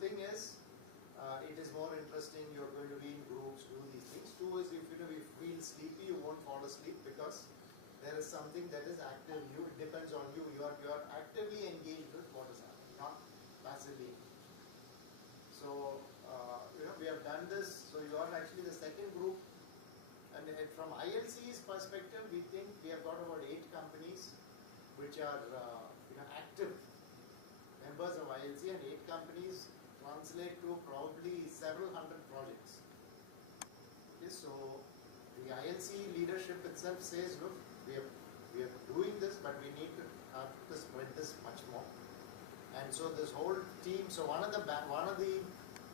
thing is, it is more interesting, you're going to be in groups, do these things. Two is, if you feel sleepy, you won't fall asleep because there is something that is active. It depends on you. You are actively engaged with what is happening, not passively. So, we have done this. So you are actually the second group. And from ILC's perspective, we think we have got about 8 companies which are active members of ILC, and 8 companies translate to probably several hundred projects. Okay, so the ILC leadership itself says, look, we are doing this, but we need to spread this much more. And so this whole team. So one of the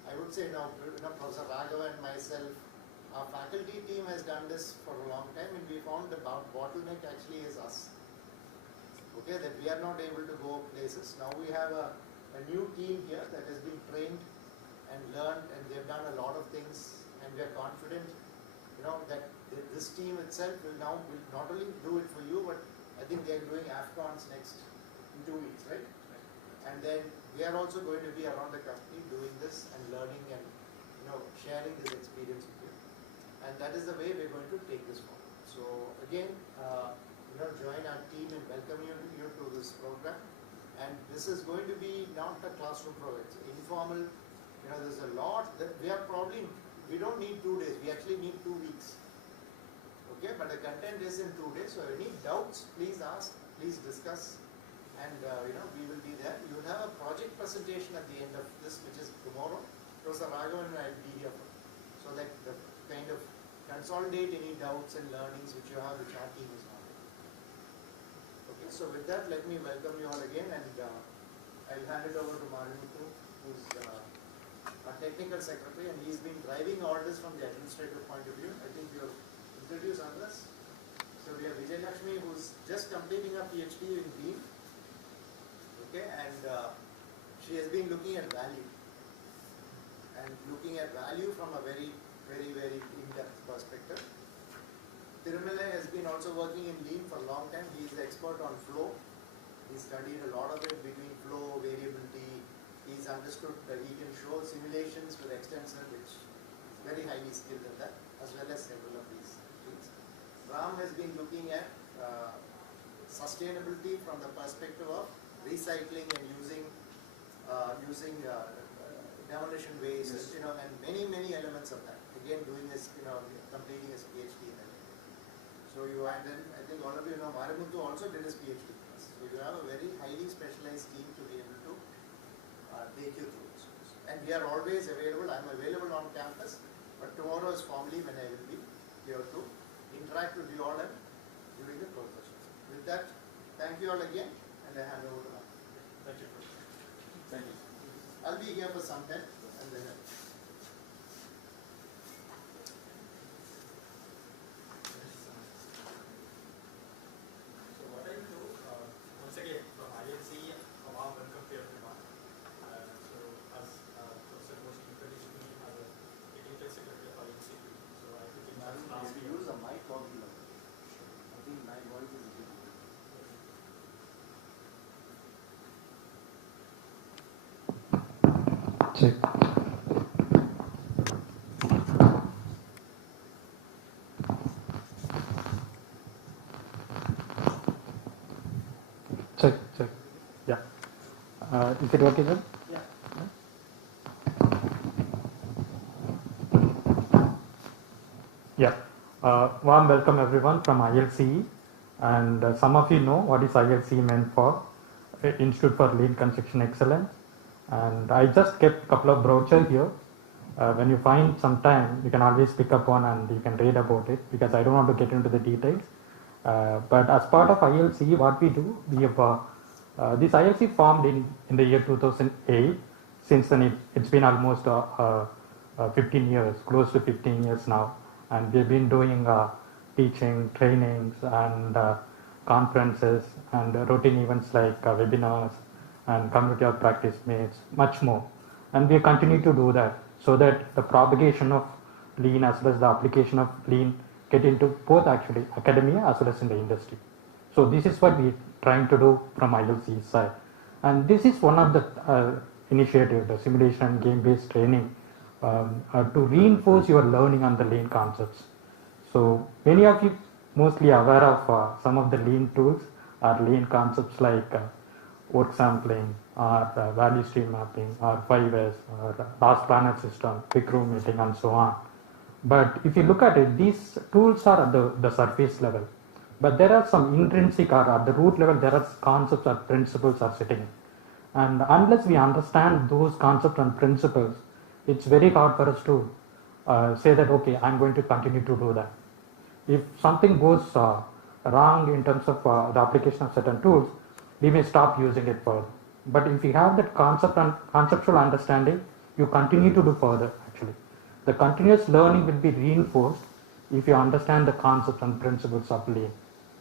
I would say now, Professor Raghava and myself, our faculty team has done this for a long time, and we found the bottleneck actually is us. Okay, that we are not able to go places. Now we have a new team here that has been trained and learned, and they've done a lot of things, and we are confident, that this team itself will not only do it for you, but I think they are doing AFCONs in 2 weeks, right? And then we are also going to be around the company doing this and learning and sharing this experience with you. And that is the way we're going to take this forward. So again, join our team in welcoming you to this program. And this is going to be not a classroom program, it's informal. There's a lot that we don't need 2 days, we actually need 2 weeks. Okay, but the content is in 2 days. So any doubts, please ask, please discuss. And we will be there. You will have a project presentation at the end of this, which is tomorrow. Professor Raghavan and I will be here so that the kind of consolidate any doubts and learnings which you have, which our team is not. Okay, so with that, let me welcome you all again, and I'll hand it over to Marimuthu, who's our technical secretary, and he's been driving all this from the administrative point of view. I think you'll introduce others. So we have Vijay Lakshmi, who's just completing her PhD in Beam. Okay, and she has been looking at value, from a very, very, very in-depth perspective. Tirumala has been also working in Lean for a long time. He is the expert on flow. He studied a lot of it between flow, variability. He's understood that he can show simulations with extensor, which is very highly skilled in that, as well as several of these things. Ram has been looking at sustainability from the perspective of recycling and using demolition waste, and many elements of that. Again, doing his, completing his PhD in that. So and then I think all of you know Marimuthu also did his PhD. So you have a very highly specialized team to be able to take you through this. And we are always available. I'm available on campus, but tomorrow is formally when I will be here to interact with you all and during the closed sessions. With that, thank you all again. And I hand over to Ram. Thank you. Thank you. I'll be here for some time, and then. So what I will do, once again, from ILC, a warm welcome to everyone. So as Professor Moshi introduced me as a technical secretary of ILC, so I took in charge last year. Use a mic or I think my voice is good. Check. Check. Yeah. Is it okay, sir? Yeah. Yeah. Warm welcome everyone from ILC. And some of you know what is ILC meant for, Institute for Lean Construction Excellence. And I just kept a couple of brochures here. When you find some time, you can always pick up one and you can read about it, because I don't want to get into the details. But as part of ILC, what we do, we have this ILC formed in the year 2008. Since then, it's been almost 15 years, close to 15 years now. And we've been doing teaching, trainings, and conferences, and routine events like webinars and community of practice mates, much more. And we continue to do that so that the propagation of Lean as well as the application of Lean get into both actually academia as well as in the industry. So this is what we're trying to do from ILC side. And this is one of the initiative, the simulation game-based training, to reinforce your learning on the lean concepts. So many of you mostly aware of some of the lean tools or lean concepts like work sampling or value stream mapping or 5S or last planet system, quick room meeting and so on. But if you look at it, these tools are at the surface level. But there are some intrinsic or at the root level, there are concepts or principles are sitting. And unless we understand those concepts and principles, it's very hard for us to say that, okay, I'm going to continue to do that. If something goes wrong in terms of the application of certain tools, we may stop using it further. But if you have that concept and conceptual understanding, you continue to do further actually. The continuous learning will be reinforced if you understand the concepts and principles of lean.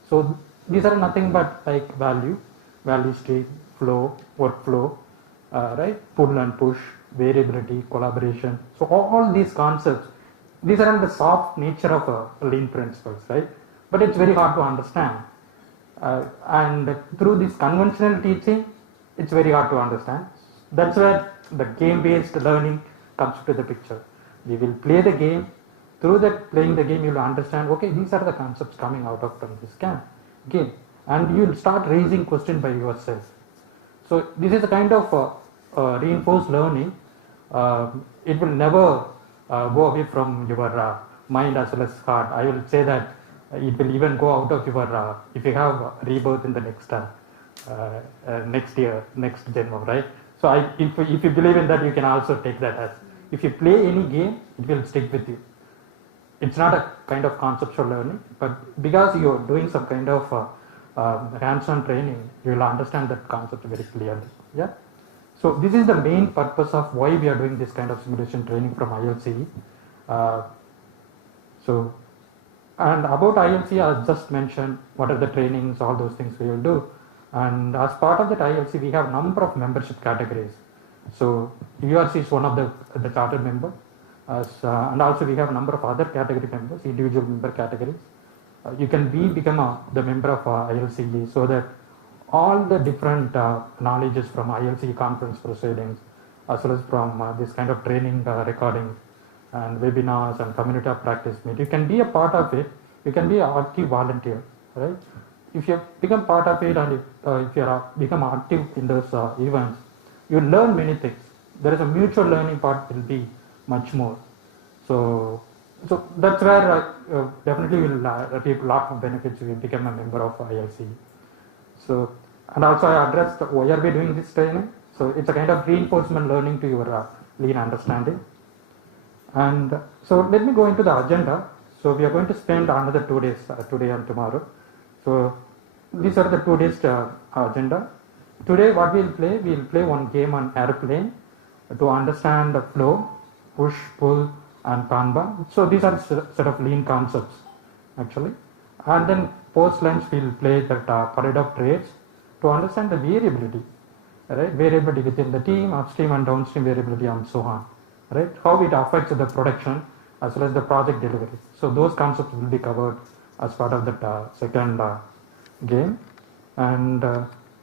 So these are nothing but like value stream, flow, workflow, right? Pull and push, variability, collaboration. So all these concepts, these are in the soft nature of lean principles, right? But it's very hard to understand. And through this conventional teaching, it's very hard to understand. That's where the game-based learning comes to the picture. We will play the game. Through that playing the game, you will understand, okay, these are the concepts coming out of from this game. And you will start raising questions by yourself. So this is a kind of reinforced learning. It will never go away from your mind as well as heart. I will say that it will even go out of your, if you have rebirth in the next year, next Janma, right? So if you believe in that, you can also take that as, if you play any game, it will stick with you. It's not a kind of conceptual learning, but because you're doing some kind of hands-on training, you will understand that concept very clearly. Yeah. So this is the main purpose of why we are doing this kind of simulation training from ILCE. And about ILCE, I just mentioned what are the trainings, all those things we will do. And as part of that ILCE, we have a number of membership categories. So URC is one of the chartered member. And also we have a number of other category members, individual member categories. You can become the member of ILCE so that all the different knowledges from ILCE conference proceedings, as well as from this kind of training recordings and webinars and community of practice meet, you can be a part of it. You can be an active volunteer, right? If you become part of it and if you become active in those events, you learn many things. There is a mutual learning part will be much more. So that's where definitely will reap a lot of benefits if you become a member of ILCE. So, and also I addressed why are we doing this training. So it's a kind of reinforcement learning to your lean understanding. And so let me go into the agenda. So we are going to spend another 2 days, today and tomorrow. So these are the 2 days agenda. Today what we'll play one game on airplane to understand the flow, push, pull and Kanban. So these are set of lean concepts actually. And then post lunch we'll play that parade of trades to understand the variability, right? Variability within the team, upstream and downstream variability and so on, right? How it affects the production as well as the project delivery. So those concepts will be covered as part of that second game. And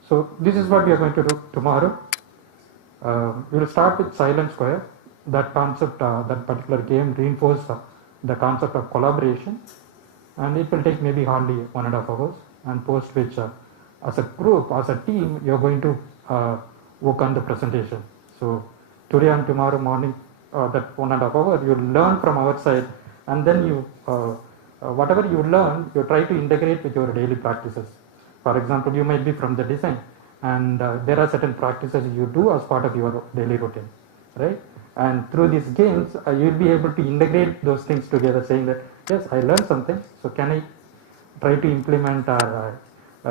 so this is what we are going to do tomorrow. We will start with Silent Square. That concept, that particular game reinforces the concept of collaboration, and it will take maybe hardly 1.5 hours, and post which as a group, as a team, you are going to work on the presentation. So today and tomorrow morning, that 1.5 hours, you learn from our side, and then you whatever you learn, you try to integrate with your daily practices. For example, you might be from the design, and there are certain practices you do as part of your daily routine, right? And through these games, you will be able to integrate those things together, saying that, yes, I learned something, so can I try to implement or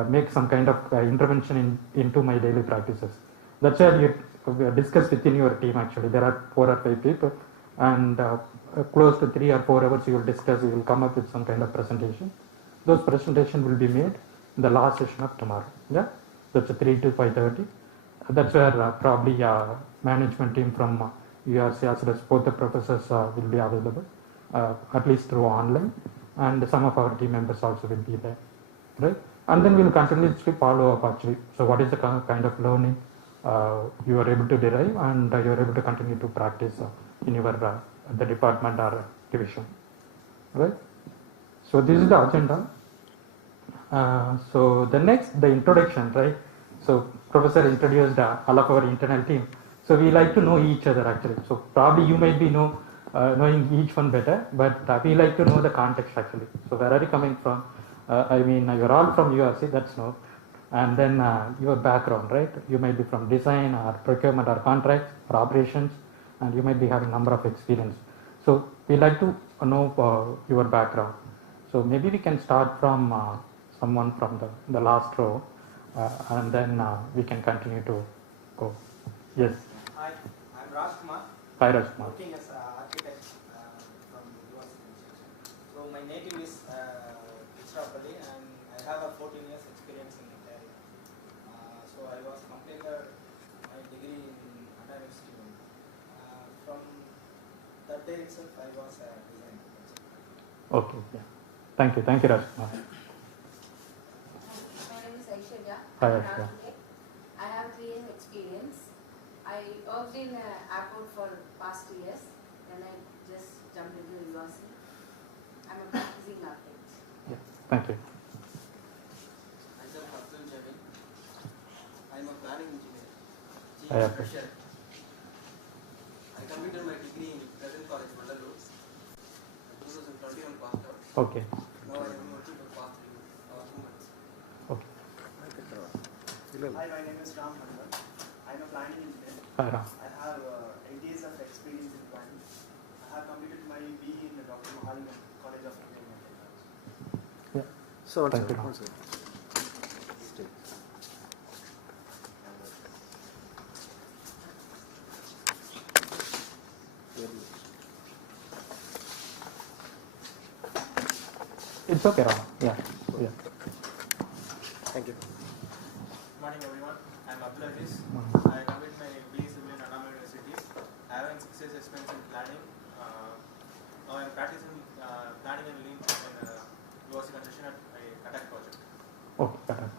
make some kind of intervention into my daily practices. That's where you discuss within your team actually. There are 4 or 5 people, and close to 3 or 4 hours you will discuss, you will come up with some kind of presentation. Those presentations will be made in the last session of tomorrow. Yeah, that's 3 to 5:30. That's where probably management team from URC as well as both the professors will be available, at least through online, and some of our team members also will be there, right? And then we will continuously follow up actually. So what is the kind of learning, you are able to derive, and you are able to continue to practice in your the department or division, right? So this is the agenda. So the next, the introduction, right? So professor introduced all of our internal team. So we like to know each other actually. So probably you might be knowing each one better, but we like to know the context actually. So where are you coming from? I mean, you're all from URC, that's no. And then your background, right? You might be from design or procurement or contracts or operations, and you might be having number of experience. So we like to know your background. So maybe we can start from someone from the last row, and then we can continue to go. Yes. Hi, I'm Rajkumar. Hi, Rajkumar. Working as an architect from the US Construction. So my native is Tiruchirappalli, and I have a 14 years experience in that area. So I was completed my degree in Anna University. From that day itself, I was a designer. Okay. Yeah. Thank you, Rajkumar. My name is Aishwarya. Hi, I'm an Aishwarya. architect. I have 3 years experience. I worked in airport for past 2 years. Then I just jumped into URC. I'm a practicing architect. Yeah. Thank you. Myself, Abdul Jamil. I am a planning engineer. Hi, Abdul. Fresher. I completed my degree in Present College, Mandalore. 2021 passed out. Okay. Now I am working for past 2 months. Okay. Hi, my name is Ram Handal. I am a planning engineer. Hi, Ram. I have 8 years of experience in planning. I have completed my BE in the Dr. Mahalingam College of Engineering and Technology. Yeah. So, one Thank second, you. one second. Stay. It's okay, Ram. Yeah. Yeah. Thank you. Good morning, everyone. I'm Abdul Aziz. Mm. I completed my BE Civil in Anna University. I have 6 years experience in planning. Now I'm practicing planning and lean in URC construction at my Katak project. Okay. Got it.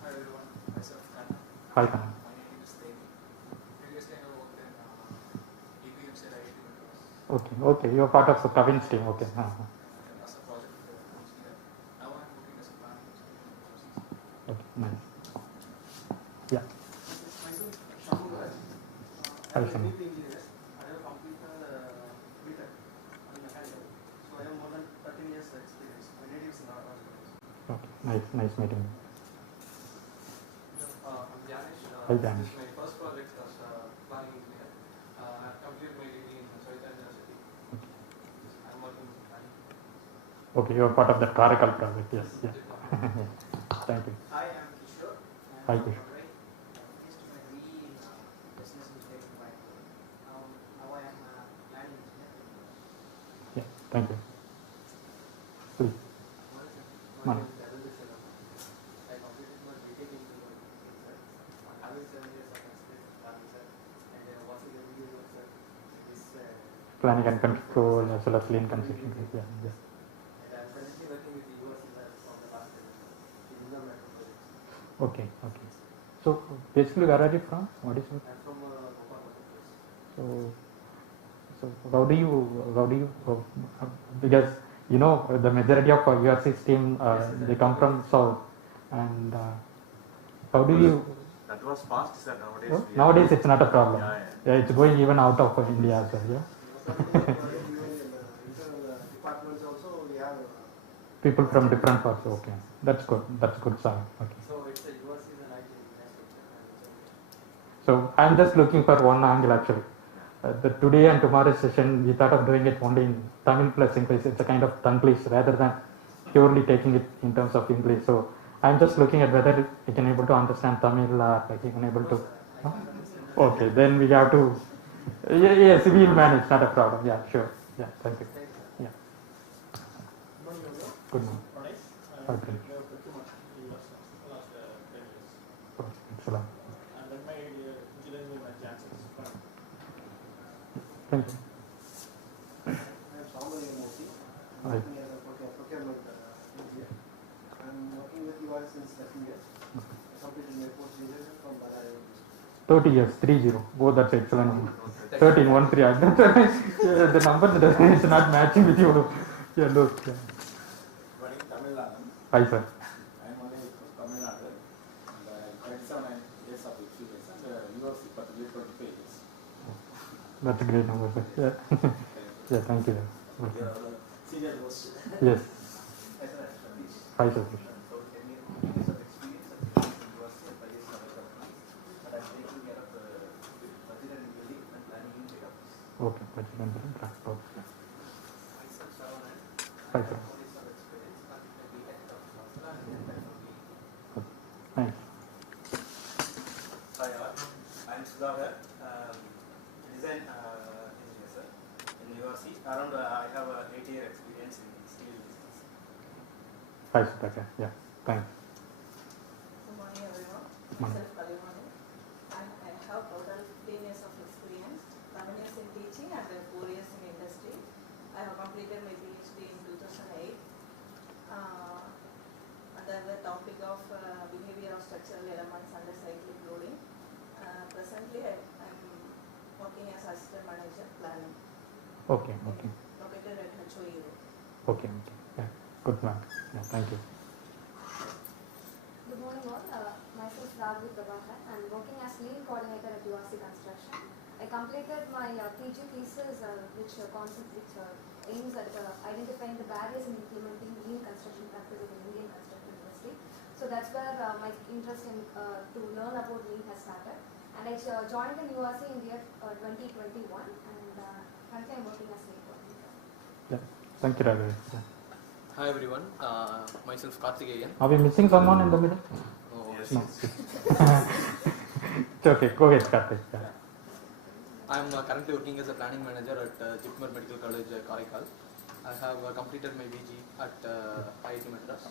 Hi everyone, myself Kanna. Hi, Ram. My name is Devi. Previously I worked in EPMC at IIT Madras Okay. Okay. You're part of the Kavin's team. Okay. as a project engineer. Now I'm working as a planning engineer. Okay. Nice. Yeah. Myself, Shamu Raj. Hi, I am Shamu. a MEP engineer. I have completed BTech on mechanical. So I have more than 13 years experience. My native is in Rajasthan. Okay. Nice meeting you. I'm Janish. Hi, This Janish. is my first project as a planning engineer. I have completed my degree in Savitha University. I'm working with planning. Okay. You're part of the Clerical project. Yes. Yeah. Thank you. Hi, I'm Kishore. Hi, Kishore. I finished my BE in business engineering by now I am a planning engineer. Yeah. Thank you. Please. My Manu. name is Arvind Selam. I completed my BTech in research. Having 7 years of experience in planning, sir, and working in the sir. This Planning and control as well as lean construction. Yeah. Yeah. and I'm currently working with the US from the last year in the metro projects. Okay. Okay. So basically, where are you from? What is it? I'm from Bhopal, Madhya Pradesh. So how do you because you know the majority of URC's team they come from south, and how do you? That was fast, sir. Nowadays, Oh, nowadays it's not a problem. Yeah. It's going even out of India as well. Yeah. Internal departments also we have People from different parts. Okay, that's good. That's good sign. Okay. So it's a US is an IT infrastructure. So I'm just looking for one angle actually. The today and tomorrow's session, we thought of doing it only in Tamil plus English. It's a kind of Tanglish rather than purely taking it in terms of English. So I'm just looking at whether you can able to understand Tamil or like you can able to. No? Okay, then we have to. Yes, we'll manage. Not a problem. Yeah, sure. Yeah, thank you. Yeah. Good morning. Okay. Excellent. And then my engineering in Janssen. Thank you. I am Samuel Murthy. I'm Right. working as a procurement engineer. I'm working with URC since 13 years. I completed my post graduation from 30 years, 30. Oh, that's excellent. 13, 1, 3. The number is not matching with you. Yeah, look. Yeah. Running Tamil Nadu. Hi, sir. I am only from Tamil Nadu. And 27 years of experience and university particularly 25 years. That's a great number, sir. Yeah. Yeah, thank you. You are the senior most. Yes. Yes, sir. Satish. Hi, sir. So 10 years of experience at the university and 5 years of other companies. And I'm taking care of the budget and building and planning in data. Okay, president and transport. Myself, Shravan, Hi, sir. 4 years of experience and a B.Tech of Masala and M.Tech from BE. Thanks. Hi all, I am Sudhakar, design engineer sir in URC. Around I have 8-year experience in steel business. Hi, Sudhakar. Yeah, thanks. Good morning, everyone. Morning. Myself, Kalimani. I have total 15 years of experience, 7 years in teaching and 4 years in industry. I have completed my PhD in 2008. Under the topic of behavior of structural elements under cyclic loading. Presently, I am working as assistant manager planning. Okay, okay. Located at HOE. Okay, okay. Yeah, good man. Yeah, thank you. Good morning all. Myself Raghavi Prabhakar. I am working as lean coordinator at URC Construction. I completed my PG thesis which aims at identifying the barriers in implementing lean construction practices in Indian construction industry. So that's where my interest in to learn about lean has started. And I joined in URC in the year 2021 and currently I am working as lean coordinator. Yeah, thank you, Raghavi. Yeah. Hi everyone, myself Karthikeyan. Are we missing someone in the middle? Oh, yes. No. It's okay, go ahead, Karthik. Yeah. I am currently working as a planning manager at Jipmer Medical College, Karaikal. I have completed my BG at IIT Madras.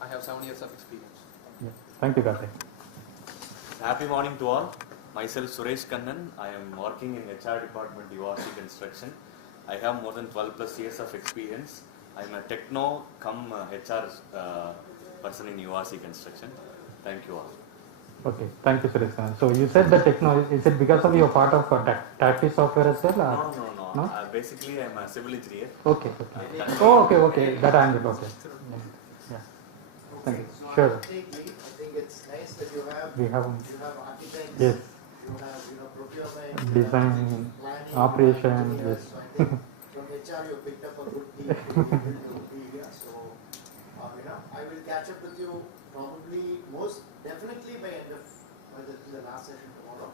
I have 7 years of experience. Yeah. Thank you, Karthik. Happy morning to all. Myself Suresh Kannan. I am working in HR department URC Construction. I have more than 12 plus years of experience. I am a techno cum HR person in URC Construction. Thank you all. Okay, thank you, Suresh. So you said the techno, is it because of your part of TACTI software as well? No. No? Basically, I am a civil engineer. Okay, okay. Oh, okay. That angle, okay. Yeah. Thank you. So Sure. I think it's nice that you have architects, Yes. you have procurement, Design, you have planning, operation, engineers. yes. So I think from HR you picked up a good team to be here. So I will catch up with you probably definitely by end of the last session tomorrow.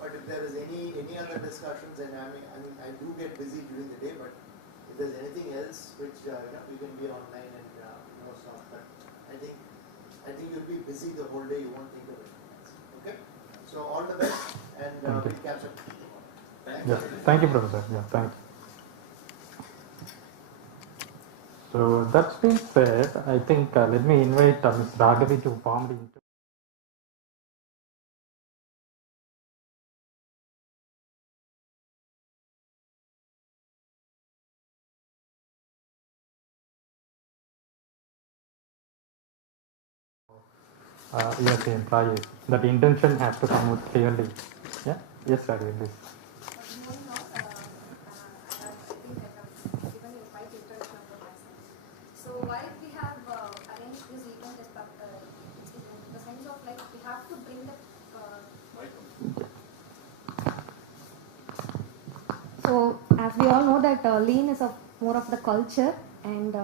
But if there is any other discussions, and I mean I do get busy during the day, but if there's anything else which we can be online and stuff. But I think you'll be busy the whole day. You won't think of it. Okay. So all the best, and we'll catch up tomorrow. Yeah. Thank you, Professor. Yeah, thanks. So that's been said. I think let me invite Ms. Raghavi to form the interview. Yes, employees. That intention has to come out clearly. Yeah. Yes, sir. Please. So why we have arranged this event is in the sense of like we have to bring the so as we all know that lean is more of the culture and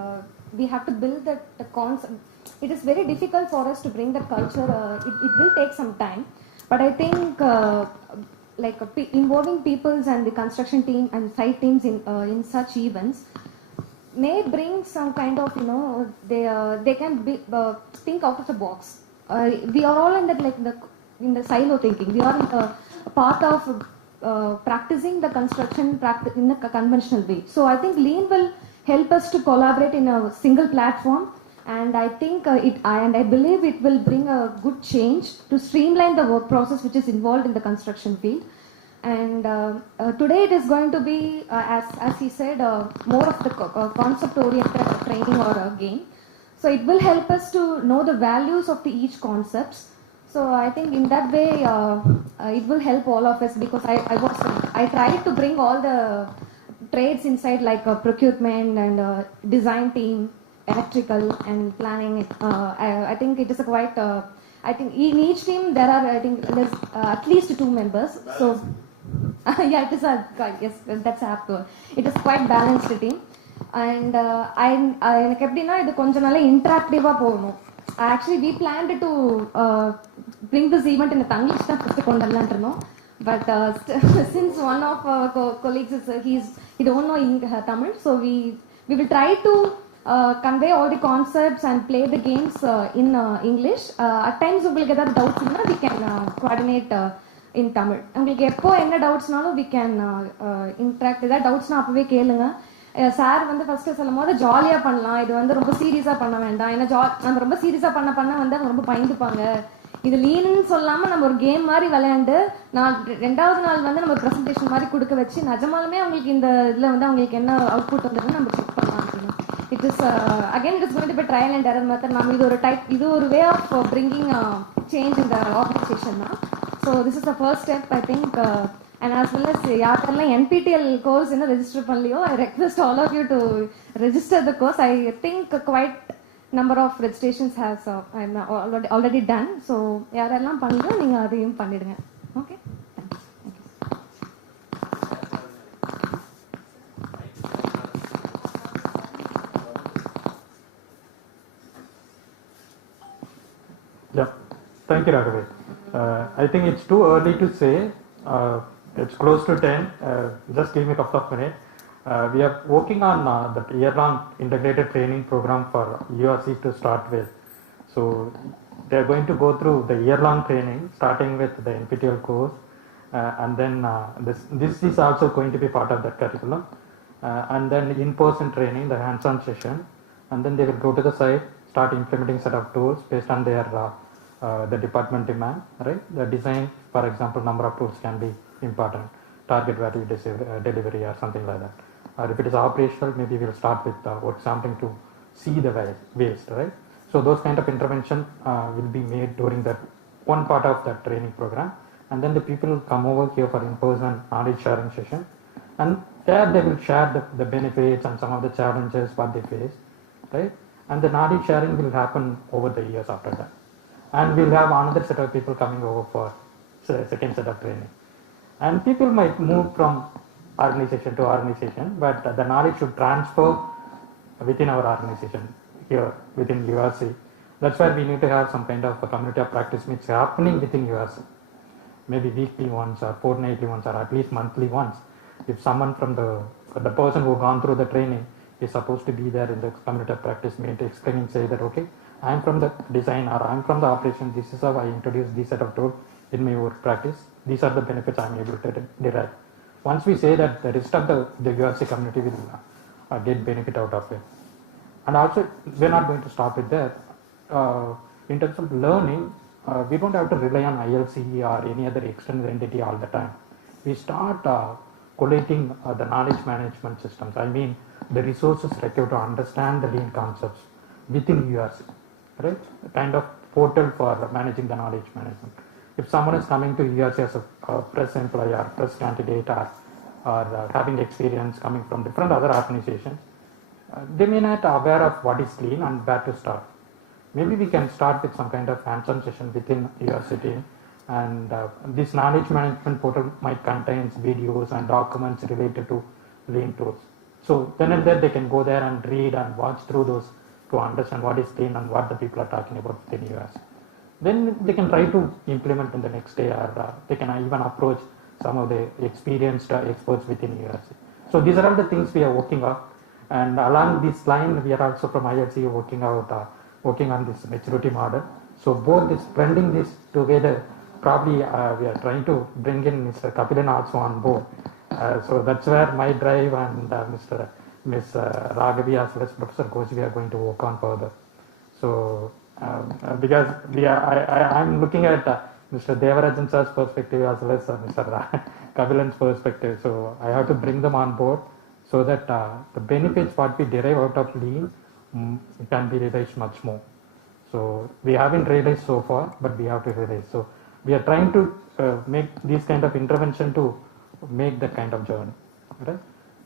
we have to build the concept. It is very difficult for us to bring the culture. It will take some time, but I think involving peoples and the construction team and site teams in such events may bring some kind of they can think out of the box. We are all in that in the silo thinking. We are part of practicing the construction in a conventional way. So I think lean will help us to collaborate in a single platform. And I think I believe it will bring a good change to streamline the work process which is involved in the construction field. And today it is going to be, as he said, more of the concept-oriented training or a game. So it will help us to know the values of each concepts. So I think in that way it will help all of us, because I tried to bring all the trades inside, like procurement and design team, electrical and planning. I think it is a quite. I think in each team there are, I think there's at least 2 members. So yeah, it is a, yes, that's apt. It is quite balanced team. And எனக்கு எப்படின்னா இது கொஞ்சம் நல்லா இன்ட்ராக்டிவாக போகணும். Actually we planned to bring this event in English தான் first கொண்டு வரலாம்னு இருந்தோம். But since one of our colleagues is he don't know Tamil, so we will try to convey all the concepts and play the games in English. At times உங்களுக்கு ஏதாவது doubts இருந்தா we can coordinate in Tamil. உங்களுக்கு எப்போ என்ன டவுட்ஸ்னாலும் we can interact. ஏதாவது டவுட்ஸ்னா அப்பவே கேளுங்க. Sir வந்து ஃபர்ஸ்ட் சொல்லும் போது ஜாலியாக பண்ணலாம், இது வந்து ரொம்ப சீரியஸாக பண்ண வேண்டாம், ஏன்னா நம்ம ரொம்ப சீரியஸாக பண்ண வந்து அவங்க ரொம்ப பயந்துப்பாங்க. இது லீனுன்னு சொல்லாமல் நம்ம ஒரு கேம் மாதிரி விளையாண்டு நான் 2வது நாள் வந்து நம்ம ப்ரெசன்டேஷன் மாதிரி கொடுக்க வச்சு நிஜமாலுமே அவங்களுக்கு இந்த இதில் வந்து அவங்களுக்கு என்ன அவுட்புட் வந்ததுன்னு நம்ம செக் பண்ணலாம். It is again it is going to be trial and error method. நம்ம இது ஒரு வே ஆஃப் பிரிங்கிங் சேஞ்ச் இந்த ஆர்கனைசேஷன் தான். So this is the first step I think. And as well as யாருக்கெல்லாம் NPTEL course இன்னும் register பண்ணலையோ, I request all of you to register the course. I think quite number of registrations has I'm already done. So யாரெல்லாம் பண்ணலையோ நீங்க அதையும் பண்ணிடுங்க. Okay. Yeah, thank you, Raghav. I think it's too early to say. It's close to 10. Just give me a couple of minutes. We are working on the year-long integrated training program for URC to start with. So they are going to go through the year-long training, starting with the NPTEL course, and then this is also going to be part of that curriculum. And then in-person training, the hands-on session, and then they will go to the site, start implementing set of tools based on their the department demand, right? The design, for example, number of tools can be important, target value delivery or something like that. Or if it is operational, maybe we'll start with work sampling to see the waste, right? So those kind of intervention will be made during that one part of that training program, and then the people will come over here for in-person knowledge sharing session, and there they will share the benefits and some of the challenges what they face, right? And the knowledge sharing will happen over the years after that, and we'll have another set of people coming over for second set of training. And people might move from organization to organization, but the knowledge should transfer within our organization here within URC. That's why we need to have some kind of a community of practice meets happening within URC, maybe weekly once or fortnightly once or at least monthly once. If someone from the person who gone through the training is supposed to be there in the community of practice meet, explain and say that okay, I am from the design or I am from the operation, this is how I introduce this set of tools in my work practice, these are the benefits I am able to derive. Once we say that, the rest of the URC community will get benefit out of it. And also, we are not going to stop with that. In terms of learning, we don't have to rely on ILC or any other external entity all the time. We start collating the knowledge management systems. I mean, the resources required to understand the lean concepts within URC, right? A kind of portal for managing the knowledge management. If someone is coming to URC as a press employee or press candidate or having experience coming from different other organizations, they may not aware of what is lean and where to start. Maybe we can start with some kind of hands-on session within URC team, and this knowledge management portal might contain videos and documents related to lean tools. So then and there they can go there and read and watch through those to understand what is lean and what the people are talking about within URC. Then they can try to implement in the next day, or they can even approach some of the experienced experts within URC. So these are all the things we are working on, and along this line we are also from IIT working on this maturity model. So both this blending this together, probably we are trying to bring in Mr. Kapilan also on board. So that's where my drive and Ms. Raghavi as well as Professor Ghosh we are going to work on further. So because I'm looking at Mr. Devarajan sir's perspective as well as Mr. Kapilan's perspective. So I have to bring them on board so that the benefits what we derive out of lean can be realized much more. So we haven't realized so far, but we have to realize. So we are trying to make these kind of intervention to make that kind of journey. Right?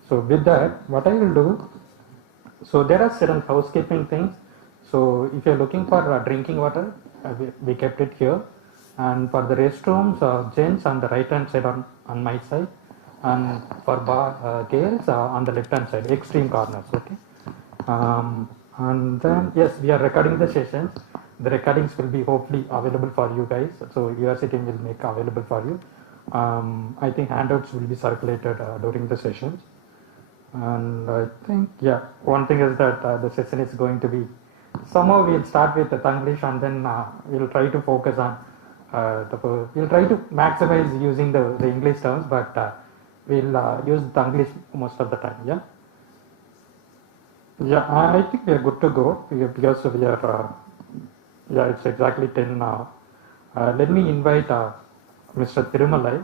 So with that, what I will do, so there are certain housekeeping things. So if you're looking for drinking water, we kept it here. And for the restrooms, gents on the right hand side on my side, and for girls on the left hand side, extreme corners. Okay. And then yes, we are recording the sessions. The recordings will be hopefully available for you guys. So URC team will make available for you. I think handouts will be circulated during the sessions. And I think, yeah, one thing is that the session is going to be, somehow we'll start with the Tanglish and then we'll try to focus on, we'll try to maximize using the English terms, but we'll use Tanglish most of the time, yeah? Yeah, I think we are good to go because we are, yeah, it's exactly 10 now. Let me invite Mr. Thirumalai,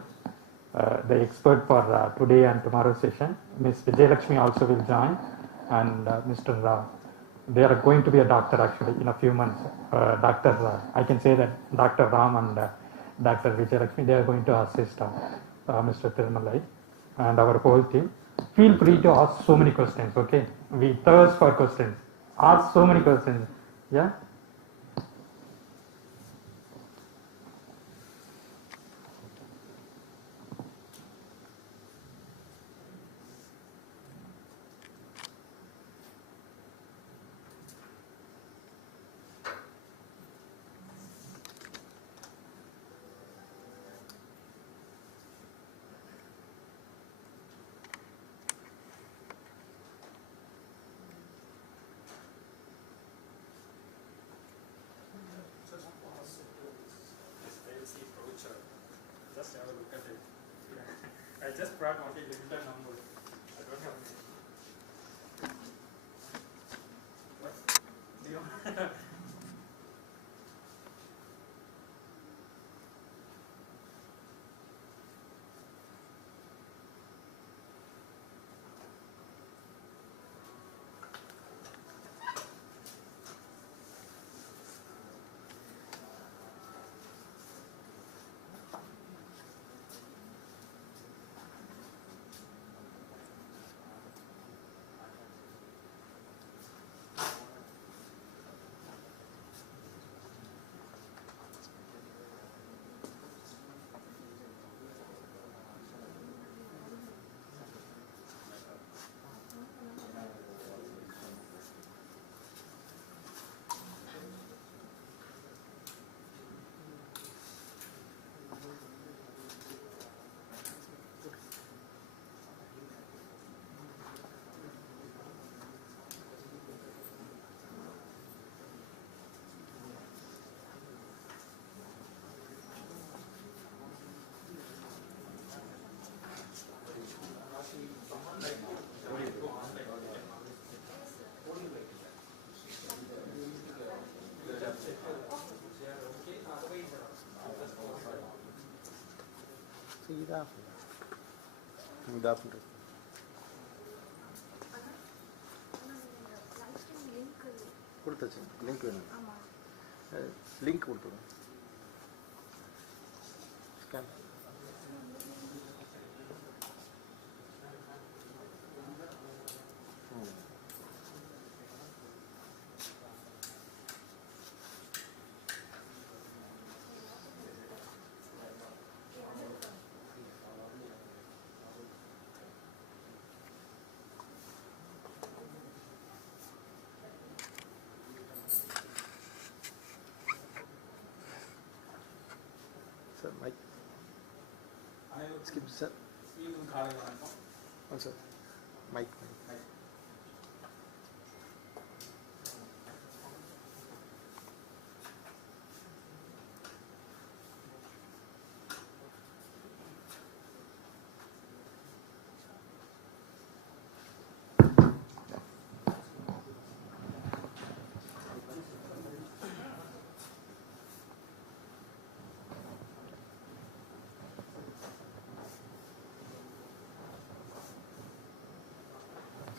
the expert for today and tomorrow's session. Ms. Vijayalakshmi also will join, and Mr. They are going to be a doctor actually in a few months. I can say that Dr. Ram and Dr. Vijayalakshmi, they are going to assist Mr. Thirumalai and our whole team. Feel free to ask so many questions, okay? We thirst for questions. Ask so many questions, yeah? Just have a look at it. I just brought only limited number. I don't have many. What? Do you கொடுத்தாச்சு link வேணும் link கொடுத்துருவோம் scan sir mic skip sir sir mic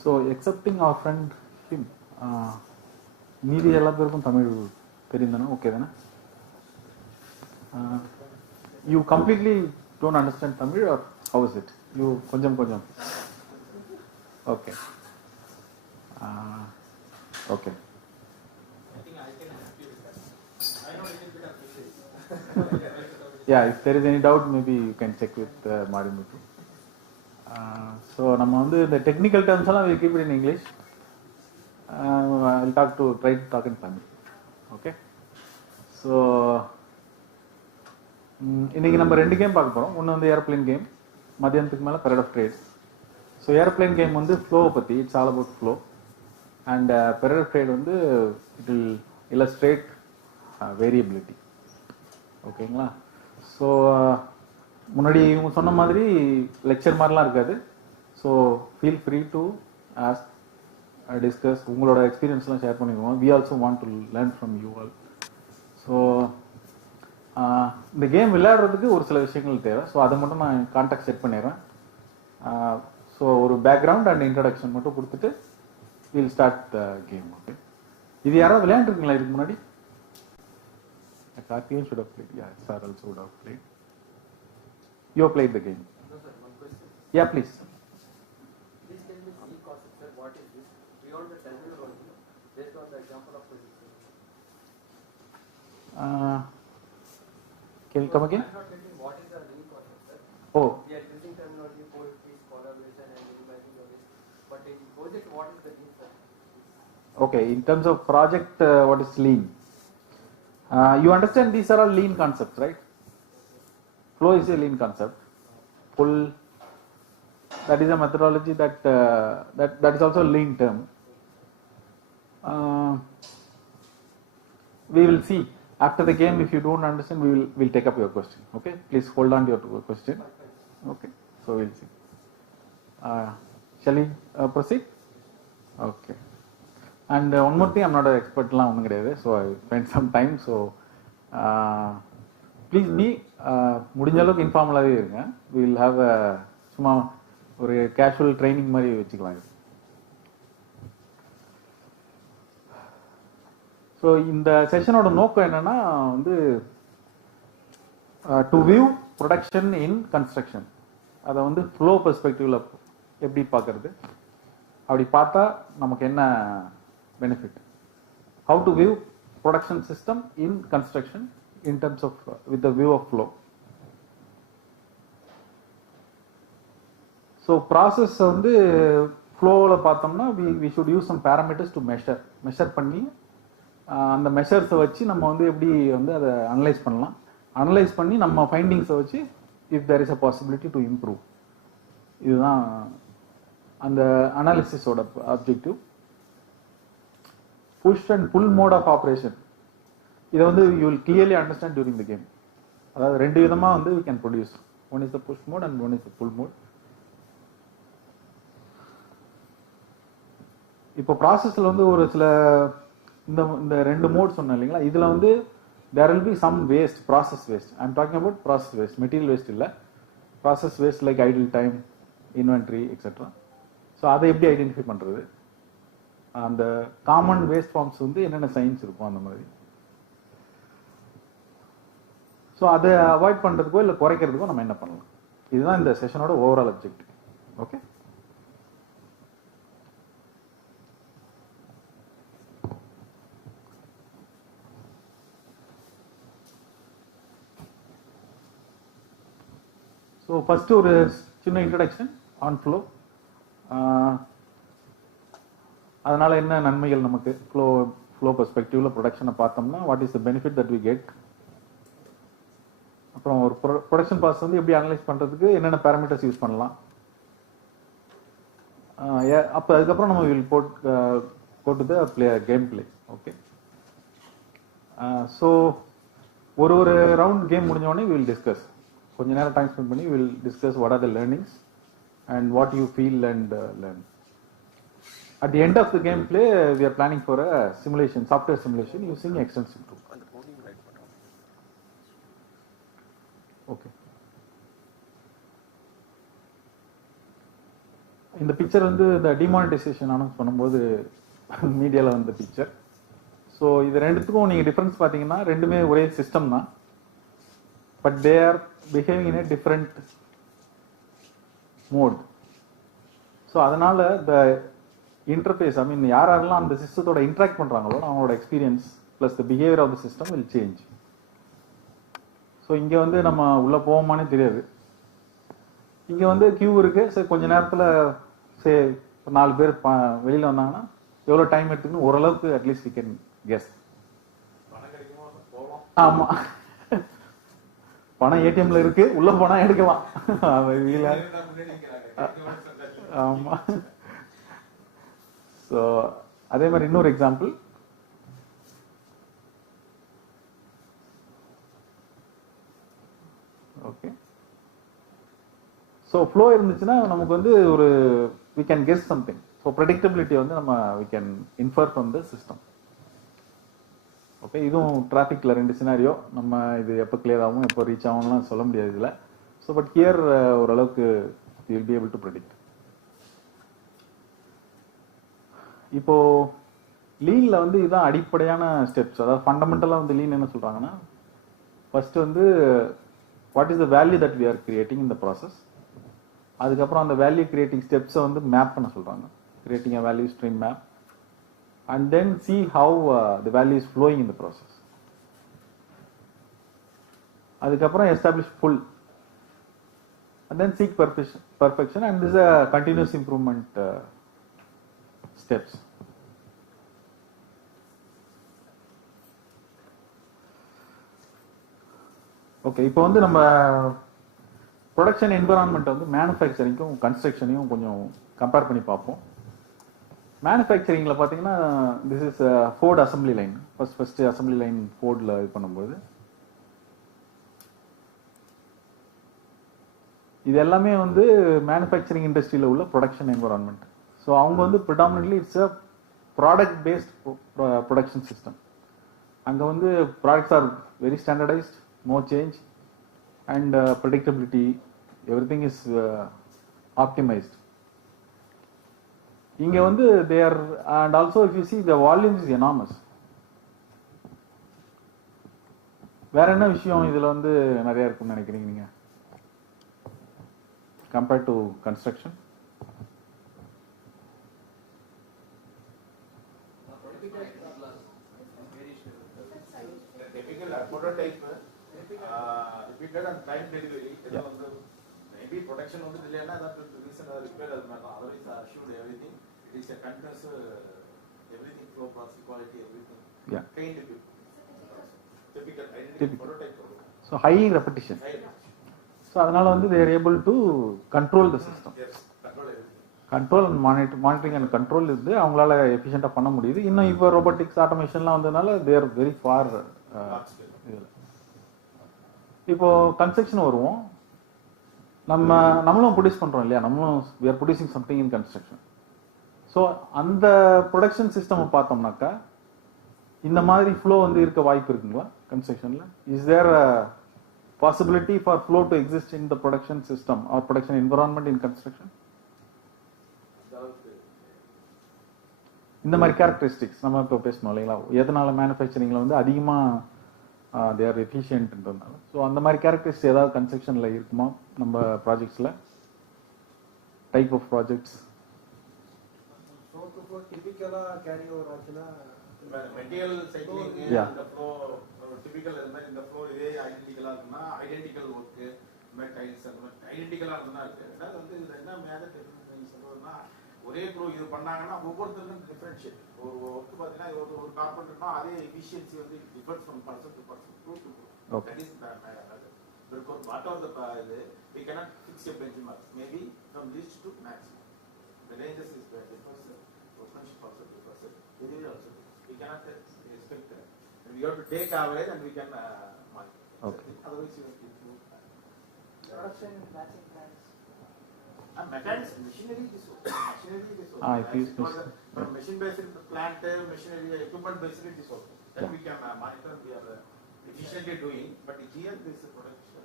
So, excepting our friend him, மீதி எல்லா பேருக்கும் தமிழ் தெரியுதானா? Okay தானே? You completely don't understand Tamil or how is it? You கொஞ்சம் okay. Okay. I think I can help you with that. I know a little bit of English. Yeah, if there is any doubt, maybe you can check with Marimutu. So நம்ம வந்து இந்த technical terms எல்லாம் we keep it in English. I'll try to talk in Tamil. Okay. So இன்னைக்கு நம்ம 2 game பார்க்க போறோம். ஒன்னு வந்து ஏர்ப்ளேன் கேம், மதியானத்துக்கு மேல period of trades. So airplane game வந்து ஃப்ளோவை பற்றி, it's all about flow. And period of trade வந்து இட் வில் இல்லஸ்ட்ரேட் வேரியபிலிட்டி. ஓகேங்களா? ஸோ முன்னாடி இவங்க சொன்ன மாதிரி லெக்சர் மாதிரிலாம் இருக்காது. So feel free to ask, discuss, உங்களோட எக்ஸ்பீரியன்ஸ்லாம் ஷேர் பண்ணிக்குவோம். We also want to learn from you all. So இந்த கேம் விளையாடுறதுக்கு ஒரு சில விஷயங்கள் தேவை. ஸோ அதை மட்டும் நான் கான்டாக்ட் செட் பண்ணிடுறேன். ஸோ ஒரு பேக்ரவுண்ட் அண்ட் இன்ட்ரடக்ஷன் மட்டும் கொடுத்துட்டு will start the game. Okay, இது யாராவது விளையாண்டுருக்கீங்களா இதுக்கு முன்னாடி? Karthikeyan should have played. Yeah, sir also would have played. You have played the game. No, sir, one question. Yeah, please. Please tell me C concept, sir. What is this? Beyond the terminal only, based on the example of physics. Can you come again? I'm not getting what is the lean concept, sir. Oh. We are using terminology for peace, collaboration, and minimizing of this. But in project, what is the lean, sir? Okay, in terms of project, what is lean? You understand these are all lean concepts, right? Flow is a lean concept. Pull, that is a methodology that is also a lean term. We will see after the game. If you don't understand, we'll take up your question. Okay, please hold on to your question. Okay, so we'll see. Shall we proceed? Okay. And one more thing, I'm not an expert la onnu kediyadhu, so I spent some time. So please be முடிஞ்ச அளவுக்கு இன்ஃபார்மலாவே இருங்க. we will have a சும்மா ஒரு casual training மாதிரி வச்சுக்கலாம். So இந்த செஷனோட நோக்கம் என்னன்னா வந்து to view production in construction. அதை வந்து ஃப்ளோ பெர்ஸ்பெக்டிவ்ல எப்படி பார்க்கறது, அப்படி பார்த்தா நமக்கு என்ன benefit, how to view production system in construction in terms of with the view of flow. So process வந்து flowல பார்த்தோம்னா we should use some parameters to measure பண்ணி அந்த மெஷர்ஸை வச்சு நம்ம வந்து எப்படி வந்து அதை அனலைஸ் பண்ணலாம். அனலைஸ் பண்ணி நம்ம ஃபைண்டிங்ஸை வச்சு if there is a possibility to improve. இதுதான் அந்த அனாலிசிஸோட objective. Push and pull mode of operation, இதை வந்து you will clearly understand during the game. அதாவது 2 விதமா வந்து we can produce. One is the push mode and one is the pull mode. இப்போ ப்ராசஸ்ல வந்து ஒரு சில இந்த 2 மோட் சொன்னேன் இல்லைங்களா, இதுல வந்து there will be some waste, process waste. I am talking about process waste, material waste இல்ல, process waste like idle time, inventory, etc. So அதை எப்படி ஐடென்டிஃபை பண்றது, அந்த காமன் வேஸ்ட் ஃபார்ம்ஸ் வந்து என்னென்ன சயின்ஸ் இருக்கும் அந்த மாதிரி. ஸோ அதை அவாய்ட் பண்றதுக்கோ இல்லை குறைக்கிறதுக்கோ நம்ம என்ன பண்ணலாம், இதுதான் இந்த செஷனோட overall objective. Okay, so first ஒரு சின்ன இன்ட்ரடக்ஷன் ஆன் ஃப்ளோ. அதனால என்ன நன்மைகள் நமக்கு ஃப்ளோ பெர்ஸ்பெக்டிவ்ல ப்ரொடக்ஷனை பார்த்தோம்னா, what is the benefit that we get. அப்புறம் ஒரு ப்ரொடக்ஷன் ப்ராசஸ் வந்து எப்படி அனலைஸ் பண்றதுக்கு என்னென்ன பேராமீட்டர்ஸ் யூஸ் பண்ணலாம். அப்போ அதுக்கப்புறம் நம்ம will go to the game play. Okay, so ஒரு ரவுண்ட் கேம் முடிஞ்ச உடனே வில் டிஸ்கஸ், கொஞ்ச நேரம் டைம் ஸ்பெண்ட் பண்ணி will discuss what are the learnings and what you feel and learn. At the end of the gameplay, we are planning for a simulation, software simulation using extensive tool. Okay. இந்த picture வந்து இந்த demonetisation announce பண்ணும்போது மீடியாவில் வந்த picture. So so இது ரெண்டுத்துக்கும் நீங்கள் difference பார்த்தீங்கன்னா ரெண்டுமே ஒரே சிஸ்டம் தான், but they are behaving in a different mode. So அதனால த இன்டர்ஃபேஸ், ஐ மீன் யாரெல்லாம் அந்த சிஸ்டத்தோட இன்ட்ராக்ட் பண்ணுறாங்களோ அவங்களோட experience plus the behaviour of the system will change. So இங்கே வந்து நம்ம உள்ளே போவோமானே தெரியாது. இங்கே வந்து கியூ இருக்குது, சரி கொஞ்ச நேரத்தில் சரி 4 பேர் வெளியில் வந்தாங்கன்னா எவ்வளோ டைம் எடுத்துக்கணும் ஓரளவுக்கு அட்லீஸ்ட் வி கேன் கெஸ். ஆமாம், பணம் ஏடிஎம்ல இருக்கு, உள்ள போனா எடுக்கலாம். ஆமா. ஸோ அதே மாதிரி இன்னொரு எக்ஸாம்பிள், ஓகே. ஸோ ஃப்ளோ இருந்துச்சுன்னா நமக்கு வந்து ஒரு we can guess something. So predictability வந்து நம்ம we can infer from the system. Okay, இதுவும் டிராஃபிக்ல 2 சினாரியோ, நம்ம இது எப்போ கிளியர் ஆகும் எப்போ ரீச் ஆகும்லாம் சொல்ல முடியாது இதில். ஸோ பட் ஹியர் ஓரளவுக்கு you will be able to predict. இப்போ லீன்ல வந்து இதுதான் அடிப்படையான ஸ்டெப்ஸ். அதாவது ஃபண்டமெண்டலாக வந்து லீன் என்ன சொல்றாங்கன்னா, ஃபர்ஸ்ட் வந்து what is the value that we are creating in the process. அதுக்கப்புறம் அந்த வேல்யூ கிரியேட்டிங் ஸ்டெப்ஸை வந்து மேப் பண்ண சொல்றாங்க, creating a value stream map, and then see how the value is flowing in the process. அதுக்கப்புறம் establish full, and then seek perfection, and this is a continuous improvement steps. Okay, இப்போ வந்து நம்ம production environment வந்து மேனுஃபேக்சரிங்கும் கன்ஸ்ட்ரக்ஷனையும் கொஞ்சம் compare பண்ணி பார்ப்போம். மேனுஃபேக்சரிங்கில் பார்த்தீங்கன்னா this is Ford assembly line. First assembly line ஃபோர்டில் இது பண்ணும்போது இது எல்லாமே வந்து மேனுஃபேக்சரிங் இண்டஸ்ட்ரியில் உள்ள ப்ரொடக்ஷன் என்விரான்மெண்ட். ஸோ அவங்க வந்து predominantly it's a product based production system. அங்கே வந்து products are very standardised, no change, and predictability, everything is optimised. இங்க வந்து they are, and also if you see the volume is enormous. வேற என்ன விஷயம் இதுல வந்து நிறைய இருக்குன்னு நினைக்கிறீங்க நீங்க compared to construction? Typical prototype, repeated and time delivery. Maybe production வந்து இல்லைன்னா that reason repair அது மாதிரி தான். Otherwise assured everything. It is a continuous everything flow, process, quality, everything. Yeah. Trained people. Typical identity prototype. So high repetition. So அதனால வந்து they are able to control the system. Yes, control everything. Control and monitoring and control இருந்து அவங்களால எஃபிஷியண்டா பண்ண முடியுது. இன்னும் இப்போ robotics ஆட்டோமேஷன்லாம் வந்ததுனால they are very far. இப்போ கன்ஸ்ட்ரக்ஷன் வருவோம். நம்மளும் ப்ரொடியூஸ் பண்றோம் இல்லையா, நம்மளும் we are producing something in construction. So அந்த ப்ரொடக்ஷன் சிஸ்டம் பார்த்தோம்னாக்கா இந்த மாதிரி ஃப்ளோ வந்து இருக்க வாய்ப்பு இருக்குங்களா கன்ஸ்ட்ரக்ஷன்ல? Is there a possibility for flow to exist in the production system or production environment in construction? இந்த மாதிரி கேரக்டரிஸ்டிக்ஸ் நம்ம இப்போ பேசணும் இல்லைங்களா, எதனால மேனுஃபேக்சரிங்ல வந்து அதிகமாக தே ஆர் எஃபிஷியன்ட்ன்றதுனால. ஸோ அந்த மாதிரி கேரக்டரிஸ்டிக்ஸ் ஏதாவது கன்ஸ்ட்ரக்ஷன்ல இருக்குமா நம்ம ப்ராஜெக்ட்ஸ்ல? Type of projects typical carry over ஆச்சுனா மெட்டீரியல் சைக்கிளிங் அந்த ஃப்ளோ டிபிக்கல் இந்த ஃப்ளோ இதே ஐடென்டிக்கலா இருக்குன்னா ஐடென்டிக்கல் ஒர்க் டைல்ஸ் அந்த மாதிரி ஐடென்டிக்கலா இருந்தா இருக்கு. அதாவது வந்து இது என்ன மேஜர் டிஃபரன்ஸ் சொல்றதுன்னா, ஒரே ப்ரோ இது பண்ணாங்கன்னா ஒவ்வொருத்தருக்கும் டிஃபரன்ஷியேட். ஒரு ஒர்க் பார்த்தீங்கன்னா ஒரு கார்பெண்டர்னா அதே எஃபிஷியன்சி வந்து difference from person to person, brew to brew. That is because what are the we cannot fix a benchmark, maybe from least to maximum. The ranges is differs, workmanship also differs, delivery also. We cannot expect that. And we have to take average and we can mark. Okay. Otherwise you have to do Production matching plans. mechanics, machinery is okay. Machinery is okay. It is machine based plant, machinery, equipment based it is okay. Then we can monitor, we are efficiently doing. But here this production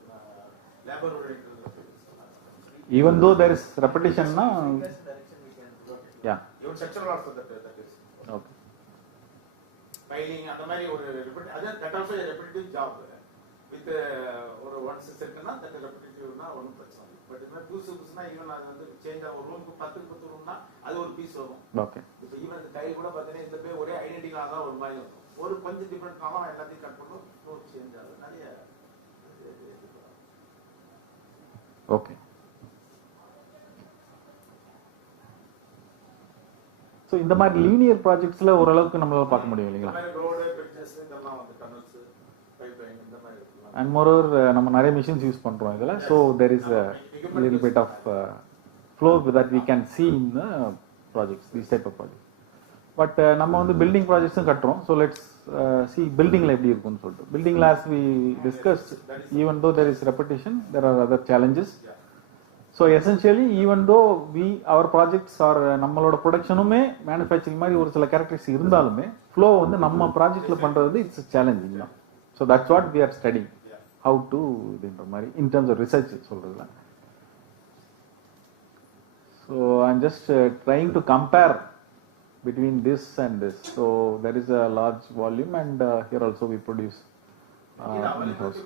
labor oriented. even though there is repetition na yeah even structural also that is okay. Filing அந்த மாதிரி ஒரு that also repetitive job with ஒரு once செட்டுனா that ரெப்பிட்டேட்டிவ்னா ஒன்றும் பிரச்சனை இல்லை. But இந்த மாதிரி புதுசுனா even அது வந்து சேஞ்ச் ஆகும். ஒரு ரூமுக்கு 10 ரூம்னா அது ஒரு பீஸ் வரும். ஓகே. இப்போ ஈவன் இந்த டைல் கூட பார்த்தீங்கன்னா இந்த பேர் ஒரே ஐடென்டிக்கலாக தான் ஒரு மாதிரி வரும். ஒரு கொஞ்சம் டிஃப்ரெண்ட்னாலும் எல்லாத்தையும் கட் பண்ணும், ஃப்ளோர் சேஞ்ச் ஆகுது. நிறைய ஓகே. ஸோ இந்த மாதிரி லீனியர் ப்ராஜெக்ட்ஸில் ஓரளவுக்கு நம்மளால பார்க்க முடியும் இல்லைங்களா? ரோடு, பிரிட்ஜஸ் இதெல்லாம் வந்து டனல்ஸ், பைப்லைன் இந்த மாதிரி இருக்கலாம். அண்ட் மோரோவர் நம்ம நிறைய மிஷின்ஸ் யூஸ் பண்ணுறோம் இதில். So there is a little bit of flow that we can see in the projects, these type of projects. But நம்ம வந்து பில்டிங் ப்ராஜெக்ட்ஸும் கட்டுறோம். ஸோ லெட்ஸ் சி பில்டிங்கில் எப்படி இருக்கும்னு சொல்லிட்டு. பில்டிங்கில் as we discussed, even though there is repetition, there are other challenges. So essentially even though our projects R நம்மளோட ப்ரொடக்ஷனுமே manufacturing மாதிரி ஒரு சில கேரக்டரிஸ்டிக்ஸ் இருந்தாலுமே ஃப்ளோ வந்து நம்ம ப்ராஜெக்டில் பண்ணுறது இட்ஸ் சேலஞ்சிங் தான். So that's what we are studying how to இதுன்ற மாதிரி இன் டர்ம்ஸ் ஆஃப் ரிசர்ச் சொல்கிறதுல. So I am just trying to compare between this and this. So there is a large volume, and here also we produce in-house.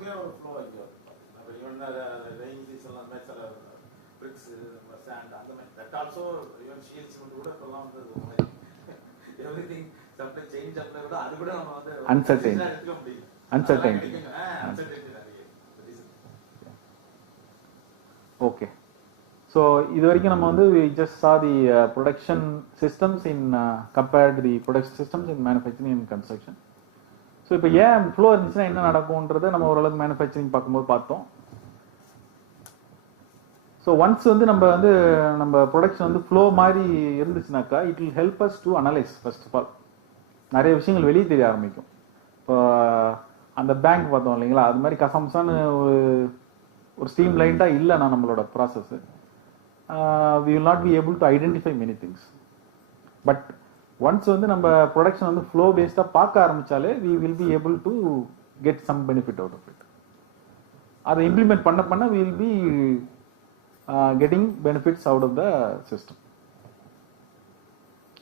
Uncertainty. Okay. So இது வரைக்கும் நம்ம வந்து we just saw the production systems in compared the production systems in manufacturing and construction. So இப்போ ஏன் flow இருந்துச்சுன்னா என்ன நடக்கும்ன்றதை நம்ம ஓரளவுக்கு மேனுஃபேக்சரிங் பார்க்கும்போது பார்த்தோம். ஸோ ஒன்ஸ் வந்து நம்ம ப்ரொடக்ஷன் வந்து ஃப்ளோ மாதிரி இருந்துச்சுனாக்கா it will help us to analyse. First of all நிறைய விஷயங்கள் வெளியே தெரிய ஆரம்பிக்கும். இப்போ அந்த பேங்க் பார்த்தோம் இல்லைங்களா, அது மாதிரி கசம்சான்னு ஒரு ஸ்ட்ரீம் லைன்டாக இல்லைனா நம்மளோட process, we will not be able to identify many things. But once வந்து நம்ம ப்ரொடக்ஷன் வந்து ஃப்ளோ பேஸ்டாக பார்க்க ஆரம்பிச்சாலே we will be able to get some benefit out of it. அதை இம்ப்ளிமெண்ட் பண்ண we will be getting benefits out of the system.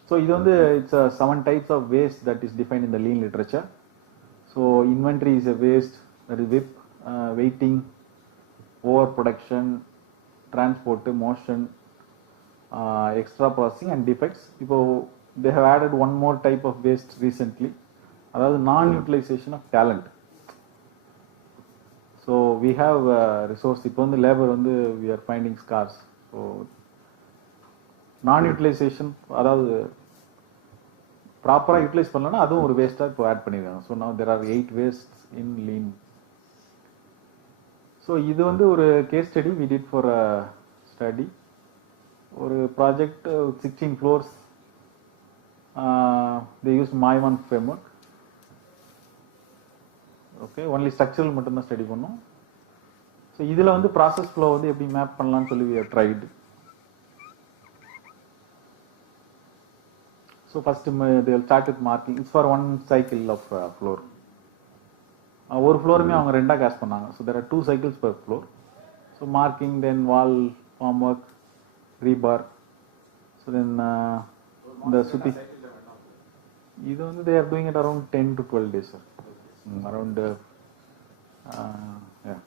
So இது வந்து it's 7 types of waste that is defined in the lean literature. So inventory is a waste, that is WIP, waiting, overproduction, transport, motion, extra processing and defects. இப்போ they have added one more type of waste recently, அதாவது non-utilization of talent. So we have resource, இப்போ வந்து labor வந்து we are finding scarce. So non-utilization, அதாவது ப்ராப்பராக utilise பண்ணலன்னா அதுவும் ஒரு வேஸ்ட்டாக இப்போ ஆட் பண்ணியிருக்காங்க. So now there are 8 wastes in lean. So இது வந்து ஒரு case study we did for a study. ஒரு project 16 floors, they used My1 framework. Okay, only structural மட்டும்தான் ஸ்டடி பண்ணோம். ஸோ இதில் வந்து ப்ராசஸ் ஃப்ளோ வந்து எப்படி மேப் பண்ணலாம்னு சொல்லி we have tried. So first they will start with marking. It's for one cycle of floor. ஒரு ஃப்ளோருமே அவங்க ரெண்டாக கேஸ் பண்ணாங்க. So there are 2 cycles per floor. So marking, then wall formwork, rebar. So then இந்த சுற்றி இது வந்து they are doing it around 10 to 12 days, sir. Around yeah.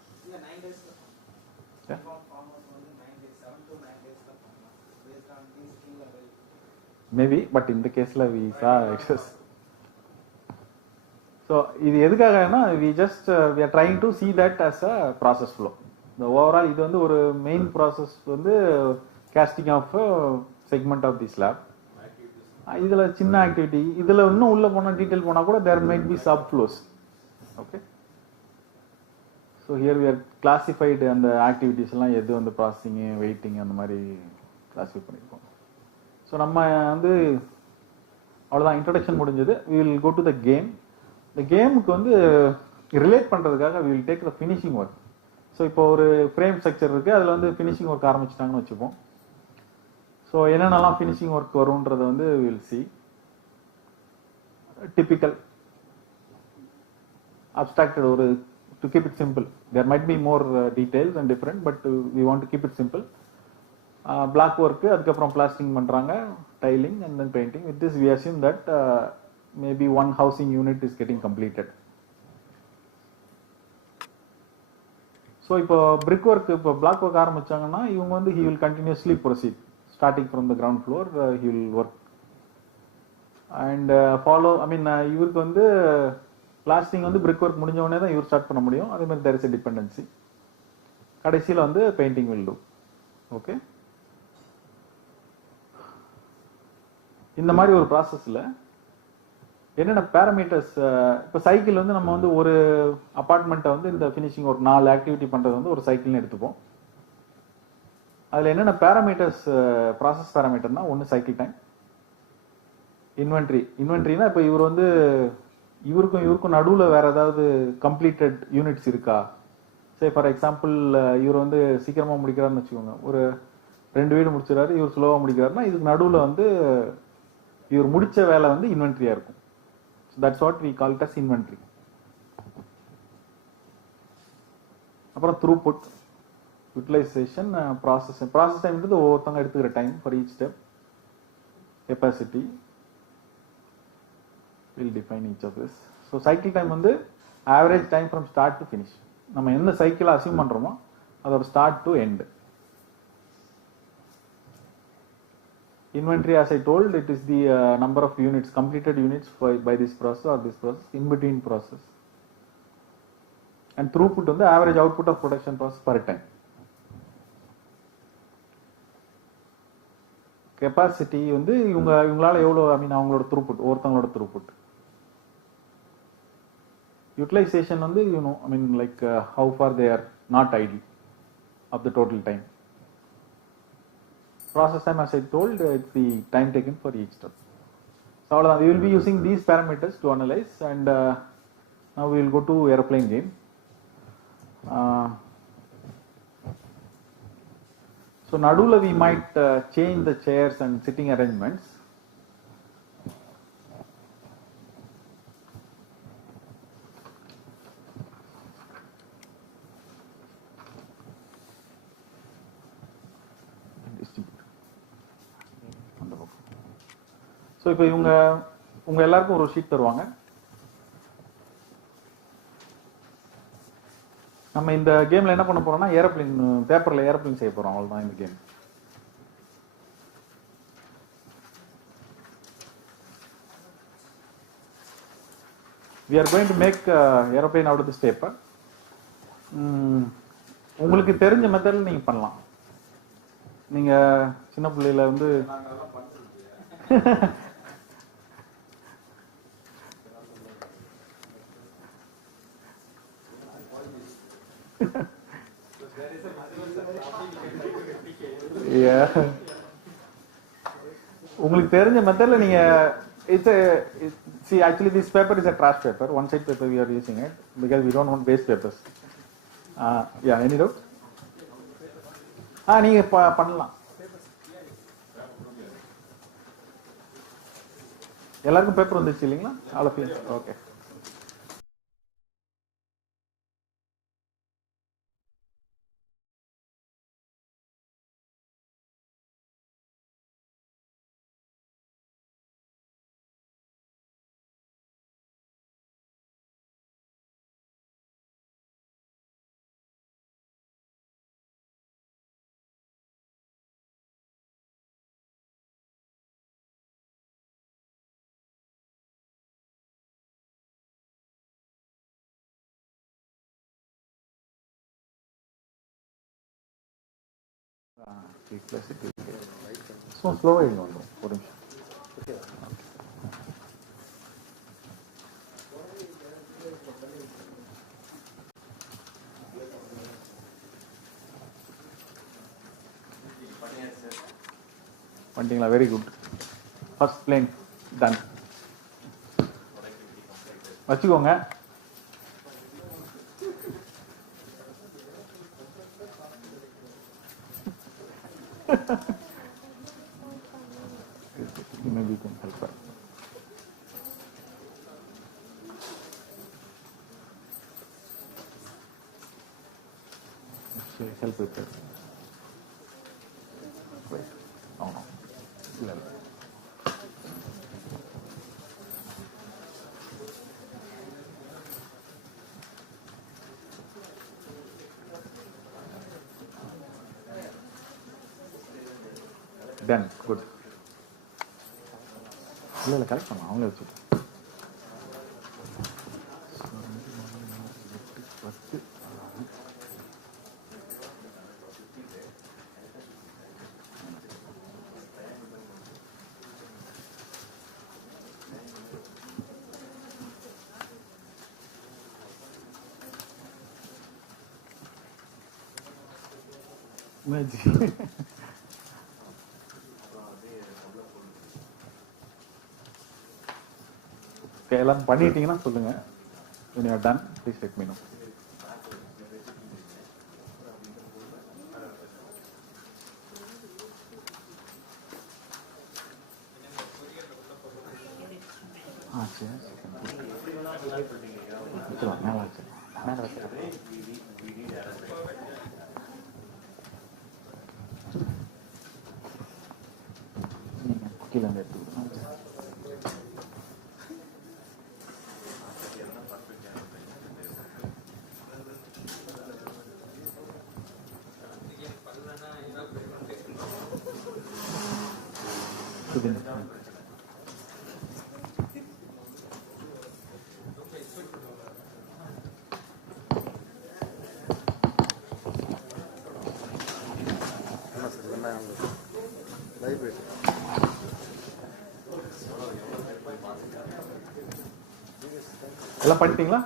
Maybe, but in the case we saw excess. So இது எதுக்காகனா we are trying to see that as a process flow. The overall இது வந்து ஒரு main process வந்து casting of a segment of the slab. இதுல சின்ன activity, இதுல இன்னும் உள்ள போனா டீடைல் போனா கூட there might be sub flows. Okay. So here we are classified அந்த activities எல்லாம் எது வந்து processing, waiting அந்த மாதிரி classify பண்ணிருக்கோம். So நம்ம வந்து அவ்வளவுதான் இன்ட்ரோடக்ஷன் முடிஞ்சது. We will go to the game. The கேமுக்கு வந்து ரிலேட் பண்றதுக்காக we will take the finishing work. So இப்போ ஒரு ஃப்ரேம் ஸ்ட்ரக்சர் இருக்கு, அதுல வந்து ஃபினிஷிங் ஒர்க் ஆரம்பிச்சிட்டாங்கன்னு வச்சுப்போம். ஸோ என்னென்னலாம் ஃபினிஷிங் ஒர்க் வரும்ன்றதை வந்து we will see. Typical abstracted ஒரு to keep it simple. There might be more details and different, but we want to keep it simple. Black work, அதுக்கப்புறம் blasting பண்றாங்க, டைலிங் and then painting. With this we assume that maybe one housing unit is getting completed. So இப்போ brick work இப்போ block work ஆரம்பிச்சாங்கன்னா இவங்க வந்து he will continuously proceed starting from the ground floor, he will work and follow. I mean இவருக்கு வந்து blasting வந்து brick work முடிஞ்ச உடனே தான் இவர் ஸ்டார்ட் பண்ண முடியும். அதே மாதிரி there is a dependency. கடைசியில் வந்து பெயிண்டிங் will do. ஓகே, இந்த மாதிரி ஒரு ப்ராசஸில் என்னென்ன பேராமீட்டர்ஸ், இப்போ சைக்கிள் வந்து நம்ம வந்து ஒரு அப்பார்ட்மெண்ட்டை வந்து இந்த ஃபினிஷிங் ஒரு 4 ஆக்டிவிட்டி பண்ணுறது வந்து ஒரு சைக்கிள்னு எடுத்துப்போம். அதில் என்னென்ன பேராமீட்டர்ஸ், ப்ராசஸ் பேராமீட்டர்னா ஒன்று சைக்கிள் டைம், இன்வென்ட்ரினா இப்போ இவர் வந்து இவருக்கும் நடுவில் வேற ஏதாவது கம்ப்ளீட்டட் யூனிட்ஸ் இருக்கா. சே ஃபார் எக்ஸாம்பிள் இவர் வந்து சீக்கிரமாக முடிக்கிறாருன்னு வச்சுக்கோங்க, ஒரு 2 வீடு முடிச்சிடறாரு, இவர் ஸ்லோவாக முடிக்கிறாருன்னா இதுக்கு நடுவில் வந்து இவர் முடிச்ச வேலை வந்து இன்வென்ட்ரியா இருக்கும். So that's what we call it as inventory. அப்புறம் throughput, utilization, process time வந்து ஒவ்வொருத்தங்க எடுத்துக்கிற time for each step, capacity, we'll define each of this. So cycle time வந்து average time from start to finish. நம்ம எந்த சைக்கிளை assume பண்றோமோ அதோட start to end. Inventory, as I told, it is the number of units, completed units by this process or this process, in between process. And throughput on the average output of production process per time. Capacity வந்து இவங்களால எவ்வளோ, I mean அவங்களோட throughput, ஒருத்தங்களோட throughput. Utilization வந்து I mean like how far they are not idle of the total time. Process time, as I told, it's the time taken for each step. So we will be using these parameters to analyze, and now we will go to airplane game. So nadula we might change the chairs and sitting arrangements. So இப்போ உங்க எல்லாருக்கும் ஒரு sheet தருவாங்க. நம்ம இந்த கேம்ல என்ன பண்ண போறோம்னா ஏரோப்ளேன், பேப்பர்ல ஏரோப்ளேன் செய்ய போறோம், அவ்வளவுதான் இந்த game. We are going to make aeroplane out of this paper. உங்களுக்கு தெரிஞ்ச மெத்தட்ல நீங்க பண்ணலாம். நீங்க சின்ன பிள்ளையில வந்து உங்களுக்கு தெரிஞ்ச மெத்தட்ல நீங்க see actually this paper is a trash paper, one side paper we are using it because we don't want waste papers. Yeah, any doubt? நீங்க பண்ணலாம். எல்லாருக்கும் பேப்பர் வந்துச்சு இல்லைங்களா? all of you? Okay. So slow ஆயிடுங்க ஒரு நிமிஷம். பண்ணிட்டீங்களா? Very good. First plane done. வச்சுக்கோங்க. Maybe you can help her. Help with that. Wait. Oh no. Done good. இல்லை கரெக்ட் பண்ணலாம், அவங்களே வச்சு 10. எல்லாம் பண்ணிட்டீங்கன்னா சொல்லுங்க. when you are done please let me know. சரி மேலே வச்சு மேலே வச்சு கீழே இருந்து எடுத்துக்கிட்டோம். எல்லாம் பண்ணிட்டீங்களா?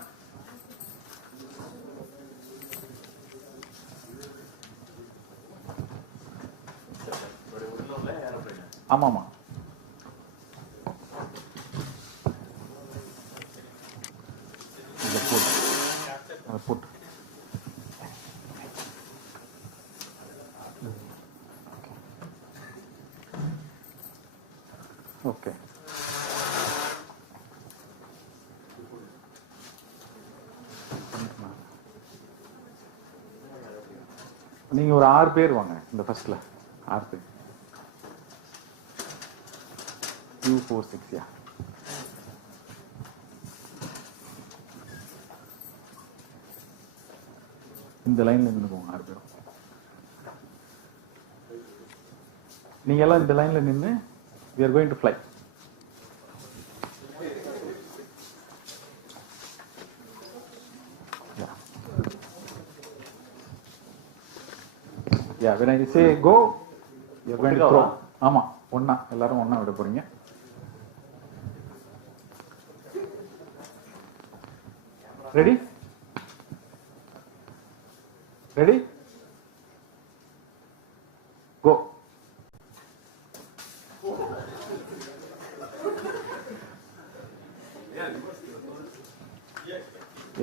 ஆமாமா போட்டு ஓகே. நீங்க ஒரு 6 பேர் வாங்க இந்த ஃபர்ஸ்ட்ல. 6 பேர். 2 4 6 யா. இந்த லைன்ல நின்னு போங்க 6 பேரும். நீங்க எல்லாம் இந்த லைன்ல நின்னு we are going to fly. Yeah, when I say go, you are going to throw. ஆமா, ஒண்ணா எல்லாரும் ஒண்ணா விட போறீங்க. Ready? Ready? Go.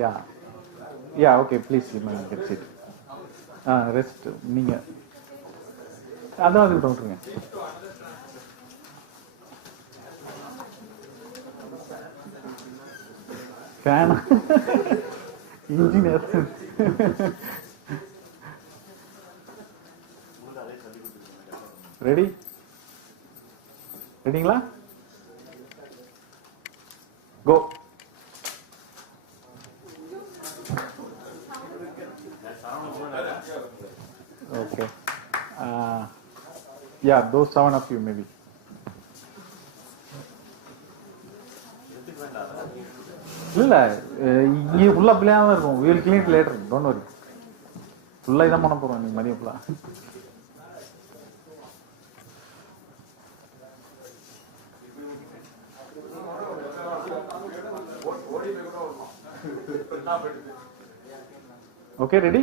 Yeah. Yeah, okay, please, you may get seat. Rest நீங்க அதான் அதுக்கிட்ட விட்டுருங்க. ஃபேனா இன்ஜினியர். ரெடி? ரெடிங்களா? Go. Okay. Yeah, those 7 of you maybe. இல்ல இங்கே ஃபுல்லா பிள்ளையா தான் இருக்கும். we will clean it later, don't worry. ஃபுல்லா இதான் பண்ண போறோம் நீ மதியம் ஃபுல்லா. Okay, ready?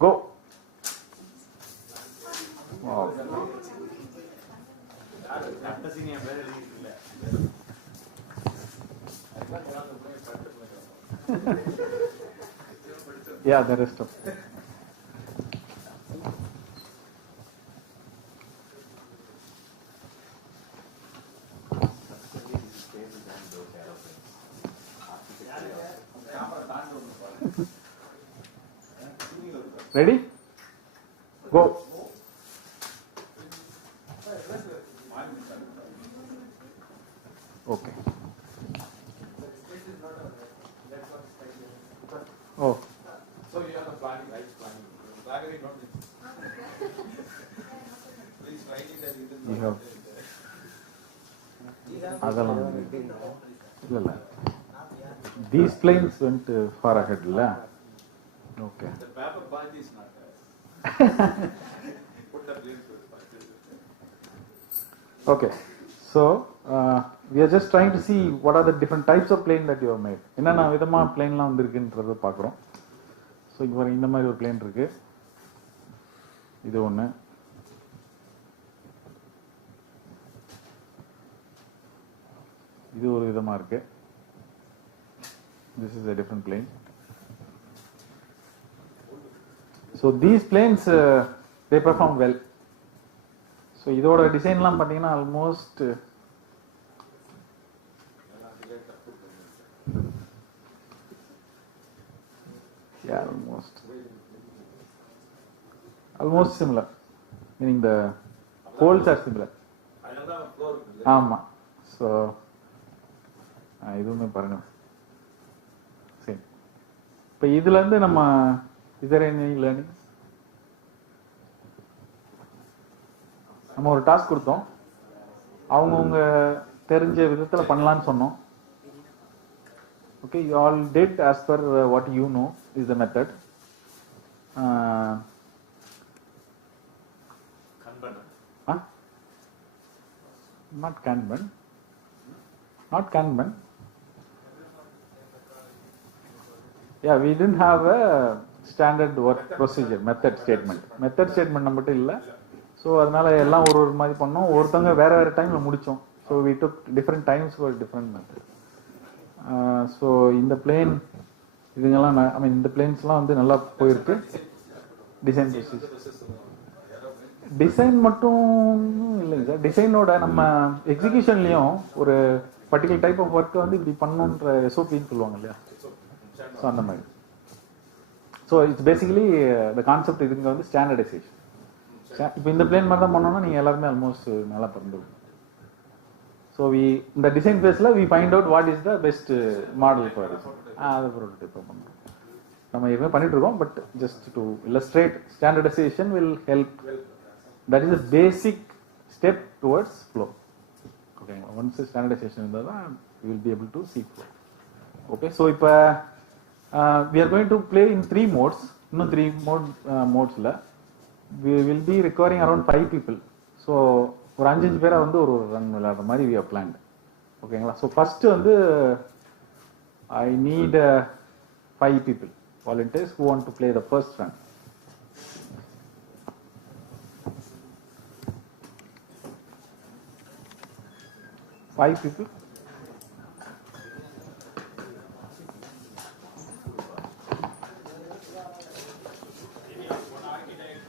Go. Wow. Yeah, the rest of it. Ready? Go. Okay. Oh. So you are the planning, right? Planning. அதெல்லாம் இல்லை these planes went far ahead இல்ல okay The paper point is not put the planes to the point. Okay, so we are just trying to see what are the different types of plane that you have made. என்னென்ன விதமா பிளேன்லாம் வந்திருக்குன்றத பார்க்குறோம். So இங்கே வர இந்த மாதிரி ஒரு plane இருக்கு, இது ஒன்று, இது ஒரு விதமா இருக்கு. This is a different plane. So these planes they perform well. So இதோட டிசைன்லாம் பார்த்தீங்கன்னா almost almost similar, meaning the holes are similar. ஆமா, ஸோ இதுவுமே பாருங்க சரி. இப்போ இதுல இருந்து நம்ம இதர லேர்னிங் நம்ம ஒரு டாஸ்க் கொடுத்தோம், அவங்கவுங்க தெரிஞ்ச விதத்தில் பண்ணலான்னு சொன்னோம். Okay, you all did as per what you know is the method. Kanban. Huh? Not Kanban. Not Kanban. Yeah, we didn't have a standard work procedure, method statement. Method statement நம்மகிட்ட இல்லை. So அதனால எல்லாம் ஒரு ஒரு மாதிரி பண்ணோம், ஒருத்தவங்க வேற வேற டைம்ல முடிச்சோம். So we took different times for different method. So இந்த பிளேன் இதுங்கெல்லாம் ஐ மீன் இந்த பிளேன்ஸ்லாம் வந்து நல்லா போயிருக்கு. டிசைன் டிசைன் மட்டும் இல்லைங்க சார், டிசைனோட நம்ம எக்ஸிகியூஷன்லையும் ஒரு பர்டிகுலர் டைப் ஆஃப் ஒர்க்கை வந்து இப்படி பண்ணணுன்ற எஸ்ஓபின்னு சொல்லுவாங்க இல்லையா, ஸோ அந்த மாதிரி. So it's basically the concept இதுங்க வந்து ஸ்டாண்டர்டைசேஷன். இப்போ இந்த பிளேன் மாதிரி தான் பண்ணோம்னா நீங்கள் எல்லாருமே ஆல்மோஸ்ட் நல்லா பண்ணுவோம். ஸோ இந்த டிசைன் ஃபேஸில் we find out what is the best model for அதை ப்ரோட்டோடைப் பண்ணுறோம். நம்ம எதுவுமே பண்ணிட்டு இருக்கோம், but just to illustrate standardisation will help. That is the basic step towards flow. ஓகேங்களா, ஒன்ஸ் ஸ்டாண்டர்டைசேஷன் இருந்தால் தான் we will be able to see flow. Okay, so இப்போ we are going to play in 3 modes. இன்னும் 3 மோட்ஸில் we will be requiring around 5 people. So ஒரு 5 பேரை வந்து ஒரு run விளையாடுற மாதிரி we have planned. ஓகேங்களா, ஸோ ஃபர்ஸ்ட் வந்து I need 5 people volunteers who want to play the first run. Five people.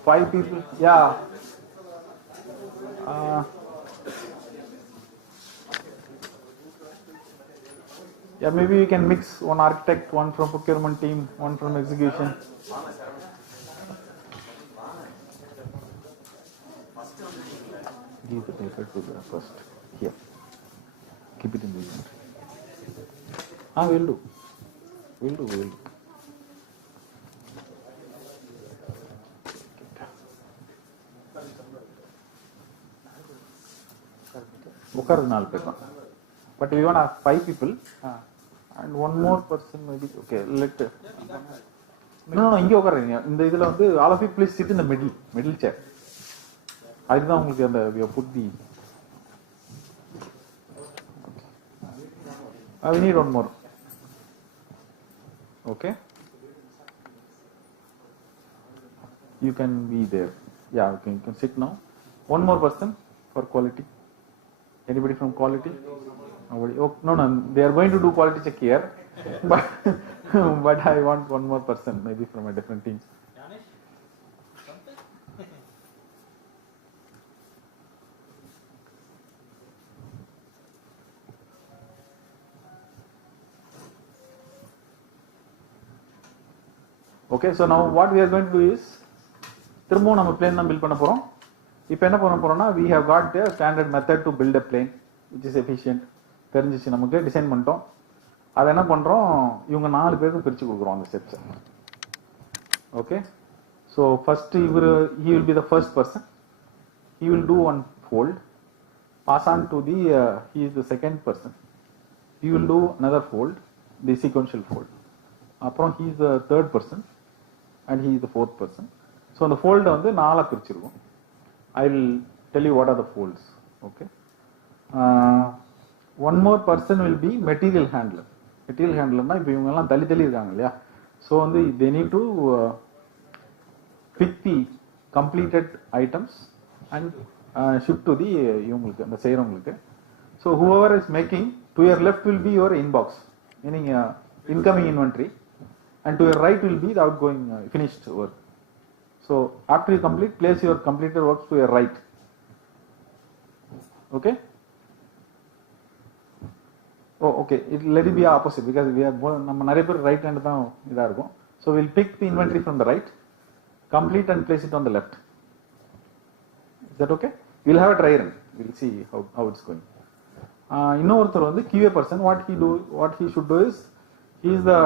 Five people, yeah. Yeah, maybe we can mix one architect, one from procurement team, one from execution. Give the paper to the first. Here. Keep it in the end. We'll do. உட்கார்றது 4 பேர் தான், but we want 5 people and one more person maybe. Okay, let no இங்க உட்காருங்க. இந்த இதுல வந்து all of you please sit in the middle chair. அதுதான் உங்களுக்கு அந்த we have put the we need one more. Okay, you can be there. Yeah, okay, you can sit now. One more person for quality. Anybody from quality? Nobody. Oh, no, they are going to do quality check here, but I want one more person, maybe from a different team. Okay, so now what we are going to do is திரும்பவும் நம்ம plane தான் build பண்ண போறோம். இப்போ என்ன பண்ண போறோம்னா we have got a standard method to build a plane which is efficient. தெரிஞ்சிச்சு, நமக்கு டிசைன் பண்ணிட்டோம். அதை என்ன பண்றோம், இவங்க 4 பேருக்கு பிரிச்சு கொடுக்குறோம் அந்த steps. Okay, so first he will be the first person. He will do one fold pass on to the, he is the second person. He will do another fold, the sequential fold. Aprom he is the third person and he is the fourth person. So on the fold வந்து நாலா பிரிச்சிருக்கும். I will tell you what are the folds. Okay. One more person will be material handler. Material handler na இப்போ இவங்க எல்லாம் தள்ளி இருக்காங்க இல்லையா? So வந்து they need to pick the completed items and shift to the இவங்களுக்கு அந்த செய்றவங்களுக்கு. So whoever is making, to your left will be your inbox, meaning incoming inventory, and to your right will be the outgoing finished work. So after you complete, place your completed works to your right. Okay. Oh, okay. Let it be opposite because we are நம்ம நிறைய பேர் right hand தான் இதா இருக்கும். So we'll pick the inventory from the right, complete and place it on the left. Is that okay? We'll have a try run. We'll see how it's going. இன்னொருத்தர் வந்து QA person, what he should do is, he is the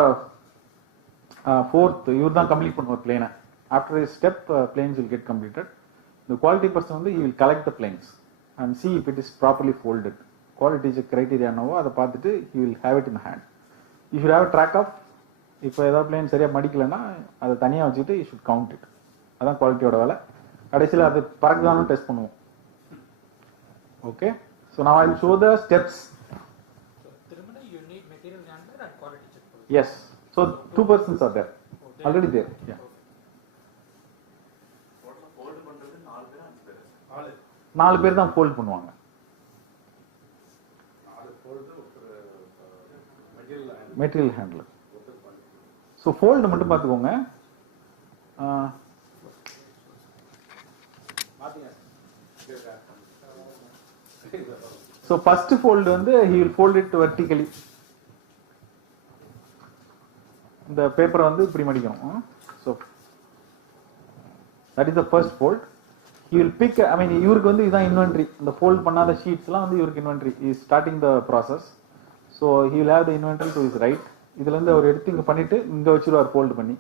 fourth, இவர் தான் complete பண்ணுவார் plane. After a step, planes will get completed. The quality person வந்து he will collect the planes and see if it is properly folded. Quality criteria என்னவோ அதை பார்த்துட்டு he will have it in the hand. You should have a track of, இப்போ ஏதாவது plane சரியா மடிக்கலன்னா அதை தனியாக வச்சுட்டு you should count it. அதான் குவாலிட்டியோட வேலை. கடைசியில் அது பறக்குதான்னு டெஸ்ட் பண்ணுவோம். Okay. So now I will show the steps. So you need material handler and quality check. Yes. So two persons are there. Already there. Yeah. நாலு பேர் தான் ஃபோல்ட் பண்ணுவாங்க. Material handler. So fold மட்டும் பார்த்துக்கோங்க. So first fold வந்து he will fold it vertically. இந்த பேப்பரை வந்து இப்படி மடிக்கணும். So that is the first fold. He will pick, I mean இவருக்கு வந்து இதான் inventory. இந்த fold பண்ணாத sheetsலாம் வந்து இவருக்கு inventory. He is starting the process. So he will have the inventory to his right. இதுல இருந்து அவர் எடுத்து இங்க பண்ணிட்டு இங்க வச்சிருவார் fold பண்ணி.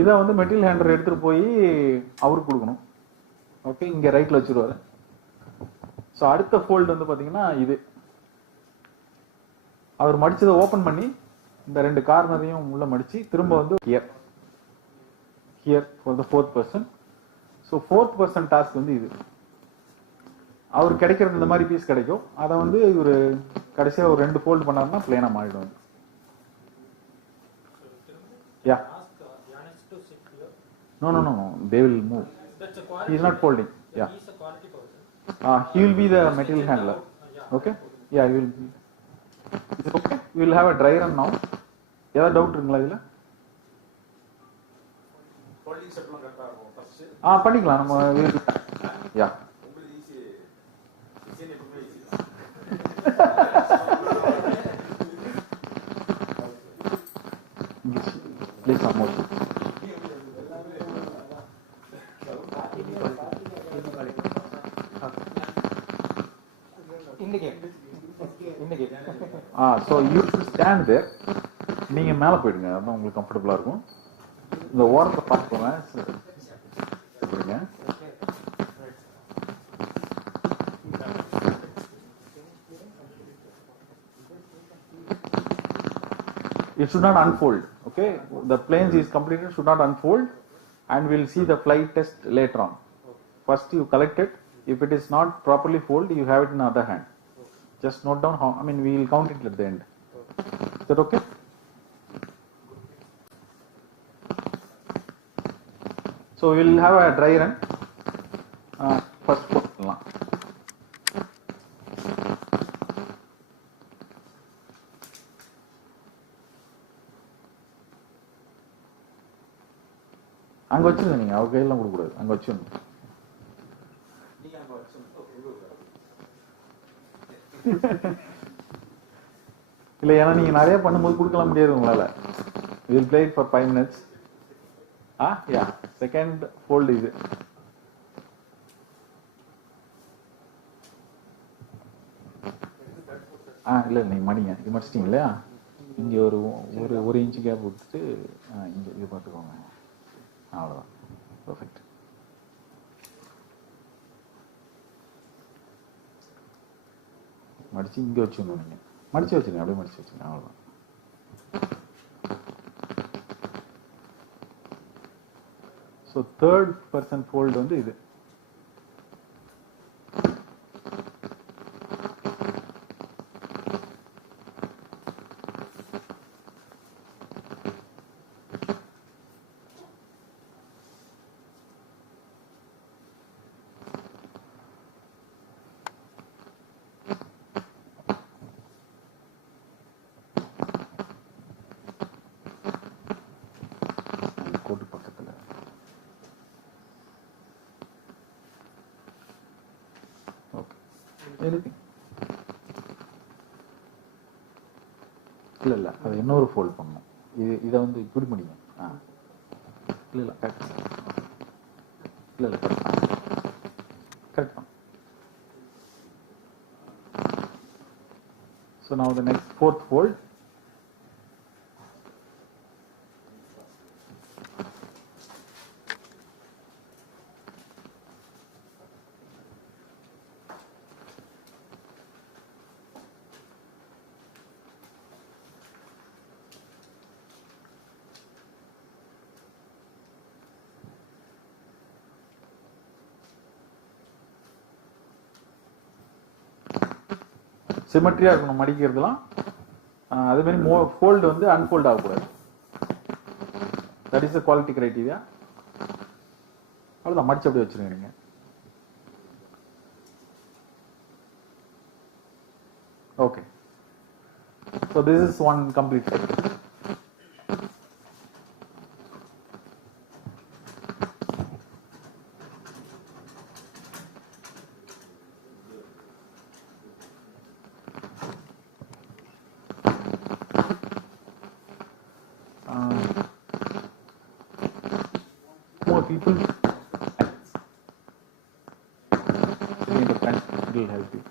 இதை வந்து மெட்டீரியல் ஹேண்டர் எடுத்துட்டு போய் அவருக்கு கொடுக்கணும். ஓகே, இங்க ரைட்ல வச்சிருவாரு. ஸோ அடுத்த ஃபோல்டு வந்து பாத்தீங்கன்னா இது அவர் மடிச்சதை ஓபன் பண்ணி இந்த ரெண்டு கார்னரையும் உள்ள மடிச்சு திரும்ப வந்து here for the fourth person. So fourth person task வந்து இது. அவர் கிடைக்கிறது இந்த மாதிரி பீஸ் கிடைக்கும். அதை வந்து இவர் கடைசியா ஒரு ரெண்டு ஃபோல்ட் பண்ணாருன்னா பிளேனா மாறிடும். Yeah. No. They will move. He is not folding. Yeah. He is a quality person. He will be the material handler. Okay. Yeah, he will be. Is it okay? We will have a dry run now. ஏதாவது doubt இருக்குங்களா இதுல? Folding செட்லாம் கரெக்ட்டா இருக்கும் first. பண்ணிக்கலாம் நம்ம. யா. உங்களுக்கு easy எப்பவுமே easy. Please some more. So you should stand there. நீங்க மேல போயிடுங்க, அதான் உங்களுக்கு கம்ஃபர்டபுளா இருக்கும். இந்த ஓரத்தை பார்த்துக்கோங்க. It should not unfold. Okay, the planes is completed, should not unfold, and we'll see the flight test later on. First you collect it. If it is not properly folded, you have it in the other hand. Just note down how, I mean we will count it at the end. Is that okay? So we will have a dry run. First fold. அங்க வச்சிருங்க, நீங்க அவங்க கையெல்லாம் கொடுக்க கூடாது, அங்க வச்சிருங்க. இல்ல, ஏன்னா நீங்க நிறைய பண்ணும்போது கொடுக்கலாம் முடியாது உங்களால. We will play it for 5 minutes. Yeah, second fold இது. இல்ல நீங்க மடிங்க, இது மடிச்சிட்டீங்க இல்லையா? இங்க ஒரு இன்ச்சு கேப் விட்டுட்டு இங்க இது பார்த்துக்கோங்க. அவ்வளவுதான். Perfect. மடித்து இங்கே வச்சுக்கணும். நீங்கள் மடித்து வச்சுருங்க, அப்படியே மடித்து வச்சுருங்க, அவ்வளோதான். ஸோ தேர்ட் பர்சன் ஃபோல்டு வந்து இது. கோட்டு பக்கத்தில் ஓகே. எனிதிங் இல்லை இல்லை, அது இன்னொரு ஃபோல்ட் பண்ணணும். இதை வந்து இப்படி முடியும். இல்லை இல்லை கரெக்ட், இல்லை இல்லை கரெக்ட் கரெக்ட் பண்ண. So now the next fourth fold. சிமெட்ரியாக இருக்கணும் மடிக்கிறதுலாம். அதேமாதிரி ஃபோல்டு வந்து அன்ஃபோல்ட் ஆகக்கூடாது. That is the quality criteria. அவ்வளோதான், மடிச்சு அப்படியே வச்சுருங்க நீங்கள். Okay. So this is one complete set. More people in the front, it will help you.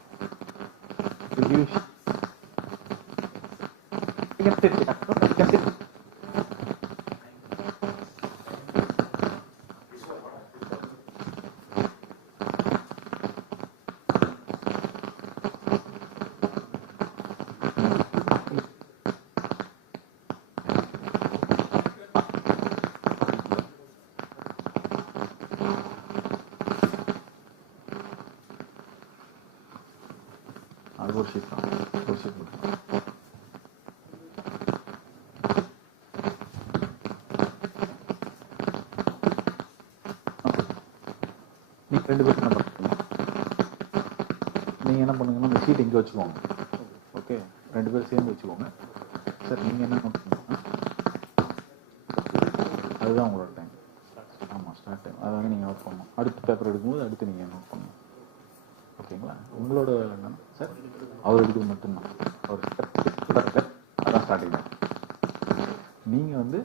You can sit. You can sit. ஒரு ஷீட் தான், ஒரு ஷீட் மட்டும். நீங்கள் 2 பேருக்கு நம்பர் நீங்கள் என்ன பண்ணுங்கன்னா இந்த ஷீட் இங்கே வச்சுக்கோங்க. ஓகே, 2 பேர் சேர்ந்து வச்சுக்கோங்க. சார் நீங்கள் என்ன நோட் பண்ணுங்கன்னா அதுதான் உங்களோட டைம். ஆமாம், ஸ்டார்ட் டைம். அதை வந்து நீங்கள் நோட் பண்ணணும். அடுத்த பேப்பர் எடுக்கும்போது அடுத்து நீங்கள் நோட் பண்ணணும். ஓகேங்களா? உங்களோட என்னன்னா சார் அவர் எடுக்கிறது மட்டும்தான். அவர் அதான் ஸ்டார்டிங். நீங்கள் வந்து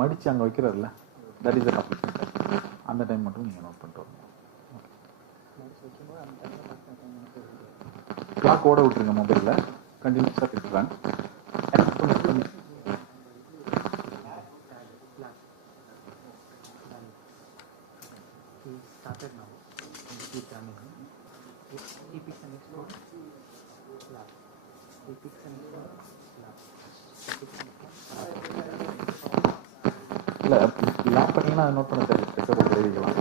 மடித்து அங்கே வைக்கிறார்ல, தட் இஸ் அந்த டைம் மட்டும் நீங்கள் நோட் பண்ணிட்டு வரணும். கிளாக் ஓட விட்டுருங்க மொபைலில், கண்டினியூஸாக திட்டுறாங்க. இல்லை லாப் பண்ணிங்கன்னா அதை நோட் பண்ண தெரியல. பெட்டர் எழுதிக்கலாம்.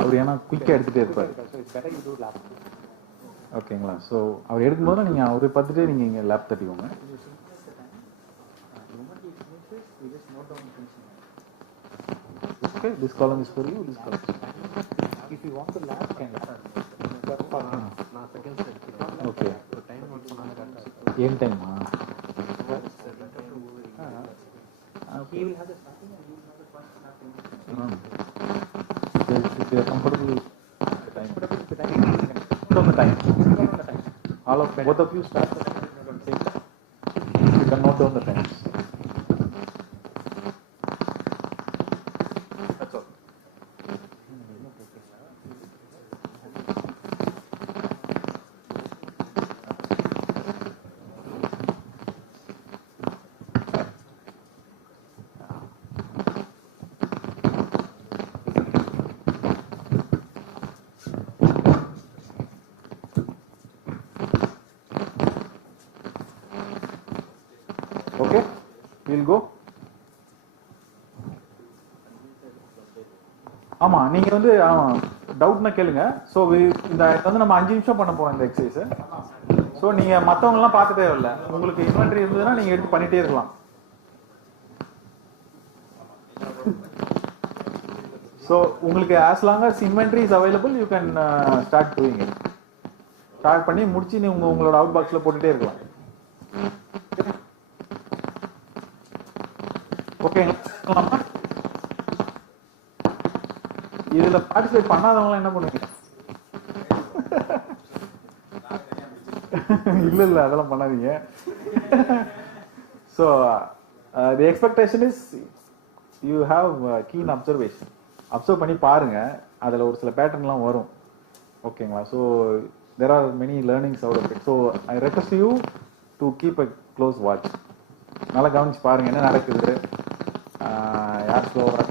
அவர் ஏன்னா குயிக்காக எடுத்துகிட்டே இருப்பார். ஓகேங்களா? ஸோ அவர் எடுக்கும்போது நீங்கள் அவரை பார்த்துட்டு நீங்கள் இங்கே lab தட்டிக்கோங்க. Okay, this column is for you, this column is for you. If you want to lab, can lab. Okay. End time. He will have the starting and you will have the first starting. If you are comfortable with the time. Put on the time. All of both of you start the time at the same time. You can note down the times. That's all. ஆமா நீங்க வந்து டவுட்னா கேளுங்க. So இந்த வந்து நம்ம 5 நிமிஷம் பண்ண போறோம் இந்த எக்ஸசைஸ். ஸோ நீங்க மற்றவங்க எல்லாம் பார்க்க தேவையில்லை. உங்களுக்கு இன்வென்ட்ரி இருந்ததுன்னா நீங்க எடுத்து பண்ணிட்டே இருக்கலாம். ஸோ உங்களுக்கு as long as inventory is available you can start doing it. Start பண்ணி முடிச்சு நீங்க உங்களோட அவுட் பாக்ஸ்ல போட்டுட்டே இருக்கலாம். ஓகே, இதுல பார்ட்டிசிபேட் பண்ணாதவங்க என்ன பண்ணுவீங்க? இல்ல அதெல்லாம் பண்ணாதீங்க. So the expectation is you have keen observation. Observe பண்ணி பாருங்க, அதில் ஒரு சில பேட்டர்ன்லாம் வரும். ஓகேங்களா? So there are many learnings out of it. So I request you to keep a close watch. நல்லா கவனிச்சு பாருங்க என்ன நடக்குது, யார் ஸ்லோவாக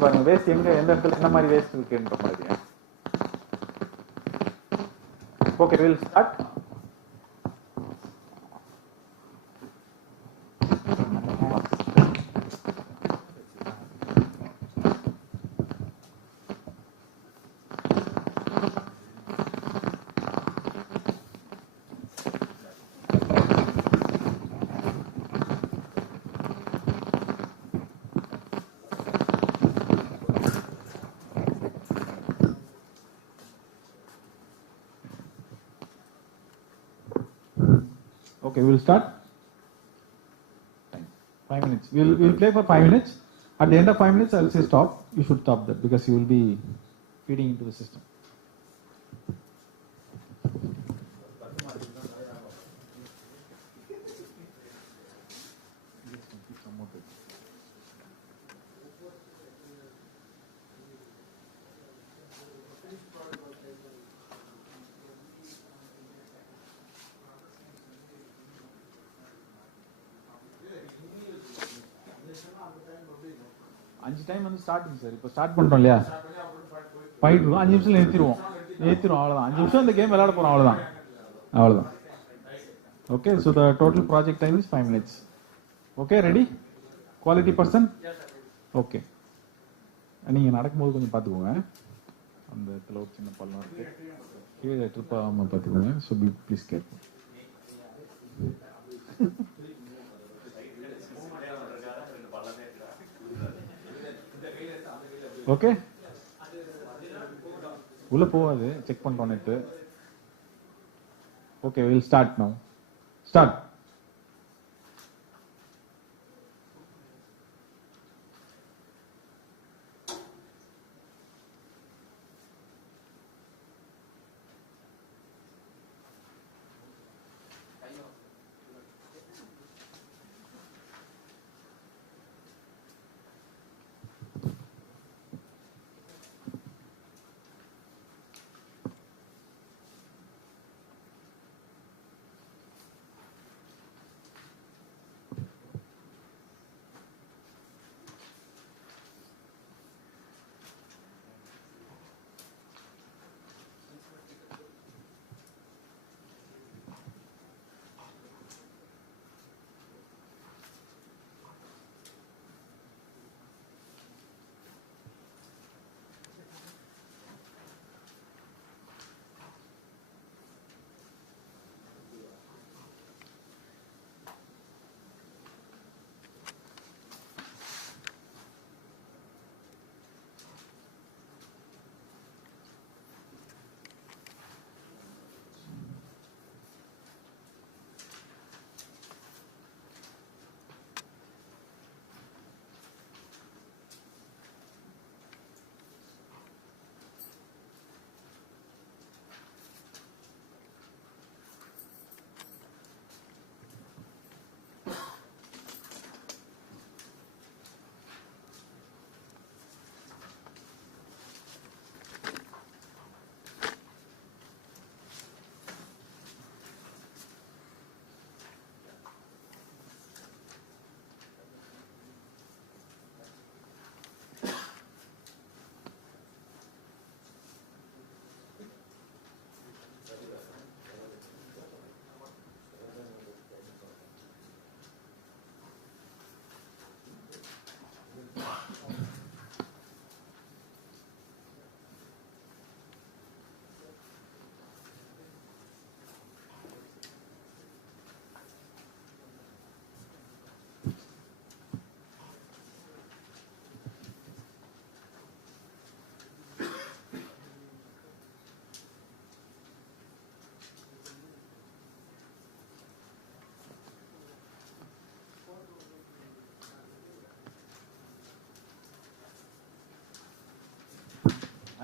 பாருங்க, வேஸ்ட் எங்க எந்த இடத்துல என்ன மாதிரி வேஸ்ட் இருக்குன்ற மாதிரி. Okay, we'll start. Okay, we'll start. 5 minutes. We'll play for 5 minutes. At the end of 5 minutes, I'll say stop. You should stop that because you will be feeding into the system. அஞ்சு time வந்து starting sir. இப்போ start பண்ணுறோம் இல்லையா, fight 5 நிமிஷத்தில் நிறுத்திடுவோம். அவ்வளோதான். 5 நிமிஷம் இந்த game விளையாட போகிறோம், அவ்வளோதான். Okay, so the total project time is 5 minutes. Okay, ready? Quality person? Okay, நீங்கள் நடக்கும்போது கொஞ்சம் பார்த்துக்கோங்க, அந்த இடத்துல ஒரு சின்ன பள்ளம் இருக்கு, கீழே ட்ரிப் ஆகாமல் பார்த்துக்கோங்க. So be please careful. Okay, உள்ள போகாது, செக் பண்றோம் நேத்து. Okay, we'll start now. Start.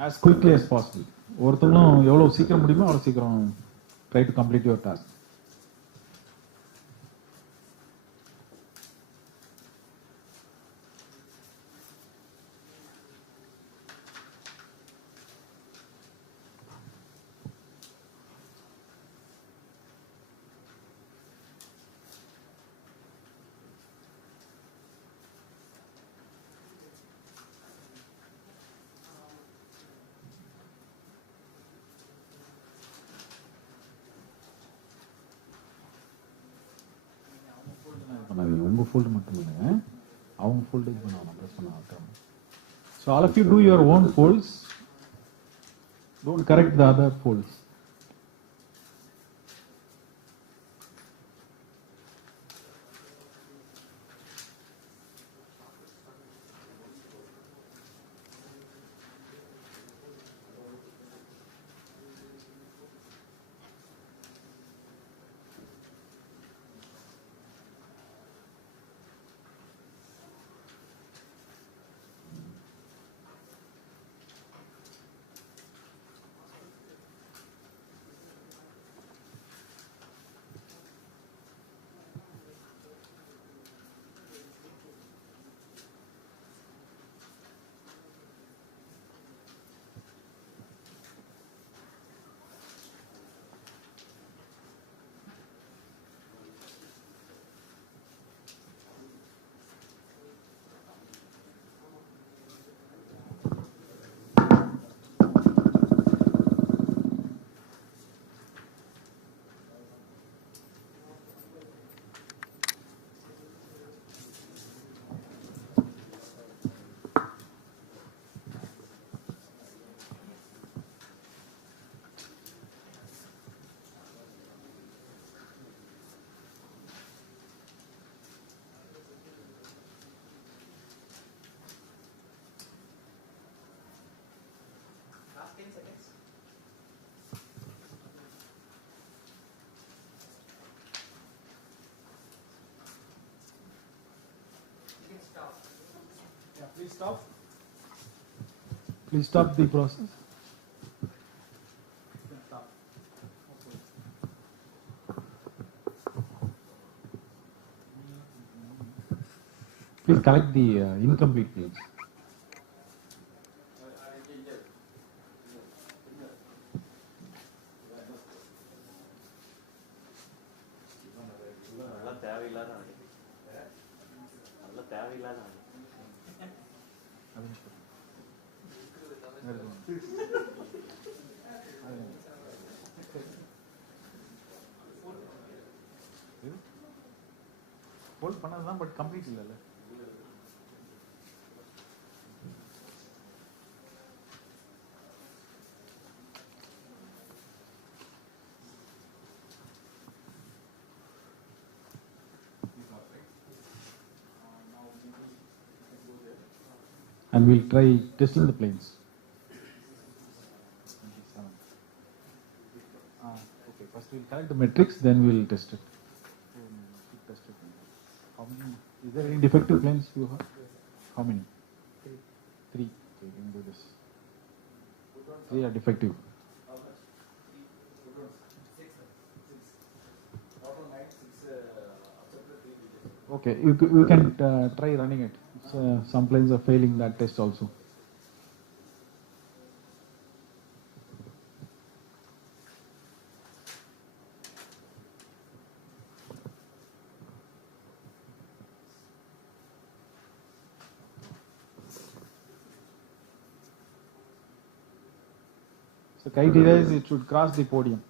as quickly as possible. ஒருத்தங்களும் எவ்வளோ சீக்கிரம் முடியுமோ அவ்வளோ சீக்கிரம் try to complete your task. உங்க ஃபோல்டு மட்டும் இல்லைங்க, அவங்க ஃபோல்டு இது பண்ணுவாங்க, ப்ரெஸ் பண்ண. So all of you do your own folds, don't correct the other folds. Last 10 seconds. You can stop. Yeah, please stop. Please stop the process. Stop. Please collect the incomplete page. Hold பண்ணதுதான், but complete இல்லைல்ல. And we'll try testing the planes. Okay, first we'll collect the metrics, then we'll test it. How many? Is there any defective planes you have? How many? Three. Okay, we can do this. Three are defective. Okay, you can try running it. Some planes are failing that test also. So criteria is it should cross the podium.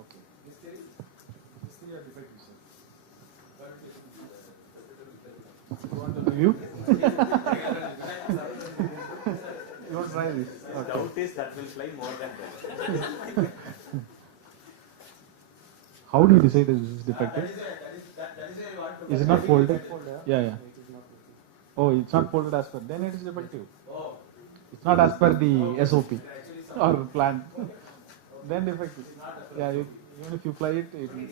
Okay. These three are defective, sir. You want to review? You want to try this? The doubt is that will fly more than that. How do you decide that this is defective? That is why you want to Is it not folded? Yeah, yeah. Oh, it's not folded as per. Then it is defective. It's not as per the SOP or plan. Then defective. Yeah, even if you fly it, it will.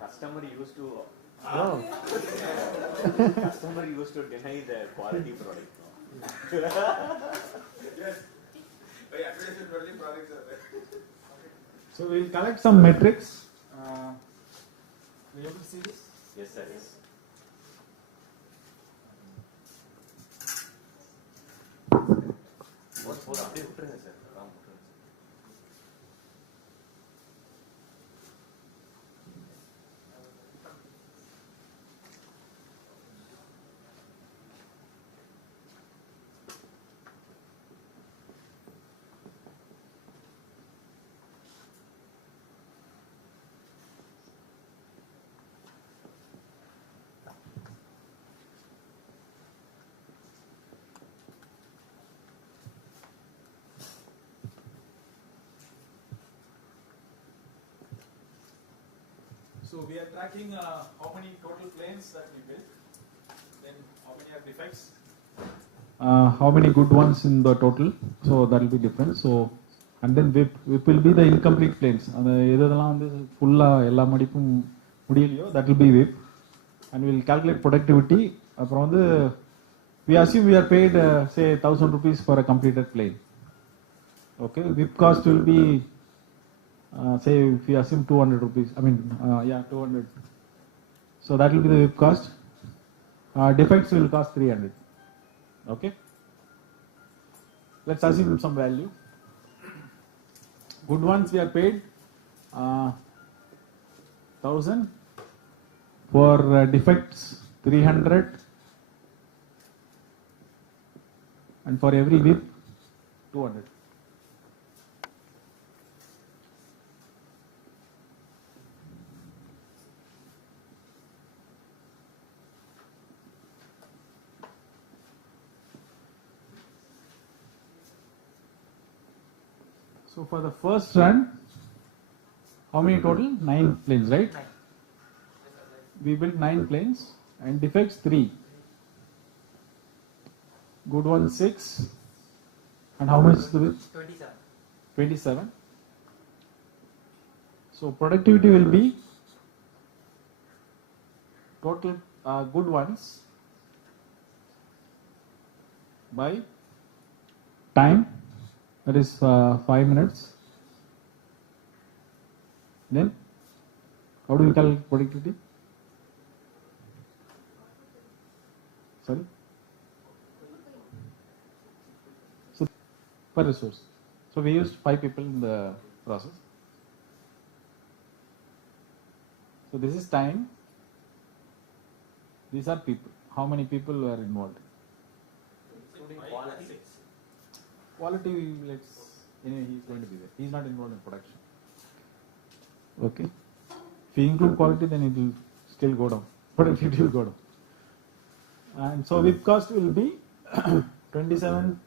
Customer used to Oh. customer used to deny the quality product. Yes. By advertisement only products are there. So we'll collect some metrics. Are you able to see this? Yes, sir. Yes. ஒரு அப்படியே விட்டுருங்க sir. So we are tracking how many total planes that we built, then how many are defects, how many good ones in the total. So that will be different. So and then whip will be the incomplete planes. அந்த எதெல்லாம் வந்து ஃபுல்லா எல்லா மடிப்பும் முடியலையோ that will be whip, and we will calculate productivity. அப்புறம் வந்து we assume we are paid say 1,000 rupees for a completed plane. Okay, whip cost will be say if we assume 200 rupees, I mean, 200. So that will be the whip cost. Defects will cost 300. Okay. Let's assume some value. Good ones we are paid 1,000. For defects 300. And for every whip 200. So for the first run, how many total? 9 planes, right? 9. We built 9 planes and defects 3. Good one 6. And how much is the width? 27. 27. So productivity will be total good ones by time. That is 5 minutes. Then, how do we calculate productivity? Sorry? So, per resource. So, we used 5 people in the process. So, this is time. These are people. How many people were involved? Quality, let's, anyway, he is going to be there. He is not involved in production. Okay. If you include quality, then it will still go down. Productivity will go down. And so whip cost will be 27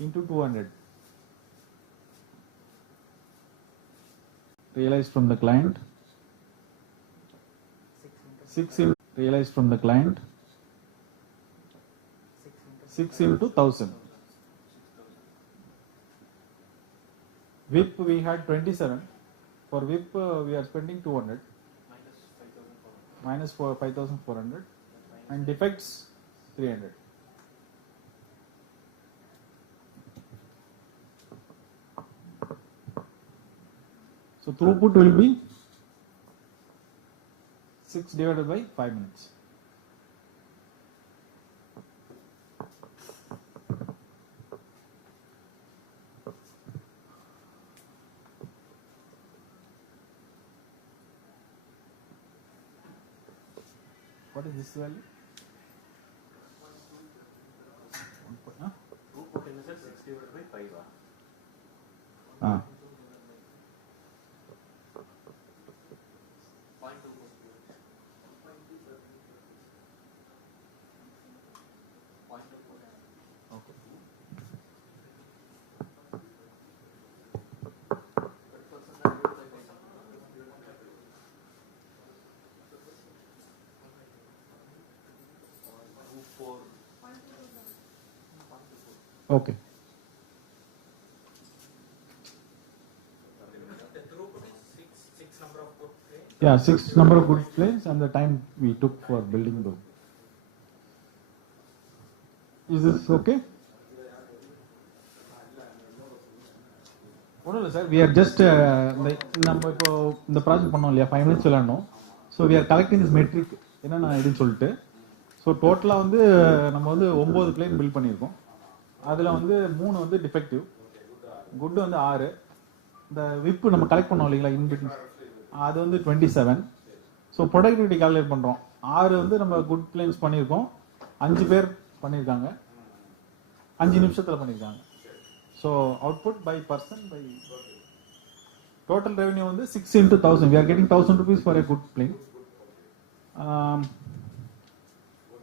into 200. Realized from the client. 6 into realized from the client. 6 into 1,000. WIP we had 27. For WIP we are spending 200. Minus 5,400. And defects 300. So throughput will be 6 divided by 5 minutes. What is this value? Throughput in the sense 6 divided by 5. Ah. Okay. Okay. The throughput is six number of good planes. Yeah, 6 number of good planes and the time we took for building them. Is this okay? ஒன்றும் இல்லை sir, we are just நம்ம இப்போ இந்த project பண்ணோம் இல்லையா, 5 minutes விளையாடணும். So we are collecting this metric என்னென்ன இதுன்னு சொல்லிட்டு. ஸோ டோட்டலாக வந்து நம்ம வந்து 9 பிளேன் பில்ட் பண்ணியிருக்கோம். அதில் வந்து 3 வந்து டிஃபெக்டிவ், குட் வந்து 6, இந்த விப்பு நம்ம கலெக்ட் பண்ணோம் இல்லைங்களா இன்பிட்வீன், அது வந்து 27. ஸோ ப்ரொடக்டிவிட்டி கால்குலேட் பண்ணுறோம். 6 வந்து நம்ம குட் பிளேன்ஸ் பண்ணியிருக்கோம், 5 பேர் பண்ணியிருக்காங்க, 5 நிமிஷத்தில் பண்ணியிருக்காங்க. So output by person by total revenue வந்து 6 into 1000. We are getting 1000 rupees for a good plane.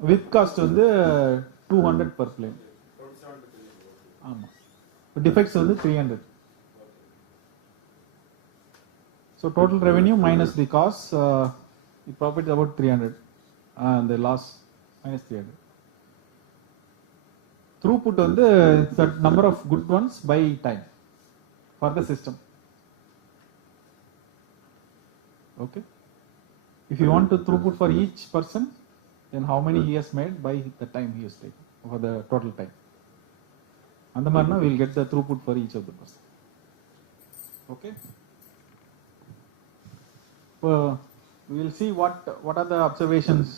With cost வந்து 200 per plane. ஆமா. Defects வந்து 300. So total revenue minus the cost, the profit is about 300 and the loss minus 300. Throughput வந்து the number of good ones by time for the system. Okay. If you want to throughput for each person, then how many he has made by the time he has taken for the total time. And the marna we will get the throughput for each of the person. Okay. We will see what are the observations.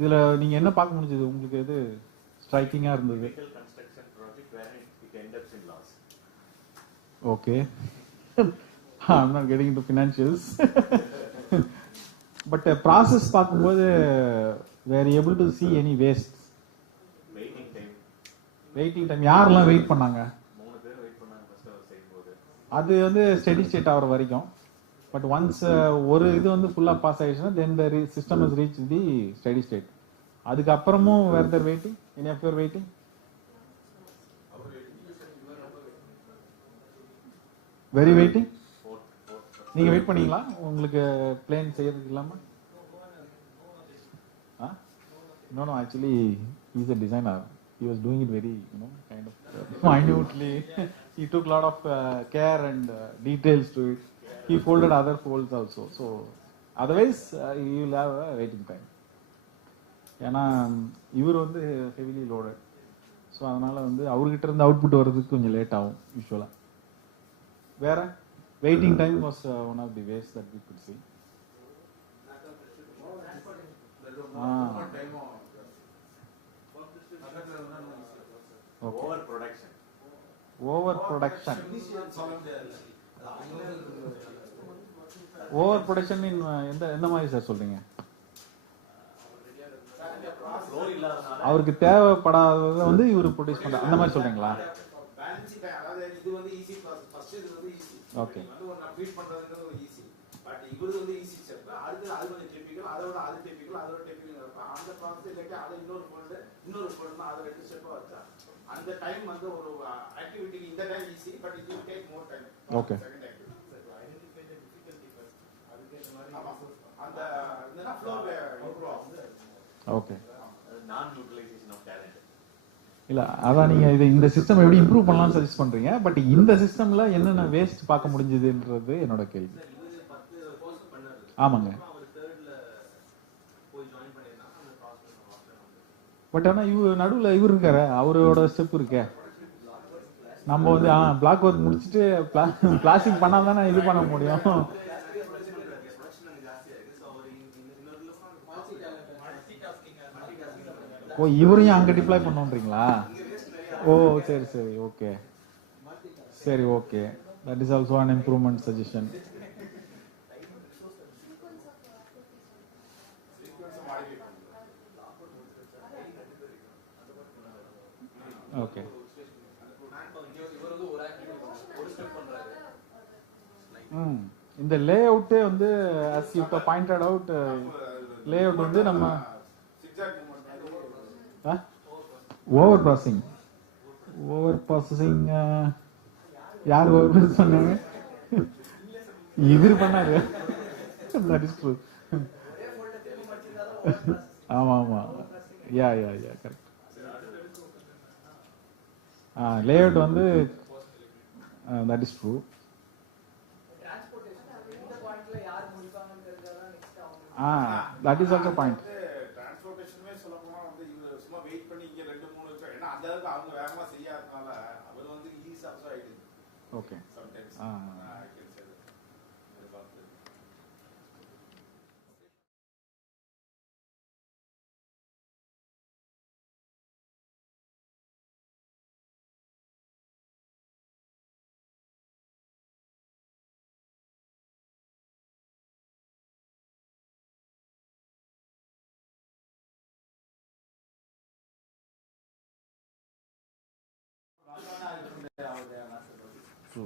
இதுல நீங்க என்ன பார்க்க முடிஞ்சது, உங்களுக்கு எது ஸ்ட்ரைக்கிங்கா இருந்தது? Construction project where it ends up in loss. Okay. I'm not getting into financials. But process பார்க்கும்போது were you able to see any waste? Waiting time யாரெல்லாம் வெயிட் பண்ணாங்க? 3 பேர் வெயிட் பண்ணாங்க ஃபர்ஸ்ட் அவர் செய்யும்போது. அது வந்து ஸ்டெடி ஸ்டேட் ஆகிற வரைக்கும். பட் ஒன்ஸ் ஒரு இது வந்து ஃபுல்லாக பாஸ் ஆகிடுச்சுன்னா then the system is reach the steady state. அதுக்கப்புறமும் where there waiting, any of your waiting? Very waiting. நீங்கள் வெயிட் பண்ணீங்களா உங்களுக்கு பிளேன் செய்யறதுக்கு இல்லாமல்? No, actually he is a designer. He was doing it very, kind of minutely. He took a lot of care and details to it. He folded other folds also. So otherwise you will have a waiting time. ஏன்னா இவர் வந்து heavily loaded. So அதனால வந்து அவர்கிட்ட இருந்து output வர்றதுக்கு கொஞ்சம் late ஆகும் யூஸ்வலாக. வேற waiting time was one of the ways that we could see. Over production. Over production. Over production எந்த மாதிரி சார் சொல்றீங்க? அவருக்கு தேவைப்படாததை வந்து இவரு ப்ரொடியூஸ் பண்ற அந்த மாதிரி சொல்றீங்களா? ஓகே. ஓகே. ஓகே. இல்ல அதான் நீங்க இந்த சிஸ்டம் எப்படி இம்ப்ரூவ் பண்ணலாம்னு சஜஸ்ட் பண்றீங்க. பட் இந்த சிஸ்டம்ல என்னென்ன வேஸ்ட் பார்க்க முடிஞ்சதுன்றது என்னோட கேள்வி. ஆமாங்க. பட் ஆனா நடுவில் இவர் இருக்காரு, அவரோட ஸ்டெப் இருக்கே. நம்ம வந்து பிளாக் ஒர்க் முடிச்சுட்டு பிளாஸ்டிக் பண்ணால் தானே இது பண்ண முடியும். ஓ இவரையும் அங்கே டிப்ளாய் பண்ணோன்றீங்களா? ஓ சரி சரி ஓகே சரி okay. That is also an improvement suggestion. Okay. இந்த லே அவுட்டே வந்து as you pointed out, layout வந்து நம்ம ஓவர் ப்ராசஸிங் யார் ஓவர் சொன்னாங்க? இவர் பண்ணாரு. That is true. ஆமா ஆமா யா கரெக்ட். லேஅவுட் வந்து that is true. That is also point. டிரான்ஸ்போர்ட்டேஷனுமே சொல்ல போனா வந்து இவர் சும்மா வெயிட் பண்ணி இங்க 2-3 நிமிஷம், ஏன்னா அந்த அளவுக்கு அவங்க வேகமா செய்யாதனால அவர் வந்து ஈஸி ஆல்சோ ஆயிடுது. Okay. Sometimes I can say that. True.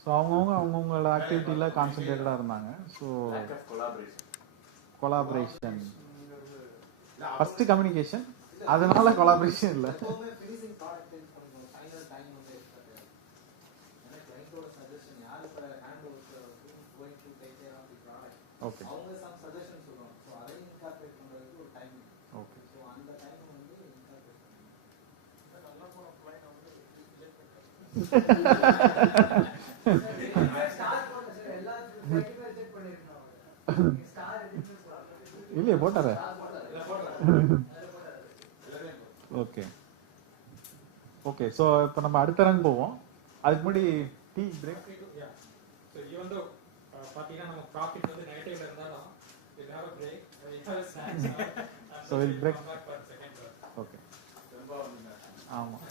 So அவங்கவுங்களோட ஆக்டிவிட்டியில் கான்சன்ட்ரேட்டடாக இருந்தாங்க. ஸோ கொலாபரேஷன் ஃபஸ்ட்டு கம்யூனிகேஷன், அதனால கொலாபரேஷன் இல்லை. ஓகே. ஓகே. இல்லையே போட்டார. Okay okay. ஸோ இப்போ நம்ம அடுத்த ரன் போவோம். அதுக்கு முன்னாடி tea break. So even though பார்த்தீங்கன்னா நம்ம ப்ராஃபிட் வந்து நெகட்டிவ்ல இருந்தாலும் we'll have a break, we'll have snacks, and so we'll break. come back for second round. Okay. ஆமாம்.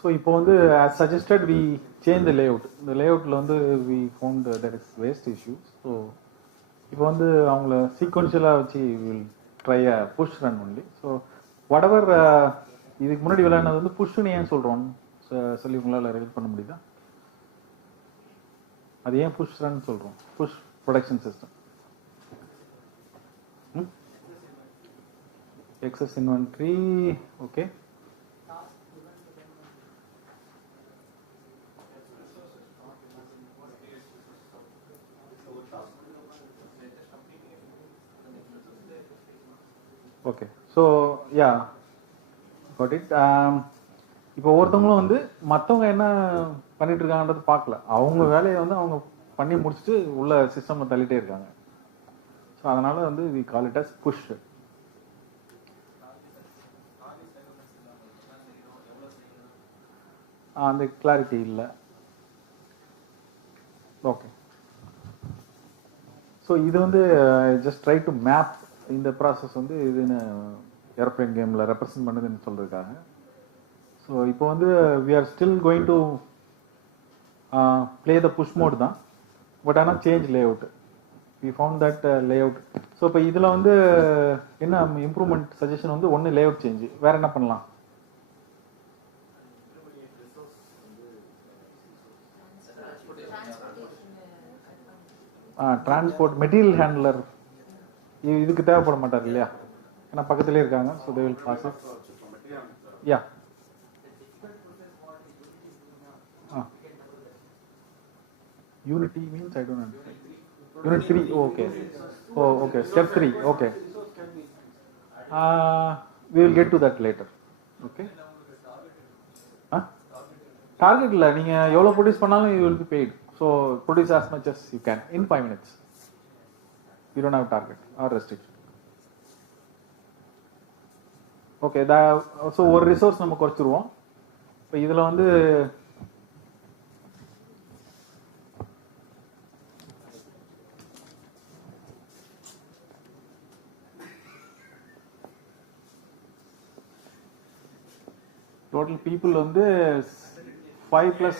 ஸோ இப்போ வந்து as suggested we change the layout. இந்த லேஅவுட்டில் வந்து we found there is waste issues. So இப்போ வந்து அவங்கள சீக்வன்ஷியலாக வச்சு will try a push run only. So whatever இதுக்கு முன்னாடி விளையாடினது வந்து புஷ்னு ஏன் சொல்கிறோம் சொல்லி உங்களால் ரிலேட் பண்ண முடியுதா? அது ஏன் புஷ் ரன் சொல்கிறோம்? Push production system. Excess inventory, okay. Okay, so yeah got it. இப்போ ஒருத்தவங்களும் வந்து மற்றவங்க என்ன பண்ணிட்டு இருக்காங்கன்றது பார்க்கல, அவங்க வேலையை வந்து அவங்க பண்ணி முடிச்சுட்டு உள்ள சிஸ்டமில் தள்ளிட்டே இருக்காங்க. ஸோ அதனால வந்து we call it as push. அந்த கிளாரிட்டி இல்லை. ஓகே, ஸோ இது வந்து ஜஸ்ட் ட்ரை டு மேப் இந்த ப்ராசஸ் வந்து இதுன்னு ஏரோப்ளேன் கேமில் ரெப்ரசன்ட் பண்ணுதுன்னு சொல்கிறதுக்காக. ஸோ இப்போ வந்து we are still going to play the push mode தான், பட் ஆனால் change layout. We found that layout. So இப்போ இதில் வந்து என்ன இம்ப்ரூவ்மெண்ட் சஜஷன் வந்து ஒன்று லேஅவுட் சேஞ்சு, வேற என்ன பண்ணலாம்? டிரான்ஸ்போர்ட் மெட்டீரியல் ஹேண்ட்லர் இதுக்கு தேவைப்பட மாட்டார் இல்லையா, ஏன்னா பக்கத்துலேயே இருக்காங்க. So they will pass it. Yeah, unity means I don't understand. Unit 3, okay. Oh okay, step 3, okay. we will get to that later. Okay, target இல்லை, நீங்கள் எவ்வளோ ப்ரொடியூஸ் பண்ணாலும் you will be paid. So produce as much as you can in 5 minutes. You don't have target or restriction. Okay, so ஒரு resource நம்ம குறைச்சிருவோம். இப்போ இதில் வந்து total people வந்து 5 +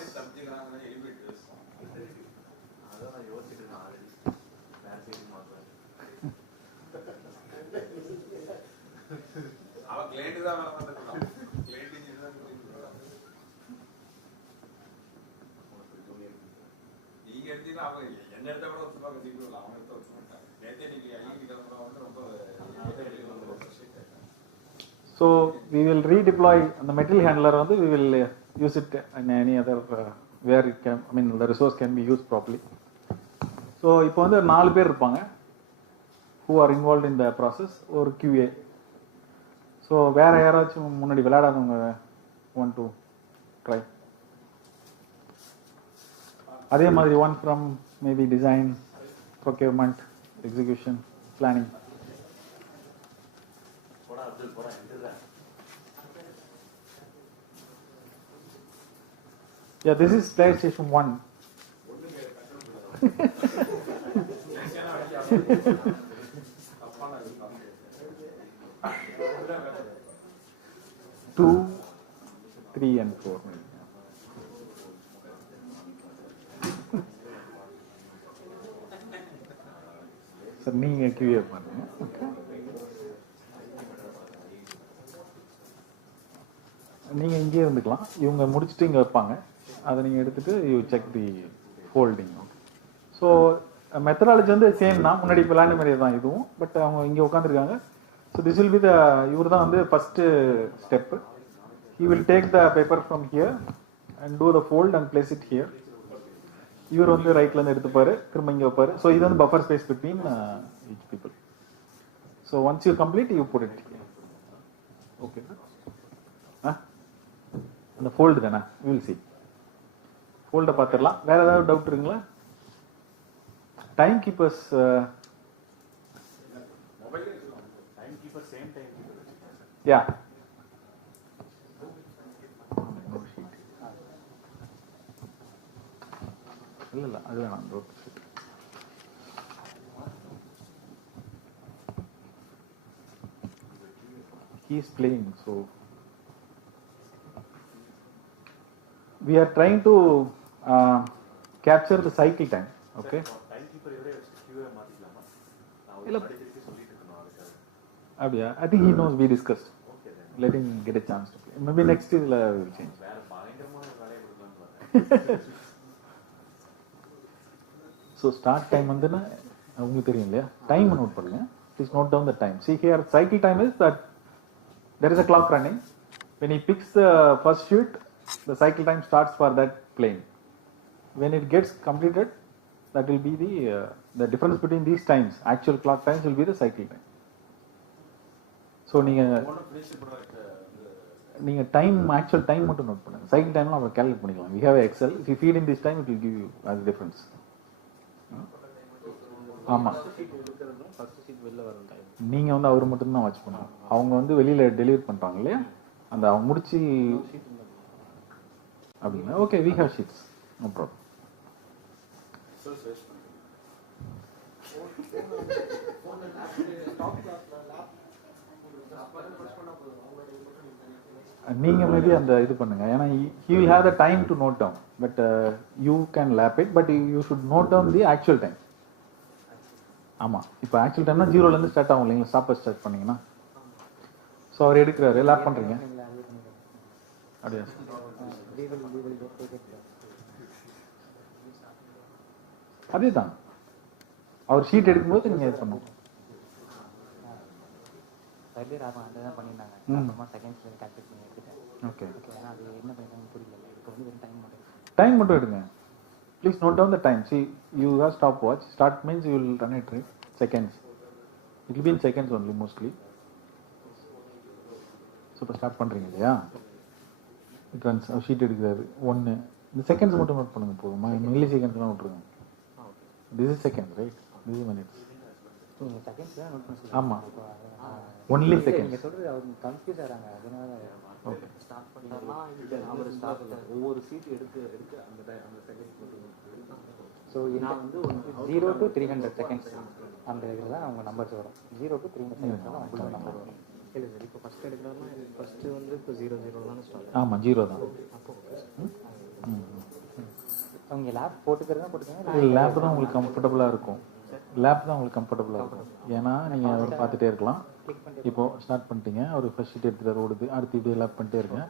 So we will redeploy the material handler வந்து we will use it in any other where it can, I mean the resource can be used properly. So இப்போ வந்து 4 பேர் இருப்பாங்க who are involved in the process, ஒரு QA. So வேற யாராச்சும் முன்னாடி விளையாடாதவங்க want to try? அதே மாதிரி one from maybe design, procurement, execution, planning. Yeah, this is PlayStation 1. Two, 3 and 4. So நீங்க QA பண்ணுங்க. நீங்க இங்கே இருந்துக்கலாம், இவங்க முடிச்சுட்டு இங்கே வைப்பாங்க, அதை நீங்கள் எடுத்துட்டு you check the folding. So methodology வந்து சேம் தான், முன்னாடி விளையாண்ட மாதிரியே தான் இதுவும், பட் அவங்க இங்கே உட்காந்துருக்காங்க. So this will be the, இவர் தான் வந்து first step. He will take the paper from here and do the fold and place it here. இவர் வந்து ரைட்லேருந்து எடுத்துப்பார், திரும்ப இங்கே வைப்பார். ஸோ இது வந்து buffer space between each people. So once you complete you put it. Okay, அந்த fold தானே, will see. ஃபோல்டை பார்த்துடலாம். வேற ஏதாவது டவுட் இருக்குங்களா? டைம் கீப்பர்ஸ், யா, இல்லை அது வேணாம். he is playing, so we are trying to capture the cycle time. Okay. I think he knows we discussed. Let him get a chance to play. Maybe next year we'll change. So start time vandana ungalku theriyum illaya, time note பண்ணுங்க. Please note down the time. See here, cycle time is that there is a clock running. When he picks the first shoot, the cycle time starts for that plane. When it gets completed, that will be the difference between these times. Actual clock times will be the cycle time. So நீங்க time actual time மட்டும் note பண்ணுங்க. Cycle டைம்லாம் அப்புறம் calculate பண்ணிக்கலாம். We have an Excel. If you feed in this time, it will give you as a difference. ஆமா, நீங்க வந்து அவர் மட்டும் தான் வாட்ச் பண்ணணும். அவங்க வந்து வெளியில டெலிவரி பண்றாங்க இல்லையா, அந்த அவங்க முடிச்சு அப்படின்னா okay, we have sheets, no problem. நீங்க மேபி அந்த இது பண்ணுங்க. ஏன்னா he will have the time to note down, but you can lap it, but you should note down the actual time. ஆமா, இப்போ ஆக்சுவல் டைம்னா 0ல இருந்து ஸ்டார்ட் ஆகும் இல்லைங்களா, ஸ்டாப்பர் ஸ்டார்ட் பண்ணீங்கன்னா. ஸோ அவர் எடுக்கிறாரு, லேப் பண்றீங்க அப்படியா? அதே தான், அவர் ஷீட் எடுக்கும்போது நீங்க இது பண்ணுங்க. டைம் மட்டும் எடுங்க. Please note down the time. See, you have stopwatch. Start means you will run it right seconds. It will be in seconds only mostly. So start பண்றீங்க இல்லையா, it runs. ஷீட் எடுக்கிறாரு 1. இந்த செகண்ட்ஸ் மட்டும் note பண்ணுங்க போதும். Milli செகண்ட்ஸ்லாம் விட்டுருங்க. This is seconds, right? This is minutes. ஆமா, only seconds. நீங்க சொல்றது அவங்க கன்ஃபியூஸ் ஆறாங்க. அதனால ஓகே, ஸ்டார்ட் பண்ணாமா இல்ல அவர் ஸ்டார்ட் ஒவ்வொரு சீட் எடுக்க அந்த செகண்ட்ஸ் மட்டும். சோ நான் வந்து 0 to 300 seconds அந்த இதுல தான் அவங்க நம்பர்ஸ் வரும். 0 to 300 seconds தான் உங்களுக்கு நம்பர் வரும். இல்ல சார், இப்போ ஃபர்ஸ்ட் எடுக்கறதுனா ஃபர்ஸ்ட் வந்து இப்போ 00 தான் ஸ்டார்ட். ஆமா, 0 தான். அப்போ அவங்க லேப் போட்டுக்கறதா லேப் தான் உங்களுக்கு கம்ஃபர்ட்டபிளா இருக்கும். லேப் தான் உங்களுக்கு கம்ஃபர்டபுளாக இருக்கும். ஏன்னா நீங்கள் அவர் பார்த்துட்டே இருக்கலாம். இப்போது ஸ்டார்ட் பண்ணிட்டீங்க, அவர் ஃபர்ஸ்ட் ஷீட் எடுத்துகிட்டு ஓடுது, அடுத்து இப்படி லேப் பண்ணிட்டே இருக்கேன்.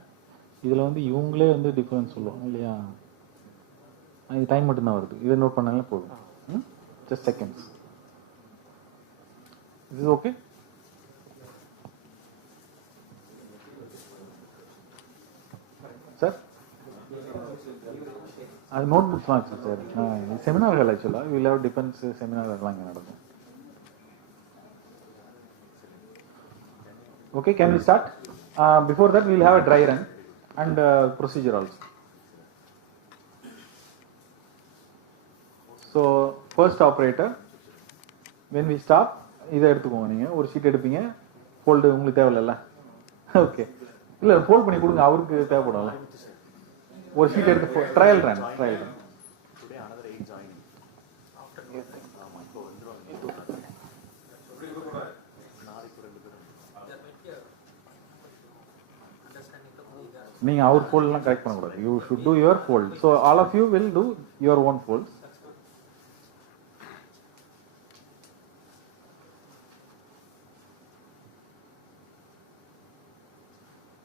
இதில் வந்து இவங்களே வந்து டிஃப்ரென்ஸ் சொல்லுவோம் இல்லையா, இது டைம் மட்டும்தான் வருது. இதை நோட் பண்ணாலே போதும். Just seconds. இது ஓகே. சார் அது நோட் புக்ஸ்லாம் இருக்கு சார். செமினார்கள் ஆக்சுவலாக வில் ஹேவ் டிஃபென்ஸ் செமினார்லாம் இங்கே நடக்கும். Okay, can we start? Before that will have a try run and procedure also. So first operator, when we stop இதை எடுத்துக்கோங்க. நீங்கள் ஒரு ஷீட் எடுப்பீங்க, ஃபோல்டு உங்களுக்கு தேவையில்ல. ஓகே, இல்லை ஃபோல்ட் பண்ணி கொடுங்க, அவருக்கு தேவைப்படல. ஒரு ஷீட் எடுத்து trial run. Today another 8 joining. After ஆமா, இப்போ வந்துருவாங்க. நீங்க அவர் ஃபோல்ட்லாம் கரெக்ட் பண்ண கூடாது. You should do your fold. So all of you will do your own folds.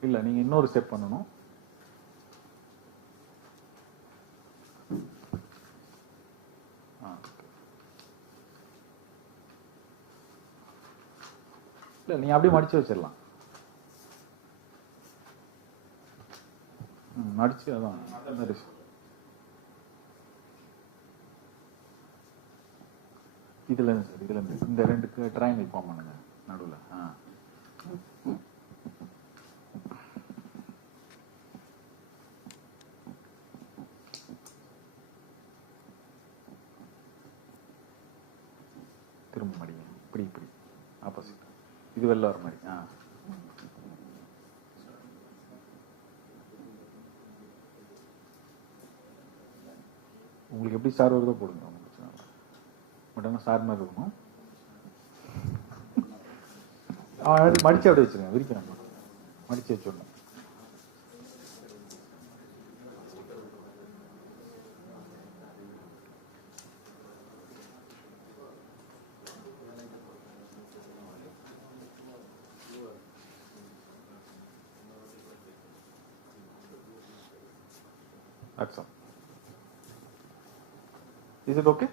இல்லை, நீங்க இன்னொரு ஸ்டெப் பண்ணணும். இல்லை, நீங்கள் அப்படியே மடிச்சு வச்சிடலாம். மடிச்சு அதான் இதுல இருந்து சார், இதுல இருந்து இந்த ரெண்டுக்கு ட்ரையாங்கிள் ஃபார்ம் பண்ணுங்க நடுவில். திரும்ப மடிங்க, இப்படி இப்படி ஆப்போசிட், இது வெளில வர மாதிரி. உங்களுக்கு எப்படி ஸ்டார் வருதோ போடுங்க, ஒன்றும் பிரச்சனை இல்லை. பட் ஆனால் ஸ்டார் மாதிரி இருக்கணும். மடிச்சு அப்படியே வச்சுருங்க, விரிக்கணும், மடிச்சு வச்சுடணும். That's all. Is it okay?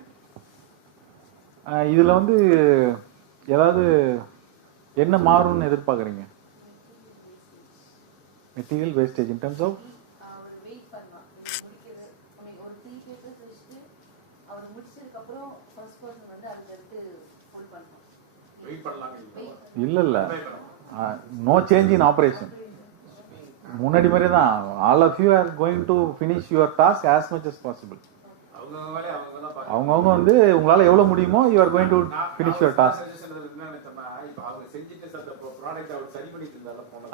இதில் வந்து ஏதாவது என்ன மாறும்னு எதிர்பார்க்குறீங்க? Material wastage in terms of our weight பண்ணலாம். முடிக்கிறது ஒரு 3 பேப்பர்ஸ் வச்சுட்டு அவர் முடிச்சதுக்கப்புறம் ஃபர்ஸ்ட் பர்சன் வந்து அதுக்கு எடுத்து ஃபுல் பண்ணலாம். வெயிட் பண்ணலாம் இல்லை நோ சேஞ்ச் இன் ஆப்ரேஷன். முன்னாடி மாதிரி தான். All of you are going to finish your task as much as possible. அவங்கவுங்க வந்து உங்களால் எவ்வளோ முடியுமோ you are going to finish your task.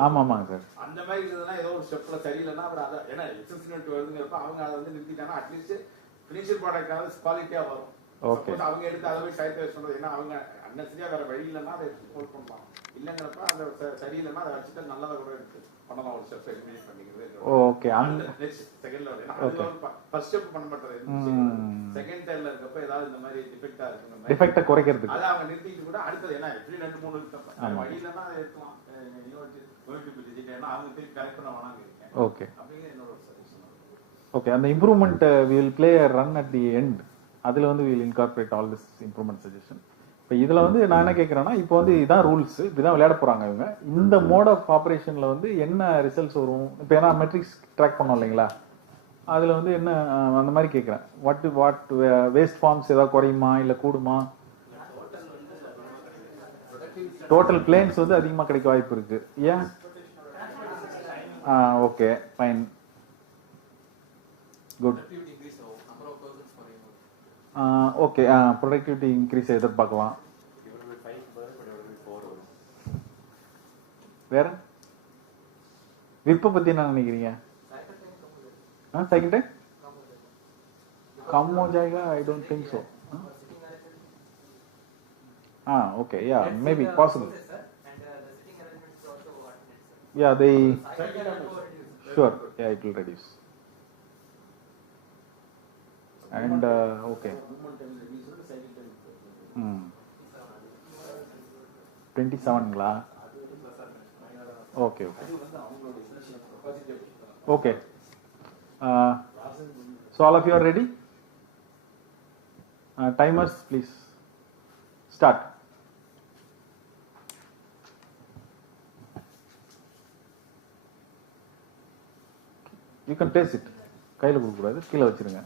ஆமாம் ஆமாங்க சார். அந்த மாதிரி இருந்ததுன்னா ஏதோ ஒரு ஸ்டெப்ல சரியில்லைன்னா அப்புறம் அதை ஏன்னா எக்ஸப்ஷனல் வருதுங்கிறப்ப அவங்க அதை வந்து நிறுத்திட்டாங்கன்னா அட்லீஸ்ட் ஃபினிஷியல் ப்ராடக்டாவது குவாலிட்டியா வரும். ஓகே. அவங்க எடுத்து அதை போய் சைட் வேஸ்ட் பண்ணுறது ஏன்னா அவங்க அன்னசரியா வேற வழி இல்லைன்னா அதை எடுத்து போல் பண்ணலாம். இல்லைங்கிறப்ப அந்த சரியில்லைன்னா அதை வச்சுட்டு நல்லதா கூட எடுத்து பண்ணலாம். ஒரு ஸ்டெப் எலிமினேட் பண்ணிக்கிறது. ஓகே. நெக்ஸ்ட் செகண்ட்ல ஃபர்ஸ்ட் ஸ்டெப் பண்ண மாட்டாரு. செகண்ட் டைம்ல இருக்கப்ப ஏதாவது இந்த மாதிரி டிஃபெக்ட்டா இருக்கு டிஃபெக்ட்டை குறைக்கிறதுக்கு அதை அவங்க நிறுத்திட்டு கூட அடுத்தது ஏன்னா எப்படி 2-3 இருக்கு வழி இல்லைன்னா அதை எடுக்கலாம். அவங்க திருப்பி கரெக்ட் பண்ண வேணாங்க. Okay okay. அந்த improvement will play a run at the end. அதில் வந்து will incorporate all this improvement suggestion. இப்போ இதில் வந்து நான் என்ன கேட்குறேன்னா இப்போ வந்து இதுதான் ரூல்ஸ், இப்படிதான் விளையாட போகிறாங்க இவங்க. இந்த மோட் ஆஃப் ஆப்ரேஷனில் வந்து என்ன ரிசல்ட்ஸ் வரும்? இப்போ ஏன்னா மெட்ரிக்ஸ் ட்ராக் பண்ணோம் இல்லைங்களா, அதில் வந்து என்ன அந்த மாதிரி கேட்குறேன். வாட் வேஸ்ட் ஃபார்ம்ஸ் ஏதாவது குறையுமா இல்லை கூடுமா? டோட்டல் பிளேன்ஸ் வந்து அதிகமாக கிடைக்க வாய்ப்பு இருக்கு. ஏன்? Okay fine good. Okay productivity increase எதிர்பார்க்கலாம். வேற விற்பை பற்றி என்ன நினைக்கிறீங்க? सेकंड टाइम कम हो जाएगा? I don't think so. हाँ okay yeah maybe possible. Yeah they sure yeah it will reduce and okay 27ங்களா? okay okay okay so all of you are ready? Timers please start. You can place it. கையில கொடுக்க கூடாது, கீழே வச்சிருங்க.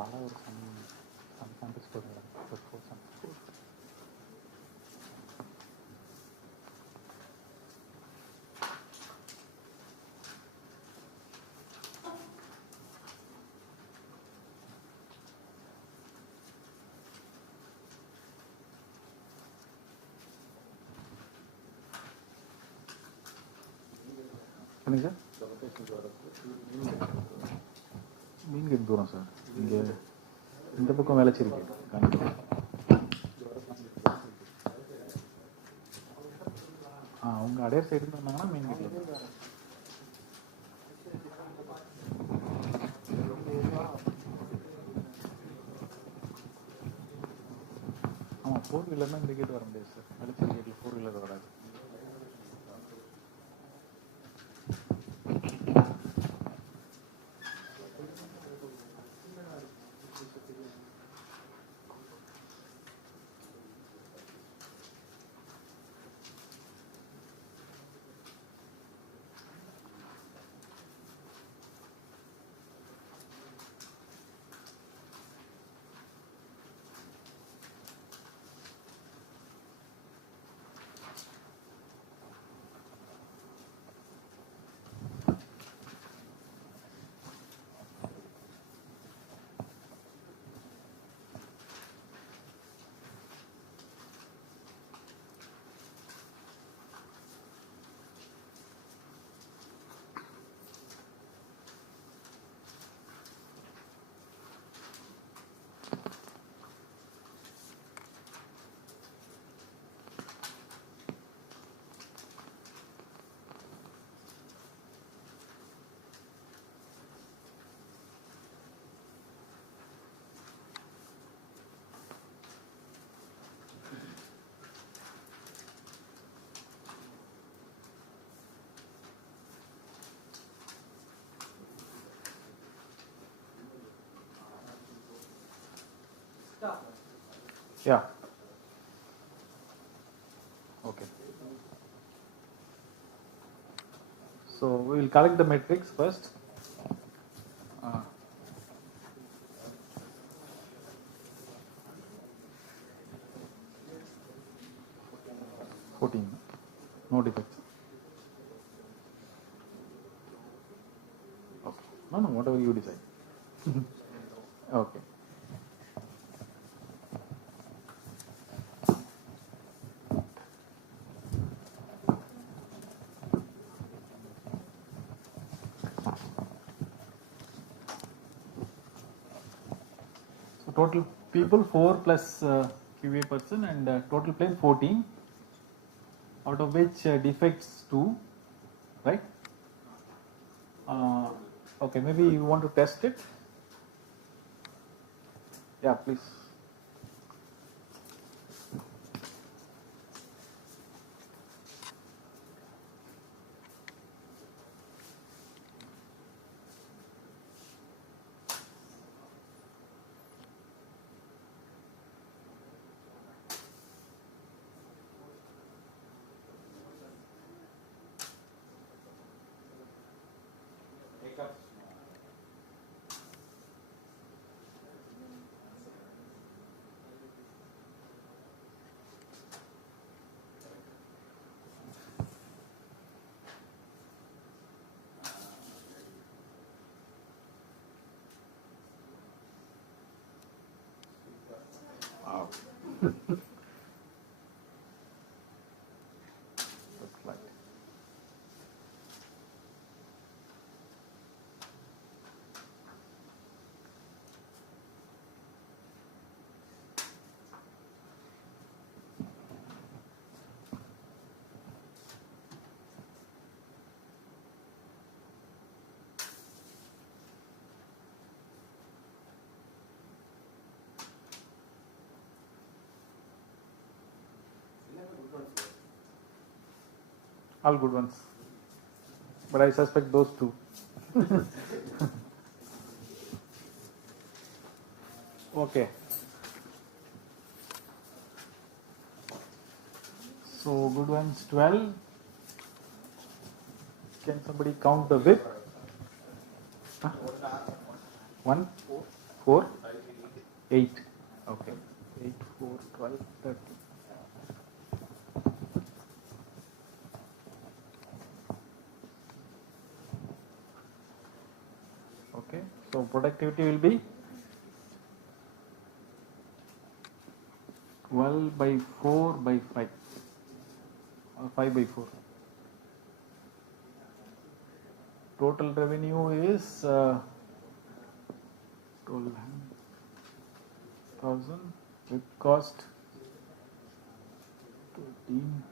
చాలా ఒక some samples కూడా four samples. Sir மீன் gate தூரம் sir, இங்கே இந்த பக்கம் வேலைச்சேரி கேட் அவங்க அடையார் சைடு வந்தாங்கன்னா மீன் கேட்டில் ஆமாம். 4 வீலர்னால் இந்த கேட் வர முடியாது சார், வேலைச்சேரி கேட்டில் 4 வீலர் வராது. Yeah. Okay. So we will collect the matrix first. 14. No defects. Okay. No, whatever you decide. Okay. Total people 4 plus QA person and total plane 14, out of which defects 2, right? Okay, maybe you want to test it? Yeah, please. Wow. Looks like. All good ones, but I suspect those two. Okay. So good ones 12. Can somebody count the width? Huh? 1, 4. 8. Okay. 8, 4, 12, 30. Okay. So productivity will be 12 by 4 by 5. Or 5 by 4. Total revenue is 12,000 with cost 13.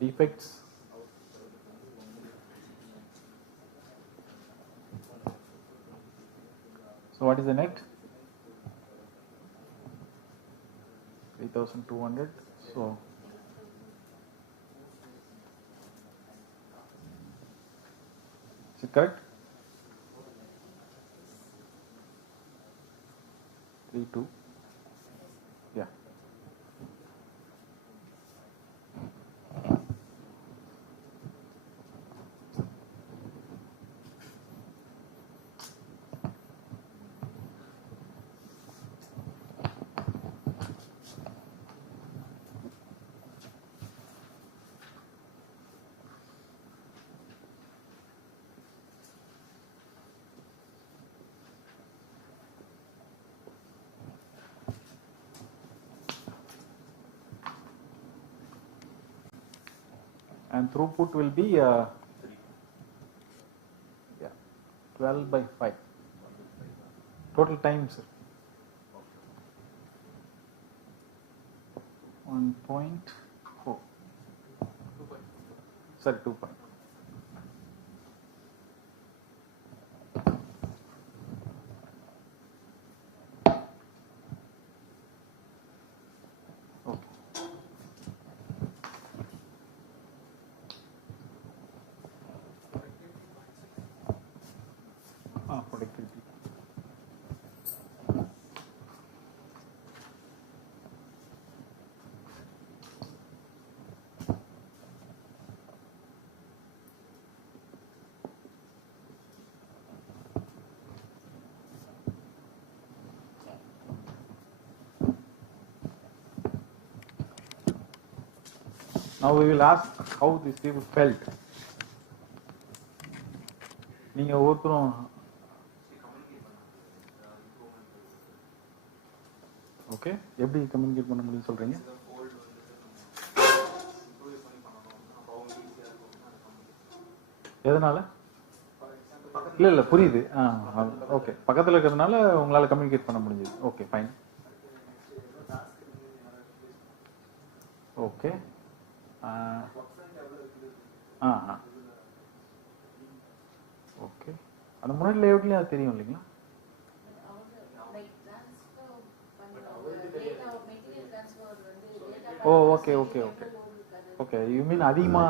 Defects. So what is the net? 3,200. So is it correct? 3, 2. Yeah. And throughput will be 12 by 5. Total time, sir. 1.4. Sorry, 2 point. Productivity. Now we will ask how these people felt. நீங்க ஒவ்வொருத்தரும் okay எப்படி communicate பண்ண முடியும் சொல்றீங்க? எதனால? இல்ல புரியுது. Okay பக்கத்துல இருக்கிறதுனால உங்களால கம்யூனிகேட் பண்ண முடிஞ்சது. Okay fine. ஓகே ஓகே அந்த முன்னாடி லேஅவுட்லயே அது தெரியும் இல்லைங்களா? Oh okay okay okay okay you mean அதிகமா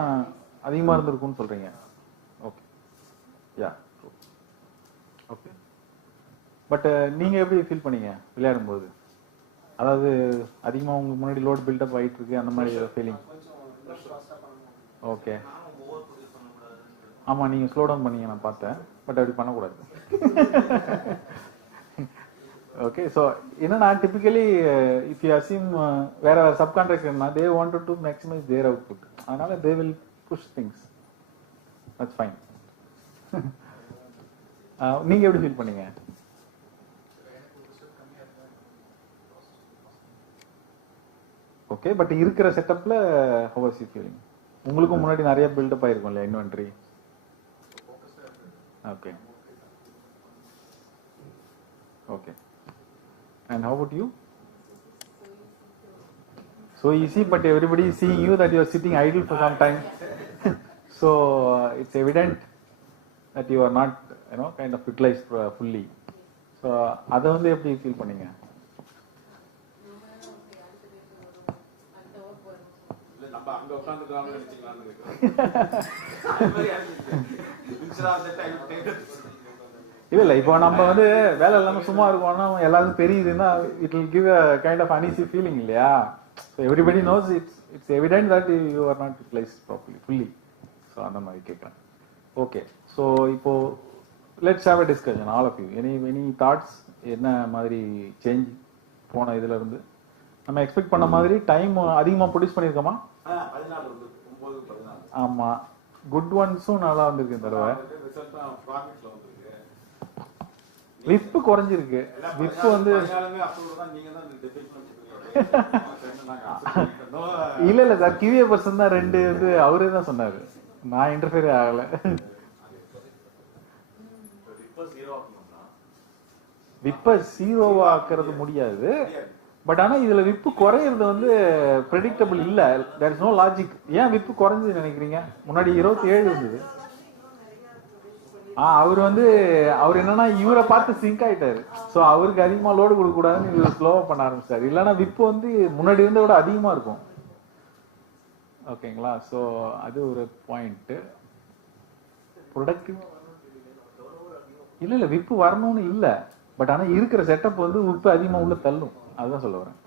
இருந்திருக்கும்னு சொல்றீங்க. ஓகே யா ஓகே பட் நீங்க எப்படி ஃபீல் பண்ணீங்க விளையாடும்போது? அதாவது அதிகமா உங்களுக்கு முன்னாடி லோட் பில்டப் ஆயிட்டு இருக்கு அந்த மாதிரி ஃபீலிங்? ஓகே ஆமா நீங்க ஸ்லோ டவுன் பண்ணீங்க நான் பார்த்தேன். பட் அப்படி பண்ணக்கூடாது. ஓகே ஸோ என்னன்னா டிபிக்கலி இஃப் யூ அசியூம் வேற சப்கான்ட்ராக்டர்னா they wanted to maximise their output. அதனால they will push things. That's fine. நீங்க எப்படி ஃபீல் பண்ணீங்க? ஓகே பட் இருக்கிற செட்டப்ல ஹவ் வாஸ் யூ ஃபீலிங்? உங்களுக்கும் முன்னாடி நிறைய பில்டப் ஆயிருக்கும் இல்லையா inventory? Okay okay and how about you? So easy but everybody is seeing you that you are sitting idle for some time. So it's evident that you are not kind of utilized fully. So அத வந்து எப்படி feel பண்ணீங்க? நம்ம அங்க உட்கார்ந்துக்கலாம்னு நினைச்சீங்களான்னு இல்ல இப்போ நம்ம வந்து வேலை இல்லாம சும்மா இருக்கோம்னா எல்லாருக்கும் தெரியுதுன்னா it will give a kind of uneasy feeling இல்லையா? So everybody knows it's evident that you are not utilized properly fully. So அந்த மாதிரி கேட்கலாம். ஓகே ஸோ இப்போ let's have a discussion, all of you. Any thoughts? என்ன மாதிரி change போன இதுல இருந்து நம்ம எக்ஸ்பெக்ட் பண்ண மாதிரி டைம் அதிகமா ப்ரொடியூஸ் பண்ணிருக்கோமா? 14 வந்து 9 14. ஆமா, குட் ஒன்ஸும் நல்லா வந்திருக்கு இந்த தடவை. ரிசல்ட்டா ப்ராஃபிட்ல வந்திருக்கு. விப் குறைஞ்சிருக்கு. விப் வந்து நீங்க தான் டெபிஷன் இல்ல சார், கிவிஏ பர்சன் தான் 2 வந்து அவரே தான் சொன்னாரு, நான் இன்டர்ஃபியர் ஆகல. விப்ப ஜீரோவா ஆக்கிறது முடியாது, பட் ஆனா இதுல விப்பு குறையிறது வந்து ப்ரெடிக்டபிள் இல்ல. There is no logic. ஏன் விப்பு குறைஞ்சு நினைக்கிறீங்க? முன்னாடி 27 இருந்தது. அவர் வந்து அவர் என்னன்னா இவரை பார்த்து சிங்க் ஆயிட்டாரு. ஸோ அவருக்கு அதிகமா லோடு கொடுக்க கூடாதுன்னு இவர் ஸ்லோவா பண்ண ஆரம்பிச்சாரு. இல்லைன்னா விப்பு வந்து முன்னாடி இருந்த விட அதிகமா இருக்கும். ஓகேங்களா? ஸோ அது ஒரு பாயிண்ட். ப்ரொடக்டிவ் இல்ல விப்பு வரணும்னு இல்ல, பட் ஆனா இருக்கிற செட்டப் வந்து விப்பு அதிகமா உள்ள தள்ளும். அதுதான் சொல்ல வரேன்.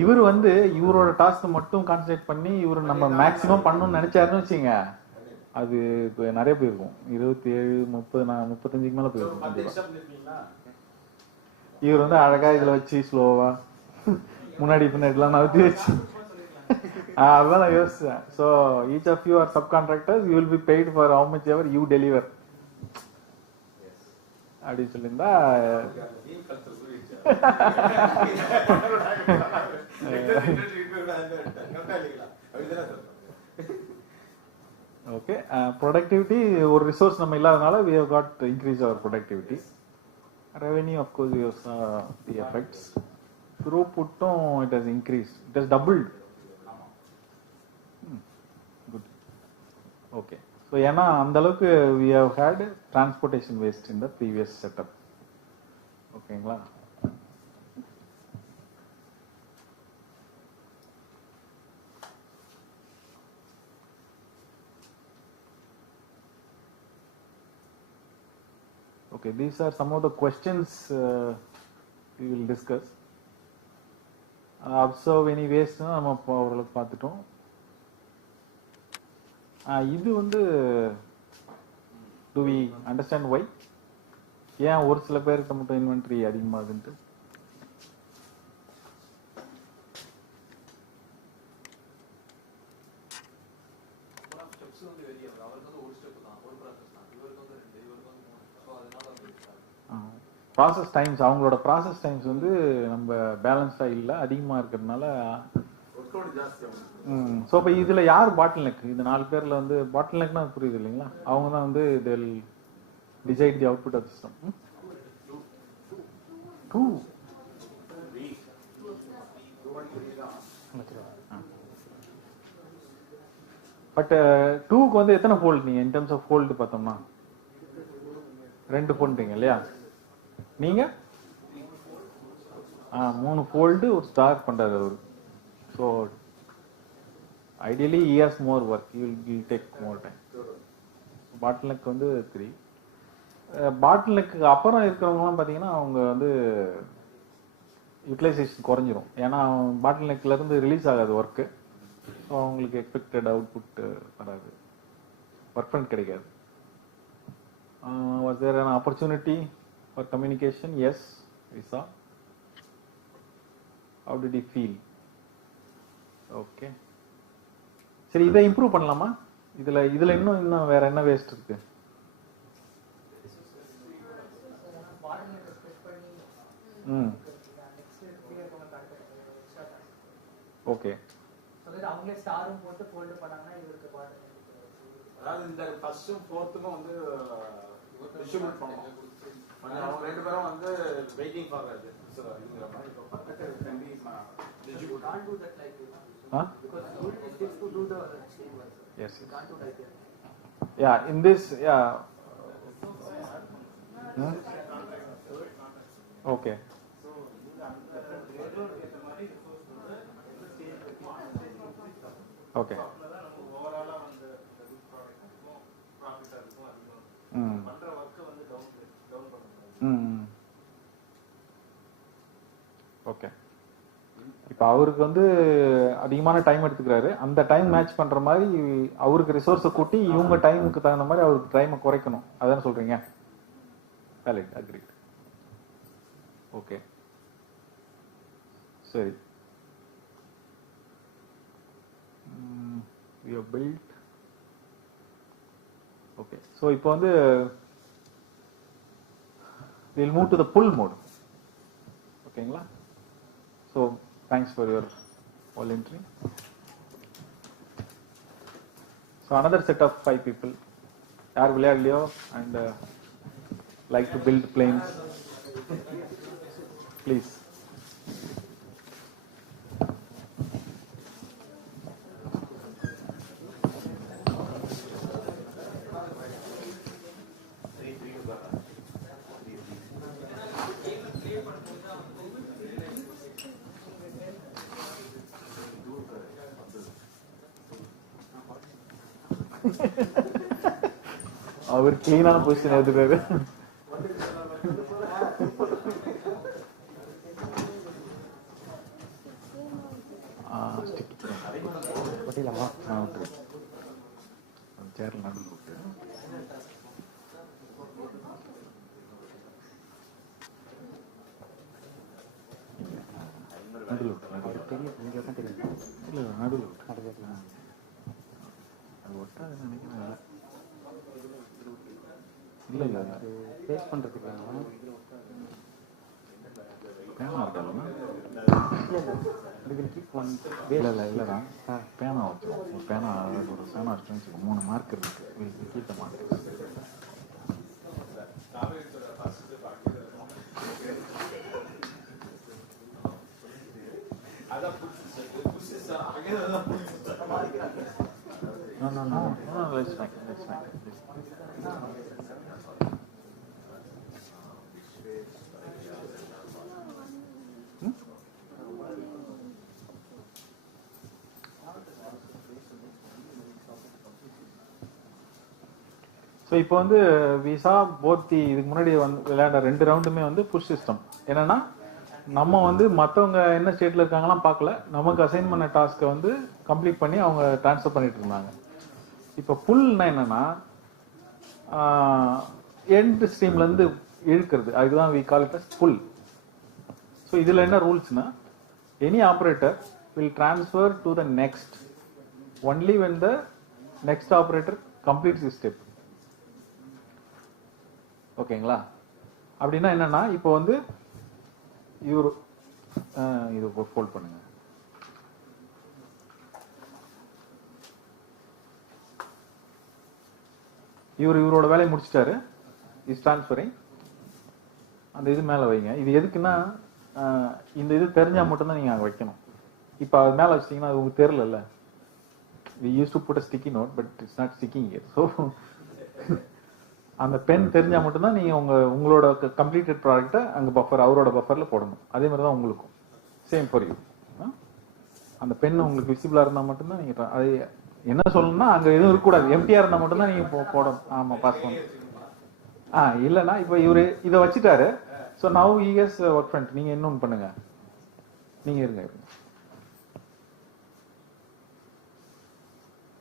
இவர் வந்து இவரோட டாஸ்க் மட்டும் கான்சென்ட்ரேட் பண்ணி இவர் நம்ம மேக்ஸிமம் பண்ணணும்னு நினைச்சாருன்னு வச்சுங்க, அது இப்போ நிறைய போயிருக்கும். 27 30 35க்கு மேல போயிருக்கும். இவர் வந்து அழகா இதுல வச்சு ஸ்லோவா முன்னாடி பின்னாடிலாம் நகர்த்தி வச்சு அதுதான் நான் யோசிச்சேன். So each of you are sub contractors, you will be paid for how much ever you deliver அப்படின்னு சொல்லியிருந்தா ஓகே. ப்ரொடக்டிவிட்டி ஒரு ரிசோர்ஸ் நம்ம இல்லாதனால we have got to increase our productivity. Revenue of course we have saw the effects. Throughput it has increased, it has doubled. Good. Okay. So ஏன்னா அந்த அளவுக்கு we have had transportation waste in the previous setup. ஓகேங்களா? Okay, these are some of the questions we will discuss. Observe any waste நம்ம ஓரளவுக்கு பார்த்துட்டோம். இது வந்து do we understand why? ஏன் ஒரு சில பேருக்கு மட்டும் இன்வென்டரி அதிகமாகுதுன்ட்டு? ப்ராசஸ் டைம்ஸ், அவங்களோட ப்ராசஸ் டைம்ஸ் வந்து நம்ம பேலன்ஸா இல்லை, அதிகமா இருக்கிறதுனால. ஸோ இப்போ இதுல யார் பாட்டில் நெக்? இந்த 4 பேர்ல வந்து பாட்டில் நெக்னா புரியுது இல்லைங்களா? அவங்க தான் வந்து they'll decide the output of the system. 2 but 2க்கு வந்து எத்தனை ஃபோல்ட் நீங்க இன் டர்ம்ஸ் ஆஃப் ஃபோல்ட் பார்த்தோம்னா 2 ஃபோல்டுங்க இல்லையா? நீங்க 3 ஃபோல்டு ஒரு ஸ்டார் பண்றாரு அவரு. So ideally he has more work, he will take more time. Bottle neck வந்து 3. பாட்டில் நெக்கு அப்புறம் இருக்கிறவங்கலாம் பார்த்தீங்கன்னா அவங்க வந்து யூட்டிலைசேஷன் குறைஞ்சிரும். ஏன்னா பாட்டில் நெக்ல இருந்து ரிலீஸ் ஆகாது ஒர்க்கு. ஸோ அவங்களுக்கு எக்ஸ்பெக்டட் அவுட்புட் வராது, ஒர்க் ஃப்ரண்ட் கிடைக்காது. Was there an opportunity for communication? Yes, we saw. How did he feel? Okay. சரி, இதை இம்ப்ரூவ் பண்ணலாமா? இதுல இன்னும் வேற என்ன வேஸ்ட் இருக்கு? ஓகே. அவங்களே ஸ்டாரும் போட்டு ஃபோல்ட் பண்ணாங்கன்னா இவருக்கு பாட்டு, அதாவது இந்த ஃபர்ஸ்டும் ஃபோர்த்துக்கும் வந்து டிஸ்ட்ரிபியூட் பண்ணுவோம். அவங்க 2 பேரும் வந்து வெயிட்டிங் ஃபார் அது இதுங்கிற மாதிரி can be distribute. Can't do that like this. Because it is to do the same work. Yes. Can't do like that. Yeah, in this, yeah. Okay. Okay. Okay. இப்போ அவருக்கு வந்து அதிகமான டைம் எடுத்துக்கிறாரு, அந்த time match பண்ற மாதிரி அவருக்கு ரிசோர்ஸை கூட்டி இவங்க டைமுக்கு தகுந்த மாதிரி அவருக்கு டைமை குறைக்கணும். அதான சொல்றீங்க? Valid, agree. ஓகே, சரி. we have built. Okay, so இப்போ வந்து we'll move to the pull mode. ஓகேங்களா? So thanks for your voluntary. So another set of 5 people யார் விளையாடலையோ and like to build planes, please. அவர் கிளீனான பொசிஷன் எடுத்துக்காரு. சேர்ல நடுவில் விட்டு நடுவில் விட்டு தெரியும், இங்கே தான் தெரியும். இல்லை நடுவில் விட்டு அது ஒட்டாது நினைக்கிறேன். இல்லை இல்லை பேஸ் பண்ணுறதுக்கு பேனா இருக்காதுண்ணா. இல்லை இல்லை இல்லைண்ணா, பேனா வச்சோம். ஒரு பேனா ஒரு பேனா வச்சுன்னு வச்சுக்கோ, 3 மார்க் இருக்கு. கீழே mark no, let's fine. So இப்போ வந்து விசா போத்தி இதுக்கு முன்னாடி வந்து விளையாட 2 ரவுண்டுமே வந்து புஷ் சிஸ்டம். என்னன்னா நம்ம வந்து மற்றவங்க என்ன ஸ்டேட்ல இருக்காங்கலாம் பார்க்கல, நமக்கு அசைன் பண்ண டாஸ்க்கை வந்து கம்ப்ளீட் பண்ணி அவங்க டிரான்ஸ்ஃபர் பண்ணிட்டு இருந்தாங்க. இப்போ புல்னா என்னன்னா எண்ட் ஸ்ட்ரீம்ல இருந்து இழுக்கிறது, அதுதான் we call it as pull. So இதுல என்ன ரூல்ஸ்னா, any operator will transfer to the next only when the next operator completes the step. ஓகேங்களா? அப்படின்னா என்னன்னா, இப்போ வந்து இவர் இது ஃபோல்ட் பண்ணுங்க. இவரோட வேலையை முடிச்சிட்டாரு, இஸ் டிரான்ஸ்ஃபரிங். அந்த இது மேலே வைங்க. இது எதுக்குன்னா, இந்த இது தெரிஞ்சா மட்டும்தான் நீங்க அங்கே வைக்கணும். இப்போ அது மேலே வச்சிட்டீங்கன்னா அது உங்களுக்கு தெரியல. we used to put a sticky note but it's not sticking here. So அந்த பென் தெரிஞ்சா மட்டும்தான் நீங்க உங்களோட கம்ப்ளீட்டட் ப்ராடக்ட்டை அங்க பஃபர் அவரோட பஃபர்ல போடணும். அதே மாதிரி தான் உங்களுக்கும் சேம் ஃபார் யூ. அந்த பென் உங்களுக்கு விசிபிளா இருந்தா மட்டும்தான் நீங்க அது என்ன சொல்லணும்னா அங்க எதுவும் இருக்கக்கூடாது, எம்டியா இருந்தா மட்டும்தான் நீங்க போடணும். ஆமா, பாஸ் பண்ணணும். இல்லைன்னா இப்போ இவரு இதை வச்சுட்டாரு. So now is work front. நீங்க இன்னொன்று பண்ணுங்க, நீங்க இருங்க.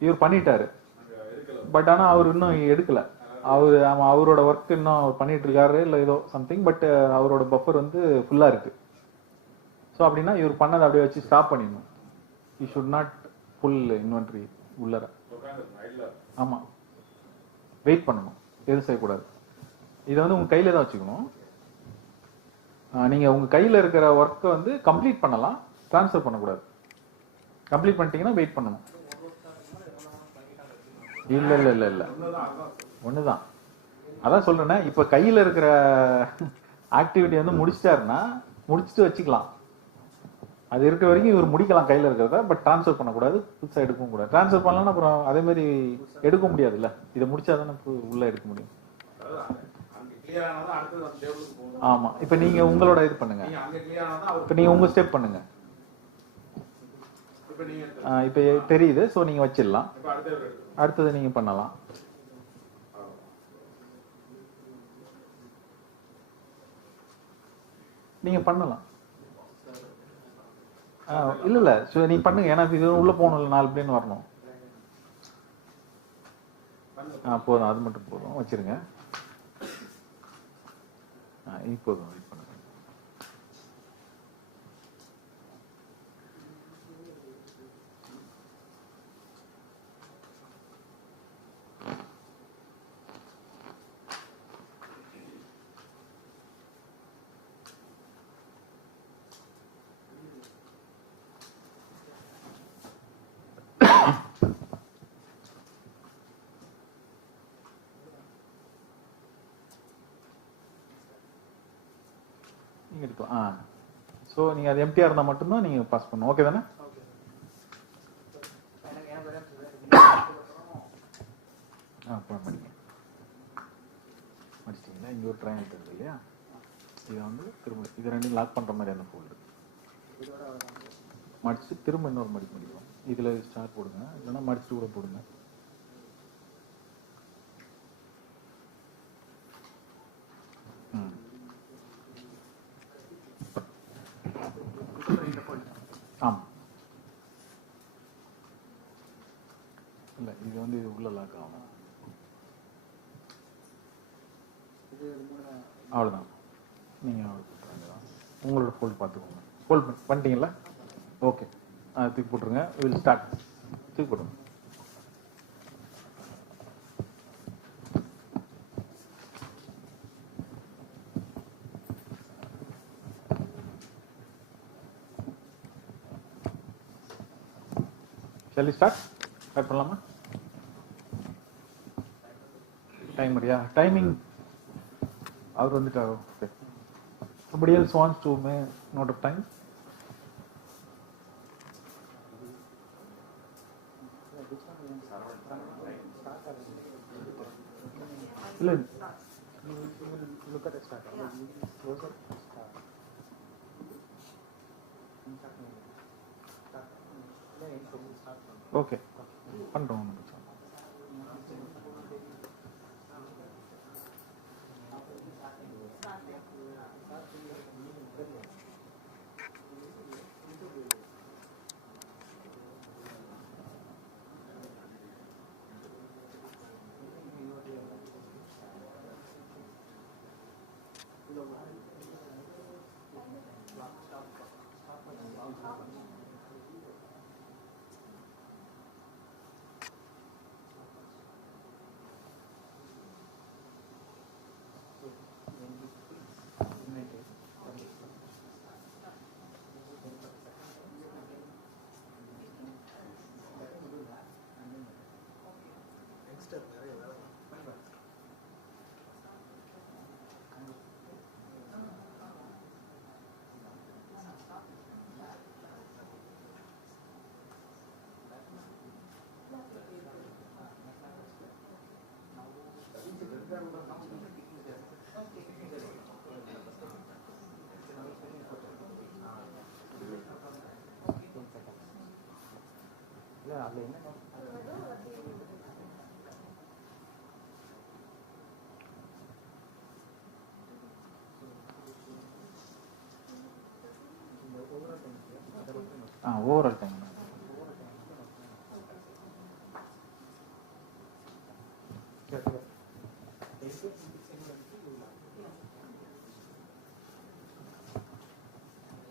இவர் பண்ணிட்டாரு, பட் ஆனா அவர் இன்னும் எடுக்கல. அவரோட ஒர்க் இன்னும் பண்ணிட்டு இருக்காரு இல்ல ஏதோ சம்திங், பட் அவரோட பஃபர் வந்து ஃபுல்லா இருக்கு. ஸோ அப்படின்னா இவர் பண்ணதை அப்படியே வச்சு ஸ்டாப் பண்ணிடணும். You should not pull inventory உள்ளர. ஆமா, வெயிட் பண்ணணும், எதுவும் செய்யக்கூடாது. இதை வந்து உங்க கையில தான் வச்சுக்கணும். நீங்க உங்க கையில இருக்கிற ஒர்க்கை வந்து கம்ப்ளீட் பண்ணலாம், டிரான்ஸ்ஃபர் பண்ணக்கூடாது. கம்ப்ளீட் பண்ணிட்டீங்கன்னா வெயிட் பண்ணணும். இல்ல இல்ல இல்ல இல்ல ஒண்ணுதான். அதான் சொல்றேன்னா, இப்ப கையில இருக்கிற ஆக்டிவிட்டி வந்து முடிச்சிட்டாருன்னா முடிச்சுட்டு வச்சுக்கலாம். அது இருக்கிற வரைக்கும் இவர் முடிக்கலாம் கையில இருக்கிறத, பட் டிரான்ஸ்ஃபர் பண்ணக்கூடாது, புதுசா எடுக்கவும் கூடாது. டிரான்ஸ்ஃபர் பண்ணலாம் அப்புறம் அதே மாதிரி எடுக்க முடியாதுல்ல. இதை முடிச்சாதானே உள்ள எடுக்க முடியும். ஆமா, இப்ப நீங்க உங்களோட இது பண்ணுங்க. இப்ப நீங்க உங்க ஸ்டெப் பண்ணுங்க. இப்ப தெரியுது. சோ நீங்க வச்சிடலாம். அடுத்தது நீங்க பண்ணலாம். நீங்க பண்ணலாம். இல்லை ஸோ நீங்கள் பண்ணுங்க, ஏன்னா இது உள்ளே போகணும்ல, 4 பிளேன் வரணும். போதும், அது மட்டும் போதும், வச்சிருங்க. இப்போதும் வெயிட் பண்ணுங்க. நீங்கள் எடுக்கலாம். ஸோ நீங்கள் அது எம்டிஆர் இருந்தால் மட்டும்தான் நீங்கள் பாஸ் பண்ணணும். ஓகே தானே? படிச்சிட்டிங்களா? இங்கே ஒரு ட்ரையாங்கிள் இருக்குது இல்லையா, இதை வந்து திரும்ப இது ரெண்டையும் லாக் பண்ணுற மாதிரியான ஃபோல்டு மடிச்சு திரும்ப இன்னொரு மடிப்பு முடியும். இதில் ஸ்டார் போடுங்க, இல்லைன்னா மடிச்சுட்டு கூட போடுங்க. ஆமாம், இல்லை இது வந்து இது உள்ள லாக் ஆகும். அவ்வளோதான். நீங்கள் உங்களோட ஃபோல்டு பார்த்துக்கோங்க. ஃபோல்டு பண்ணிட்டீங்களா? ஓகே, தூக்கி போட்டுருங்க. Will start. தூக்கி போட்டுருங்க. சரி, ஸ்டார்ட் பண்ணலாமா? டைமரியா? Timing our வந்துட்டாரோ? Okay. Somebody else wants to note of time? இல்லை, look at the start. Closer. Okay, பண்ணுறோம். Overall time.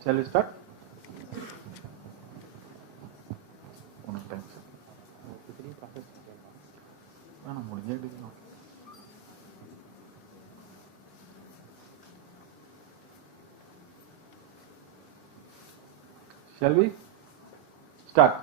Shall we start? One time. முடிஞ்சே எடுக்கணும். Shall we start?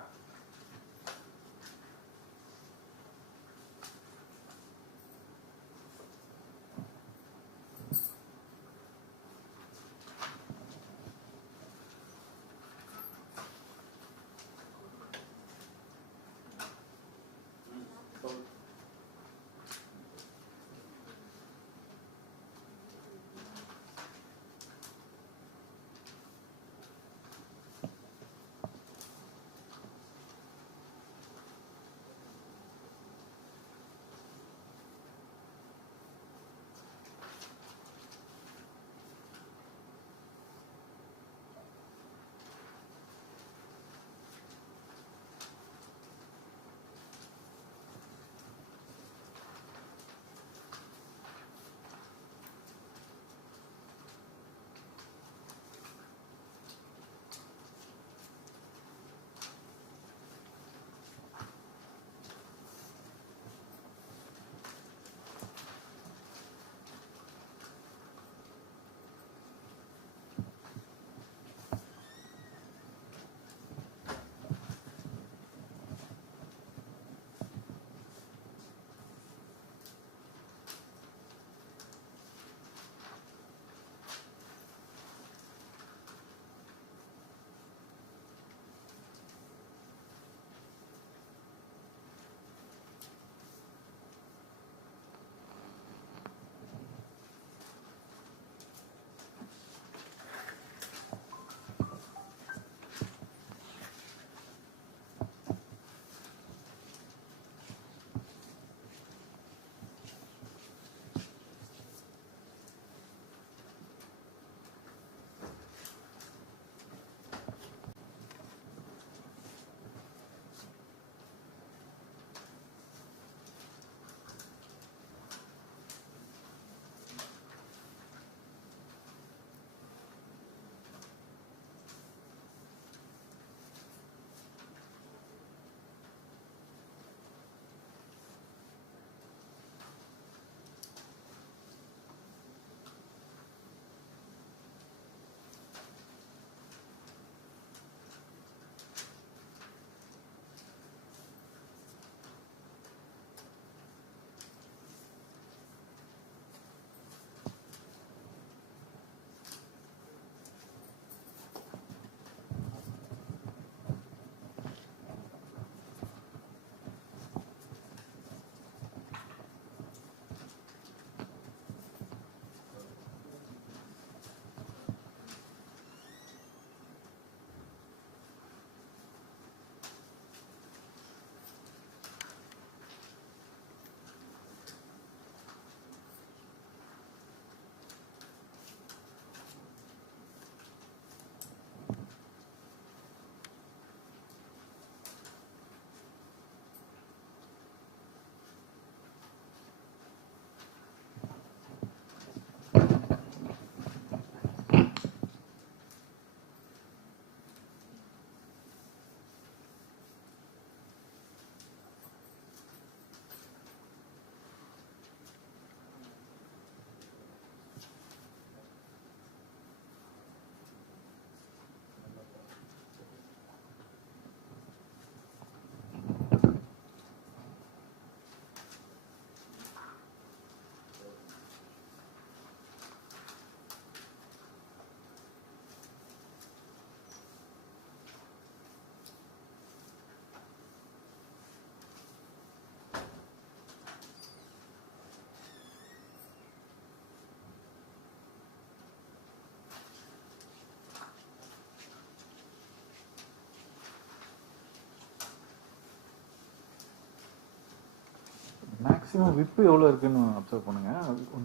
மேக்ஸிமம் விப்பு எவ்வளோ இருக்குன்னு அப்சர்வ் பண்ணுங்க.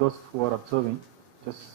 Those who are observing just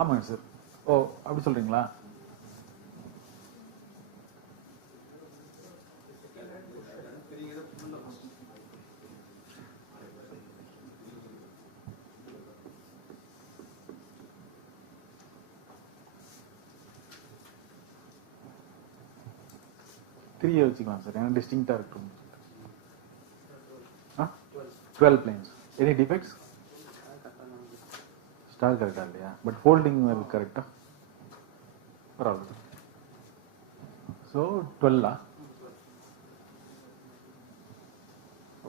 ஆமாங்க sir. ஓ அப்படி சொல்கிறீங்களா? த்ரீயை வச்சுக்கலாம் சார், ஏன்னா டிஸ்டிங்க்டாக இருக்கும். 12 பிளேன்ஸ். Any defects? ஸ்டார் கரெக்டாக இல்லையா? பட் ஃபோல்டிங் கரெக்டாக பரவாயில்ல. ஸோ 12ஆ?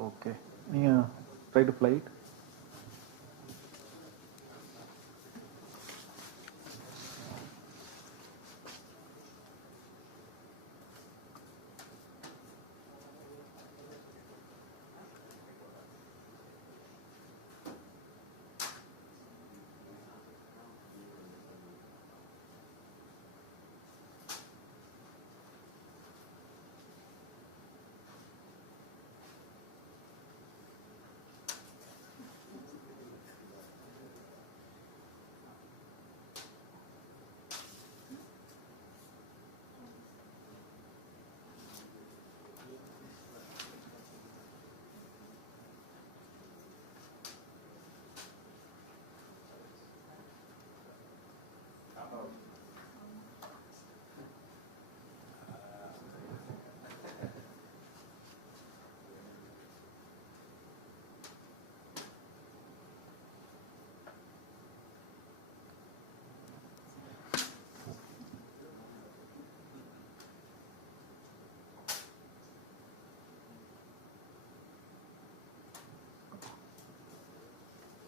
ஓகே, நீங்கள் try to flight.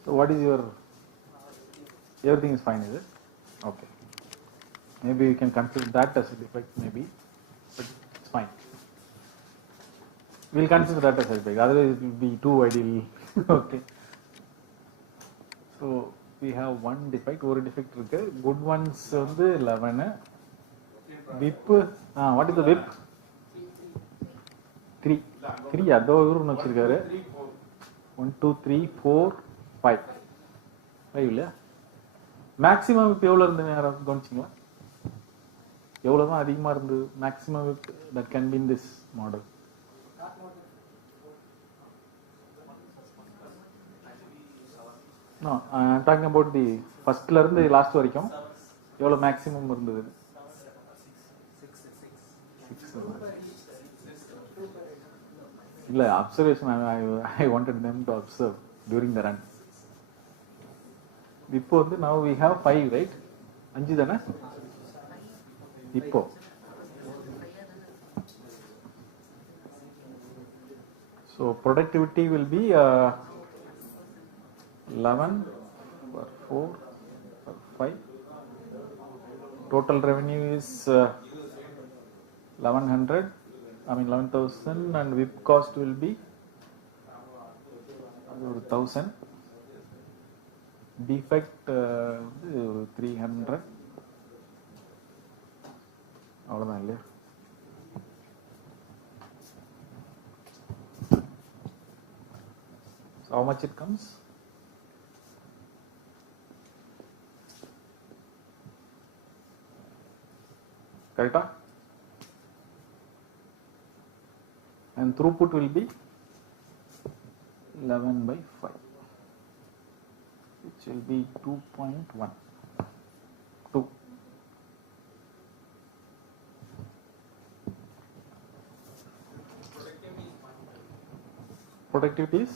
So what is your, everything is fine, is it? Okay. Maybe you can consider that as a defect, maybe, but it's fine. We'll consider that as a defect, otherwise it will be too ideal. Okay. So we have one defect, ஒரு defect இருக்கு. Good ones வந்து 11. VIP, what is the VIP? 3 அதோ இவரு வச்சிருக்காரு. 1 2 3 4 5 இல்லையா? Maximum இப்போ எவ்வளோ இருந்து யாராவது கவனிச்சிங்களா? எவ்வளோ தான் அதிகமாக இருந்து maximum that can be in this model? No, I'm talking about the ஃபர்ஸ்ட்ல இருந்து லாஸ்ட் வரைக்கும் எவ்வளோ மேக்ஸிமம் இருந்தது? 6 இல்லை, observation. I wanted them to observe during the run. இப்போ வந்து now we have 5, right? 5 தானே இப்போ. So productivity will be 11 for 4 for 5. Total revenue is 1100. I mean 11,000, and VIP cost will be 1,000. Defect 300. அவ்வளோதான் இல்லையா? So how much it comes? Correct? And throughput will be 11 by 5, which will be 2.1. 2. Productivity is?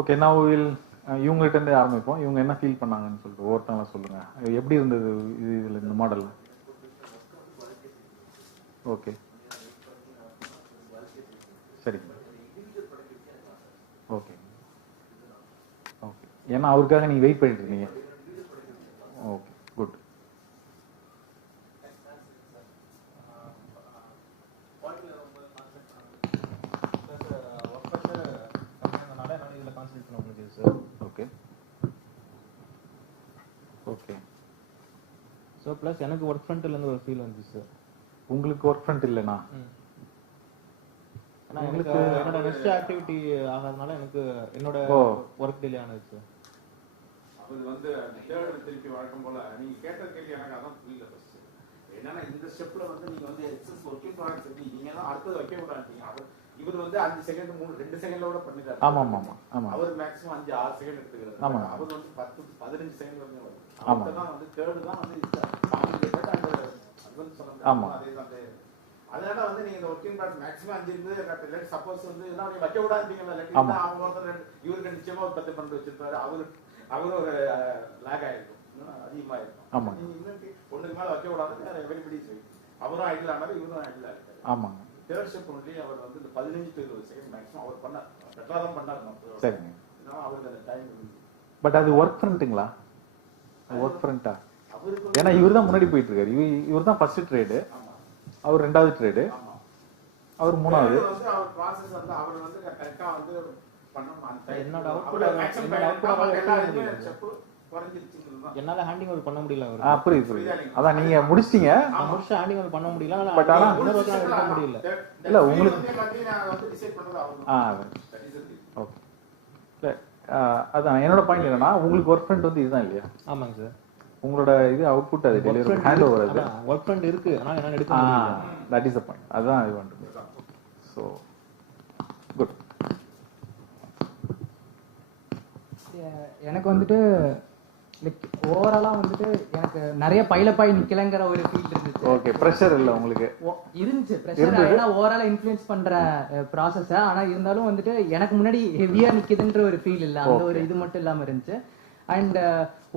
Okay நான் will இவங்ககிட்ட இருந்தே ஆரம்பிப்போம். இவங்க என்ன feel பண்ணாங்கன்னு சொல்லிட்டு ஒவ்வொருத்தவங்கள சொல்லுங்க. எப்படி இருந்தது இதில் இந்த மாடல்? ஓகே சரி ஓகே ஓகே. ஏன்னா அவருக்காக நீங்கள் வெயிட் பண்ணிட்டு இருந்தீங்க. Okay good. Okay okay. So plus எனக்கு ஒர்க் ஃப்ரண்ட்லேருந்து ஒரு ஃபீல் வந்துச்சு சார். உங்களுக்கு ஒர்க் ஃப்ரண்ட் இல்லைண்ணா? ஆனால் எனக்கு என்னோட நெக்ஸ்ட் ஆக்டிவிட்டி ஆகாதனால எனக்கு என்னோட ஒர்க் டிலே ஆனது சார். அது வந்து திருப்பி வழக்கம் போல நீங்க கேட்ட கேள்வி எனக்கு அதான் புரியல. ஃபர்ஸ்ட் என்னன்னா இந்த ஸ்டெப்ல வந்து நீங்க வந்து எக்ஸஸ் ஒர்க்கிங் ப்ராடக்ட்ஸ் எப்படி நீங்க தான் அடுத்தது வைக்க விடாதீங்க. இவர் வந்து 5 செகண்ட் 2 செகண்ட்ல கூட பண்ணிட்டாரு. ஆமா ஆமா ஆமா. அவர் மேக்ஸிமம் 5-6 செகண்ட் எடுத்துக்கிறாரு. ஆமா. அவர் வந்து 10-15 செகண்ட் வரைக்கும் வருது. ஆமா. அப்பதான் வந்து தேர்ட் தான் வந்து காம்ப்ளிகேட்டட் அண்ட் அட்வான்ஸ் சொன்னாங்க. ஆமா. அதனால வந்து நீங்க இந்த ஒர்க்கிங் ப்ராடக்ட் மேக்ஸிமம் 5 இருந்து சப்போஸ் வந்து இதெல்லாம் நீங்க வைக்க விடாதீங்கல்ல. இல்லாட்டி அவங்க ஒருத்தர் இவருக்கு நிச்சயமா ஒரு 10-12 வச்சிருப்பாரு. அவர் ஒரு லேக் ஆயிருக்கும், அதிகமா இருக்கும். ஆமா. நீங்க இன்னும் ஒண்ணுக்கு மேல வைக்க விடாது. எவரிபடி சரி அவரும் ஐடில் ஆனாரு, இவரும் ஐடில் ஆயிருக்காரு. ஆமாங்க. தேர்ட் ஸ்டெப் ஒன்லி அவர் வந்து இந்த 15-20 செகண்ட் மேக்ஸிமம் அவர் பண்ணார். பெட்டரா தான் பண்ணார். சரிங்க. அவருக்கு அந்த டைம். பட் அது ஒர்க் ஃப்ரண்ட்டுங்களா? ஒர்க் ஃப்ரண்ட்டா? ஏன்னா இவர் தான் முன்னாடி போயிட்டு இருக்காரு. இவர் தான் ஃபர்ஸ்ட் ட்ரேடு, அவர் 2வது ட்ரேடு, அவர் 3வது. அவர் ப்ராசஸ் வந்து அவர் வந்து கரெக்டா வந்து பண்ணணும். என்னோட என்னால ஹேண்டிங் ஓவர் பண்ண முடியல. புரியுது புரியுது. அதான் நீங்க முடிச்சிட்டீங்க, முடிச்சு ஹேண்டிங் ஓவர் பண்ண முடியல. பட் ஆனா இன்னொரு எடுக்க முடியல. இல்ல உங்களுக்கு ஓகே. அதான் என்னோட பாயிண்ட் என்னன்னா, உங்களுக்கு ஒர்க் ஃப்ரண்ட் வந்து இதுதான் இல்லையா? ஆமாங்க சார். உங்களோட இது அவுட்புட் அது டெலிவரி ஹேண்ட் ஓவர் அது ஒர்க் ஃப்ரண்ட் இருக்கு, ஆனா என்னால எடுக்க முடியல. That is the point. அதான் I want to. So good. எனக்கு வந்துட்டு லைக் ஓவராலா வந்துட்டு எனக்கு நிறைய பைலப்பாய் நிக்கலங்கிற ஒரு ஃபீல் இருந்துச்சு. ஓகே. பிரஷர் இல்ல உங்களுக்கு? இருந்துச்சு பிரஷர். ஏன்னா ஓவராலா இன்ஃப்ளூயன்ஸ் பண்ற ப்ராசஸ். ஆனா இருந்தாலும் வந்துட்டு எனக்கு முன்னாடி ஹெவியா நிக்குதுன்ற ஒரு ஃபீல் இல்ல. அந்த ஒரு இது மட்டும் இல்லாம இருந்துச்சு. அண்ட்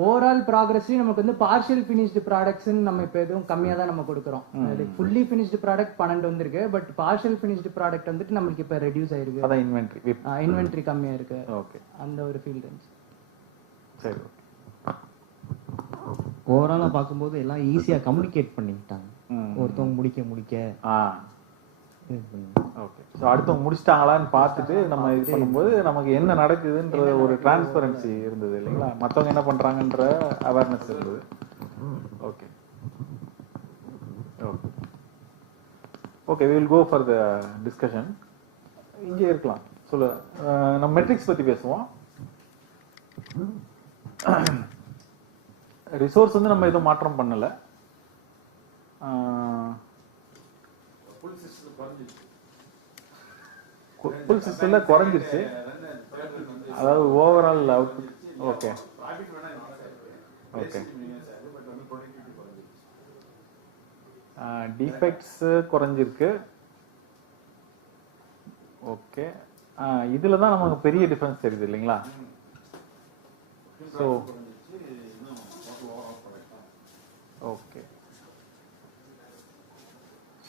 ஓவரால் ப்ராக்ரஸ்லயும் நமக்கு வந்து பார்ஷியல் ஃபினிஷ்டு ப்ராடக்ட்ஸ் நம்ம இப்போ எதுவும் கம்மியா தான் நம்ம கொடுக்குறோம். லைக் ஃபுல்லி ஃபினிஷ்டு ப்ராடக்ட் 12 வந்திருக்கு. பட் பார்ஷியல் ஃபினிஷ்டு ப்ராடக்ட் வந்துட்டு நம்மளுக்கு இப்போ ரெடியூஸ் ஆயிருக்கு. அதான் இன்வென்ட்ரி கம்மியா இருக்கு. ஓகே. அந்த ஒரு ஃபீல் இருந்துச்சு. சரி. ஓவராலா பார்க்கும்போது எல்லாம் ஈஸியா கம்யூனிகேட் பண்ணிக்கிட்டாங்க. ஒருத்தவங்க முடிக்க ஓகே. ஸோ அடுத்தவங்க முடிச்சிட்டாங்களான்னு பார்த்துட்டு நம்ம இது பண்ணும்போது நமக்கு என்ன நடக்குதுன்ற ஒரு டிரான்ஸ்பரன்சி இருந்தது இல்லைங்களா? மற்றவங்க என்ன பண்றாங்கன்ற அவேர்னஸ் இருந்தது. Okay okay okay. We will go for the discussion. இங்கே இருக்கலாம். சொல்ல நம்ம மெட்ரிக்ஸ் பத்தி பேசுவோம். ரிசோர்ஸ் வந்து நம்ம எதுவும் மாற்றம் பண்ணல. ஃபுல் சிஸ்டம்ல குறைஞ்சிருச்சு. அதாவது overall output. Okay okay. Defects குறைஞ்சிருக்கு. ஓகே. இதுல தான் நமக்கு பெரிய டிஃபரன்ஸ் தெரியுது இல்லைங்களா? So okay.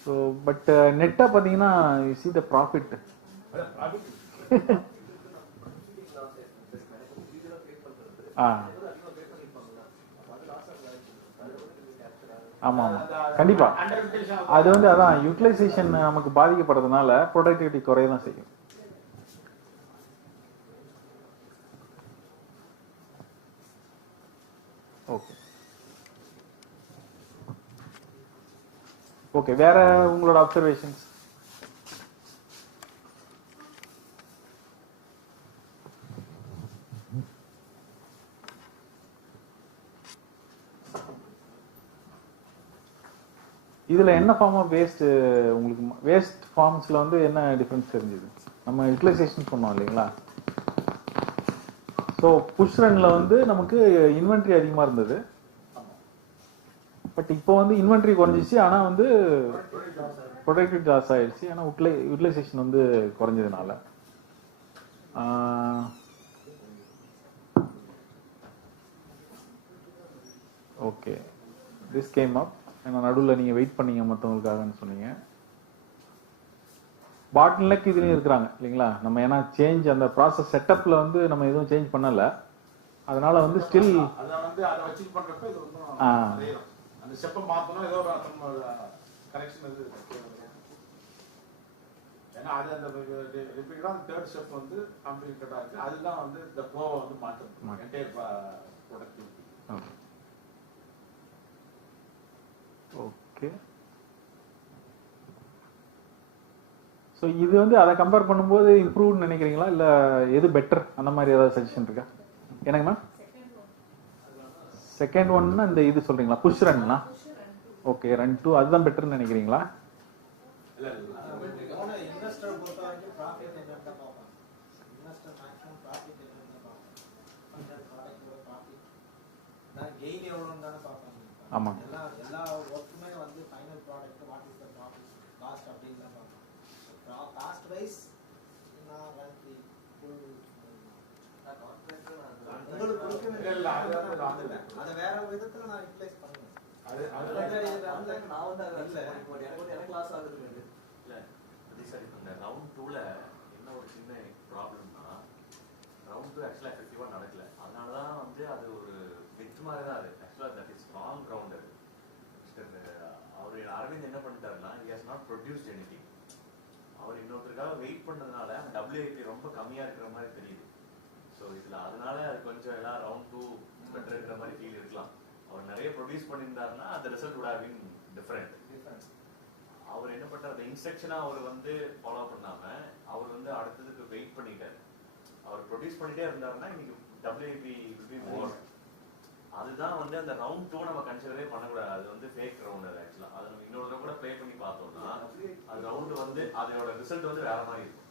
ஸோ பட் நெட்டா பார்த்தீங்கன்னா யூ see the profit. ஆமா ஆமா கண்டிப்பா. அது வந்து அதான் யூட்டிலைசேஷன் நமக்கு பாதிக்கப்படுறதுனால ப்ரொடக்டிவிட்டி குறைய தான் செய்யும். ஓகே ஓகே, வேற உங்களோட அப்சர்வேஷன்ஸ்? இதுல என்ன ஃபார்ம் ஆஃப் வேஸ்ட் உங்களுக்கு வேஸ்ட் ஃபார்ம்ஸ்ல வந்து என்ன டிஃபரன்ஸ் தெரிஞ்சது? நம்ம யூட்டிலைசேஷன் சொன்னோம் இல்லைங்களா? ஸோ புஷ் ரன்ல வந்து நமக்கு இன்வென்ட்ரி அதிகமா இருந்தது, பட் இப்போ வந்து இன்வென்ட்ரி குறைஞ்சிச்சு, ஆனா வந்து ப்ரொடக்டிவ் ஜாஸ் ஆயிடுச்சு, ஆனா யூட்டிலைசேஷன் வந்து குறைஞ்சதுனால. Okay, this game up. ஏன்னா நடுவில் நீங்கள் வெயிட் பண்ணீங்க மற்றவங்களுக்காகன்னு சொன்னீங்க. பாட்டில்நெக் இதுலேயும் இருக்கிறாங்க இல்லைங்களா? நம்ம ஏன்னா சேஞ்ச் அந்த ப்ராசஸ் செட்டப்பில் வந்து நம்ம எதுவும் சேஞ்ச் பண்ணலை, அதனால வந்து ஸ்டில் அதை வச்சு பண்றப்ப இது ஒன்றும் அந்த ஸ்டெப்பை மாற்றணும், ஏதோ ஒரு கரெக்ஷன் இது. ஏன்னா அது அந்த ரிப்பீட்டடாக அந்த தேர்ட் ஸ்டெப் வந்து கம்ப்ளீட்டடாக இருக்கு, அதுதான் வந்து இந்த ஃப்ளோவை வந்து மாற்றும் என்டையர் ப்ரொடக்டிவிட்டி. ஓகே, ஸோ இது வந்து அதை கம்பேர் பண்ணும்போது இம்ப்ரூவ்னு நினைக்கிறீங்களா, இல்லை எது பெட்டர் அந்த மாதிரி ஏதாவது சஜஷன் இருக்கா? எனக்கு மேம் செகண்ட் ஒன்னா இந்த இது சொல்றீங்களா, புஷ் ரன்னா? ஓகே, ரன் 2 அதுதான் பெட்டர்னு நினைக்கிறீங்களா? இன்வெஸ்டர் பொறுத்த வரைக்கும் ப்ராஃபிட் என்னன்னு தான் பார்ப்பாங்க. இன்வெஸ்டர் மேக்ஸிமம் ப்ராஃபிட் என்னன்னு தான் பார்ப்பாங்க. அந்த ப்ராடக்டோட ப்ராஃபிட் நான் கெயின் எவ்வளோன்னு தானே பார்ப்பாங்க. ஆமாம், எல்லா ஒர்க்குமே வந்து final product what is the profit cost அப்படின்னு தான் பார்ப்பாங்க. காஸ்ட் வைஸ் நான் வந்து ஃபுல் உங்களுக்கு அதை வேற விதத்துல நான் யூட்டிலைஸ் பண்ணுவேன். ரவுண்ட் 2ல என்ன ஒரு சின்ன ப்ராப்ளம்னா, ரவுண்ட் 2 ஆக்சுவலாக எஃபெக்டிவாக நடக்கல. அதனால தான் வந்து அது ஒரு வித் மாதிரி தான். அது ஆக்சுவலாக தட் இஸ் ஸ்ட்ராங் ரவுண்ட். அது அவர் அரவிந்த் என்ன பண்ணிட்டாருன்னா, he has not produced anything. அவர் இன்னொருத்தருக்காக வெயிட் பண்ணதுனால WIP ரொம்ப கம்மியாக இருக்கிற மாதிரி தெரியுது. ஸோ இதில் அதனால அது கொஞ்சம் எல்லாம் ரவுண்ட் 2 பெட்டர் இருக்கிற மாதிரி ஃபீல் இருக்கலாம். அவர் நிறைய ப்ரொடியூஸ் பண்ணியிருந்தாருன்னா அந்த result would have been different. அவர் என்ன பண்றாரு, அந்த இன்ஸ்ட்ரக்ஷனா அவர் வந்து ஃபாலோ பண்ணாம அவர் வந்து அடுத்ததுக்கு வெயிட் பண்ணிட்டாரு. அவர் ப்ரொடியூஸ் பண்ணிட்டே இருந்தாருன்னா இன்னைக்கு WIP will be more. அதுதான் வந்து அந்த ரவுண்ட் 2 நம்ம கன்சிடரே பண்ணக்கூடாது. அது வந்து ஃபேக் ரவுண்ட். அது ஆக்சுவலா அதை நம்ம இன்னொரு தடவை கூட ப்ளே பண்ணி பார்த்தோம்னா அது ரவுண்ட் வந்து அதோட ரிசல்ட் வந்து வேற மாதிரி இருக்கும்.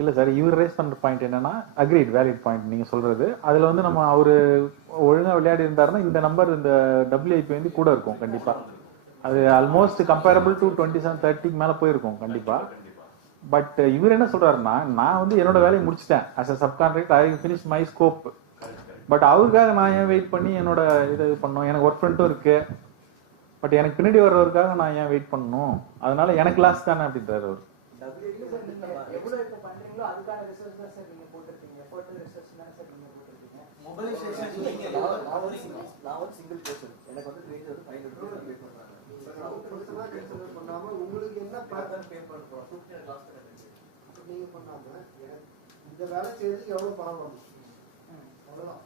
இல்லை சார், இவர் ரேஸ் பண்ணுற பாயிண்ட் என்னன்னா, அக்ரீட் வேலிட் பாயிண்ட் நீங்கள் சொல்றது. அதில் வந்து நம்ம அவர் ஒழுங்காக விளையாடி இருந்தாருன்னா இந்த நம்பர் இந்த WIP வந்து கூட இருக்கும் கண்டிப்பாக. அது ஆல்மோஸ்ட் கம்பேரபிள் டு 27-30 மேலே போயிருக்கும் கண்டிப்பாக. பட் இவர் என்ன சொல்றாருன்னா, நான் வந்து என்னோட வேலையை முடிச்சிட்டேன் as a subcontractor, I finished my scope. But அவருக்காக நான் ஏன் வெயிட் பண்ணி என்னோட இதை பண்ணணும்? எனக்கு ஒர்க் ஃப்ரண்ட்டும் இருக்கு, பட் எனக்கு பின்னாடி வர்றவருக்காக நான் ஏன் வெயிட் பண்ணணும்? அதனால எனக்கு லாஸ் தானே அப்படின்றாரு அவர். எவ்வளவு இப்ப பண்றீங்களோ அதுக்கான ரிசர்ச் தான் சார் நீங்க போட்டுருக்கீங்க. எஃபோர்ட் ரிசர்ச் தான் சார் நீங்க போட்டுருக்கீங்க. மொபைலைசேஷன் நீங்க நான் வந்து சிங்கிள் பர்சன், எனக்கு வந்து ரேஞ்ச் வந்து 500 பே பண்றாங்க. பண்ணாம உங்களுக்கு என்ன பேட்டர்ன் பே பண்றோம் 50 லாஸ்ட் நீங்க பண்ணாம இந்த வேலை செய்யறதுக்கு எவ்வளவு பணம் வரும் அவ்வளவுதான்.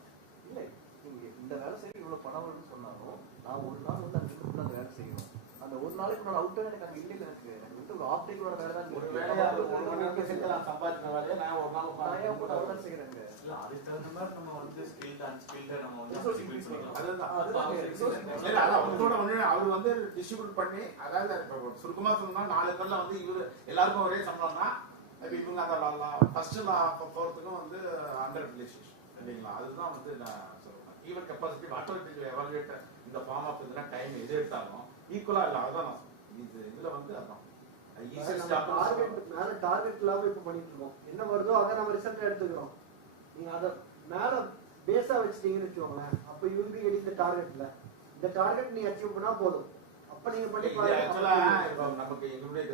இல்ல நீங்க இந்த வேலை செய்ய இவ்வளவு பணம் வரும்னு சொன்னாலும் நான் ஒரு நாள் வந்து அந்த வேலை செய்யணும். அந்த ஒரு நாளைக்கு நான் அவுட் எனக்கு அங்க இல்ல, எனக்கு வந்து ஒரு ஆஃப் டேக்கோட வேலை தான். ஒரு வேலையா ஒரு மணி நேரத்துக்கு சேர்த்து நான் சம்பாதிக்கிற வேலையை நான் ஒரு நாள் நான் கூட அவ்வளவு செய்யறேங்க. இல்ல அதுக்கு தகுந்த மாதிரி நம்ம வந்து ஸ்கில்ட் அன்ஸ்கில்ட் நம்ம வந்து அவர் வந்து டிஸ்ட்ரிபியூட் பண்ணி, அதாவது சுருக்கமா சொன்னா 4 பேர்ல வந்து இவரு எல்லாருக்கும் ஒரே சம்பளம்னா இவங்க அந்த ஃபர்ஸ்ட் போறதுக்கும் வந்து அண்டர் ரிலேஷன்ஷிப் இல்லைங்களா? அதுதான் வந்து நான் சொல்றேன். ஈவன் கெப்பாசிட்டி ஆட்டோமேட்டிக் எவாலுவேட் இந்த ஃபார்ம் ஆஃப் இதுனா டைம் எது எடுத்தாலும் ஈக்குவலா இல்லை. அதுதான் நான் இதுல வந்து அதான் டார்கெட் இல்லாம இப்ப பண்ணிட்டு இருக்கோம். என்ன வருதோ அதை நம்ம ரிசல்ட் எடுத்துக்கிறோம். நீங்க அதை மேல பேஸா வச்சுட்டீங்கன்னு வச்சுக்கோங்களேன், அப்ப you will be getting the டார்கெட்ல. இந்த டார்கெட் நீ அச்சீவ் பண்ணா போதும். அப்ப நீங்க பண்ணி பாருங்க. ஆக்சுவலா இப்போ நமக்கு எங்களுடைய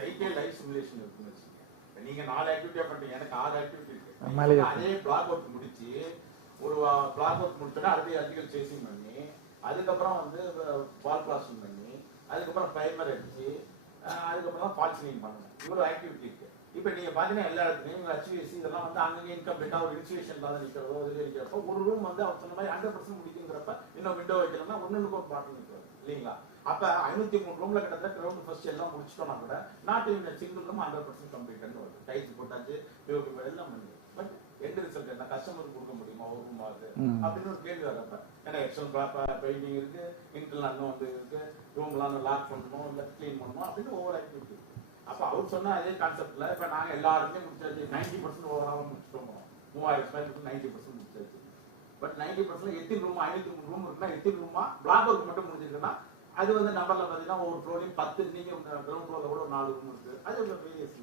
சைக்கிள் லைஃப் சிமுலேஷன் இருக்குன்னு வச்சுக்கோங்க. நீங்க 4 ஆக்டிவிட்டியா பண்றீங்க, எனக்கு 6 ஆக்டிவிட்டி இருக்கு. அதே பிளாக் ஒர்க் முடிச்சு ஒரு பிளாக் ஒர்க் முடிச்சோன்னா அடுத்த ஆர்டிகல் சேசிங் பண்ணி, அதுக்கப்புறம் வந்து பால் கிராசிங் பண்ணி, அதுக்கப்புறம் ப்ரைமர் அடிச்சு, அதுக்கப்புறம் தான் ஃபால் சீலிங் பண்ணணும். இவ்வளோ ஆக்டிவிட்டி இருக்கு. இப்போ நீங்கள் பார்த்தீங்கன்னா எல்லா இடத்துலையும் HVAC இதெல்லாம் வந்து அங்கங்கே இன்கம்ப்ளீட்டாக ஒரு இன்சுலேஷன் இல்லாத நிற்கிறதோ இதில் இருக்கிறப்போ ஒரு ரூம் வந்து அவர் சொன்ன மாதிரி 100% முடிக்குங்கிறப்ப இன்னும் விண்டோ வைக்கணும்னா ஒன்றுக்கு ஒரு பாட்டில் நிற்கிறது இல்லைங்களா? அப்போ 503 ரூம்ல கிட்டத்தட்ட கிரவுண்ட் ஃபர்ஸ்ட் எல்லாம் முடிச்சிட்டோம்னா கூட நாட் இன் சிங்கிள் ரூம் 100% கம்ப்ளீட்னு வருது. டைல்ஸ் போட்டாச்சு, எல்லாம் பண்ணுது. பட் எந்த ரிசல்ட் என்ன கஸ்டமருக்கு கொடுக்க முடியுமா ஒரு ரூம் ஆகுது அப்படின்னு ஒரு கேள்வி வரப்ப ஏன்னா எக்ஸ்டர்னல் பெயிண்டிங் இருக்கு, இன்டர்னல் அண்ணன் வந்து இருக்கு, ரூம்லாம் லாக் பண்ணணும் இல்லை க்ளீன் பண்ணணும் அப்படின்னு ஒவ்வொரு ஆக்டிவிட்டி. அப்போ அவர் சொன்ன அதே கான்செப்ட்ல இப்போ நாங்கள் எல்லா இடத்துலையும் முடிச்சாச்சு. 90% ஓவரால் முடிச்சுட்டோம். 3000 ஸ்கொயர் ஃபீட் 90% முடிச்சாச்சு. பட் 90% எத்தனை ரூம் 503 ரூம் இருக்குன்னா எத்தனை ரூமா பிளாக் ஒர்க் மட்டும் முடிஞ்சிருக்குன்னா அது வந்து நம்பர்ல பார்த்தீங்கன்னா ஒவ்வொரு ஃப்ளோரையும் 10 நீங்க கிரவுண்ட் ஃப்ளோர்ல கூட ஒரு 4 ரூம் இருக்கு. அது ஒரு வேரியஸ்.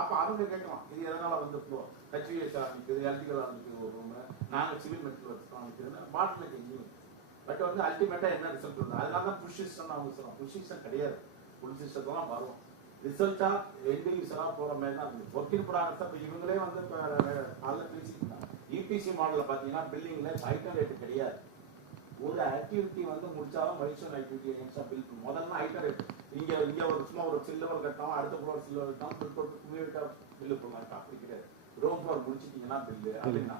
அப்போ அவங்க கேட்கலாம் இது எதனால வந்து ஃப்ளோ HVAC ஆரம்பிக்குது, எலக்ட்ரிக்கல் ஆரம்பிக்குது ஒரு ரூம், நாங்கள் சிவில் மெட்டீரியல் வச்சு ஆரம்பிக்குதுன்னா பாட்டிலுக்கு எங்கேயும். பட் வந்து அல்டிமேட்டா என்ன ரிசல்ட் வருது? அதனால தான் புஷ் சிஸ்டம் அவங்க சொல்லுவோம். புஷ் சிஸ்டம் கிடையாது, புல் சிஸ்டத்தான் வரும். ரிசல்ட்டா எண்ட் யூசரா போற மாதிரி தான் இருக்கு. ஒர்க்கிங் ப்ராசஸ் இப்போ இவங்களே வந்து இப்போ அதில் பேசிக்கலாம். EPC மாடலில் பார்த்தீங்கன்னா பில்டிங்ல ஐட்டம் ரேட்டு கிடையாது. ஒரு ஆக்டிவிட்டி வந்து முடிச்சாலும் மைல்ஸ்டோன் ஆக்டிவிட்டி எக்ஸ்ட்ரா பில் பண்ணும். முதல்ல ஐட்டம் ரேட் இங்க ஒரு சும்மா ஒரு சில்வர் கட்டணும், அடுத்த ஃப்ளோர் சில்வர் கட்டணும், பில்லு பண்ணலாம். அப்படி கிடையாது. ரூம் ஃப்ளோர் முடிச்சிட்டீங்கன்னா பில்லு அப்படின்னா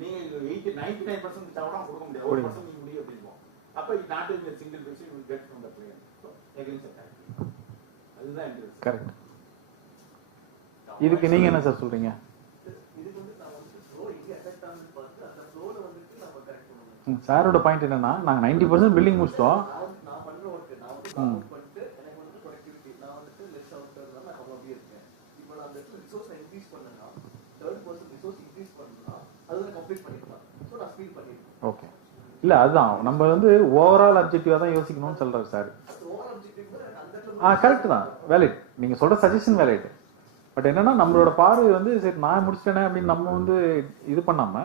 நீங்க 99% முடிச்சா கூட கொடுக்க முடியாது. 1% நீங்க முடியும் அப்படின்னு. அப்போ இது not in single phase you will get from the client. So exact அதுதான் இன்ட்ரெஸ்ட். கரெக்ட். இதுக்கு நீங்க என்ன சார் சொல்றீங்க? இதுக்கு வந்து நான் வந்து ஃப்ளோ இங்க அஃபெக்ட் ஆகுதுன்னு பார்த்து அந்த ஃப்ளோல வந்துட்டு நம்ம கரெக்ட் பண்ணணும். சாரோட பாயிண்ட் என்னன்னா நாங்க 90% பில்டிங் முடிச்சிட்டோம். நான் பண்ற ஒர்க் நான் வந்து கால்குலேட் பண்ணிட்டு எனக்கு வந்து ப்ரொடக்டிவிட்டி நான் வந்துட்டு லெஸ் அவுட்டர்னால நான் அப்படியே இருக்கேன். இப்போ நான் அந்த ரிசோர்ஸ் இன்க்ரீஸ் பண்ணேன்னா 30% ரிசோர்ஸ் இன்க்ரீஸ் பண்ணா அதுல கம்ப்ளீட் பண்ணிடலாம். சோ நான் ஸ்பீட் பண்ணிடுறேன். ஓகே. இல்ல அதுதான் நம்ம வந்து ஓவரால் அப்ஜெக்டிவா தான் யோசிக்கணும்னு சொல்றாரு சார். ஓவரால் அப்ஜெக்டிவ் கரெக்ட் தான், வேலிட். நீங்க சொல்ற சஜஷன் வேலிட். பட் என்னன்னா நம்மளோட பார்வை வந்து சரி நான் முடிச்சிட்டேனே அப்படின்னு நம்ம வந்து இது பண்ணாம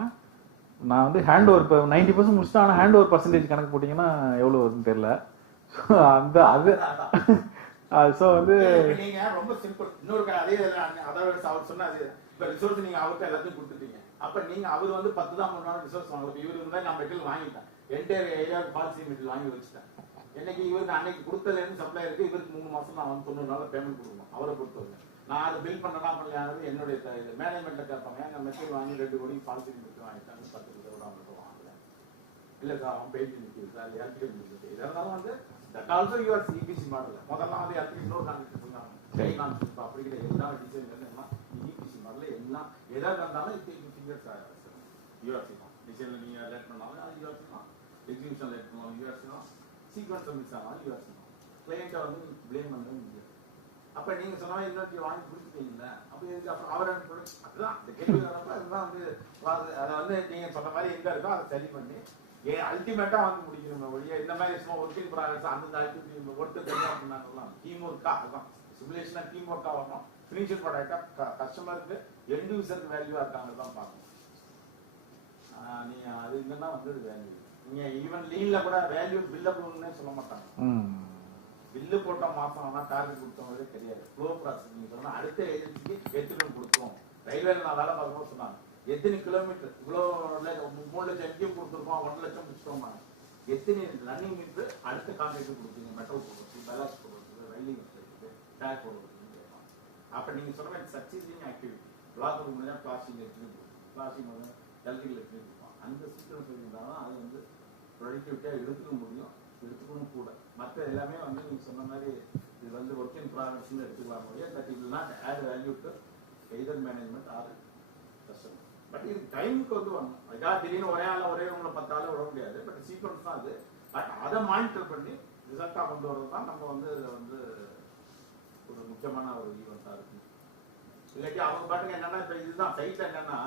நான் வந்து ஹேண்ட் ஓவர் இப்போ 90% முடிச்சிட்டேன். ஆனால் ஹேண்ட் ஓவர் பர்சன்டேஜ் கணக்கு போட்டிங்கன்னா எவ்வளோ வருதுன்னு தெரியல. அந்த அது ஸோ வந்து நீங்க ரொம்ப சிம்பிள். இன்னொரு அதே அதாவது அவர் சொன்ன அது இப்போ ரிசோர்ஸ் நீங்க அவருக்கு எல்லாத்தையும் கொடுத்துட்டீங்க. அப்ப நீங்க அவர் வந்து 10 தான் முன்னாடி ரிசோர்ஸ் வாங்கலாம். இவரு இருந்தால் நான் மெட்டீரியல் வாங்கிட்டேன், என்டையர் ஏரியாவுக்கு பாலிசி மெட்டீரியல் வாங்கி வச்சுட்டேன். என்னைக்கு இவருக்கு அன்னைக்கு கொடுத்ததுலேருந்து சப்ளை இருக்கு, இவருக்கு 3 மாசம் நான் வந்து 90 நாள் பேமெண்ட் கொடுக்கணும். அவரை பொறுத்தவரை நான் அதை பில் பண்ணலாம் பண்ணலாங்கிறது என்னுடைய மேனேஜ்மெண்ட்ல கேட்பாங்க. எங்க மெட்டீரியல் வாங்கி 2 கோடி பாலிசி மெட்டீரியல் வாங்கிட்டாங்க, 10 கூட அவங்க வாங்கல. இல்ல சார் அவன் பெயிண்ட் நிற்குது சார், எலக்ட்ரிக்கல் நிற்குது. இதெல்லாம் வந்து that also your EPC model. முதல்ல வந்து எலக்ட்ரிக் இன்னொரு கான்செப்ட் சொன்னாங்க, கை கான்செப்ட் அப்படி கிடையாது. எல்லா டிசைன் எல்லாம் EPC மாடல் எல்லாம் எதாவது இருந்தாலும் ஃபிங்கர்ஸ் யூஆர்சி தான். டிசைன்ல நீங்க லேட் பண்ணாலும் அது யூஆர்சி தான், எக்ஸிபிஷன் லேட் பண்ணாலும் யூஆர்சி தான், சீக்வன்ஸ் மிஸ் ஆனாலும் யூஆர்சி தான். கிளையண்ட்டை வந்து பிளேம் பண்ணவே முடியாது. அப்ப நீங்க சொன்ன மாதிரி இன்னொரு வாங்கி கொடுத்துட்டீங்களா? அப்ப எதுக்கு அப்புறம் அவர் அதுதான் இந்த கேள்வி வரப்ப அதுதான் வந்து அதை வந்து நீங்க சொன்ன மாதிரி எங்க இருக்கோ அதை சரி பண்ணி அல்டிமேட்டா வந்து முடிக்கணும். ஒழிய இந்த மாதிரி சும்மா ஒர்க்கிங் ப்ராசஸ் அந்த ஆக்டிவிட்டி ஒர்க்கு தெரியாது பண்ணாங்கலாம். டீம் ஒர்க்கா அதுதான் சிமுலேஷனா டீம் ஒர்க்கா வரணும். ஃபினிஷிங் ப்ராடக்டா கஸ்டமருக்கு எண்ட் யூசருக்கு வேல்யூவா இருக்காங்க தான் பார்க்கணும். நீங்க அது இல்லைன்னா வந்து வேல்யூ நீங்க ஈவன் லீன்ல கூட வேல்யூ பில்லபிள்னே சொல்ல மாட்டாங்க. பில்லு போட்ட மாசம் ஆனா டார்கெட் கொடுத்தவங்களே தெரியாது. ஃப்ளோ ப்ராசஸ் நீங்க சொன்னா அடுத்த ஏஜென்சிக்கு எத்தனை கொடுத்தோம். ரயில்வேல நான் வேலை பார்க்கும்போது சொன்னாங்க எத்தனை கிலோமீட்டர் இவ்வளோ 3 லட்சம் எம்டிஎம் கொடுத்துருக்கோம், 1 லட்சம் முடிச்சிட்டோமா, எத்தனை ரன்னிங் மீட்டர் அடுத்த கான்ட்ராக்ட் கொடுத்தீங்க, மெட்டல் போடுறது, பேலன்ஸ் போடுறது, ரயிலிங் வச்சுருக்கு, டேக் போடுறதுன்னு கேட்பாங்க. அப்போ நீங்கள் சொன்ன மாதிரி சக்சீசிங் ஆக்டிவிட்டி பிளாக் கொடுக்க முடியாது, பிளாஸ்டிக் எடுத்துட்டு பிளாஸ்டிக் வந்து எலக்ட்ரிக்கல் எடுத்துட்டு இருப்பான். அந்த சீக்கிரம் சொல்லியிருந்தால் தான் அது வந்து ப்ரொடக்டிவிட்டியாக எடுத்துக்க முடியும், எடுத்துக்கணும் கூட. மற்ற எல்லாமே வந்து நீங்கள் சொன்ன மாதிரி இது வந்து ஒர்க் இன் ப்ராக்ரஸ்ன்னு எடுத்துக்கலாம் முடியும். That it will not add value to either management or customer. But இது டைமுக்கு வந்து வரணும். அதுக்காக திடீர்னு ஒரே ஆள் ஒரே ரூம்ல 10 ஆள் விட முடியாது. பட் சீக்வன்ஸ் தான் அது. பட் அதை மானிட்டர் பண்ணி ரிசல்ட்டா கொண்டு வரது தான் நம்ம வந்து இதை வந்து ஒரு முக்கியமான ஒரு ஈவெண்ட்டாக இருக்கு. இல்லாட்டி அவங்க பாட்டுக்கு என்னன்னா இப்போ இதுதான் சைட்ல என்னன்னா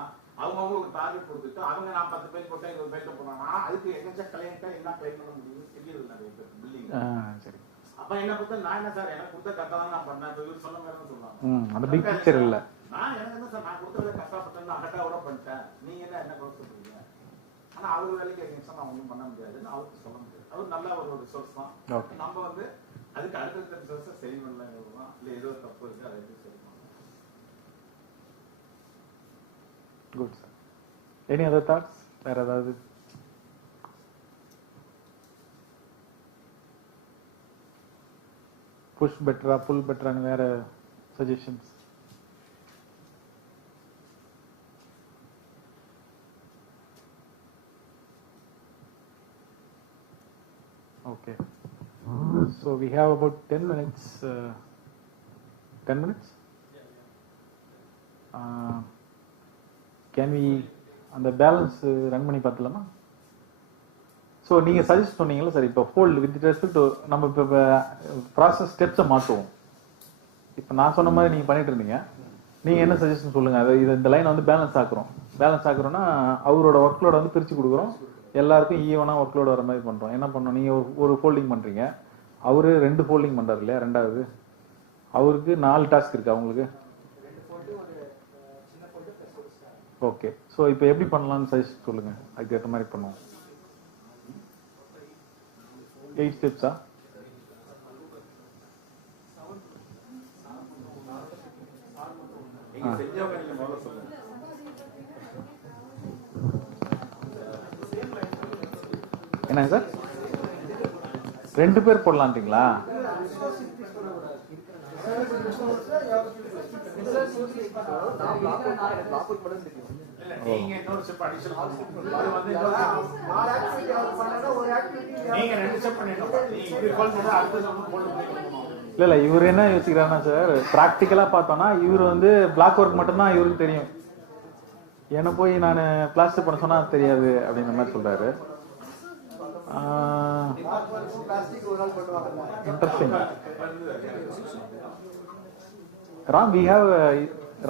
அவங்கவுங்க ஒரு டார்கெட் கொடுத்துட்டு அவங்க நான் 10 பேர் போட்டேன் 20 பேர்ட்ட போனாங்கன்னா அதுக்கு எங்கேச்சா கிளையண்ட்டா என்ன கிளைம் பண்ண முடியும்னு தெரியல நிறைய பேர் பில்டிங். அப்ப என்ன கொடுத்தா நான் என்ன சார் எனக்கு கொடுத்த கரெக்டாக தான் நான் பண்ணேன். இப்போ இவர் சொன்ன மாதிரி சொல்லுவாங்க அந்த பிக் பிக்சர் இல்லை. நான் எனக்கு என்ன சார் நான் கொடுத்த வேலை கஷ்டப்பட்டேன்னு அகட்டா கூட பண்ணிட்டேன், நீங்க என்ன குறை சொல்றீங்க. ஆனா அவர் வேலைக்கு எக்ஸாம் நான் ஒன்றும் பண்ண முடியாதுன்னு அவருக்கு சொல்ல முடியாது. அவர் நல்ல ஒரு ரிசோர்ஸ் தான். நம்ம வந்து அதுக்கு அடுத்த ரிசோர்ஸை சரி பண்ணலாம் தான். இல்லை ஏதோ தப்பு இருக்கு அதை எப்படி சரி பண்ணலாம். Good sir. Any other thoughts? வேற ஏதாவது? புஷ் பெட்டரா புல் பெட்டரான்னு வேற suggestions? Okay. So we have about 10 minutes. 10 minutes? Can we அந்த பேலன்ஸ் ரன் பண்ணி பார்த்துலாமா? ஸோ நீங்கள் சஜஸ்ட் சொன்னீங்களா சார், இப்போ ஃபோல்டு வித் ரெஸ்பெக்ட் டு நம்ம இப்போ ப்ராசஸ் ஸ்டெப்ஸை மாற்றுவோம். இப்போ நான் சொன்ன மாதிரி நீங்கள் பண்ணிட்டு இருந்தீங்க, நீங்கள் என்ன சஜஷன் சொல்லுங்கள். அதை இந்த லைனை வந்து பேலன்ஸ் ஆக்குறோம்னா அவரோட ஒர்க் லோட வந்து பிரித்து கொடுக்குறோம், எல்லாருக்கும் ஈவனாக ஒர்க் லோடு வர மாதிரி பண்ணுறோம். என்ன பண்ணோம், நீங்கள் ஒரு ஃபோல்டிங் பண்ணுறீங்க, அவரு 2 ஃபோல்டிங் பண்ணுறாரு இல்லையா, ரெண்டாவது அவருக்கு 4 டாஸ்க் இருக்கு அவங்களுக்கு. ஓகே, ஸோ இப்போ எப்படி பண்ணலாம்னு சஜஸ்ட் சொல்லுங்க, அதுக்கேற்ற மாதிரி பண்ணுவோம். 8 ஸ்டெப்ஸா? என்னங்க சார், 2 பேர் போடலான்ட்டீங்களா? இல்ல இவர் என்ன யோசிக்கிறாருன்னா சார், பிராக்டிக்கலா பார்த்தோம்னா இவர் வந்து பிளாக் ஒர்க் மட்டும்தான் இவருக்கு தெரியும், என்ன போய் நான் பிளாஸ்டர் பண்ண சொன்னா தெரியாது அப்படின்ற மாதிரி சொல்றாரு. Interesting. Ram, we have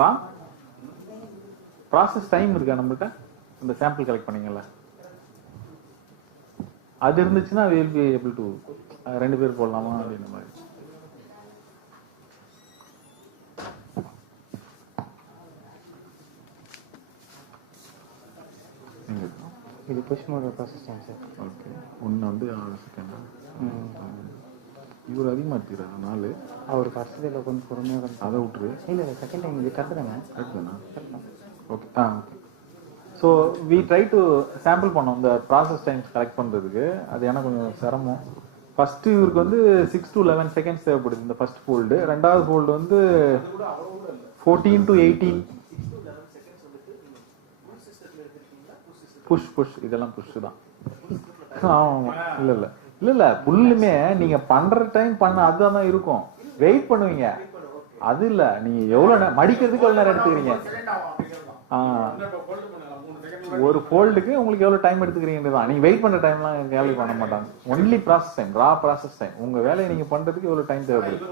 Ram process time இருக்கா நம்மகிட்ட? இந்த சாம்பிள் கலெக்ட் பண்ணீங்கல்ல, அது இருந்துச்சுன்னா we will be able to 2 பேர் போடலாமா அப்படின்ற மாதிரி. இது push mode process time sir. Okay, ஒன்று வந்து 6 செகண்டா? இவர் அதிகமாக எடுத்துக்கிறாரு 4. அவர் ஃபர்ஸ்ட் இதில் கொஞ்சம் பொறுமையாக கொஞ்சம் அதை விட்டுரு. இல்லை செகண்ட் டைம் இது கரெக்டு தானே? கரெக்ட் தானே? Okay. Okay. So we try to sample பண்ணோம் இந்த ப்ராசஸ் டைம்ஸ் கலெக்ட் பண்ணுறதுக்கு. அது எனக்கு கொஞ்சம் சிரமம். ஃபர்ஸ்ட் இவருக்கு வந்து 6 to 11 செகண்ட்ஸ் தேவைப்படுது இந்த ஃபர்ஸ்ட் ஃபோல்டு. ரெண்டாவது ஃபோல்டு வந்து 14 to 18. புஷ் இதெல்லாம் புஷ் தான். ஆமாம், இல்லை ஃபுல்லுமே நீங்கள் பண்ணுற டைம் அதுதான் இருக்கும், வெயிட் பண்ணுவீங்க. அது இல்லை, நீங்கள் எவ்வளோ மடிக்கிறதுக்கு எவ்வளோ நேரம் எடுத்துக்கிறீங்க, ஒரு ஃபோல்டுக்கு உங்களுக்கு எவ்வளோ டைம் எடுத்துக்கிறீங்க தான். நீங்கள் வெயிட் பண்ணுற டைம்லாம் கேள்வி பண்ண மாட்டாங்க. ஒன்லி ப்ராசஸ் டைம், ரா ப்ராசஸ் டைம். உங்கள் வேலையை நீங்கள் பண்ணுறதுக்கு எவ்வளோ டைம் தேவைப்படுது.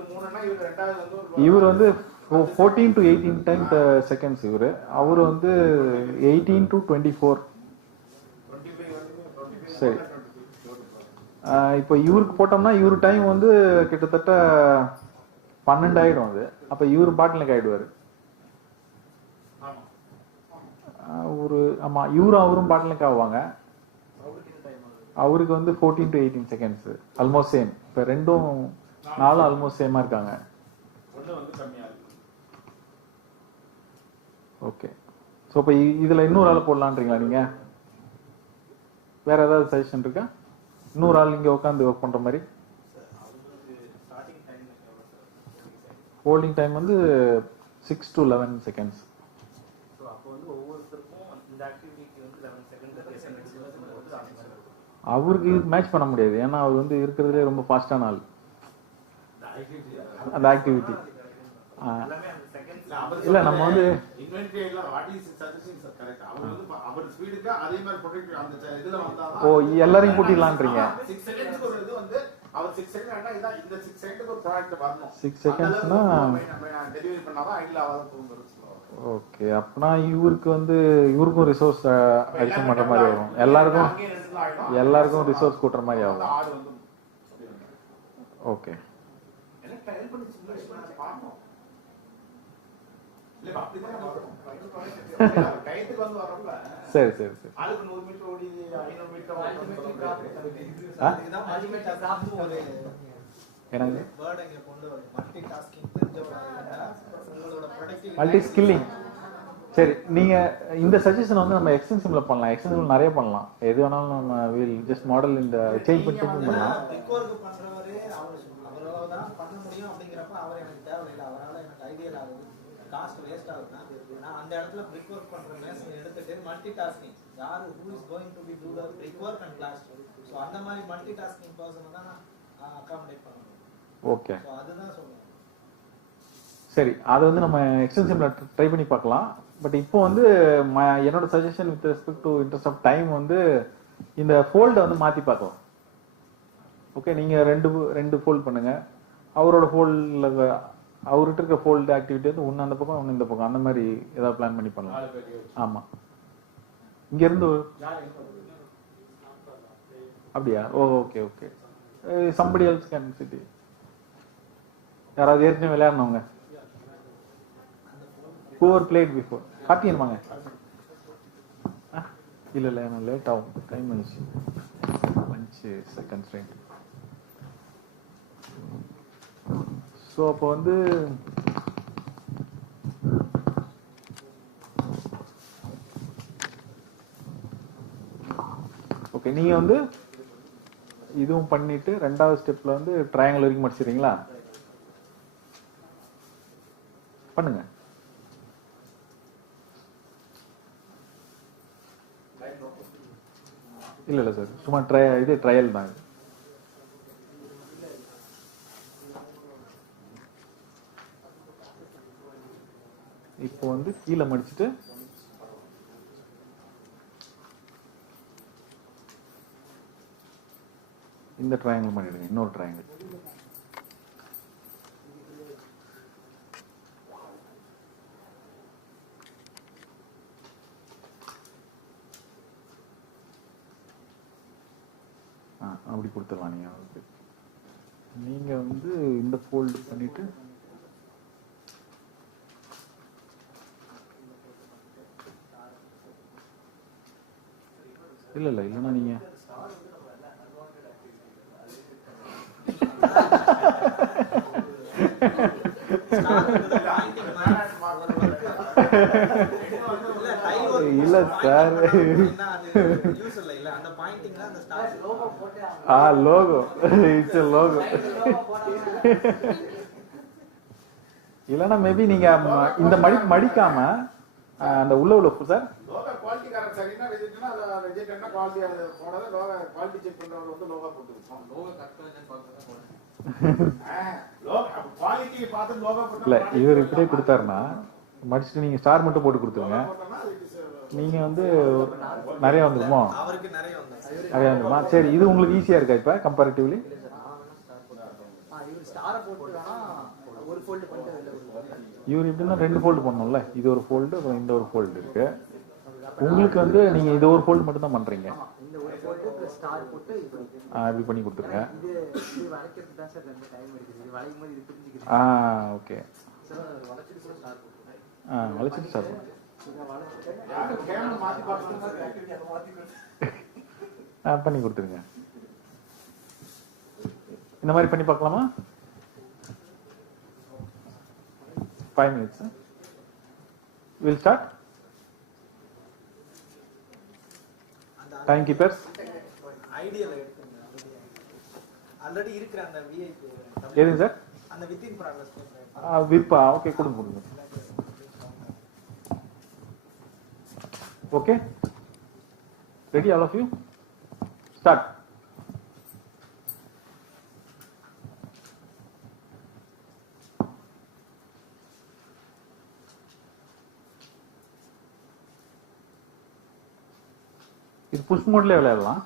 இவர் வந்து 14 to 18 செகண்ட்ஸ் இவர். அவர் வந்து 18 to 24. சரி, இப்போ இவருக்கு போட்டோம்னா இவரு டைம் வந்து கிட்டத்தட்ட 12 ஆயிடும். அது அப்ப இவரு பாட்டிலுக்கு ஆயிடுவாரு. ஆமா, அவரும் பாட்டிலுக்கு ஆவாங்க. அவருக்கு வந்து 14 to 18 செகண்ட்ஸ், ஆல்மோஸ்ட் சேம். இப்ப 2ம் 4 ஆல்மோஸ்ட் சேமா இருக்காங்க. ஓகே, ஸோ இப்போ இதுல இன்னொரு ஆள் போடலான்றீங்களா நீங்க? வேற ஏதாவது சஜஷன் இருக்கா? இன்னொரு ஆள் இங்க உட்காந்து ஒர்க் பண்ற மாதிரி. ஹோல்டிங் டைம் வந்து 6 to 11 செகண்ட்ஸ். அவருக்கு மேட்ச் பண்ண முடியாது, ஏன்னா அவர் வந்து இருக்கிறதுலே ரொம்ப ஃபாஸ்டான ஆள். அந்த ஆக்டிவிட்டி இல்ல நம்ம வந்து ஓ எல்லாரையும் கூட்டிடலான்றீங்க. 6 செகண்ட்ஸ்னா ஓகே. அப்பனா இவருக்கு வந்து இவருக்கும் ரிசோர்ஸ் அடிஷன் பண்ற மாதிரி வரும், எல்லாருக்கும் ரிசோர்ஸ் கூட்டுற மாதிரி ஆகும். ஓகே, சரி சரி சரி. Multi skilling. சரி, நீங்க இந்த சஜஷன் வந்து நம்ம எக்ஸ்டென்சிவ்ல பண்ணலாம். எக்ஸ்டென்சிவ் நிறைய பண்ணலாம், எது வேணாலும் நம்ம வில் ஜஸ்ட் மாடல் இந்த சேஞ்ச் பண்ணிட்டு பண்ணலாம். பண்ண முடியும் அப்படிங்கிறப்ப அவர் எனக்கு தேவையில்லை, அவரால் எனக்கு ஐடியல் ஆகுது, காஸ்ட் வேஸ்ட் ஆகுதுன்னா நான் அந்த இடத்துல பிரிக் ஒர்க் பண்ற மேசன் எடுத்துட்டு மல்டி டாஸ்கிங் யாரு who is going to be do the brick work and plaster. So அந்த மாதிரி மல்டி டாஸ்கிங் பர்சனை தான் அகாமடேட் பண்ணணும். ஓகே, ஸோ அதுதான் சொல்லுவேன். சரி, அது வந்து நம்ம எக்ஸ்டென்சிவ்ல ட்ரை பண்ணி பார்க்கலாம். பட் இப்போ வந்து என்னோட suggestion with respect to interest of time வந்து இந்த ஃபோல்டை வந்து மாற்றி பார்க்கலாம். ஓகே, நீங்கள் ரெண்டு ஃபோல்ட் பண்ணுங்க. அவரோட ஃபோல்டில் அவர்கிட்ட இருக்க ஃபோல்டு ஆக்டிவிட்டி வந்து ஒன்று அந்த பக்கம் ஒன்று இந்த பக்கம், அந்த மாதிரி ஏதாவது பிளான் பண்ணி பண்ணலாம். ஆமாம், இங்கேருந்து அப்படியா? Okay okay, somebody else can city. யாராவது ஏற்கனவே விளையாடினவங்க ஹூவர் பிளேட் பிஃபோர் கார்த்திகன் வாங்க. இல்லை எனக்கு லேட் ஆகும், டைம் ஆயிடுச்சு, லஞ்ச் கன்ஸ்ட்ரெயின்ட். ஸோ அப்போ வந்து ஓகே, நீங்கள் வந்து இதுவும் பண்ணிட்டு ரெண்டாவது ஸ்டெப்ல வந்து ட்ரையாங்கிள் வரைக்கும் முடிச்சிடுறீங்களா? பண்ணுங்க. இல்ல சார், சும்மா ட்ரையல் தான். இப்போ வந்து கீழே மடிச்சுட்டு இந்த ட்ரையாங்கிள் பண்ணிடுங்க, இன்னொரு ட்ரையாங்கிள். அப்படி கொடுத்துடலாம். நீங்க வந்து இந்த ஃபோல்டு பண்ணிட்டு இல்லைன்னா நீங்க இல்ல சார், லோகோ இட்ஸ் லோகோ. இல்லைன்னா மேபி நீங்க இந்த மடிக்காம அந்த உள்ள சார் குவாலிட்டி கரெக்ட் சார். என்ன ரிஜெக்ட்னா அது ரிஜெக்ட்னா குவாலிட்டி அது போடாத லோகோ குவாலிட்டி செக் பண்றவர் வந்து லோகோ போட்டுருக்கோம். லோகோ கரெக்ட்டா இல்லன்னு பாத்துதான் லோகோ குவாலிட்டி பார்த்து லோகோ போட்டா இல்ல, இவர் இப்படியே கொடுத்தாருன்னா மடிச்சிட்டு நீங்க ஸ்டார் மட்டும் போட்டு கொடுத்துருங்க. நீங்க வந்து நிறைய வந்துருமா? அவருக்கு நிறைய வந்துருமா? சரி, இது உங்களுக்கு ஈஸியா இருக்கா இப்ப கம்பேரிட்டிவ்லி? இவர் எப்படின்னா ரெண்டு ஃபோல்டு பண்ணணும்ல, இது ஒரு ஃபோல்டு அப்புறம் இந்த ஒரு ஃபோல்டு இருக்கு. உங்களுக்கு வந்து நீங்க இது ஒரு ஃபோல்டு மட்டும் தான் பண்றீங்க. இப்படி பண்ணி கொடுத்துருங்க. ஓகே, வளைச்சிட்டு சார் பண்ணி கொடுத்துருங்க. இந்த மாதிரி பண்ணி பார்க்கலாமா? 5 minutes. We'll start. Timekeepers. Ideal already இருக்கிற அந்த விஐபி எதுங்க சார்? அந்த வித்தின் ப்ராக்ரஸ் விப்பா. ஓகே, கொடுங்க. Okay, ready all of you? Start. இது புஷ் மோட்ல விளையாடலாம்.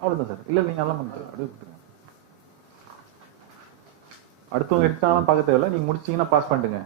அவ்வளவுதான் சார். இல்ல நீங்க நல்லா பண்ணுங்க, அப்படியே கொடுத்துருங்க. அடுத்தவங்க எடுத்தாலும் பார்க்க தேவையில்ல, நீங்க முடிச்சீங்கன்னா பாஸ் பண்ணிடுங்க.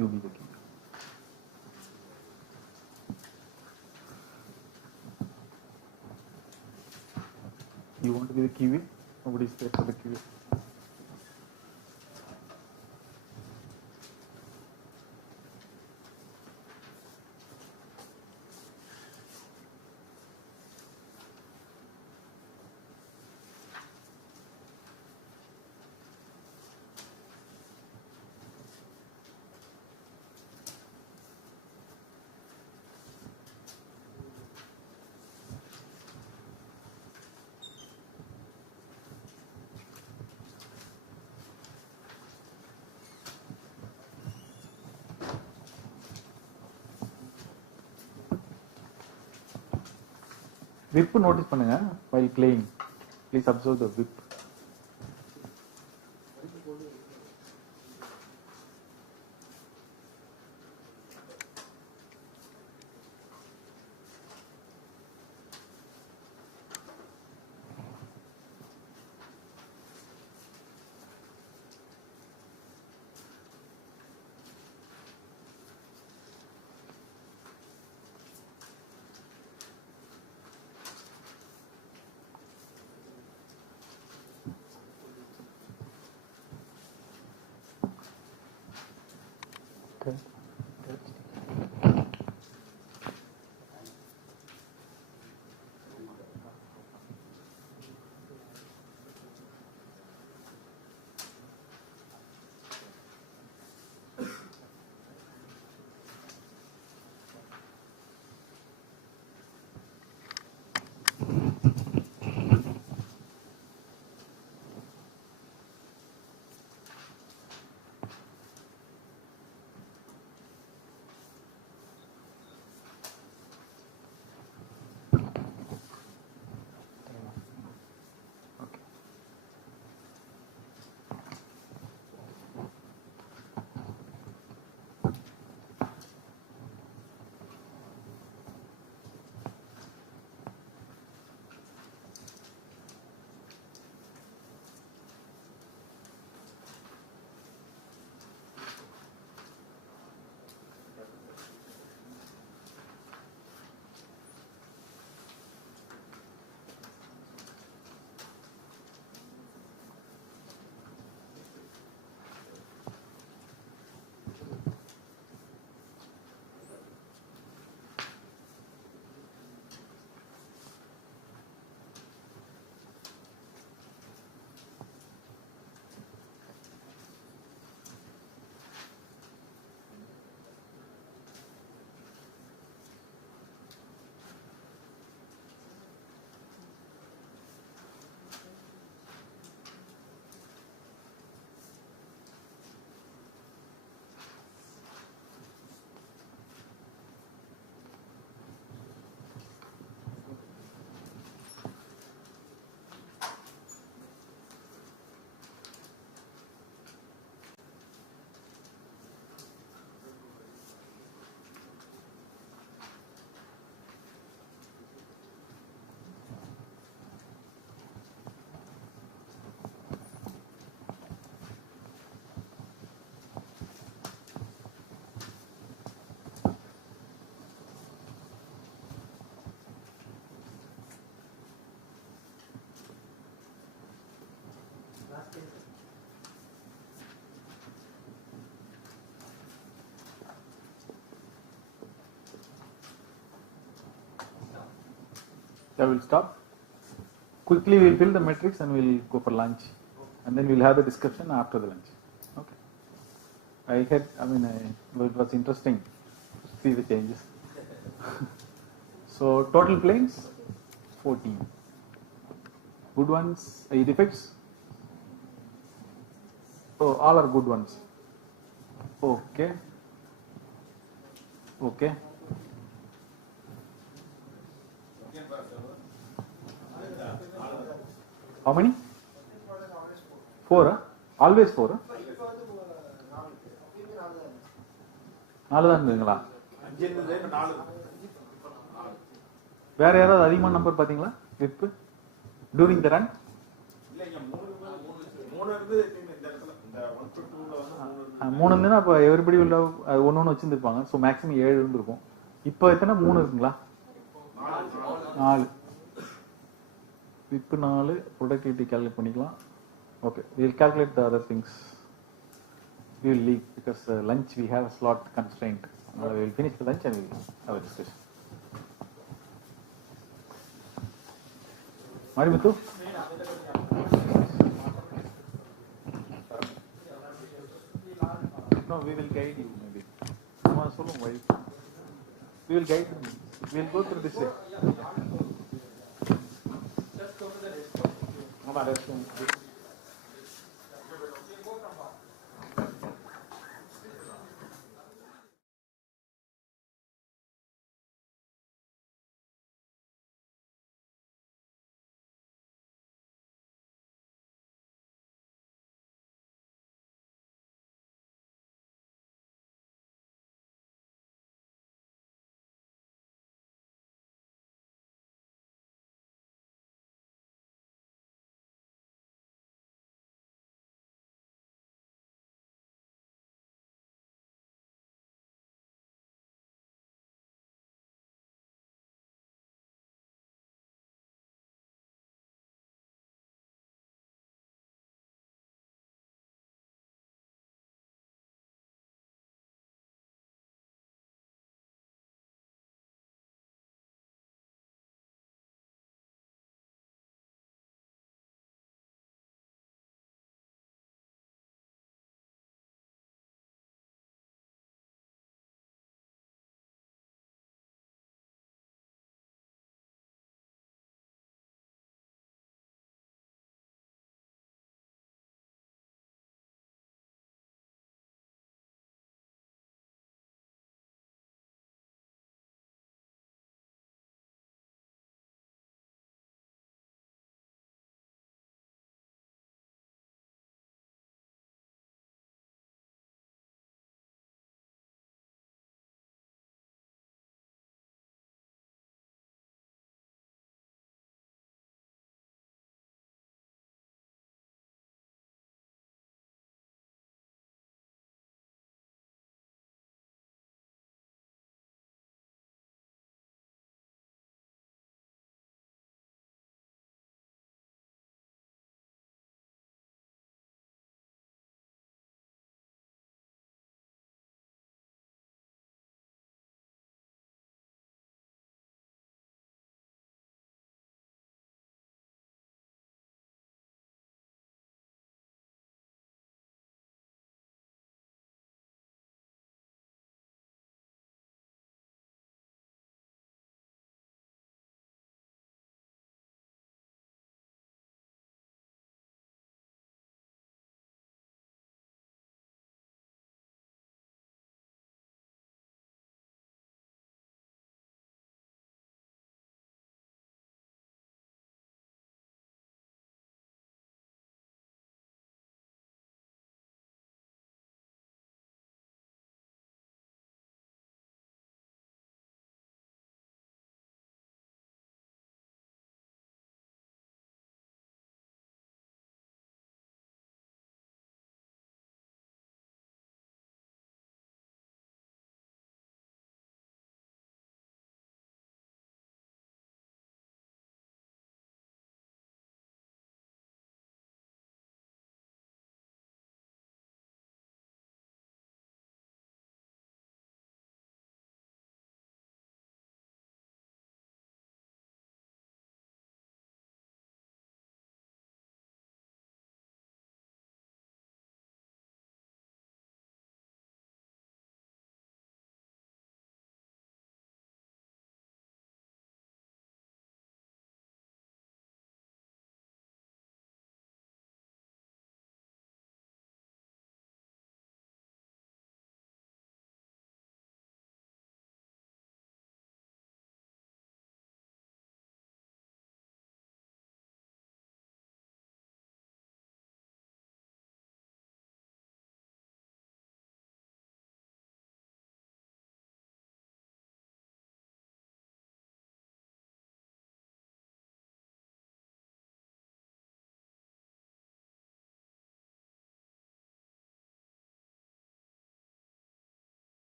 You be the king. You want to be the kiwi? Nobody is there for the kiwi. whip notice பண்ணுங்க while playing. Please observe the whip. Okay. I will stop. Quickly we'll fill the matrix and we'll go for lunch. And then we'll have the discussion after the lunch. Okay. It was interesting to see the changes. So total planes, 14. Good ones, defects? Oh, all are good ones. Okay. Okay. How many? 4? Always 4? 4 தான் இருந்தீங்களா? வேற யாராவது அதிகமான number பாத்தீங்களா? Whip during the run? மூணு இருந்ததுன்னா அப்போ everybody உள்ள ஒன்று வச்சுருந்துருப்பாங்க. ஸோ மேக்ஸிமம் 7 இருந்திருக்கும். இப்போ எத்தனை 3 இருக்குங்களா? 4. விப் 4 ப்ரொடக்டிவிட்டி கால்குலேட் பண்ணிக்கலாம். Okay, we'll calculate the other things. We will leave because lunch we have a slot constraint. We will finish the lunch and we will have a discussion. Marimuthu? No, we will guide you maybe. We will guide you. We will go through this way.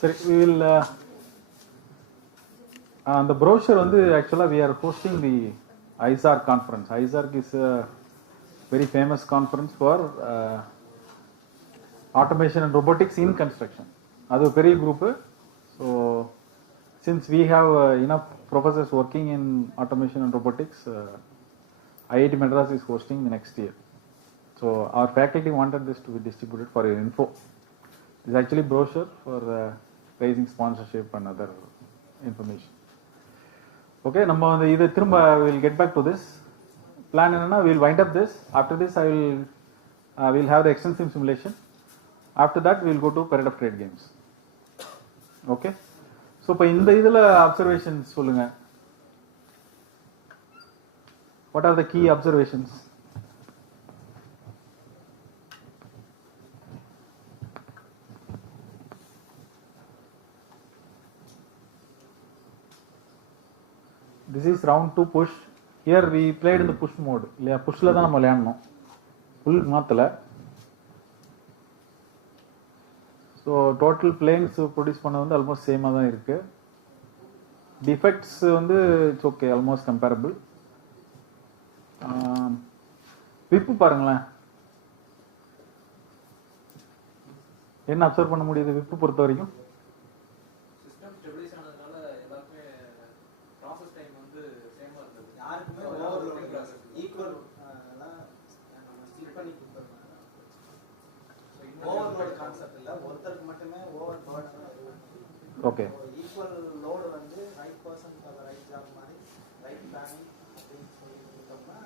சரி, we will the brochure வந்து actually we are hosting the ISARC conference. ISARC is a very famous conference for automation and robotics in construction. அது ஒரு பெரிய group. So since we have enough professors working in automation and robotics, IIT Madras is hosting the next year. So our faculty wanted this to be distributed for your info. It's actually brochure for raising sponsorship and other information. Okay, நம்ம வந்து இது திரும்ப we'll get back to this. Plan என்னன்னா we'll wind up this. After this I will have the extensive simulation. After that we'll go to parade of trade games. Okay. So இப்போ இந்த இதுல observations சொல்லுங்க. What are the key observations? This is round 2 push. Here we played in the push mode. இல்லையா, புஷ்ல தான் நம்ம விளையாடணும், புல் மாத்தல. So total பிளேயிங்ஸ் produce பண்ண வந்து ஆல்மோஸ்ட் சேமாக தான் இருக்கு. டிஃபெக்ட்ஸ் வந்து இட்ஸ் ஓகே, ஆல்மோஸ்ட் கம்பேரபிள். விப்பு பாருங்களேன், என்ன அப்சர்வ் பண்ண முடியுது விப்பு பொறுத்த வரைக்கும்? சிஸ்டம் ஸ்டெபிலைஸ் ஆனதுனால எல்லாருமே ப்ராசஸ் டைம் வந்து சேமா இருந்தது. யாருக்குமே ஓவர்லோட் ஈக்குவல் நம்ம ஸ்கிப் பண்ணி கொடுத்துறோம். ஓவர்லோட் கான்செப்ட் இல்ல, ஒருத்தருக்கு மட்டுமே over burden. Okay, equal load வந்து right person for the right job மாதிரி ரைட் பிளானிங் அப்படின்னு சொல்லி கொடுத்தோம்னா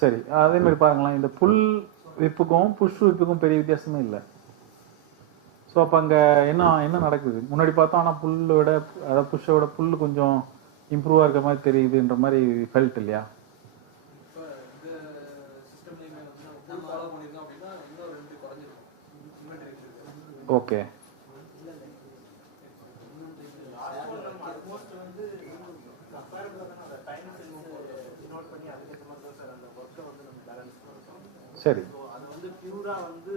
சரி. அதே மாதிரி பாருங்களேன், இந்த புல் விப்புக்கும் புஷ் விப்புக்கும் பெரிய வித்தியாசமே இல்லை. ஸோ அப்போ அங்கே என்ன நடக்குது? முன்னாடி பார்த்தோம், ஆனால் புல்லை விட அதாவது புஷ்ஷை விட புல் கொஞ்சம் இம்ப்ரூவாக இருக்கிற மாதிரி தெரியுதுன்ற மாதிரி ஃபெல்ட் இல்லையா? ஓகே, சரி. அது வந்து பியூரா வந்து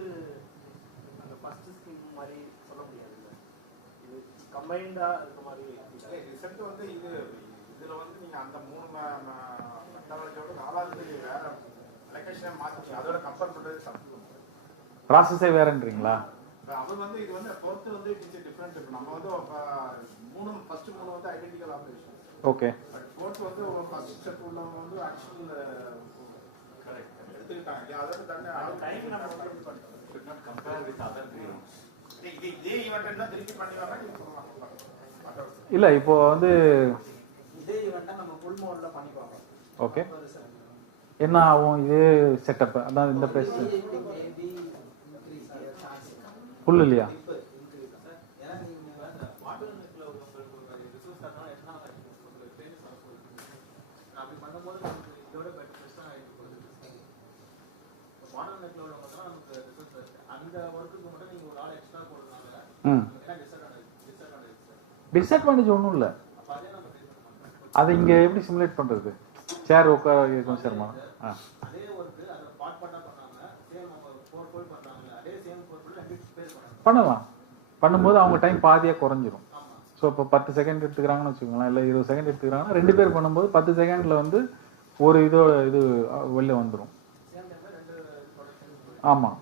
அந்த ஃபர்ஸ்ட் ஸ்கீம் மாதிரி சொல்ல முடியாது. இது கம்பைண்டா இருக்க மாதிரி ரிசல்ட் வந்து இதுல வந்து நீங்க அந்த மூணு மெத்தடாலஜியோட நாலாவது வேற அலோகேஷனை மாத்தி அதோட கம்பேர் பண்றது தப்பு. ப்ராசஸே வேறன்றீங்களா? அது வந்து இது வந்து பொறுத்து வந்து இட்ஸ் டிஃபரண்ட். இப்போ நம்ம வந்து ஃபர்ஸ்ட் மூணு வந்து identical operation. Okay, but fourth வந்து ஃபர்ஸ்ட் ஸ்டெப் உள்ளவங்க வந்து ஆக்சுவல் கரெக்ட் எடுத்துக்கிட்டாங்க. அதோட தண்ணி டைம் நம்ம should not compare with other games. இதே ஈவென்ட் என்ன திருப்பி பண்ணி வரலாம் இல்ல இப்போ வந்து இதே ஈவென்ட்டை நம்ம ஃபுல் மோட்ல பண்ணி பார்ப்போம். ஓகே, என்ன ஆகும் இதே செட்டப்? அதான் இந்த பிளேஸ் ஃபுல் இல்லையா? டிஸ்அட்வான்டேஜ் ஒன்றும் இல்லை. அதை இங்கே எப்படி சிமுலேட் பண்ணுறது? சேர் உட்கார கொஞ்சம் சிரமம். அதே ஒர்க்கு அதை பார்ட் பண்ணா பண்ணாங்க, சேம் நம்ம 4 ஃபோல்ட் பண்றாங்க, அதே சேம் 4 ஃபோல்ட் 2 பேர் பண்ணாங்க. பண்ணலாம். பண்ணும்போது அவங்க டைம் பாதியாக குறைஞ்சிரும். ஸோ இப்போ 10 செகண்ட் எடுத்துக்கிறாங்கன்னு வச்சுக்கோங்களேன், இல்லை 20 செகண்ட் எடுத்துக்கிறாங்கன்னா 2 பேர் பண்ணும்போது 10 செகண்டில் வந்து ஒரு இது வெளில வந்துடும். ஆமாம்,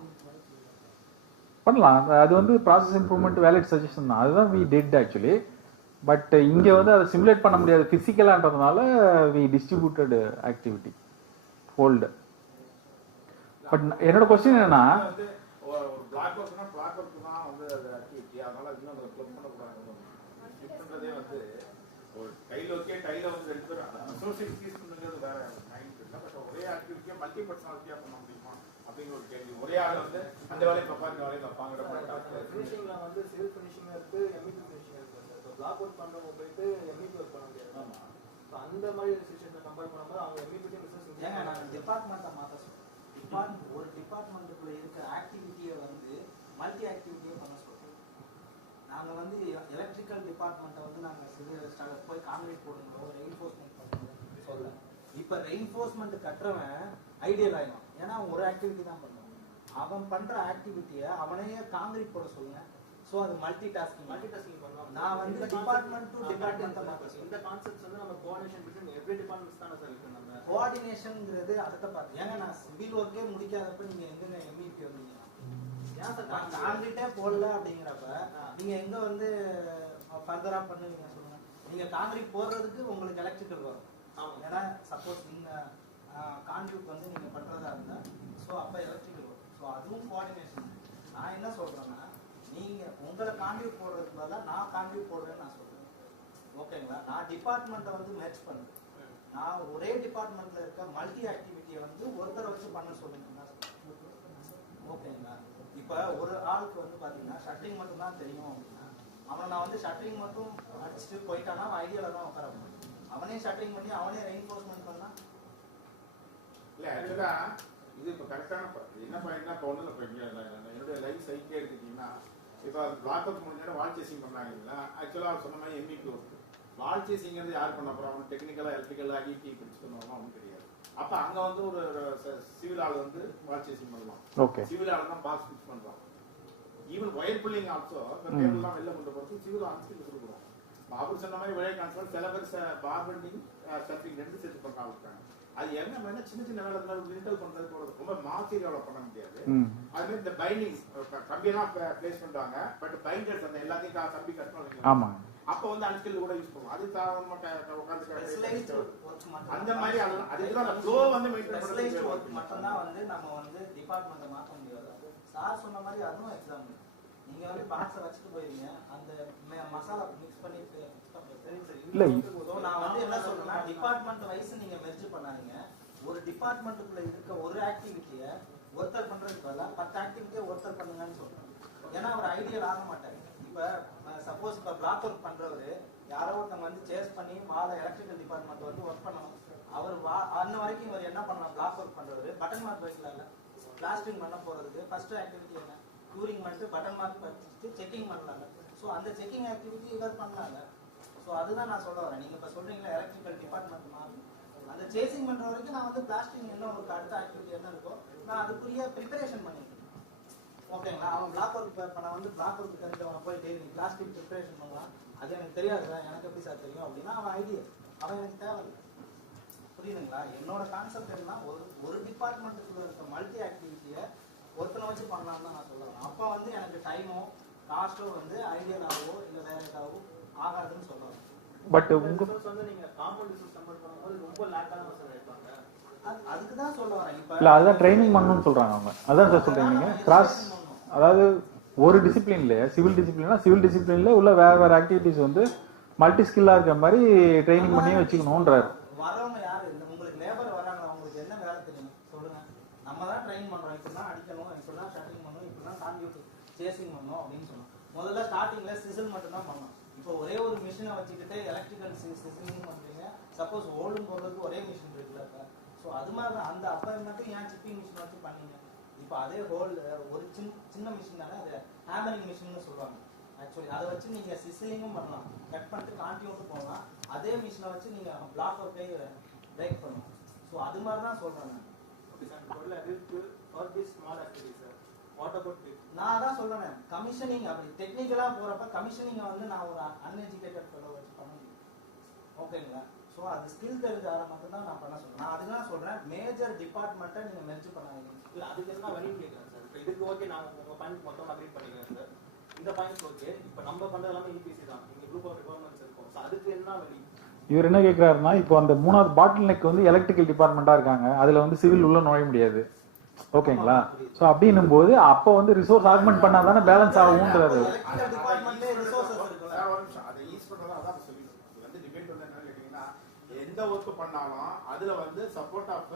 பண்ணலாம். அது வந்து ப்ராசஸ் இம்ப்ரூவ்மெண்ட் வேலிட் சஜஷன் தான், அதுதான் வி டிட் ஆக்சுவலி. பட் இங்கே வந்து அதை சிமுலேட் பண்ண முடியாது ஃபிசிக்கலான்றதுனால we distributed activity hold. But என்னோட கொஸ்டின் என்னன்னா, பிளாக் ஒர்க்னா பிளாக் ஒர்க் தான் வந்து அது ஆக்டிவிட்டி, அதனால இன்னும் அதை கிளப் பண்ணக்கூடாது. கிளிக் பண்ணுறதே வந்து ஒரு டைல் ஓகே, டைல வந்து 2 பேரும் அசோசியேட் யூஸ் பண்ணுறது வேற மைண்ட் இல்லை. பட் ஒரே ஆக்டிவிட்டியாக மல்டி பர்சனாலிட்டியாக பண்ண முடியுமா அப்படிங்கிற ஒரு கேள்வி. ஒரே ஆள் வந்து அந்த வேலையை பார்ப்பா, இந்த வேலையை பார்ப்பாங்கிற ஃபினிஷிங்ல வந்து சிவில் ஃபினிஷிங் இருக்கு, எம்இபி ஃபினிஷிங் இருக்கு. ஸோ பிளாக் ஒர்க் பண்றவங்க போயிட்டு எம்இபி ஒர்க் பண்ண முடியாது. ஸோ அந்த மாதிரி சிச்சுவேஷனை கம்பேர் பண்ணும்போது அவங்க எம்இபி பிசினஸ் ஏங்க நான் டிபார்ட்மெண்ட்டை மாற்ற சொல்றேன். ஒரு டிபார்ட்மெண்ட்டுக்குள்ள இருக்க ஆக்டிவிட்டியை வந்து மல்டி ஆக்டிவிட்டியை பண்ண சொல்றோம். நாங்கள் வந்து எலக்ட்ரிக்கல் டிபார்ட்மெண்ட்டை வந்து நாங்கள் போய் கான்கிரீட் போடணும், ரெயின்ஃபோர்ஸ்மெண்ட் பண்ணணும் சொல்ல. இப்போ ரெயின்ஃபோர்ஸ்மெண்ட் கட்டுறவன் ஐடியல் ஆயிடும், ஏன்னா அவன் ஒரு ஆக்டிவிட்டி தான் பண்ணுவான். அவன் பண்ற ஆக்டிவிட்டியை அவனையே காங்கிரீட் போட சொல்லுங்க. ஸோ அது மல்டி டாஸ்கிங் பண்ணுவாங்க. நான் வந்து டிபார்ட்மெண்ட் டு டிபார்ட்மெண்ட் இந்த கான்செப்ட்ஸ் வந்து நம்ம கோஆர்டினேஷன் பிட்வீன் எவ்ரி டிபார்ட்மெண்ட்ஸ் தானே சார் இருக்கு. நம்ம கோஆர்டினேஷன்ங்கிறது அதை பார்த்து ஏங்க நான் சிவில் ஒர்க்கே முடிக்காதப்ப நீங்க எங்க எம்இபி வந்தீங்க? ஏன் சார் காங்கிரீட்டே போடல அப்படிங்கிறப்ப நீங்க எங்க வந்து ஃபர்தரா பண்ணுவீங்க சொல்லுங்க. நீங்க காங்கிரீட் போடுறதுக்கு உங்களுக்கு எலக்ட்ரிக்கல் வரும். ஏன்னா சப்போஸ் நீங்க கான்ட்ரிபியூட் வந்து நீங்க பண்றதா இருந்தா ஸோ அப்போ எலக்ட்ரிக்கல் வரும். ஸோ அதுவும் கோஆர்டினேஷன். நான் என்ன சொல்றேன்னா நீங்க உங்களை கான்ட்ரிபியூட் போடுறதுக்கு பதிலாக நான் கான்ட்ரிபியூட் போடுவேன்னு நான் சொல்றேன். ஓகேங்களா? நான் டிபார்ட்மெண்ட்டை வந்து மேட்ச் பண்ணுறேன். நான் ஒரே டிபார்ட்மெண்ட்ல இருக்க மல்டி ஆக்டிவிட்டியை வந்து ஒருத்தரை வச்சு பண்ண சொல்லுங்க. ஓகேங்களா? இப்போ ஒரு ஆளுக்கு வந்து பார்த்தீங்கன்னா ஷட்டரிங் மட்டும் தான் தெரியும் அப்படின்னா அவனை நான் வந்து ஷட்டரிங் மட்டும் அடிச்சுட்டு போயிட்டானா அவன் ஐடியாவில் தான் உட்கார முடியும். அவனே ஷட்டரிங் பண்ணி அவனே ரெயின்ஃபோர்ஸ்மெண்ட் பண்ணா இல்லை ஆக்சுவலா இது இப்போ கரெக்டான என்ன பாயிண்ட்னா இப்போ ஒன்றும் இப்போ என்னுடைய லைஃப் சைக்கிளே எடுத்துக்கிட்டீங்கன்னா இப்போ அது பிளாக் அப் முடிஞ்சோட வால் சேசிங் பண்ணாங்க இல்லைங்களா? ஆக்சுவலாக அவர் சொன்ன மாதிரி எம்இபி ஒர்க் வால் சேசிங்கிறது யார் பண்ண போகிறோம்? அவன் டெக்னிக்கலாக எலக்ட்ரிக்கலாக ஐடி பிடிச்சி பண்ணுவாங்க அவனும் தெரியாது. அப்போ அங்கே வந்து ஒரு சிவில் ஆள் வந்து வால் சேசிங் பண்ணலாம். ஓகே, சிவில் ஆள் தான் பாக்ஸ் பிக்ஸ் பண்ணுறான். ஈவன் ஒயர் புல்லிங் ஆல்சோ கேபிள்லாம் வெளில கொண்டு போகிறது சிவில் ஆன்ஸ்கில் கொடுக்குறோம். அவர் சொன்ன மாதிரி விளைய கான்செப்ட் சில பேர் பார்பெண்டிங் சர்ஃபிங் ரெண்டு சேர்த்து பண்ண ஆரம்பிச்சாங்க. அது என்ன வேணா சின்ன சின்ன வேலை லிண்டல் பண்றது போறது ரொம்ப மாசி டெவலப் பண்ண முடியாது. அது மாதிரி இந்த பைண்டிங் கம்பியெல்லாம் பிளேஸ் பண்ணுவாங்க. பட் பைண்டர்ஸ் அந்த எல்லாத்தையும் கம்பி கட்டணும். ஆமா, அப்போ வந்து அன்ஸ்கில் கூட யூஸ் பண்ணுவோம். அது உட்காந்து அந்த மாதிரி அதுதான் அந்த ஃப்ளோ வந்து மெயின்டைன் பண்றது மட்டும்தான் வந்து நம்ம வந்து டிபார்ட்மெண்ட்டை மாற்ற முடியாது. சார் சொன்ன மாதிரி அதுவும் எக்ஸாம்பிள். நீங்க வந்து பாக்ஸை வச்சுட்டு போயிருங்க அந்த மசாலா மிக்ஸ் பண்ணி இல்லை. நான் வந்து என்ன சொல்றேன்னா டிபார்ட்மெண்ட் வைஸ் நீங்க மெர்ஜ் பண்ணாதீங்க. ஒரு டிபார்ட்மெண்ட்டுக்குள்ள இருக்க ஒரு ஆக்டிவிட்டியை ஒருத்தர் பண்றதுக்கு பதிலாக 10 ஆக்டிவிட்டியை ஒருத்தர் பண்ணுங்கன்னு சொல்றேன். ஏன்னா அவர் ஐடியல் ஆக மாட்டாரு. இப்ப சப்போஸ் இப்ப பிளாக் ஒர்க் பண்றவரு யாரோ ஒருத்தவங்க வந்து சேஸ் பண்ணி வாழ எலக்ட்ரிக்கல் டிபார்ட்மெண்ட் வந்து ஒர்க் பண்ணணும். அவர் அன்ன வரைக்கும் இவர் என்ன பண்ணலாம்? பிளாக் ஒர்க் பண்றவரு பட்டன் மார்க் வைக்கல. பிளாஸ்டிங் பண்ண போறதுக்கு ஃபர்ஸ்ட் ஆக்டிவிட்டி என்ன? க்யூரிங் பண்ணிட்டு பட்டன் மார்க் வச்சுட்டு செக்கிங் பண்ணலாங்க. ஸோ அந்த செக்கிங் ஆக்டிவிட்டி இவர் பண்ணலாங்க. ஸோ அதுதான் நான் சொல்ல வரேன். நீங்க இப்ப சொல்றீங்களா எலக்ட்ரிக்கல் டிபார்ட்மெண்ட் மாறும். அந்த சேசிங் பண்ற வரைக்கும் நான் வந்து பிளாஸ்டிங் என்ன உங்களுக்கு அடுத்த ஆக்டிவிட்டி என்ன இருக்கோ நான் அதுக்குரிய ப்ரிப்பரேஷன் பண்ணிருக்கேன். ஓகேங்களா? அவன் பிளாக் ஒர்க் இப்போ நான் வந்து பிளாக் ஒர்க் தெரிஞ்சவனை போய் டெய்லி பிளாஸ்டிக் ப்ரிப்பரேஷன் பண்ணலாம். அது எனக்கு தெரியாதுல்ல, எனக்கு எப்படி சார் தெரியும் அப்படின்னா அவன் ஐடியா அவன் எனக்கு தேவையில்லை. புரியுதுங்களா? என்னோட கான்செப்ட் என்னன்னா ஒரு டிபார்ட்மெண்ட்டுக்குள்ள இருக்க மல்டி ஆக்டிவிட்டியை ஒருத்தனை வச்சு பண்ணலாம்னு தான் நான் சொல்லுவேன். அப்போ வந்து எனக்கு டைமோ காஸ்ட்டோ வந்து ஐடியாவோ இல்லை வேற ஏதாவது ஆகாதுன்னு சொல்லுவேன். பட் உங்க வந்து நீங்க காம்பவுண்ட் ரிசோர்ஸ் கம்பேர் பண்ணும்போது ரொம்ப லேக்கான சார் இருப்பாங்க. அதுக்கு தான் சொல்ல வரேன். இப்போ இல்லை, அதுதான் ட்ரைனிங் பண்ணணும்னு சொல்றாங்க அவங்க. அதான் சார் சொல்றீங்க நீங்க கிராஸ், அதாவது ஒரு டிசிப்ளின்ல சிவில் டிசிப்ளினா சிவில் டிசிப்ளின்ல உள்ள வேற வேற ஆக்டிவிட்டிஸ் வந்து மல்டி ஸ்கில்லா இருக்கிற மாதிரி ட்ரைனிங் பண்ணி வச்சுக்கணும்ன்றாரு. வரவங்க யாரு? உங்களுக்கு லேபர் வராங்க, அவங்களுக்கு என்ன வேலை தெரியும் சொல்லுங்க. நம்ம தான் ட்ரெயின் பண்றோம். இப்படிலாம் அடிக்கணும், இப்படிலாம் ஷட்டிங் பண்ணணும், இப்படிலாம் கான்ட்ரிபியூட் சேசிங் பண்ணணும் அப்படின்னு சொன்னோம். முதல்ல ஸ்டார்டிங்ல சிசில் மட்டும் தான் பண்ணோம். இப்போ ஒரே ஒரு மிஷினை வச்சுக்கிட்டு எலக்ட்ரிக்கல் சிசிலிங் பண்றீங்க. சப்போஸ் ஓல்டும் போடுறதுக்கு ஒரே மிஷின் இருக்குல்ல. ஸோ அது மாதிரி தான் அந்த அப்போ மட்டும் ஏன் சிப்பிங் மிஷின் வச்சு பண்ணீங்க? இப்போ அதே ஹோல் ஒரு சின்ன மிஷின் தானே, அது ஹேமரிங் மிஷின்னு சொல்லுவாங்க. ஆக்சுவலி அதை வச்சு நீங்க சிசிலிங்கும் பண்ணலாம், கட் பண்ணிட்டு கான்டினியூட்டு போகலாம். அதே மிஷினை வச்சு நீங்க பிளாக் ஒர்க்கை பிரேக் பண்ணலாம். ஸோ அது மாதிரி தான் சொல்றேன் நான். Okay sir, for this small activity sir what about நான் அதான் சொல்றேன். கமிஷனிங் அப்படி டெக்னிக்கலா போறப்ப கமிஷனிங் வந்து நான் ஒரு அன்எஜுகேட்டட் ஃபெலோ வச்சு பண்ண முடியும். ஓகேங்களா? ஸோ அது ஸ்கில் தெரிஞ்ச ஆளை மட்டும் தான் நான் பண்ண சொல்றேன். நான் அதுதான் சொல்றேன், மேஜர் டிபார்ட்மெண்ட்டை நீங்க மெர்ஜ் பண்ணாதீங்க. இல்லை அதுக்கு என்ன வழி கேட்குறேன் சார். இப்போ இதுக்கு ஓகே நான் உங்கள் பாயிண்ட் மொத்தம் அக்ரி பண்ணிக்கிறேன் சார். இந்த பாயிண்ட் ஓகே. இப்போ நம்ம பண்ணுறது எல்லாமே இபிசி தான். நீங்கள் குரூப் ஆஃப் டிபார்ட்மெண்ட்ஸ் இருக்கும். ஸோ அதுக்கு என்ன வழி? இவர் என்ன கேட்கிறாருன்னா, இப்போ அந்த மூணாவது பாட்டில் நெக் வந்து எலக்ட்ரிக்கல் டிபார்ட்மெண்டா இருக்காங்க, அதுல வந்து சிவில் உள்ள நுழைய முடியாது. ஓகேங்களா? ஸோ அப்படின்னும் போது அப்போ வந்து ரிசோர்ஸ் ஆக்மெண்ட் பண்ணாதானே பேலன்ஸ் ஆகும்ன்றாரு. எந்த ஒர்க் பண்ணாலும் அதுல வந்து சப்போர்ட் ஆஃப்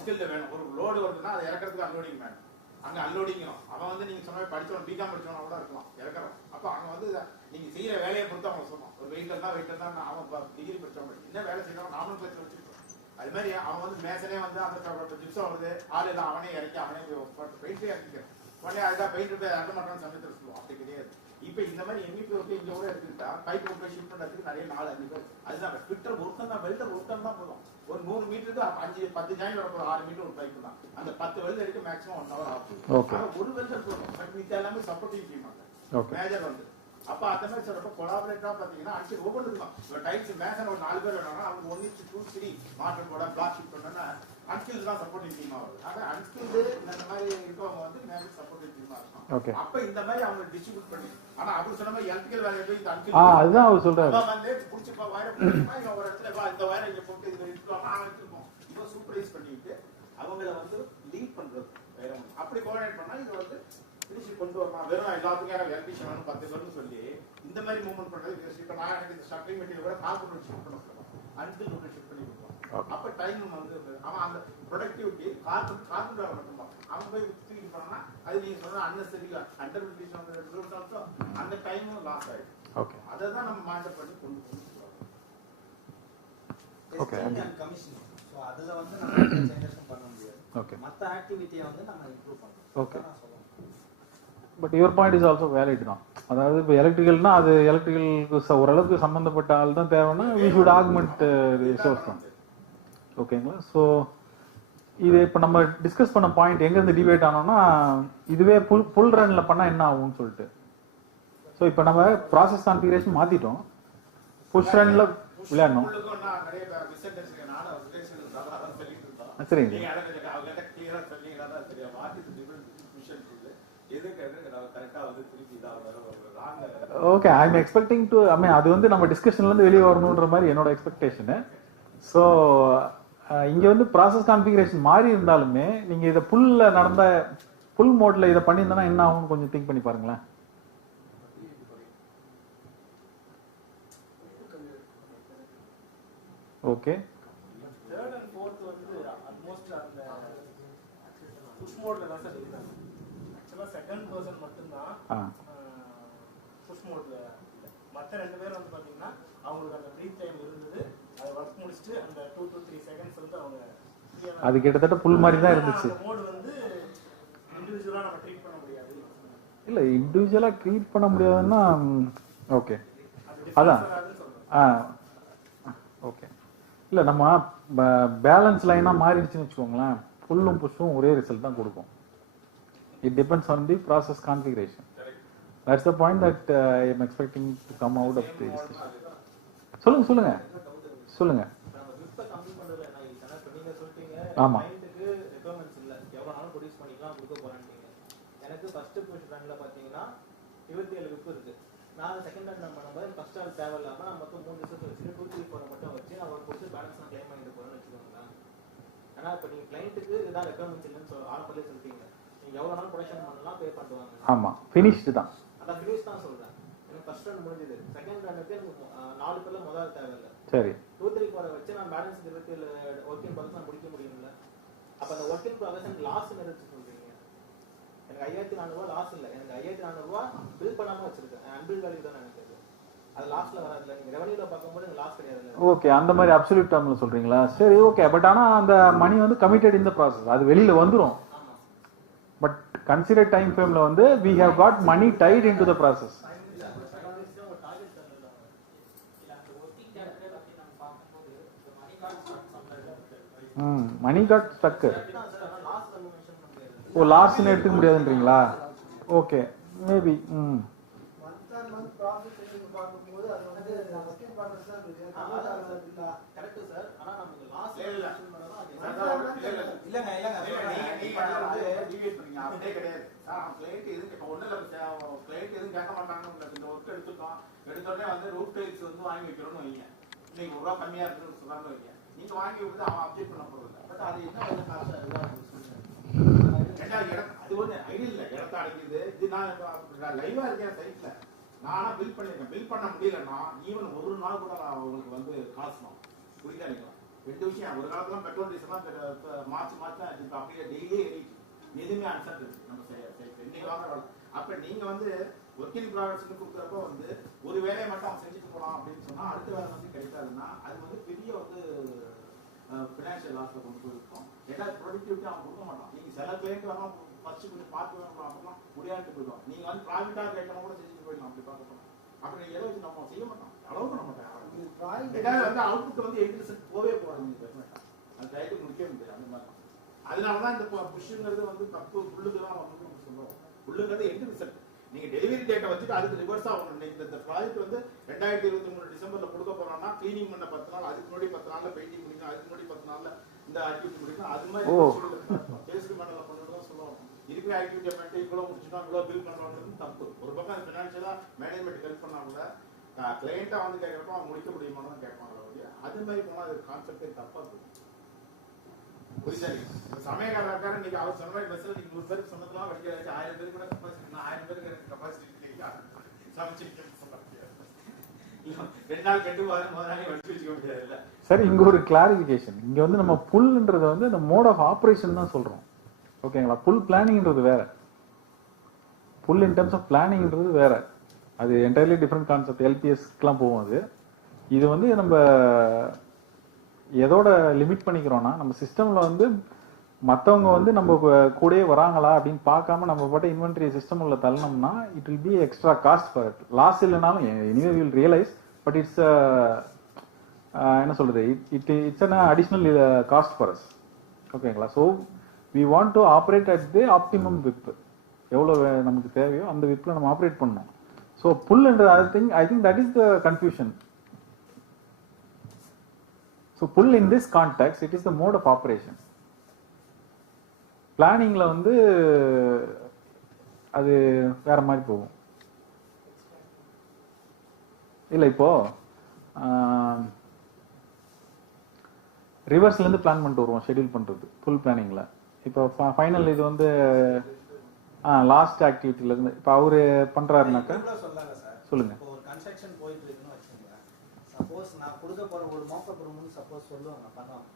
ஸ்கில் வேணும். ஒரு லோடு வருதுன்னா அதை இறக்கிறதுக்கு அன்லோடிங் வேணும். அங்க அன்லோடிங்கும் அவன் வந்து நீங்க சொன்ன படிச்சவன் பிகாம் படிச்சவனா கூட இருக்கலாம் இறக்குறோம். அப்போ அங்க வந்து நீங்க செய்யற வேலையை பொறுத்து அவங்க சொல்லணும். ஒரு வெயிட்டர் தான் அவன் டிகிரி படிச்சவங்க என்ன வேலை செய்யறவன் நார்மல் கிளாஸ் வச்சிருக்கோம். அது மாதிரி அவன் வந்து மேசனே வந்து அந்த ஜிப்ஸம் வருது ஆள் எல்லாம் அவனே இறக்கி அவனே பெயிண்டே இறக்கிக்கிறேன். உடனே அதுதான் பெயிண்ட் அட்ட மாட்டான்னு சமயத்தில் சொல்லுவோம். அப்படி கிடையாது. இப்போ இந்த மாதிரி எம்இபி ஒர்க்கு இங்கே கூட எடுத்துக்கிட்டா பைப் ஒர்க்கை ஷிஃப்ட் பண்ணுறதுக்கு நிறைய 4-5 பேர். அதுதான் ஃபிட்டர் ஒருத்தன் தான், வெல்டர் ஒருத்தன் தான் போதும். ஒரு 100 மீட்டருக்கு 5-10 ஜாயின் வரப்போ 6 மீட்டர் ஒரு பைப் தான். அந்த 10 வெல்டர் எடுக்க மேக்ஸிமம் 1 ஹவர் ஆகும். ஆனால் ஒரு வெல்டர் போதும். பட் மித்த எல்லாமே சப்போர்ட்டிவ் டீம் மேஜர் வந்து. அப்போ அந்த மாதிரி சொல்றப்ப கொலாபரேட்டரா பார்த்தீங்கன்னா அடிச்சு ஒவ்வொன்றுக்கும் இப்போ டைல்ஸ் மேசன் ஒரு 4 பேர் வேணும்னா அவங்க 1:2-3 மார்க்கெட் போட பிளாக் ஷிஃப்ட் பண்ணோன்னா அன்ஸ்கில்ஸ் தான் சப்போர்ட்டிவ் டீம் ஆகுது. ஆனால் அன்ஸ்கில்டு இந்த மாதிரி இருக்கவங்க வந்து மேஜர் சப்போர்ட்டிவ் டீமா இருக்கும். அப்போ இந்த மாதிரி அவங்க டிஸ்ட்ரிபியூட் பண்ணி ஆனால் அப்படி சொன்ன மாதிரி எலக்ட்ரிக்கல் வேலையை போய் இந்த அன்ஸ்கில் அதுதான் அவர் சொல்றாரு வந்து பிடிச்சிப்பா வயரை பிடிச்சிப்பா இவன் ஒரு இடத்துல வா இந்த வயரை இங்கே போட்டு இதில் எடுத்துவாங்க நாங்கள் எடுத்துருப்போம். இவங்க சூப்பர்வைஸ் பண்ணிட்டு அவங்கள வந்து லீட் பண்றது வேற ஒன்று. அப்படி கோஆர்டினேட் பண்ணா இது வந்து திருச்சி கொண்டு வரலாம். வெறும் எல்லாத்துக்கும் யாரும் எலக்ட்ரிஷியன் வேணும் 10 பேர்னு சொல்லி இந்த மாதிரி மூவ்மெண்ட் பண்றது. இப்போ நான் எனக்கு இந்த ஸ்ட்ரக்சரிங் மெட்டீரியல் கூட கார்பன் ஷிஃப்ட் பண்ண சொல்லுவோம். அன்டில் ஒன்று ஷிஃப்ட் பண்ணி கொடுப்போம். அப்போ டைம் வந்து அவன் அந்த ப்ரொடக்டிவிட்டி கார்பன் டிரைவர் மட்டும்தான். அவன் போய் தூக்கி போனான்னா அது நீங்க சொன்ன அன்னெசரி அண்டர் ரிலீஸ் அந்த டைமும் லாஸ் ஆயிடும். அதை தான் நம்ம மாண்டர் பண்ணி கொண்டு போகணும். கமிஷனிங் ஸோ அதில் வந்து நம்ம சேஞ்சஸ் பண்ண முடியாது. மற்ற ஆக்டிவிட்டியை வந்து நம்ம இம்ப்ரூவ் பண்ணணும். But your point is also valid தான். அதாவது இப்போ எலக்ட்ரிக்கல்னா அது எலக்ட்ரிக்கலுக்கு ஓரளவுக்கு சம்மந்தப்பட்ட ஆள் தான் தேவைன்னா வி ஷுட் ஆக்மெண்ட் ரிசோர்ஸ் தான். ஓகேங்களா? ஸோ இது இப்போ நம்ம டிஸ்கஸ் பண்ண பாயிண்ட் எங்கேருந்து டிபேட் ஆனோம்னா இதுவே புல் ரன்ல பண்ணால் என்ன ஆகும்னு சொல்லிட்டு. ஸோ இப்போ நம்ம ப்ராசஸ் கான்ஃபிகரேஷன் மாற்றிட்டோம். புஷ் ரன்ல விளையாடணும். சரிங்க. Okay, I am expecting to அது வந்து நம்ம டிஸ்கஷன்ல இருந்து வெளியே வரணுன்ற மாதிரி என்னோட எக்ஸ்பெக்டேஷனு. ஸோ இங்க வந்து ப்ராசஸ் கான்ஃபிகரேஷன் மாறி இருந்தாலுமே நீங்க இதை புல் மோட்ல இதை பண்ணியிருந்தா என்ன ஆகும்னு கொஞ்சம் திங்க் பண்ணி பாருங்களேன். ஓகே, தேர்ட் அண்ட் ஃபோர்த் வந்து ஆல்மோஸ்ட் அந்த புஷ் மோட்ல தான் சார் இருக்காங்க. ஆக்சுவலா செகண்ட் பர்சன் மட்டும்தான் புஷ் மோட்ல. மற்ற 2 பேர் வந்து பாத்தீங்கன்னா அவங்களுக்கு அந்த பிரீத் டைம் இருந்தது. அதை ஒர்க் முடிச்சுட்டு அந்த 2 to 3 செகண்ட்ஸ் வந்து அவங்க அது கிட்டத்தட்ட புல் மாதிரி தான் இருந்துச்சு. மோட் வந்து இண்டிவிஜுவலா நம்ம ட்ரீட் பண்ண முடியாது. இல்ல இண்டிவிஜுவலா ட்ரீட் பண்ண முடியாதுன்னா ஓகே அதான் ஓகே. இல்லை நம்ம பேலன்ஸ் லைனாக மாறிடுச்சுன்னு வச்சுக்கோங்களேன், ஃபுல்லும் புஷ்ஷும் ஒரே ரிசல்ட் தான் கொடுக்கும். It depends on the process configuration. That's the point that I am expecting to come out of the discussion. சொல்லுங்க. ஆமாம். எனக்கு ஃபர்ஸ்ட் புஷ் ரன்ல பார்த்தீங்கன்னா 27 விப் இருக்கு. நான் செகண்ட் ரன் பண்ணும்போது ஃபர்ஸ்ட் ஆள் தேவையில்லாம நான் மொத்தம் 3 ரிசல்ட் வச்சுட்டு 2-3-4 மட்டும் வச்சு அவன் கொடுத்து பேலன்ஸ் நான் கிளைம் பண்ணிட்டு போறேன்னு வச்சுக்கோங்களேன். ஏன்னா இப்போ நீங்க கிளைண்ட்டுக்கு இதான் ரெக்குவயர்மெண்ட்ஸ் இல்லைன்னு ஆரம்பத்திலே சொல்லிட்டீங்க. நீங்க எவ்வளோ நாள் ப்ரொடக்ஷன் பண்ணலாம் பே பண்ணுவாங்க. ஆமாம், ஃபினிஷ்டு தான். அதான் ஃபினிஷ் தான் சொல்றேன். எனக்கு ஃபர்ஸ்ட் ரன் முடிஞ்சது. செகண்ட் ரன்னுக்கு எனக்கு 4 பேர்ல முதல் தேவையில்லை. சரி, 2-3-4 வச்சு நான் பேலன்ஸ் 27 ஒர்க்கிங் ப்ராசஸ் நான் முடிக்க முடியும்ல. அப்போ அந்த ஒர்க்கிங் ப்ராசஸ் எனக்கு லாஸ் நிறுத்தி சொல்றீங்க. எனக்கு 5400 லாஸ் இல்லை. எனக்கு 5400 பில் பண்ணாம வச்சிருக்கேன். அன்பில் வேல்யூ தான் எனக்கு அது லாஸ்ட்ல வராதுல. நீங்க ரெவென்யூல பார்க்கும்போது எனக்கு லாஸ் கிடையாது. ஓகே, அந்த மாதிரி அப்சல்யூட் டர்ம்ல சொல்றீங்களா? சரி, ஓகே. பட் ஆனா அந்த மணி வந்து கமிட்டட் இன் தி ப்ராசஸ், அது வெளியில வந்துரும். பட் கன்சிடர் டைம் ஃப்ரேம்ல வந்து we have got money tied into the process. Money got stuck. ஓ, லாஸ்ட்னு எடுத்துக்க முடியாதுன்றீங்களா? Okay, maybe. மந்த் ப்ராஃபிட் பார்க்கும்போது அது வந்து ஒர்க்கிங் ப்ராசஸ் தான் இருக்கு. Correct sir. ஆனா நமக்கு லாஸ் இல்லங்க அப்படியே கிடையாது. கிளைண்ட் எதுவும் இப்போ ஒன்றும் இல்லை, கிளைண்ட் எதுவும் கேட்க மாட்டாங்க. இந்த ஒர்க் எடுத்தோடனே வந்து ரூட் டைல்ஸ் வந்து வாங்கி வைக்கிறோன்னு வைங்க. இன்னைக்கு ரூபா கம்மியாக இருக்குன்னு சொல்லாமல் வைங்க. நீங்க வாங்கி விட்டு அவன் அப்டேட் பண்ண போறதில்லை. பட் அது என்ன காசு அது ஒன்று ஐடியா இல்லை. இடத்த அடைக்குது. இது நான் லைவா இருக்கேன் சைட்ல. நானா பில் பண்ணிருக்கேன். பில் பண்ண முடியலன்னா ஈவன் ஒரு நாள் கூட அவங்களுக்கு வந்து காசு குடிக்காதிக்கலாம். 2 விஷயம். ஒரு காலத்துல பெட்ரோல் டீசல்லாம் மார்ச் அப்படியே டெய்லியே ஏறிட்டு எதுவுமே அன்சர்ட் இருக்கு நம்ம சைட்ல. இன்னைக்கு வாங்குற அப்ப நீங்க வந்து ஒர்க்கிங் ப்ராடக்ட்ஸ்னு கொடுக்குறப்ப வந்து ஒரு வேலையை மட்டும் அவங்க செஞ்சுட்டு போகலாம் அப்படின்னு சொன்னா அடுத்த வேலை வந்து கிடைக்காதுன்னா அது வந்து பெரிய வந்து ஃபினான்ஷியல் லாஸ்ல கொண்டு போயிருக்கோம். ஏன்னா ப்ரொடக்டிவிட்டி அவன் கொடுக்க மாட்டான். நீங்க சில கிளைண்ட் வரலாம் ஃபர்ஸ்ட் கொஞ்சம் பார்த்து வரணும் அப்படின்னா முடியாட்டு போயிடுவான். நீங்க வந்து ப்ராஜெக்டாக கேட்கணும் கூட செஞ்சுட்டு போயிடலாம். அப்படி பார்க்க போனோம் அப்படி எதை வச்சு நம்ம செய்ய மாட்டோம், அளவு பண்ண மாட்டோம். ஏதாவது வந்து அவுட்புட் வந்து 80% போவே போகாது. நீங்க பெர்மனெண்டா அந்த டயத்துக்கு முடிக்கவே முடியாது. அந்த மாதிரி அதனாலதான் இந்த புஷ்ங்கிறது வந்து தப்பு. புல்லுக்கு தான் வந்து நம்ம சொல்லுவோம். புல்லுங்கிறது எண்ட் ரிசல்ட். நீங்க டெலிவரி டேட்டை வச்சுட்டு அதுக்கு ரிவர்ஸா இந்த ப்ராஜெக்ட் வந்து 2023 டிசம்பர்ல கொடுக்க போறோம்னா கிளீனிங் பண்ண 10 நாள், அதுக்கு முன்னாடி 10 நாள்ல பெயிண்டிங் முடிக்கணும், அதுக்கு முன்னாடி 10 நாள்ல இந்த ஆக்டிவிட்டி முடிக்கணும். அது மாதிரி பேஸ்ட் மேனர்ல பண்ணிட்டு தான் சொல்லுவோம். இருக்கிற ஆக்டிவிட்டியை பண்ணிட்டு இவ்வளவு முடிச்சுட்டோம், இவ்வளவு பில் பண்றோம்ன்றது தப்பு. ஒரு பக்கம் ஃபினான்ஷியலா மேனேஜ்மெண்ட் ஹெல்ப் பண்ணா கூட கிளையண்டா வந்து கேட்கறப்போ அவன் முடிக்க முடியுமான்னு தான் கேட்பாங்க. அது மாதிரி போனா அது கான்செப்டே தப்பா இருக்கும். புரியுதா? சமயக்காரர் இன்னைக்கு அவர் சொன்ன மாதிரி பஸ்ல நீங்க 100 பேருக்கு சொன்னதெல்லாம் வடிக்க 1000 பேருக்கு கூட கெப்பாசிட்டி, 1000 பேருக்கு எனக்கு கெப்பாசிட்டி இல்லையா சமைச்சிருக்கேன் சொல்ல முடியாது. 2 நாள் கெட்டு போது முதல் நாளே வடிச்சு வச்சுக்க முடியாது. இல்ல சார் இங்க ஒரு கிளாரிபிகேஷன். இங்க வந்து நம்ம புல்ன்றது வந்து இந்த மோட் ஆஃப் ஆப்ரேஷன் தான் சொல்றோம். ஓகேங்களா? புல் பிளானிங்ன்றது வேற, புல் இன் டர்ம்ஸ் ஆஃப் பிளானிங்ன்றது வேற. அது என்டையர்லி டிஃப்ரெண்ட் கான்செப்ட். எல்பிஎஸ்க்குலாம் போகும். அது இது வந்து நம்ம எதோட லிமிட் பண்ணிக்கிறோம்னா நம்ம சிஸ்டம்ல வந்து மற்றவங்க வந்து நம்ம கூடயே வராங்களா அப்படின்னு பார்க்காம நம்ம பாட்டு இன்வென்ட்ரி சிஸ்டம் உள்ள தள்ளனோம்னா it will be extra cost for it. Loss இல்லைனாலும் anyway will realise but it's என்ன சொல்றது, it's an additional cost for us. ஓகேங்களா? So we want to operate at the optimum விப். எவ்வளோ நமக்கு தேவையோ அந்த விப்ல நம்ம ஆப்ரேட் பண்ணணும். ஸோ புல்ன்ற I think that is the confusion. So pull in this context, it is the mode of operation. Planningல வந்து அது வேற மாதிரி போகும். இல்ல இப்போ ரிவர்ஸ்ல இருந்து பிளான் பண்ணிட்டு வருவோம், ஷெட்யூல் பண்றது ஃபுல் பிளானிங்ல. இப்போ ஃபைனல் இது வந்து லாஸ்ட் ஆக்டிவிட்டில இருந்து இப்போ அவரு பண்றாருனாக்கா சொல்லுங்க. ஒரு கன்ஸ்ட்ரக்ஷன் போயிட்டு இருக்குன்னு வச்சுக்கோங்களேன். சப்போஸ் நான் கொடுக்க போற ஒரு மோக்கப் ரூம்னு சப்போஸ் சொல்லுவாங்க பண்ணுவாங்க.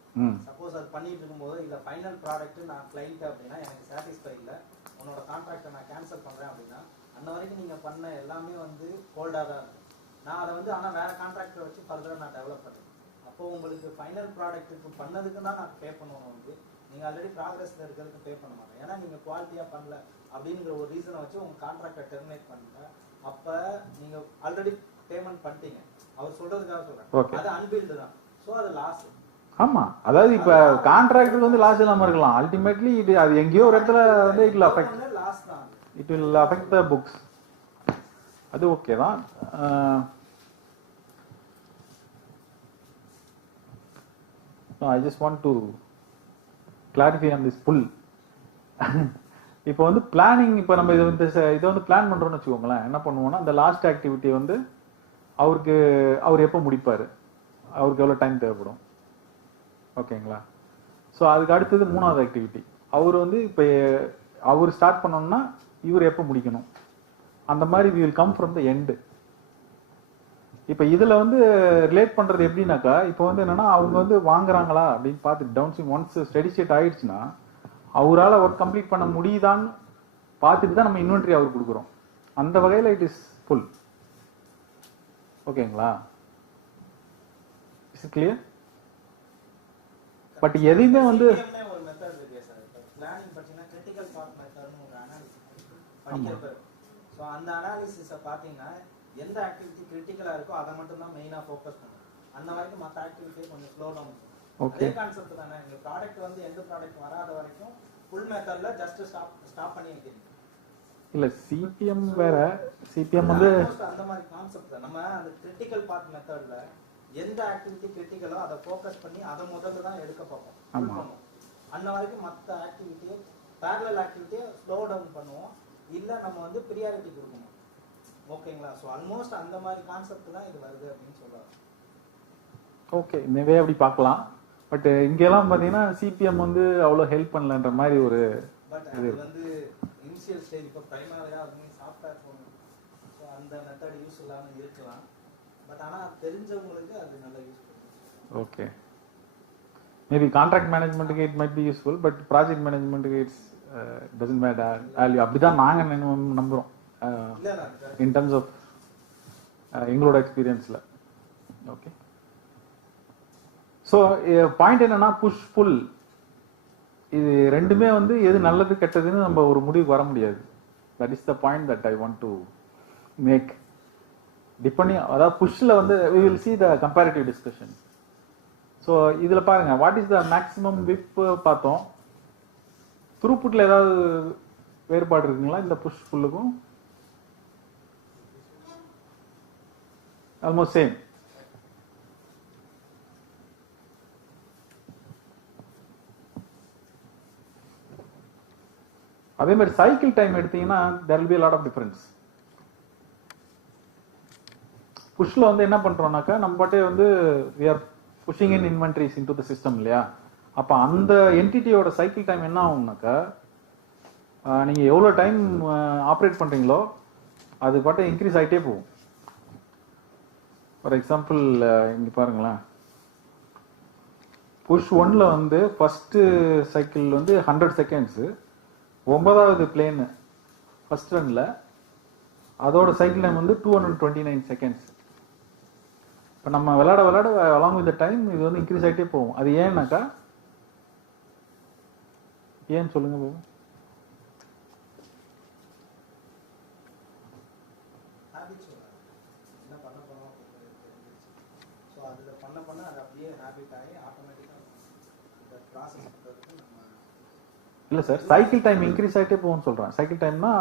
சப்போஸ் அது பண்ணிட்டு இருக்கும்போது இல்ல ஃபைனல் ப்ராடக்ட் நான் கிளைண்ட் அப்படின்னா எனக்கு சாட்டிஸ்ஃபை இல்லை, உன்னோட கான்ட்ராக்டை நான் கேன்சல் பண்றேன் அப்படின்னா அன்ன வரைக்கும் நீங்க பண்ண எல்லாமே வந்து ஹோல்டா தான் இருக்கும். நான் அதை வந்து ஆனா வேற கான்ட்ராக்டரை வச்சு ஃபர்தரா நான் டெவலப் பண்ணுறேன். அப்போ உங்களுக்கு ஃபைனல் ப்ராடக்ட்டுக்கு பண்ணதுக்கு தான் நான் பே பண்ணணும். வந்து நீங்க ஆல்ரெடி ப்ராக்ரஸ்ல இருக்கிறதுக்கு பே பண்ண மாட்டேன். ஏன்னா நீங்க குவாலிட்டியா பண்ணல அப்படிங்கிற ஒரு ரீசனை வச்சு உங்க கான்ட்ராக்டை டெர்மினேட் பண்ணிட்டேன். அப்ப நீங்க ஆல்ரெடி பேமெண்ட் பண்ணிட்டீங்க. அவர் சொல்றதுக்காக சொல்றேன், அது அன்பில்டு தான். சோ அது லாஸ். ஆமா, அதாவது இப்ப கான்ட்ராக்டர் வந்து லாஸ் இல்லாம இருக்கலாம். அல்டிமேட்லி இது அது எங்கேயோ ஒரு இடத்துல வந்து it will affect, it will affect the books. அது ஓகே தான். I just want to clarify on this pull. இப்போ வந்து பிளானிங், இப்போ நம்ம இதை வந்து பிளான் பண்றோம்னு வச்சுக்கோங்களேன். என்ன பண்ணுவோம்னா அந்த லாஸ்ட் ஆக்டிவிட்டி வந்து அவர் எப்போ முடிப்பாரு, அவருக்கு எவ்வளோ டைம் தேவைப்படும். ஓகேங்களா? ஸோ அதுக்கு அடுத்தது 3வது ஆக்டிவிட்டி. அவர் வந்து இப்போ அவர் ஸ்டார்ட் பண்ணோம்னா இவர் எப்போ முடிக்கணும், அந்த மாதிரி we will come from the end. இப்போ இதில் வந்து ரிலேட் பண்ணுறது எப்படின்னாக்கா, இப்போ வந்து என்னன்னா அவங்க வந்து வாங்குறாங்களா அப்படின்னு பார்த்துட்டு டவுன்ஸ்ட்ரீம் ஒன்ஸ் ஸ்டெடி ஸ்டேட் ஆயிடுச்சுன்னா அவரால் ஒர்க் கம்ப்ளீட் பண்ண முடியுதான்னு பார்த்துட்டு தான் நம்ம இன்வென்ட்ரி அவருக்கு கொடுக்குறோம். அந்த வகையில் இட் இஸ் ஃபுல். ஓகேங்களா? Is it clear? பட் எதையுமே வந்து ஒரு மெத்தட் இருக்கு சார். பிளானிங் பார்த்தீங்கன்னா கிரிட்டிக்கல் பார்ட் மெத்தட்னு ஒரு அனாலிசிஸ் படிக்கிறப்ப. ஸோ அந்த அனாலிசிஸை பார்த்தீங்கன்னா எந்த ஆக்டிவிட்டி கிரிட்டிக்கலா இருக்கோ அதை மட்டும் தான் மெயினா ஃபோக்கஸ் பண்ணும். அந்த வரைக்கும் மற்ற ஆக்டிவிட்டியை கொஞ்சம் ஸ்லோ டவுன். அதே கான்செப்ட் தானே. இந்த ப்ராடக்ட் வந்து எந்த ப்ராடக்ட் வராத வரைக்கும் ஃபுல் மெத்தட்ல ஜஸ்ட் ஸ்டாப் பண்ணி வைக்கிறீங்க. இல்ல சிபிஎம் வேற, சிபிஎம் வந்து அந்த மாதிரி கான்செப்ட் தான். நம்ம அந்த கிரிட்டிக்கல் பார்ட் மெத்தட்ல எந்த ஆக்டிவிட்டி கிரிட்டிக்கலோ அதை ஃபோக்கஸ் பண்ணி அதை முதல்ல தான் எடுக்க பார்ப்போம். ஆமா, அந்த வரைக்கும் மற்ற ஆக்டிவிட்டியை பேரலல் ஆக்டிவிட்டியை ஸ்லோ டவுன் பண்ணுவோம். இல்ல நம்ம வந்து ப்ரியாரிட்டி கொடுக்கணும். ஓகேங்களா? ஸோ ஆல்மோஸ்ட் அந்த மாதிரி கான்செப்ட் தான் இது வருது அப்படின்னு சொல்றாங்க. ஓகே, இந்தவே அப்படி பார்க்கலாம். பட் இங்கெல்லாம் பார்த்தீங்கன்னா சிபிஎம் வந்து அவ்வளோ ஹெல்ப் பண்ணலன்ற மாதிரி ஒரு பட் அது வந்து இனிஷியல் ஸ்டேஜ். இப்போ பிரைமரியா அது சாஃப்ட்வேர் போகணும். ஸோ அந்த மெத்தட் யூஸ் இல்லாமல் இருக்கலாம். பட் ஆனால் தெரிஞ்சவங்களுக்கு அது நல்லா யூஸ் பண்ணும். ஓகே, மேபி கான்ட்ராக்ட் மேனேஜ்மெண்ட்டுக்கு it might be useful, but project மேனேஜ்மெண்ட்டுக்கு இட்ஸ் டசன்ட் மேட்டர் வேல்யூ. அப்படிதான் நாங்கள் நம்புகிறோம் in terms of எங்களோட எக்ஸ்பீரியன்ஸ்ல. ஓகே, ஸோ பாயிண்ட் என்னன்னா புஷ் புல். இது ரெண்டுமே வந்து எது நல்லது கெட்டதுன்னு நம்ம ஒரு முடிவுக்கு வர முடியாது. That is the point that I want to make. Depending, அதாவது புஷ்ல வந்து we will see the comparative discussion. So இதில் பாருங்க, வாட் இஸ் த மேக்ஸிமம் விப் பார்த்தோம். த்ரூபுட்ல ஏதாவது வேறுபாடு இருக்குங்களா இந்த புஷ் புல்லுக்கும்? Almost same. அதே மாதிரி சைக்கிள் டைம் எடுத்தீங்கன்னா there will be a lot of difference. புஷ்ல வந்து என்ன பண்றோம்னாக்கா நம்ம பாட்டே வந்து we are pushing in inventories into the system இல்லையா? அப்ப அந்த என்டிட்டியோட சைக்கிள் டைம் என்ன ஆகும்னாக்கா நீங்க எவ்வளவு டைம் ஆப்ரேட் பண்றீங்களோ அது பாட்டே இன்க்ரீஸ் ஆகிட்டே போகும். ஃபார் எக்ஸாம்பிள் இங்க பாருங்களேன், புஷ் 1ல வந்து ஃபர்ஸ்ட் சைக்கிள் வந்து 100 செகண்ட்ஸ், 9வது பிளேன் ஃபர்ஸ்ட் ரன்ல அதோட சைக்கிள் டைம் வந்து 229 செகண்ட்ஸ். இப்போ நம்ம விளையாட அலாங் வித் டைம் இது வந்து இன்க்ரீஸ் ஆகிட்டே போகும். அது ஏன்னாக்கா ஏன்னு சொல்லுங்க பாபு. என்ன பண்ண போறோம் ஸோ அதில் பண்ண அது அப்படியே ஹேபிட் ஆகி ஆட்டோமேட்டிக்காக இந்த ப்ராசஸ் பண்ணுறதுக்கு நம்ம இல்லை சார், சைக்கிள் டைம் இன்க்ரீஸ் ஆகிட்டே போகும்னு சொல்கிறேன். சைக்கிள் டைம்னா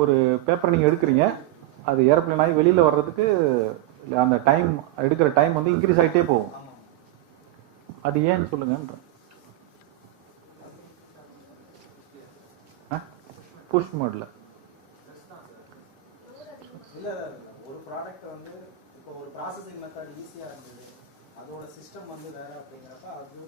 ஒரு பேப்பரை நீங்கள் எடுக்கிறீங்க, அது ஏரோப்ளேன் ஆகி வெளியில் வர்றதுக்கு அந்த டைம் எடுக்கிற டைம் வந்து இன்க்ரீஸ் ஆகிட்டே போகும். அது ஏன்னு சொல்லுங்கன்ற. புஷ் மோட்ல இல்லை ஒரு ப்ராடக்ட் வந்து இப்போ ஒரு ப்ராசஸிங் மெத்தட் ஈஸியாக இருந்தது, அதோட சிஸ்டம் வந்து வேறு அப்படிங்கிறப்ப அது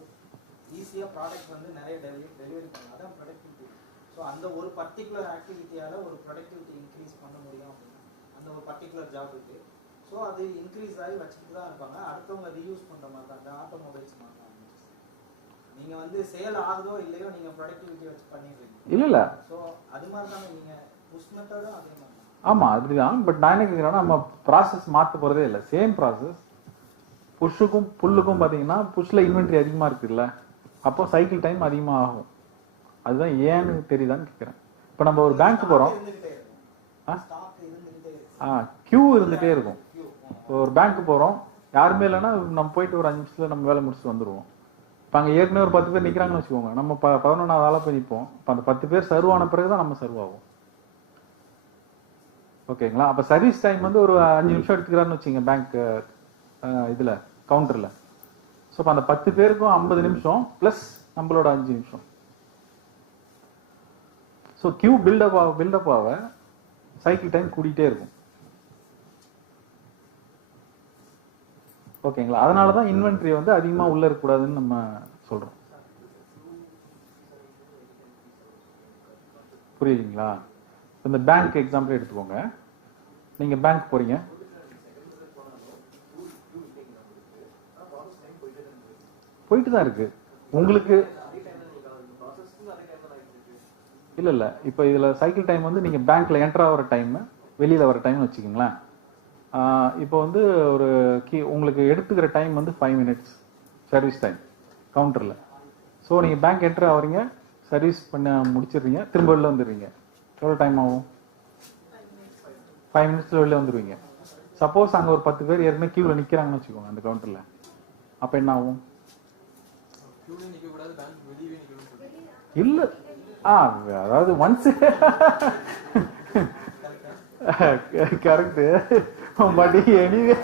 ஈஸியாக ப்ராடக்ட் வந்து நிறைய டெலிவரி பண்ணலாம். அதான் ப்ரொடக்டிவிட்டி. ஸோ அந்த ஒரு பர்டிகுலர் ஆக்டிவிட்டியால் ஒரு ப்ரொடக்டிவிட்டி இன்க்ரீஸ் பண்ண முடியும் அப்படின்னா அந்த ஒரு பர்டிகுலர் ஜாபுக்கு. ஸோ அது இன்க்ரீஸ் ஆகி வச்சுட்டு தான் இருப்பாங்க. அடுத்தவங்க ரீயூஸ் பண்ணுற மாதிரி தான் அந்த ஆட்டோமொபைல்ஸ் மாதிரி தான். நீங்கள் வந்து சேல் ஆகுதோ இல்லையோ நீங்கள் ப்ரொடக்டிவிட்டி வச்சு பண்ணிடுறீங்க. இல்லை ஸோ அது மாதிரி தானே நீங்கள் புஷ் மெத்தடும் அதே மாதிரி தான். ஆமாம் அதுதான். பட் நான் என்ன கேட்குறேன்னா நம்ம ப்ராசஸ் மாற்ற போகிறதே இல்லை, சேம் ப்ராசஸ். புஷ்ஷுக்கும் புல்லுக்கும் பார்த்தீங்கன்னா புஷ்ல இன்வென்ட்ரி அதிகமாக இருக்குல்ல, அப்போ சைக்கிள் டைம் அதிகமாக ஆகும். அதுதான் ஏன்னு தெரியுதான்னு கேட்குறேன். இப்போ நம்ம ஒரு பேங்க் போகிறோம், கியூ இருந்துகிட்டே இருக்கும். ஒரு பேங்க் போகிறோம், யாருமே இல்லைன்னா நம்ம போயிட்டு ஒரு 5 நிமிஷத்தில் நம்ம வேலை முடிச்சுட்டு வந்துடுவோம். இப்போ அங்கே ஏற்கனவே ஒரு 10 பேர் நிற்கிறாங்கன்னு வச்சுக்கோங்க, நம்ம 11வது ஆளாக போய் நிற்போம். இப்போ அந்த 10 பேர் சர்வ் ஆன பிறகு தான் நம்ம சர்வ் ஆகும். ஓகேங்களா? அப்போ சர்வீஸ் டைம் வந்து ஒரு 5 நிமிஷம் எடுத்துக்கிறான்னு வச்சுங்க பேங்க் இதில் கவுண்டரில். ஸோ இப்போ அந்த 10 பேருக்கும் 50 நிமிஷம் ப்ளஸ் நம்மளோட 5 நிமிஷம். ஸோ கியூ பில்டப் ஆக சைக்கிள் டைம் கூட்டிகிட்டே இருக்கும். ஓகேங்களா? அதனால தான் இன்வென்ட்ரி வந்து அதிகமாக உள்ள இருக்கக்கூடாதுன்னு நம்ம சொல்கிறோம். புரியுதுங்களா? இந்த பேங்க் எக்ஸாம்பிள் எடுத்துக்கோங்க. நீங்கள் பேங்க் போகிறீங்க, போயிட்டு தான் இருக்கு உங்களுக்கு. இல்லை இப்போ இதில் சைக்கிள் டைம் வந்து நீங்கள் பேங்க்ல என்டர் ஆகிற டைம் வெளியில் வர டைம்னு வச்சுக்கோங்களேன். இப்போ வந்து ஒரு உங்களுக்கு எடுத்துக்கிற டைம் வந்து 5 மினிட்ஸ் சர்வீஸ் டைம் கவுண்டரில். ஸோ நீங்கள் பேங்க் என்டர் ஆகிறீங்க, சர்வீஸ் பண்ண முடிச்சிடுறீங்க, திரும்ப வெளில வந்துடுறீங்க. எவ்வளோ டைம் ஆகும்? 5 மினிட்ஸில் வெளில வந்துடுவீங்க. சப்போஸ் அங்கே ஒரு 10 பேர் ஏற்கனவே கியூவில் நிற்கிறாங்கன்னு வச்சுக்கோங்க அந்த கவுண்டரில், அப்போ என்ன ஆகும்? இல்லை அதாவது ஒன்ஸ் கரெக்டு பட் எனிவே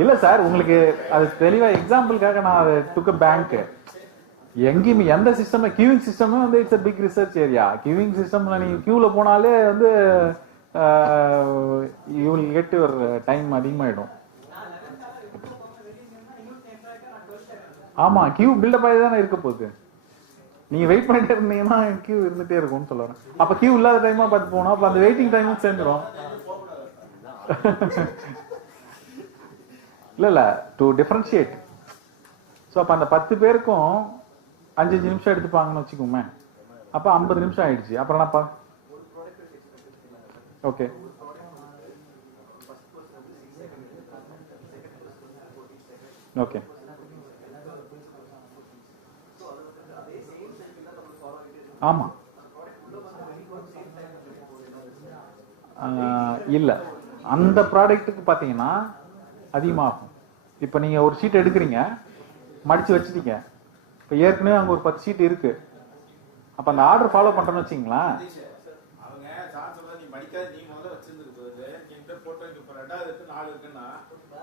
இல்ல சார், உங்களுக்கு அது தெளிவா எக்ஸாம்பிளுக்காக நான் அதை டுக்க பேங்க் எங்கேயுமே எந்த சிஸ்டம் கியூவிங் சிஸ்டமே வந்து it's big research area. Queueing சிஸ்டம்ல நீங்க கியூல போனாலே வந்து you will get your time அதிகமாயிடும். ஆமா, கியூ பில்டப் ஆகி தானே இருக்க போகுது. நீங்க வெயிட் பண்ணிட்டே இருந்தீங்கன்னா கியூ இருந்துட்டே இருக்கும்னு சொல்லுறேன். அப்ப கியூ இல்லாத டைமா பார்த்து போனோம், அப்ப அந்த வெயிட்டிங் டைமும் சேர்ந்துடும். இல்ல டு டிஃபரன்ஷியேட். ஸோ அப்ப அந்த 10 பேருக்கும் 5 நிமிஷம் எடுத்துப்பாங்கன்னு வச்சுக்கோமே, அப்ப 50 நிமிஷம் ஆயிடுச்சு. அப்புறம் என்னப்பா? Okay okay. ஆமாம், இல்லை அந்த ப்ராடக்ட்டுக்கு பார்த்தீங்கன்னா அதிகமாகும். இப்போ நீங்கள் ஒரு ஷீட் எடுக்கிறீங்க, மடித்து வச்சுட்டீங்க, இப்போ ஏற்கனவே அங்கே ஒரு 10 ஷீட் இருக்கு, அப்போ அந்த ஆர்டர் ஃபாலோ பண்ணுறேன்னு வச்சிங்களேன். அவங்க சார் சொல்றது நீ மடிக்காத, நீ முதல்ல வச்சிருந்துருக்குது என்கிட்ட போட்டோ இப்போ 2வது இருக்கு 4 இருக்குன்னா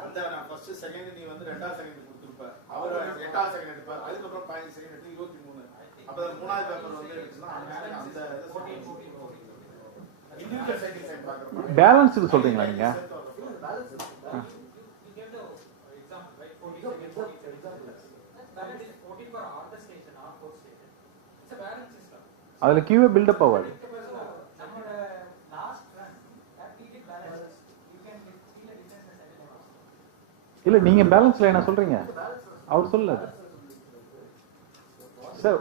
அந்த நான் ஃபர்ஸ்ட் செகண்ட் நீ வந்து 2வது செகண்ட் கொடுத்துருப்ப, அவர் 8வது செகண்ட் எடுப்பார், அதுக்கப்புறம் 15 செகண்ட் எடுத்து 23, அப்போ 3வது பேப்பர் வந்து எடுத்துன்னா அந்த இண்டிவிஜுவல் சைக்கிள் டைம் பார்க்குறோம். பேலன்ஸுக்கு சொல்றீங்களா நீங்க? அதுல கியூவே பில்டப் ஆகாது. இல்ல நீங்க பேலன்ஸ்ல என்ன சொல்றீங்க? அவர் சொல்லல சார்.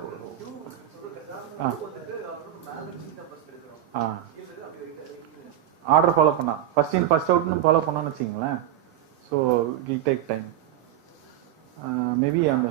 ஆர்டர் ஃபாலோ பண்ணா ஃபர்ஸ்ட் இன் ஃபர்ஸ்ட் அவுட்னு ஃபாலோ பண்ணோம்னு வச்சுங்களேன். So it will take time. Maybe அந்த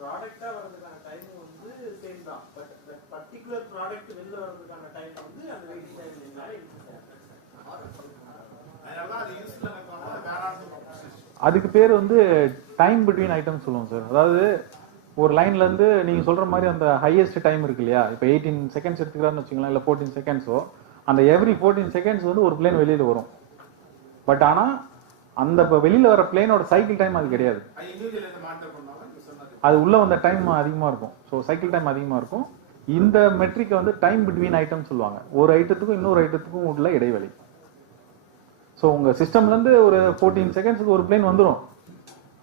ப்ராடக்டா வரதுக்கான டைம் வந்து சேம் தான், பட் தட் பர்టిక్యులர் ப்ராடக்ட் வெளில வரதுக்கான டைம் வந்து அந்த வெயிட்டிங் டைம் அதுக்கு பேர் வந்து டைம் பிட்வீன் ஐட்டம் சொல்லுவோம் சார். அதாவது ஒரு லைன்ல இருந்து நீங்க சொல்ற மாதிரி அந்த ஹையஸ்ட் டைம் இருக்கு இல்லையா, இப்போ 18 செகண்ட்ஸ் எடுத்துக்கிறான்னு வச்சுக்கலாம், இல்லை 14 செகண்ட்ஸோ, அந்த எவ்ரி 14 செகண்ட்ஸ் வந்து ஒரு பிளேன் வெளியில வரும். பட் ஆனா அந்த வெளியில வர பிளேனோட சைக்கிள் டைம் அது கிடையாது. அது உள்ள வந்த டைம் அதிகமா இருக்கும். ஸோ சைக்கிள் டைம் அதிகமா இருக்கும். இந்த மெட்ரிக் வந்து டைம் பிட்வீன் ஐட்டம் சொல்லுவாங்க. ஒரு ஐட்டத்துக்கும் இன்னொரு ஐட்டத்துக்கும் உள்ள இடைவெளி. ஸோ உங்க சிஸ்டம்ல இருந்து ஒரு 14 செகண்ட்ஸுக்கு ஒரு பிளேன் வந்துடும்.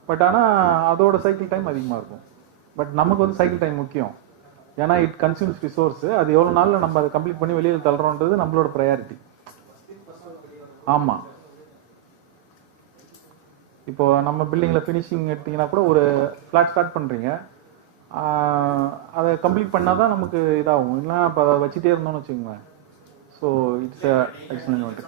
பட் ஆனா அதோட சைக்கிள் டைம் அதிகமா இருக்கும். பட் நமக்கு வந்து சைக்கிள் டைம் முக்கியம். ஏன்னா இட் கன்சியூம்ஸ் ரிசோர்ஸ். அது எவ்வளவு நாள்ல நம்ம அதை கம்ப்ளீட் பண்ணி வெளியில தள்ளுறோன்றது நம்மளோட ப்ரையாரிட்டி. ஆமா, இப்போ நம்ம பில்டிங்ல ஃபினிஷிங் எடுத்தீங்கன்னா கூட ஒரு ஃபிளாட் ஸ்டார்ட் பண்றீங்க, அதை கம்ப்ளீட் பண்ணாதான் நமக்கு இதாகும். இல்லைன்னா இப்போ அதை வச்சுட்டே இருந்தோம்னு வச்சுக்கோங்க. So it's excellent.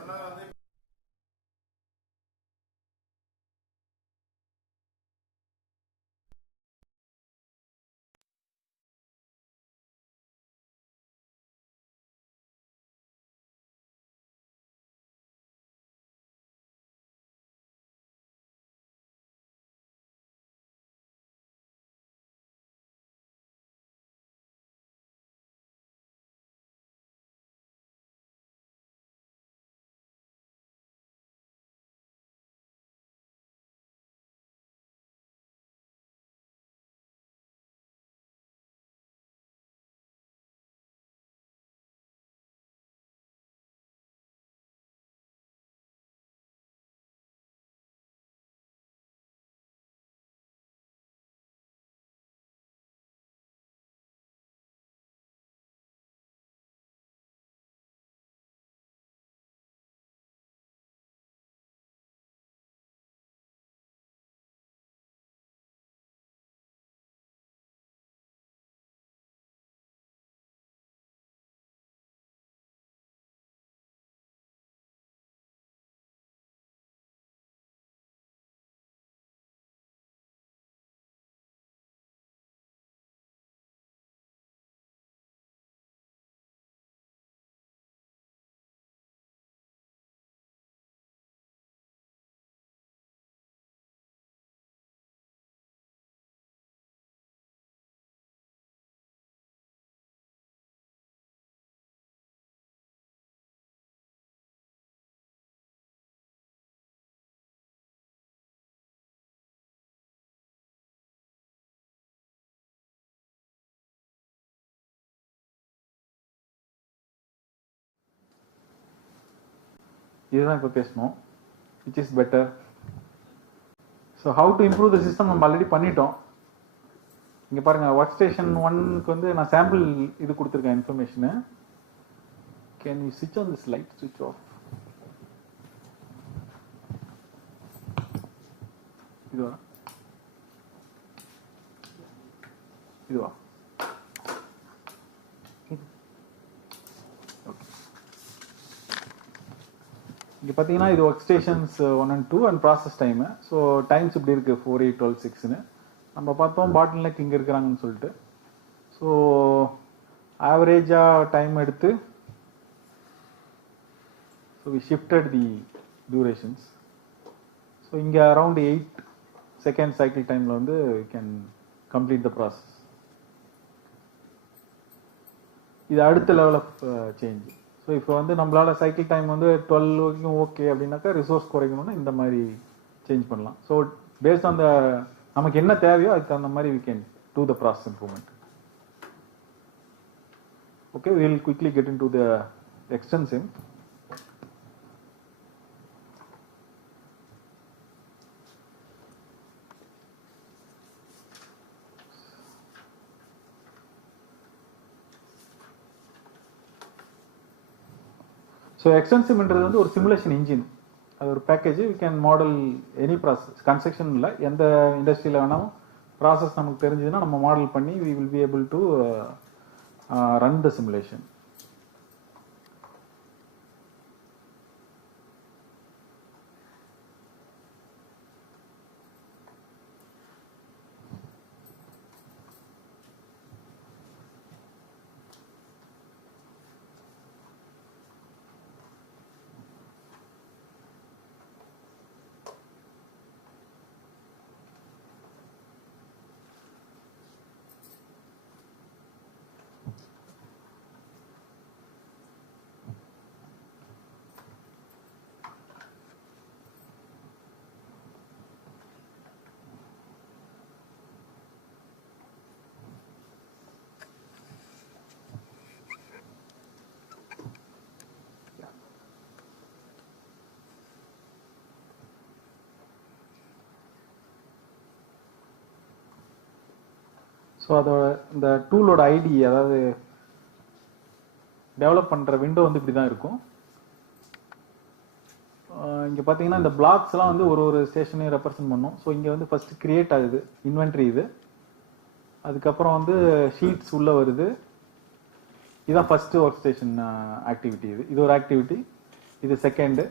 இதுதான் இப்போ பேசணும். Which is better. So how to improve the system நம்ம ஆல்ரெடி பண்ணிட்டோம். இங்கே பாருங்கள், ஒர்க் ஸ்டேஷன் 1க்கு வந்து நான் சாம்பிள் இது கொடுத்துருக்கேன் information. Can you switch on this light? Switch off. இதுவா இதுவா இங்கே பார்த்தீங்கன்னா இது work stations 1 and 2 and process time. So times இப்படி இருக்குது 4, 8, 12, 6ன்னு நம்ம பார்த்தோம். பாட்டில் நெக் இங்கே இருக்கிறாங்கன்னு சொல்லிட்டு. ஸோ ஆவரேஜாக டைம் எடுத்து so we shifted the durations. So இங்கே அரவுண்ட் 8 செகண்ட் சைக்கிள் டைமில் வந்து we can complete the process. இது அடுத்த லெவல் ஆஃப் சேஞ்ச். ஸோ இப்போ வந்து நம்மளால சைக்கிள் டைம் வந்து 12 வரைக்கும் ஓகே அப்படின்னாக்கா ரிசோர்ஸ் குறைக்கணும்னா இந்த மாதிரி சேஞ்ச் பண்ணலாம். ஸோ பேஸ்ட் ஆன் த நமக்கு என்ன தேவையோ அதுக்கு தகுந்த மாதிரி we can do the process improvement. Okay, we will quickly get into the extensive. So எக்ஸ்டென்சிவ்ன்றது வந்து ஒரு சிமுலேஷன் இன்ஜின். அது ஒரு package. We can model any process. Construction இல்லை, எந்த இண்டஸ்ட்ரியில் வேணாலும் ப்ராசஸ் நமக்கு தெரிஞ்சதுன்னா நம்ம மாடல் பண்ணி we will be able to run the simulation. So அதோட இந்த டூலோட ஐடி, அதாவது டெவலப் பண்ணுற விண்டோ வந்து இப்படி தான் இருக்கும். இங்கே பார்த்தீங்கன்னா இந்த பிளாக்ஸ்லாம் வந்து ஒரு ஒரு ஸ்டேஷனையும் ரெப்ரசன்ட் பண்ணும். ஸோ இங்கே வந்து ஃபர்ஸ்ட் கிரியேட் ஆகுது இன்வென்ட்ரி இது. அதுக்கப்புறம் வந்து ஷீட்ஸ் உள்ளே வருது. இதுதான் ஃபர்ஸ்ட் ஒர்க் ஸ்டேஷன் ஆக்டிவிட்டி. இது ஒரு ஆக்டிவிட்டி, இது செகண்டு.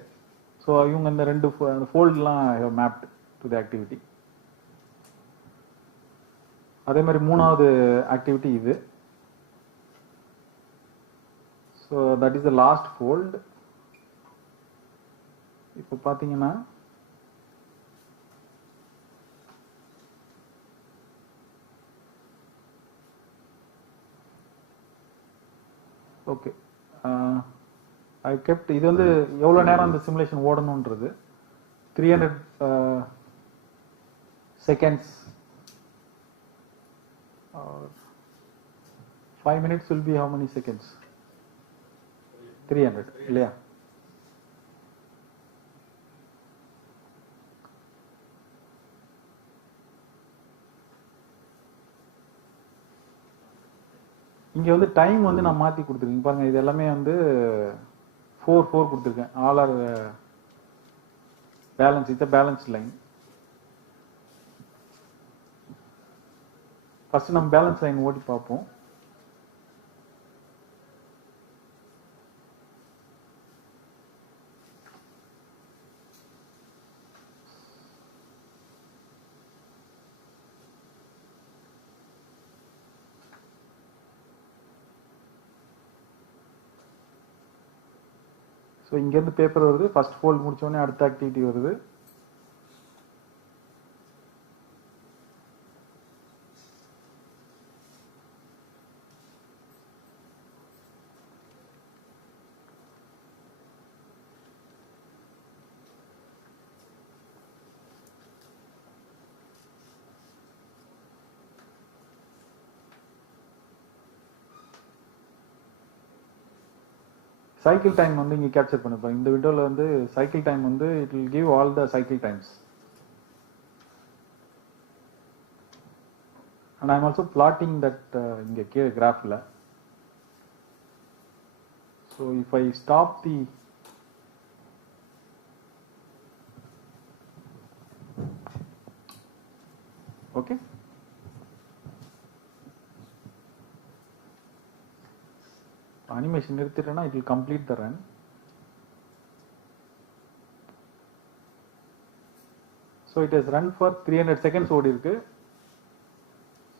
ஸோ இவங்க இந்த ரெண்டு ஃபோல்டெலாம் மேப்ட் டு தி ஆக்டிவிட்டி. அதே மாதிரி மூணாவது ஆக்டிவிட்டி இது. So that is the last fold. இப்போ பார்த்தீங்கன்னா ஓகே, ஐ கெப்ட் இது வந்து எவ்வளோ நேரம் அந்த simulation ஓடணுன்றது 300 seconds. 5 minutes will be how many seconds? 300 இல்லையா? இங்க வந்து டைம் வந்து நான் மாத்தி கொடுத்துருக்கேன் பாருங்க. இது எல்லாமே வந்து 4 கொடுத்துருக்கேன். All are balance. It's balance line. First நம்ம பேலன்ஸ் லைன் ஓட்டி பார்ப்போம். ஸோ இங்கேருந்து பேப்பர் வருது. ஃபர்ஸ்ட் ஃபோல்ட் முடிச்சோடனே அடுத்த ஆக்டிவிட்டி வருது. சைக்கிள் டைம் வந்து இங்கே கேப்சர் பண்ணிப்போம். இந்த விண்டோவில் வந்து சைக்கிள் டைம் வந்து it will give all the cycle times. And I am also blotting that இங்கே கீழே கிராஃபில். So if I stop the okay. Animation நிறுத்திட்டேன்னா it will complete the run. So it has run for 300 seconds ஓடி இருக்கு.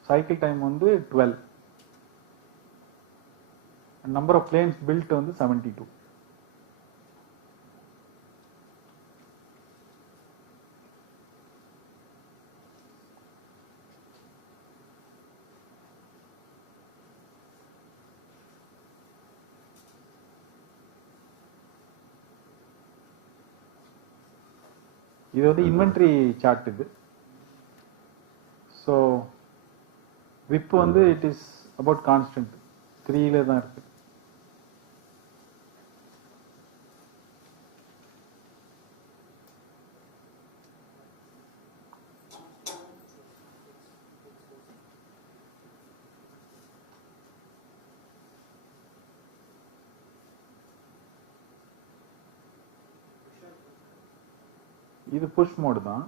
Cycle time வந்து 12. And number of planes built வந்து 72. இது வந்து inventory chart இது. So whip வந்து இட் இஸ் அபவுட் கான்ஸ்டன்ட் 3ல தான் இருக்கு. இது புஷ் மோட் தான்.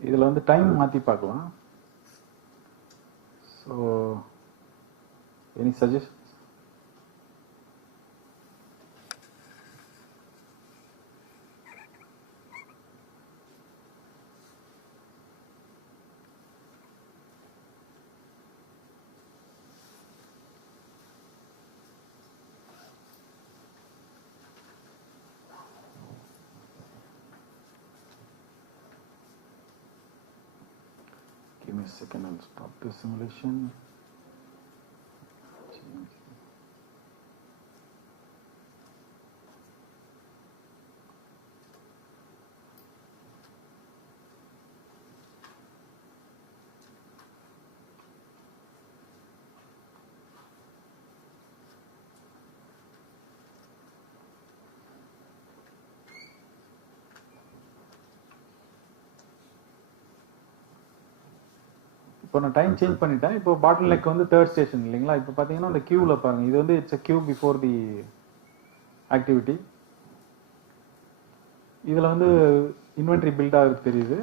இதில் வந்து டைம் மாற்றி பார்க்கலாம். So any suggestion? Give me a second, I'll stop the simulation. இப்போ நான் டைம் சேஞ்ச் பண்ணிட்டேன். இப்போ பாட்டில் நெக் வந்து 3rd ஸ்டேஷன் இல்லைங்களா? இப்போ பார்த்தீங்கன்னா அந்த கியூவில் பாருங்க, இது வந்து it's a queue before the activity. இதில் வந்து இன்வென்ட்ரி பில்ட் ஆகுது தெரியுது.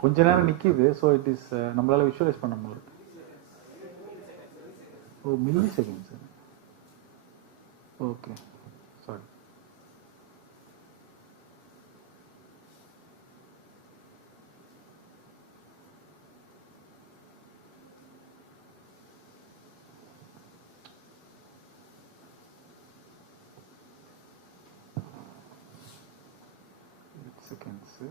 கொஞ்ச நேரம் நிற்கிது. ஸோ இட் இஸ் நம்மளால விஷுவலைஸ் பண்ண முடியும். ஓ, milliseconds. Okay, sorry. Seconds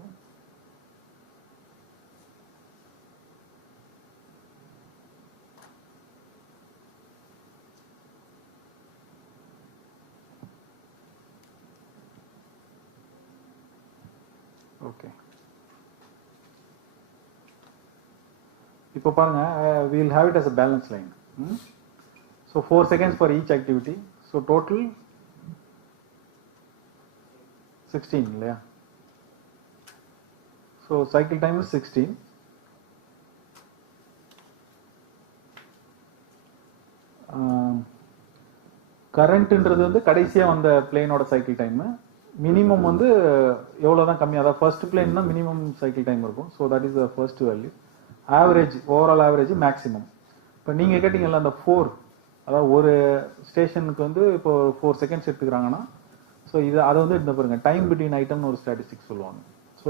okay, இப்போ பாருங்க, we will have it as a balance line. So 4 seconds for each activity. So total 16 இல்லையா? So cycle time is 16. கரண்ட்ன்றது வந்து கடைசியாக வந்த பிளேனோட சைக்கிள் டைமு. மினிமம் வந்து எவ்வளோ தான் கம்மி, அதாவது ஃபர்ஸ்ட் பிளேன்னா மினிமம் சைக்கிள் டைம் இருக்கும். So that is the first value. Average, overall average maximum. இப்போ நீங்கள் கேட்டிங்கல்ல அந்த 4, அதாவது ஒரு ஸ்டேஷனுக்கு வந்து இப்போ 4 செகண்ட்ஸ் எடுத்துக்கிறாங்கன்னா, ஸோ இது அதை வந்து இந்த பாருங்க டைம் பிட்வீன் ஐட்டம்னு ஒரு ஸ்டாட்டிஸ்டிக்ஸ் சொல்லுவாங்க. ஸோ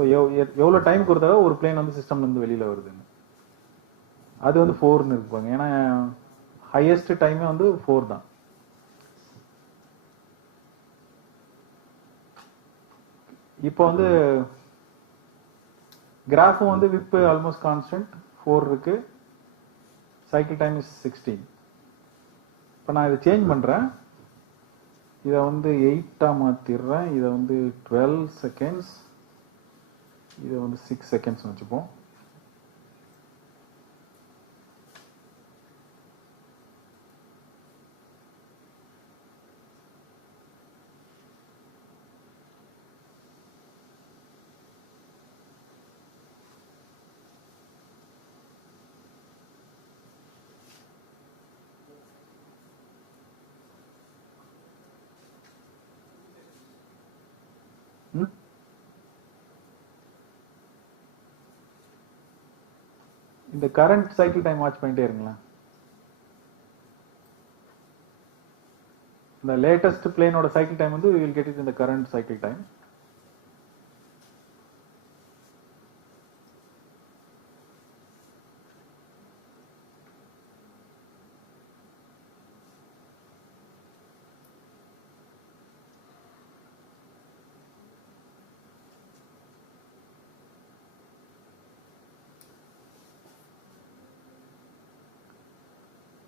எவ்வளோ டைம் கொடுத்தாலும் ஒரு பிளேன் வந்து சிஸ்டம்லேருந்து வெளியில் வருதுன்னு, அது வந்து 4ன்னு இருக்குப்பாங்க. ஏன்னா ஹையஸ்ட் டைமே வந்து 4 தான். இப்போ வந்து கிராஃபும் வந்து விப் ஆல்மோஸ்ட் கான்ஸ்டன்ட் 4 இருக்கு, சைக்கிள் டைம் இஸ் 16. இப்போ நான் இதை சேஞ்ச் பண்ணுறேன், இதை வந்து 8ஆக மாற்றிடுறேன், இதை வந்து 12 செகண்ட்ஸ், இதை வந்து 6 செகண்ட்ஸ் வச்சுப்போம். இந்த கரண்ட் சைக்கிள் டைம் வாட்ச் பண்ணிட்டே இருங்களேன். இந்த லேட்டஸ்ட் பிளேனோட சைக்கிள் டைம் வந்து we will get it in the current cycle time.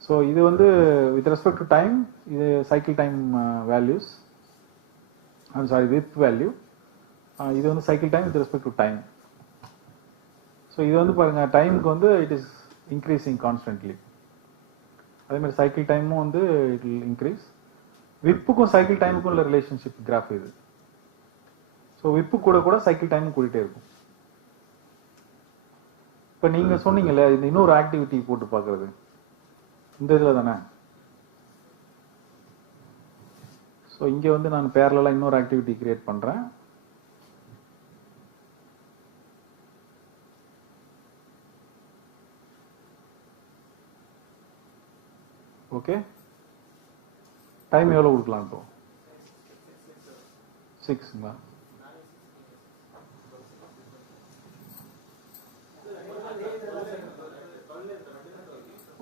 So இது வந்து வித் ரெஸ்பெக்ட் டு டைம், இது cycle time values, I'm sorry whip value. இது வந்து cycle time with respect to time. So இது வந்து பாருங்க டைமுக்கு வந்து இட் இஸ் இன்க்ரீசிங் கான்ஸ்டன்ட்லி. அதே மாதிரி சைக்கிள் டைமும் வந்து இட் வில் இன்க்ரீஸ். விப்புக்கும் சைக்கிள் டைமுக்கும் உள்ள ரிலேஷன்ஷிப் கிராஃப் இது. ஸோ விப்பு கூட கூட சைக்கிள் டைமும் கூட்டிகிட்டே இருக்கும். இப்போ நீங்கள் சொன்னீங்கல்ல இந்த இன்னொரு ஆக்டிவிட்டி போட்டு பார்க்குறது, இந்த இதில் தானே. ஸோ இங்கே வந்து நான் பேரலாக இன்னொரு ஆக்டிவிட்டி கிரியேட் பண்ணுறேன். ஓகே, டைம் எவ்வளோ கொடுக்கலாம் இப்போ? 6ங்களா?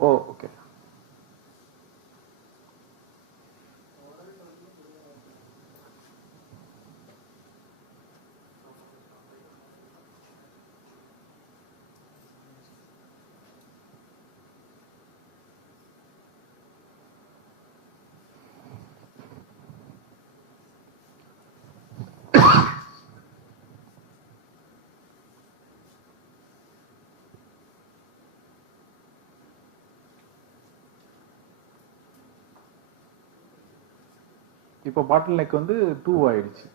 ஓ ஓகே. இப்போ பாட்டில் நெக் வந்து 2 ஆயிடுச்சு.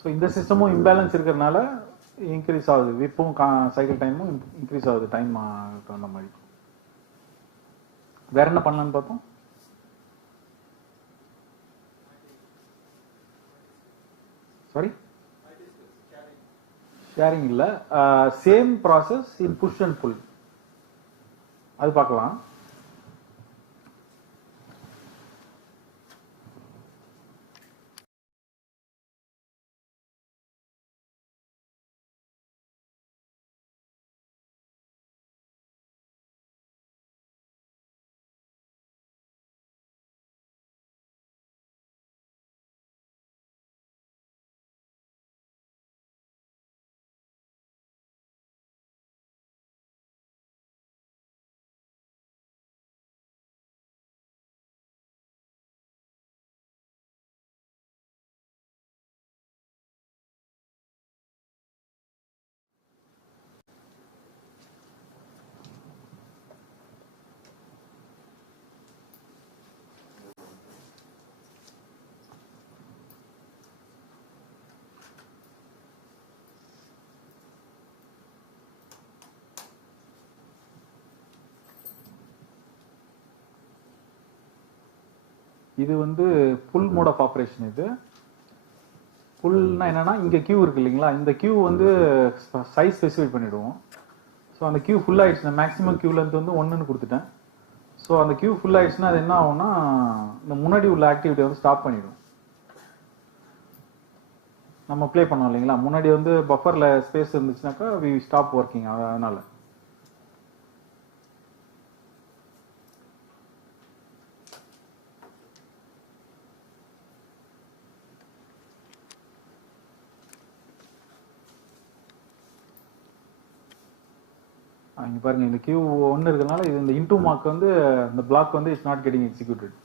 ஸோ இந்த சிஸ்டமும் இம்பேலன்ஸ் இருக்கிறதுனால இன்க்ரீஸ் ஆகுது, விப்பும் சைக்கிள் டைமும் இன்க்ரீஸ் ஆகுது டைம் தகுந்த மாதிரி. வேற என்ன பண்ணலான்னு பார்த்தோம்? சாரி, ஷேரிங் இல்லை, same process in push and pull, அது பார்க்கலாம். இது வந்து ஃபுல் மோட் ஆஃப் ஆப்ரேஷன். இது ஃபுல்னா என்னன்னா இங்கே கியூ இருக்கு இல்லைங்களா, இந்த கியூ வந்து சைஸ் ஸ்பெசிஃபை பண்ணிவிடுவோம். ஸோ அந்த கியூ ஃபுல் ஆயிடுச்சுன்னா மேக்ஸிமம் கியூ லென்த் வந்து 1ன்னு கொடுத்துட்டேன். ஸோ அந்த கியூ ஃபுல் ஆயிடுச்சுன்னா அது என்ன ஆகும்னா இந்த முன்னாடி உள்ள ஆக்டிவிட்டி வந்து ஸ்டாப் பண்ணிடும். நம்ம ப்ளே பண்ணோம் இல்லைங்களா, முன்னாடி வந்து பஃபரில் ஸ்பேஸ் இருந்துச்சுனாக்கா வி ஸ்டாப் ஒர்க்கிங். அதனால இங்கே பாருங்க, இந்த கியூ 1 இருக்கிறதுனால இது இந்த இன்டூ மார்க் வந்து இந்த பிளாக் வந்து இட்ஸ் நாட் கெட்டிங் எக்ஸிக்யூட்டட்.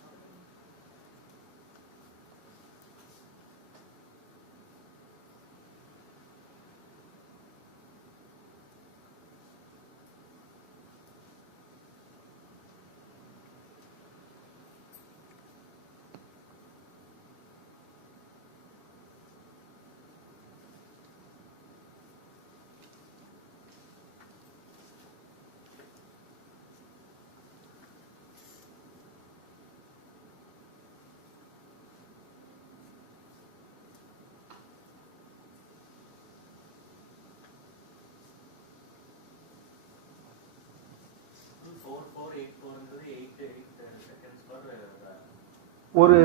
ஒரு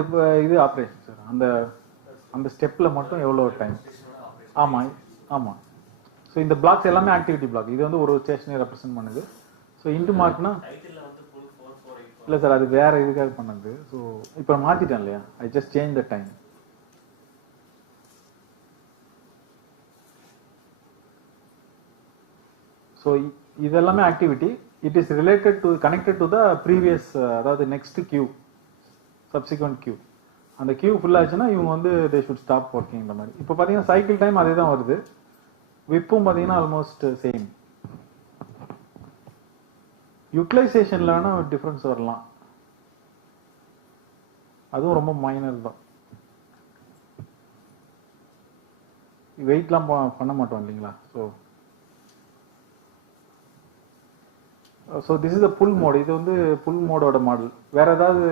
இது ஆப்ரேஷன் சார், அந்த அந்த ஸ்டெப்பில் மட்டும் எவ்வளோ டைம். ஆமாம் ஆமாம். ஸோ இந்த பிளாக்ஸ் எல்லாமே ஆக்டிவிட்டி பிளாக். இது வந்து ஒரு ஸ்டேஷனை ரெப்ரசென்ட் பண்ணுது. ஸோ இன்டு மார்க்னா இல்லை சார், அது வேற இதுக்காக பண்ணது. ஸோ இப்போ மாற்றிட்டேன் இல்லையா, I just change the time. So இதெல்லாமே activity. It is related to connected to the previous, அதாவது நெக்ஸ்ட் கியூ, சப்சிக்வெண்ட் கியூ. அந்த கியூ ஃபுல் ஆச்சுன்னா இவங்க வந்து தே ஷுட் ஸ்டாப் ஒர்க்கிங். இந்த மாதிரி இப்போ பார்த்தீங்கன்னா சைக்கிள் டைம் அதே தான் வருது, விப்பும் பார்த்தீங்கன்னா ஆல்மோஸ்ட் சேம். யூட்டிலைசேஷனில் வேணால் டிஃப்ரென்ஸ் வரலாம், அதுவும் ரொம்ப மைனர் தான். வெயிட்லாம் பண்ண மாட்டோம் இல்லைங்களா. So this is the full mode. இது வந்து ஃபுல் மோடோட மாடல். வேற ஏதாவது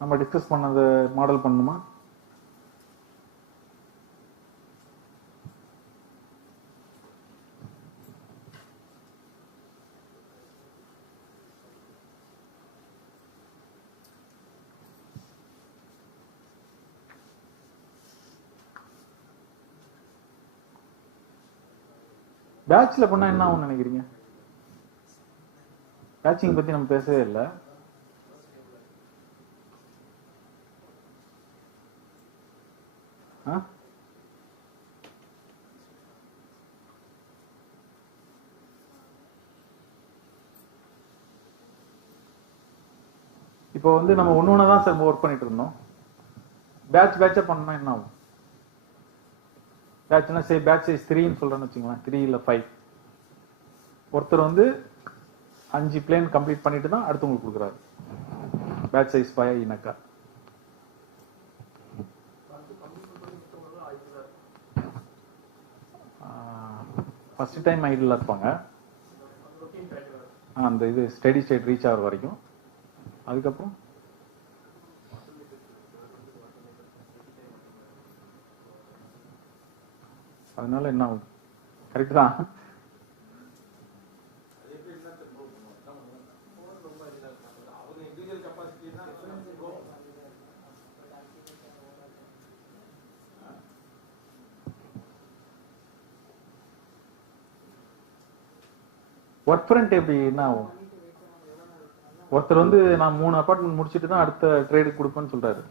நம்ம டிஸ்கஸ் பண்ணது மாடல் பண்ணணுமா? பேட்ச்ல பண்ணா என்ன ஆகும்னு நினைக்கிறீங்க? பேட்சிங் பத்தி நம்ம பேசவே இல்லை. இப்போ வந்து நம்ம ஒன்று தான் சார் ஒர்க் பண்ணிட்டு இருந்தோம். பேட்சா பண்ணா என்ன ஆகும்? பேட்ச்னா சே பேட்ச் சைஸ் 3ன்னு சொல்றேன்னு வச்சுங்களேன், 3 இல்லை 5. ஒருத்தர் வந்து 5 பிளேன் கம்ப்ளீட் பண்ணிட்டு தான் அடுத்தவங்களுக்கு கொடுக்குறாரு. பேட்ச் சைஸ் 5 இனக்கா ஃபர்ஸ்ட் டைம் ஐடில் இருப்பாங்க, அந்த இது ஸ்டெடி ஸ்டேட் ரீச் ஆகிற வரைக்கும். அதுக்கப்புறம் அதனால என்ன ஆகும்? கரெக்ட் தான். ஒர்க் ஃப்ரண்ட் எப்படி என்ன ஆகும்? ஒருத்தர் வந்து நான் 3 அபார்ட்மெண்ட் முடிச்சுட்டு தான் அடுத்த ட்ரேடுக்கு கொடுப்பேன்னு சொல்றாரு.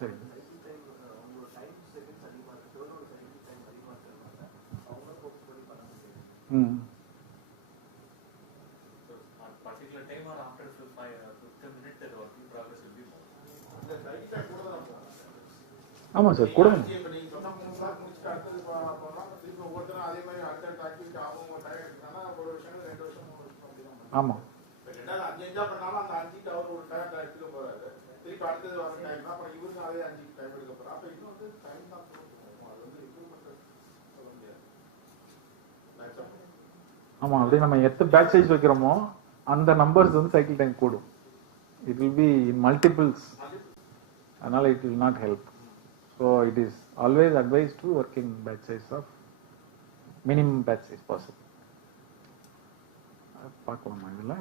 சரி. ஆமா சார், கூட ஆமா. ஆமாம், அப்படியே நம்ம எத்த பேட்ச் சைஸ் வைக்கிறோமோ அந்த நம்பர்ஸ் வந்து சைக்கிள் டைம் கூடும். It will be in multiples, அதனால் it will not help. So it is always advise to work in batch size of minimum batch size possible. பார்க்கலாமா இதில்?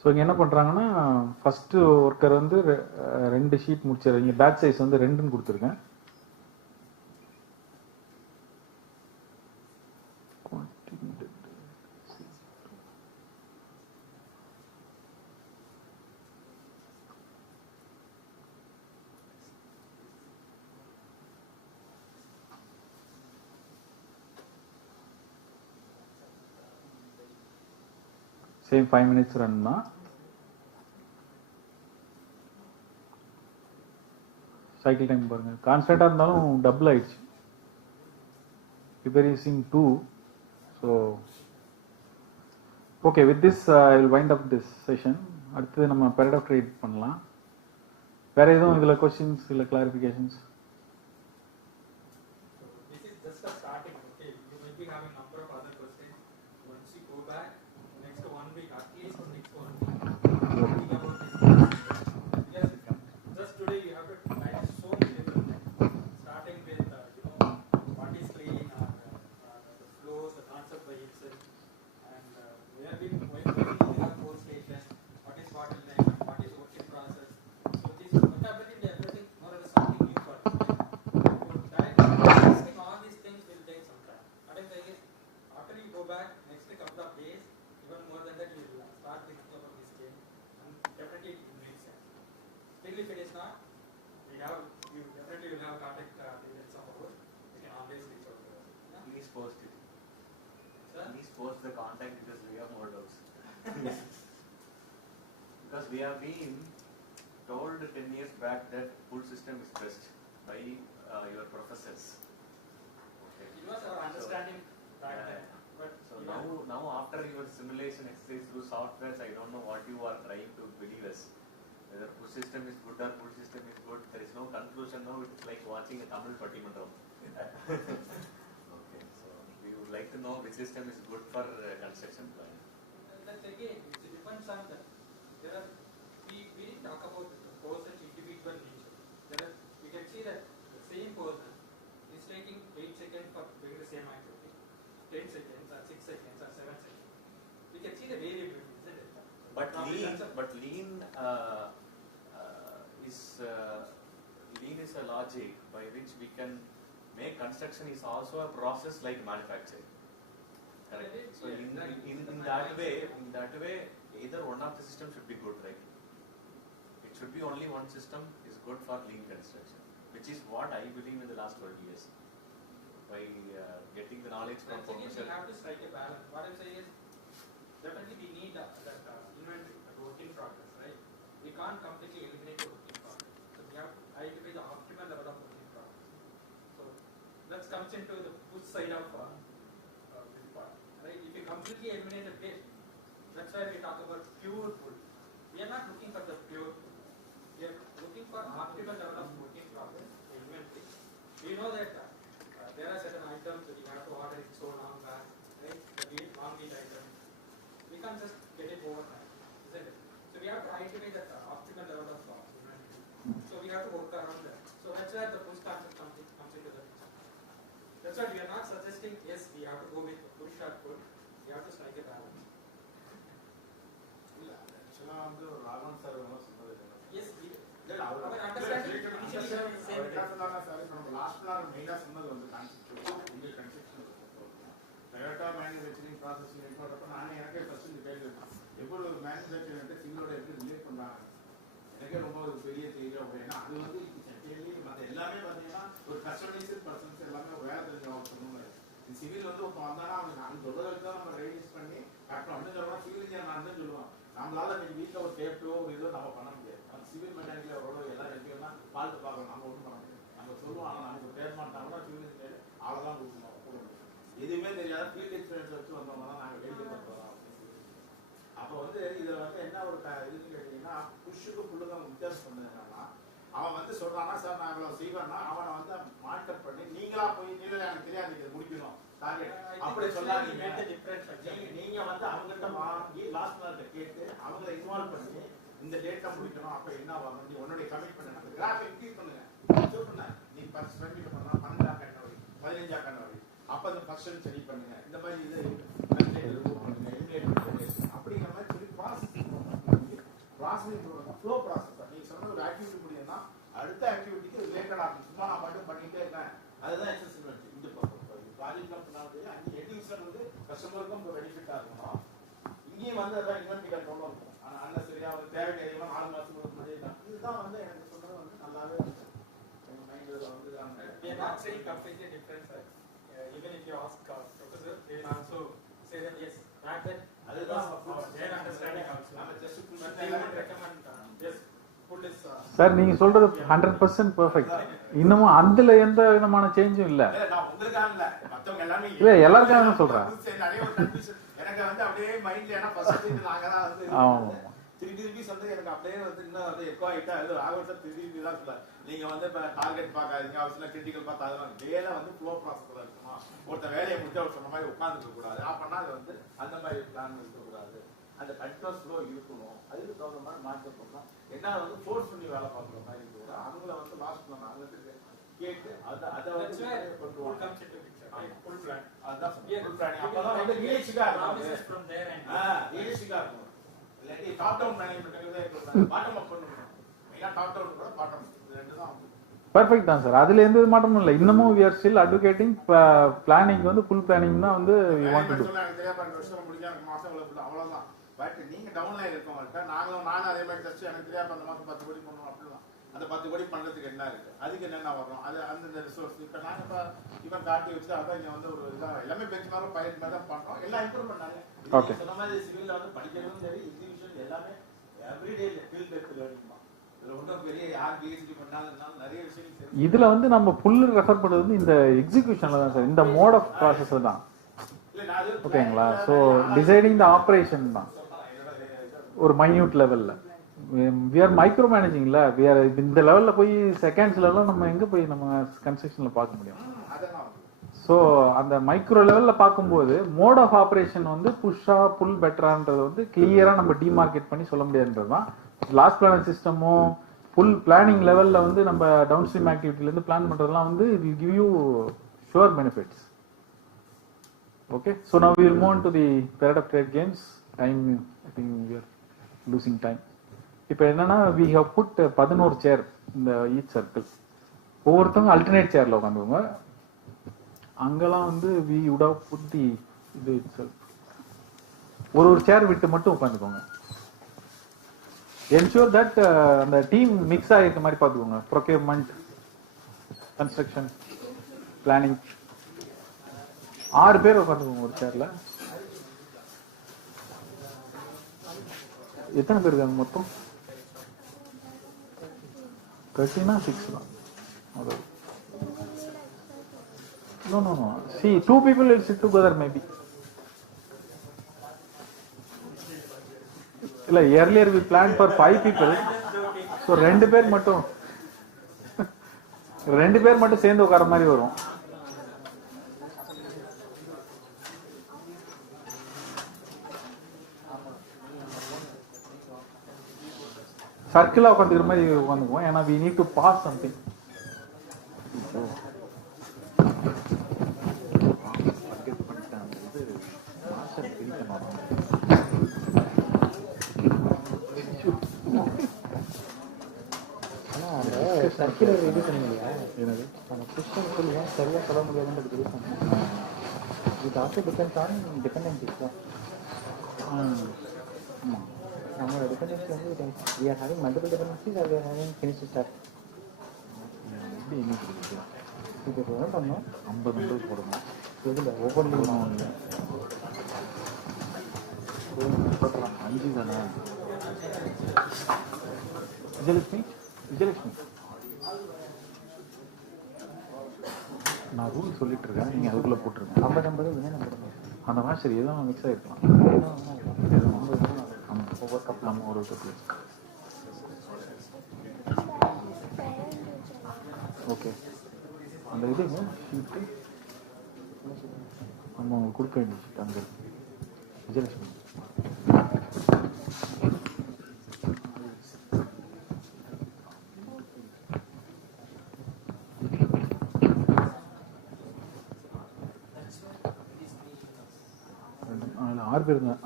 ஸோ இங்கே என்ன பண்ணுறாங்கன்னா, ஃபஸ்ட்டு ஒர்க்கர் வந்து 2 ஷீட் முடிச்சிடுறீங்க. பேட்ச் சைஸ் வந்து 2ன்னு கொடுத்துருக்கேன். சேம் 5 minutes ரன் தான். சைக்கிள் டைம் பாருங்க, கான்ஸ்டன்டாக இருந்தாலும் டபுள் ஆயிடுச்சு. Repairing 2. So okay, with this I will wind up this session. அடுத்தது நம்ம பெரட் ஆஃப் ட்ரேட் பண்ணலாம். வேற எதுவும் இதில் கொஸ்டின்ஸ் இல்லை clarifications? Because we have been told 10 years back that full system is best by your professors. Okay. It was our understanding back then. But so now after your simulation exercise through softwares, I don't know what you are trying to believe us. Whether push system is good or pull system is good, there is no conclusion now. It's like watching a Tamil Pattimandram. Okay, so we would like to know which system is good for construction plan. That's again, it depends on the. We didn't talk about the person's individual nature. We can see that the same person is taking 8 seconds for doing the same activity, 10 seconds or 6 seconds or 7 seconds. We can see the variability, isn't it? But lean is a logic by which we can make construction is also a process like manufacturing. Correct. So in that way, either one of the systems should be good, right? It should be only one system is good for lean construction, which is what I believe in the last 12 years. By getting the knowledge from professors. We have to strike a balance. What I'm saying is, definitely we need that inventory, the work in progress, right? We can't completely eliminate the work in progress. So we have to identify the optimal level of work in progress. So that comes into the push side of this part, right? If you completely eliminate the paste, that's why we talk about pure pull. We are not looking for the pure pull. We are looking for optimal level of work in progress, inventory. We know that there are certain items that you have to order it so long back, right? The long can't just get it overnight, isn't it? So we have to identify that optimal level of so we have to work around that. So that's where the push concept comes into the picture. That's why we are not suggesting yes we have to go with push or pull. We have to strike a balance. Raghavan sir சொன்னது Yes, last மெயினாக சொன்னது வந்து Toyota manufacturing process போடுறப்ப நானே எனக்கே first இந்த கேள்வி எப்படி ஒரு மேனுஃபேக்சரிங் சிங்கிளோட எப்படி ரிலேட் பண்ணுறாங்க எனக்கே ரொம்ப ஒரு பெரிய தெரியல. ஏன்னா அது வந்து மற்ற எல்லாமே பார்த்தீங்கன்னா ஒரு கஸ்டமைஸ்டு பர்சன்ஸ் எல்லாமே வேலை தெரிஞ்சவங்க சொன்னாங்க. சிவில் வந்து இப்போ வந்தானா அவனுக்கு அந்த சொல்றதுக்கு தான் நம்ம ரெடியூஸ் பண்ணி அப்புறம் வந்து சொல்லுவோம் சிவில் இன்ஜினியர் நான் தான் சொல்லுவோம். நம்மளால இன்னைக்கு வீட்டில் ஒரு டேப்போ ஒரு இதோ நம்ம பண்ண முடியாது. சிவில் மெக்கானிக்கல் எவ்வளோ எல்லாம் எப்படின்னா பார்த்து பார்க்கணும். நம்ம ஒன்றும் பண்ண முடியாது. நம்ம சொல்லுவோம் ஆனால் நமக்கு டேப் மாட்டாங்கன்னா சிவில் இன்ஜினியர் அவ்வளோதான் கொடுக்கணும். எதுவுமே தெரியாத ஃபீல்ட் எக்ஸ்பீரியன்ஸ் வச்சு வந்தவங்க தான் நாங்கள் வெளியே கொண்டு வரோம். அப்போ வந்து இதில் வந்து என்ன ஒரு இதுன்னு கேட்டீங்கன்னா புஷ்ஷுக்கு புல்லுக்கு வித்தியாசம் பண்ணது என்னன்னா அவன் வந்து சொல்றான்னா சார் நான் இவ்வளோ செய்வேன்னா அவனை வந்து மானிட்டர் பண்ணி நீங்களா போய் நீங்களே எனக்கு தெரியாது இதை முடிக்கணும் அப்படி சொல்லாதீங்க. நீங்க வந்து அவங்ககிட்ட வாங்கி லாஸ்ட் நேரத்தை கேட்டு அவங்களை இன்வால்வ் பண்ணி இந்த டேட்டா முடிக்கணும். அப்ப என்ன வரணும் நீ உன்னுடைய கமிட்மெண்ட் அந்த கிராஃப் இன்க்ரீஸ் பண்ணுங்க. சொன்னேன் நீ 10 பண்ணா 12 கண்ண வழி 15 கண்ண வழி அப்ப அந்த ஃபர்ஸ்ட் சரி பண்ணுங்க. இந்த மாதிரி இது அப்படிங்கிற மாதிரி சொல்லி ப்ராசஸிங் ஃப்ளோ ப்ராசஸ். நீங்க சொன்ன ஒரு ஆக்டிவிட்டி முடியும்னா அடுத்த ஆக்டிவிட்டிக்கு ரிலேட்டட் ஆகும். சும்மா நான் மட்டும் பண்ணிட்டே இருக்கேன் அதுதான் எக்ஸசைஸ். இந்த ப்ராஜெக்ட்லாம் பண்ணாது அங்கே எண்டிங்ஸ்ல வந்து கஸ்டமருக்கும் பெனிஃபிட்டா இருக்கணும். இங்கேயும் வந்து அதான் இன்வென்ட்ரி கண்ட்ரோல் இருக்கும். ஆனால் அந்த சரியா ஒரு தேவைக்கு அதிகமாக 4 மாதத்துக்கு முன்னாடி இதுதான் வந்து எனக்கு சொன்னது வந்து நல்லாவே வந்து எங்கள் மைண்டில் வந்து we are not saying completely different sides. Even if you ask professor, they will also say that yes, back then அதுதான் their understanding also. நம்ம just But they would recommend yes, pull is sir நீங்க சொல்றது 100% perfect. இன்னமும் அதுல எந்த விதமான சேஞ்சும் இல்ல. நான் உங்களுக்காக இல்ல மத்தவங்க எல்லாமே இல்ல எல்லாருக்காக சொல்றேன். நிறைய ஒரு கன்ஃபியூஷன் எனக்கு வந்து அப்படியே மைண்ட்ல ஏன்னா ஃபர்ஸ்ட் இது நாங்க தான் வந்து திருப்பி வந்து எனக்கு அப்படியே வந்து இன்னும் வந்து எக்கோ ஆயிட்டா அது ஆகட்டும் திருப்பி தான் சொல்ல. நீங்க வந்து இப்ப டார்கெட் பார்க்காதீங்க அவசியம் கிரிட்டிக்கல் பார்த்தா அதெல்லாம் வேலை வந்து ஃப்ளோ ப்ராசஸ்ல இருக்குமா. ஒருத்தர் வேலையை முடிச்சு அவர் சொன்ன மாதிரி உட்காந்துக்க கூடாது. அப்படின்னா அது வந்து அந்த மாதிரி பிளான் இருக்கக்கூடாது. அந்த கண்டினியூஸ் ஃப்ளோ இருக்கணும். அதுக்கு தகுந்த மாதிரி மாற்றம் பண்ணலாம். என்ன வந்து ஃபோர்ஸ் பண்ணி வேலை பார்க்குற மாதிரி இருக்குது. அவங்கள வந்து லாஸ்ட் பண்ண அவங்களுக்கு கேட்டு அதை வந்து கொண்டு full plan. அதான் full planning. அப்பதான் வந்து ரியலிஸ்டிக்கா இருக்கும். from there and ரியலிஸ்டிக்கா இருக்கும். இல்லாட்டி top down management bottom up பண்ணணும். மெயினா டாப் டவுன் கூட பாட்டம் ரெண்டு தான். பெர்ஃபெக்ட் தான் சார். அதுல எந்த மாற்றமும் இல்லை. இன்னமும் we are still advocating planning வந்து full planning தான் வந்து we want to do. வருஷம் முடிஞ்சா மாசம் அவ்வளவுதான். பட் நீங்க டவுன்ல இருக்கவங்கள்ட்ட நானும் அதே மாதிரி ஜஸ்ட் எனக்கு தெரியாம அந்த மாசம் 10 கோடி பண்ணணும் அப்படிலாம். அந்த 10 கோடி பண்றதுக்கு என்ன இருக்கு அதுக்கு என்னென்ன வரும் அது அந்த ரிசோர்ஸ் இப்ப நாங்க இப்ப இவன் காட்டி வச்சு அதான் இங்க வந்து ஒரு இதா எல்லாமே பெஞ்ச் மார்க் பைலட் மாதிரி தான் பண்றோம். எல்லாம் இம்ப்ரூவ் பண்ணாங்க. ஓகே சொன்ன மாதிரி சிவில்ல வந்து படிக்கிறதும் சரி எக்ஸிபிஷன் எல்லாமே எவ்ரிடே ஃபீல்ட் டெஸ்ட் லேர்னிங் தான். இதுல ஒன்றும் பெரிய யார் பிஹெச்டி பண்ணாலும் நிறைய விஷயம் இதுல வந்து நம்ம புல் ரெஃபர் பண்றது வந்து இந்த எக்ஸிகியூஷன்ல தான் சார். இந்த மோட் ஆஃப் ப்ராசஸ் தான். ஓகேங்களா. ஸோ டிசைடிங் த ஆப்ரேஷன் தான் ஒரு மைன்யூட் லெவல்ல. we are மைக்ரோ மேனேஜிங்ல we are இந்த லெவல்ல போய் செகண்ட்ஸ்ல எல்லாம் நம்ம எங்க போய் நம்ம கன்ஸ்ட்ரக்ஷன்ல பார்க்க முடியும். ஸோ அந்த மைக்ரோ லெவல்ல பார்க்கும்போது மோட் ஆஃப் ஆப்ரேஷன் வந்து புஷ்ஷா புல் பெட்டரான்றது வந்து கிளியரா நம்ம டிமார்க்கெட் பண்ணி சொல்ல முடியாதுன்றது தான். லாஸ்ட் பிளான் சிஸ்டமோ ஃபுல் பிளானிங் லெவல்ல வந்து நம்ம டவுன் ஸ்ட்ரீம் ஆக்டிவிட்டில இருந்து பிளான் பண்றதெல்லாம் வந்து it will give you sure benefits. Okay, so now we will move on to the period of trade games. Time, I think we are losing time. இப்போ என்னன்னா we have put 11 சேர் இந்த each circle. ஒவ்வொருத்தவங்க alternate சேர்ல உட்காந்துக்கோங்க. அங்கெல்லாம் வந்து we would have put the இது itself. ஒரு சேர் விட்டு மட்டும் உட்காந்துக்கோங்க. ensure that அந்த டீம் மிக்ஸ் ஆகிருக்க மாதிரி பார்த்துக்கோங்க. procurement, construction, planning 6 பேர் உட்காந்துக்கோங்க ஒரு சேர்ல. எத்தனை பேர் இருக்காங்க மொத்தம்? 13 6 தான். No. See, 2 people will sit together maybe. இல்ல earlier we planned for 5 people. So 2 பேர் மட்டும் சேர்ந்து உட்கார மாதிரி வரும். சர்க்கிளாக உட்காந்துக்கிற மாதிரி உட்காந்துக்குவோம். ஏன்னா we need to pass something. Circular இது பண்ணீங்களா? என்னது அந்த சிஸ்டம் ஃபுல்லாக சரியாக சொல்ல முடியாதுன்றது இது பண்ணேன். இது ஆல்சோ டிபெண்ட்ஸ் ஆன் டிபெண்டன்சிஸ் தான். நம்மளோட டிபெண்டன்சி வந்து we are having multiple dependencies or we are having finished stuff. எப்படி என்ன கொடுக்குது? இப்போ என்ன பண்ணோம்? 50 நம்பர் போடணும். இதில் ஒவ்வொன்றும் இல்லை போட்டலாம். 5 தானே? விஜயலட்சுமி விஜயலட்சுமி நான் ரூல் சொல்லிட்டு இருக்கேன், நீங்க அதுக்குள்ள போட்டுருங்க. 50 என்ன நம்பர்? அந்த மாதிரி சரி ஏதோ மிக்ஸ் ஆகிருக்கலாம். ஒவ்வொரு கப் நம்ம ஒரு கப். ஓகே அந்த இது ஷீட்டு நம்ம உங்களுக்கு கொடுக்க வேண்டிய ஷீட் அங்கே விஜயலட்சுமி.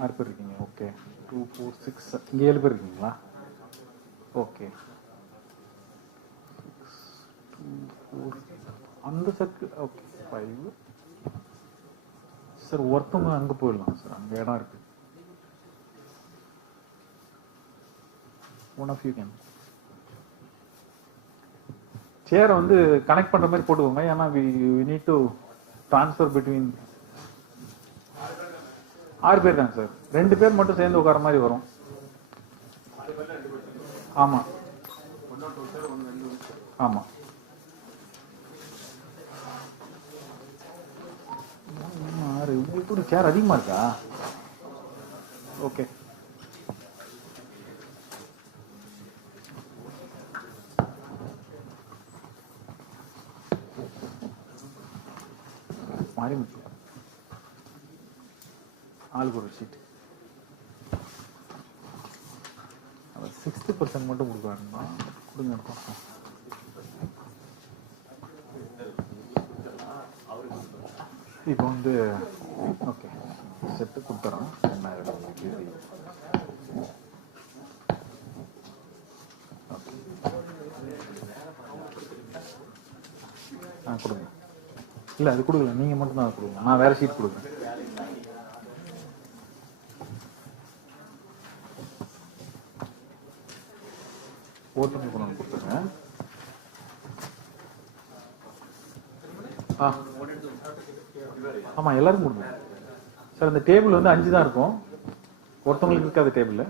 ஆறு பேர் இருக்கீங்க. ஓகே 2 4 6 இங்கே 7 பேர் இருக்கீங்களா? ஓகே 6 2 4 அந்த சர்க்கிள். Okay 5 sir. ஒருத்தவங்க அங்கே போயிடலாம் சார், அங்கே இடம் இருக்கு. ஒன் ஆஃப் யூ கேன் சேரை வந்து கனெக்ட் பண்ணுற மாதிரி போட்டுக்கோங்க. ஏன்னா we need to transfer between 6 பேர் தான் சார். 2 பேர் மட்டும் சேர்ந்து உட்கார மாதிரி வரும். ஆமா ஆமா உங்களுக்கு ஒரு சேர் அதிகமா இருக்கா? ஓகே மாறி ஆளுக்கு ஒரு ஷீட். 60% மட்டும் கொடுக்குறாருன்னா கொடுங்க. இப்போ வந்து ஓகே செட்டு கொடுத்துறோம். என்ன கொடுங்க. இல்லை அது கொடுக்கல, நீங்கள் மட்டும் தான் கொடுங்க. நான் வேற ஷீட் கொடுக்குறேன். ஒருத்தருக்கு கொண்டு வந்து கொடுத்துருங்க. ஆமாம் எல்லாருக்கும் கொடுங்க சார். இந்த டேபிள் வந்து 5 தான் இருக்கும். ஒருத்தவங்களுக்கு இருக்காது டேபிள்.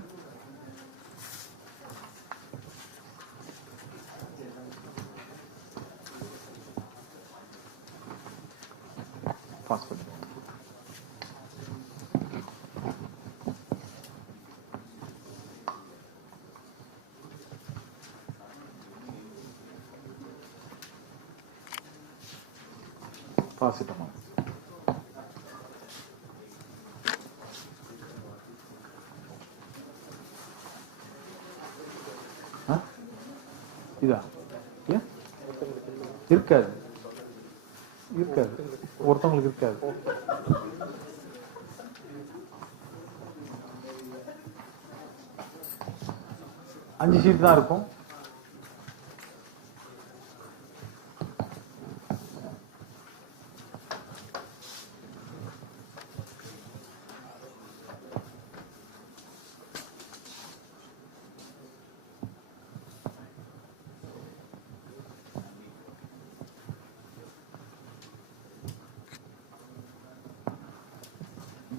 பாஸ் பண்ணி பாசிட்டமா. இதா இருக்காது இருக்காது ஒருத்தவங்களுக்கு இருக்காது. அஞ்சு ஷீட் தான் இருக்கும்.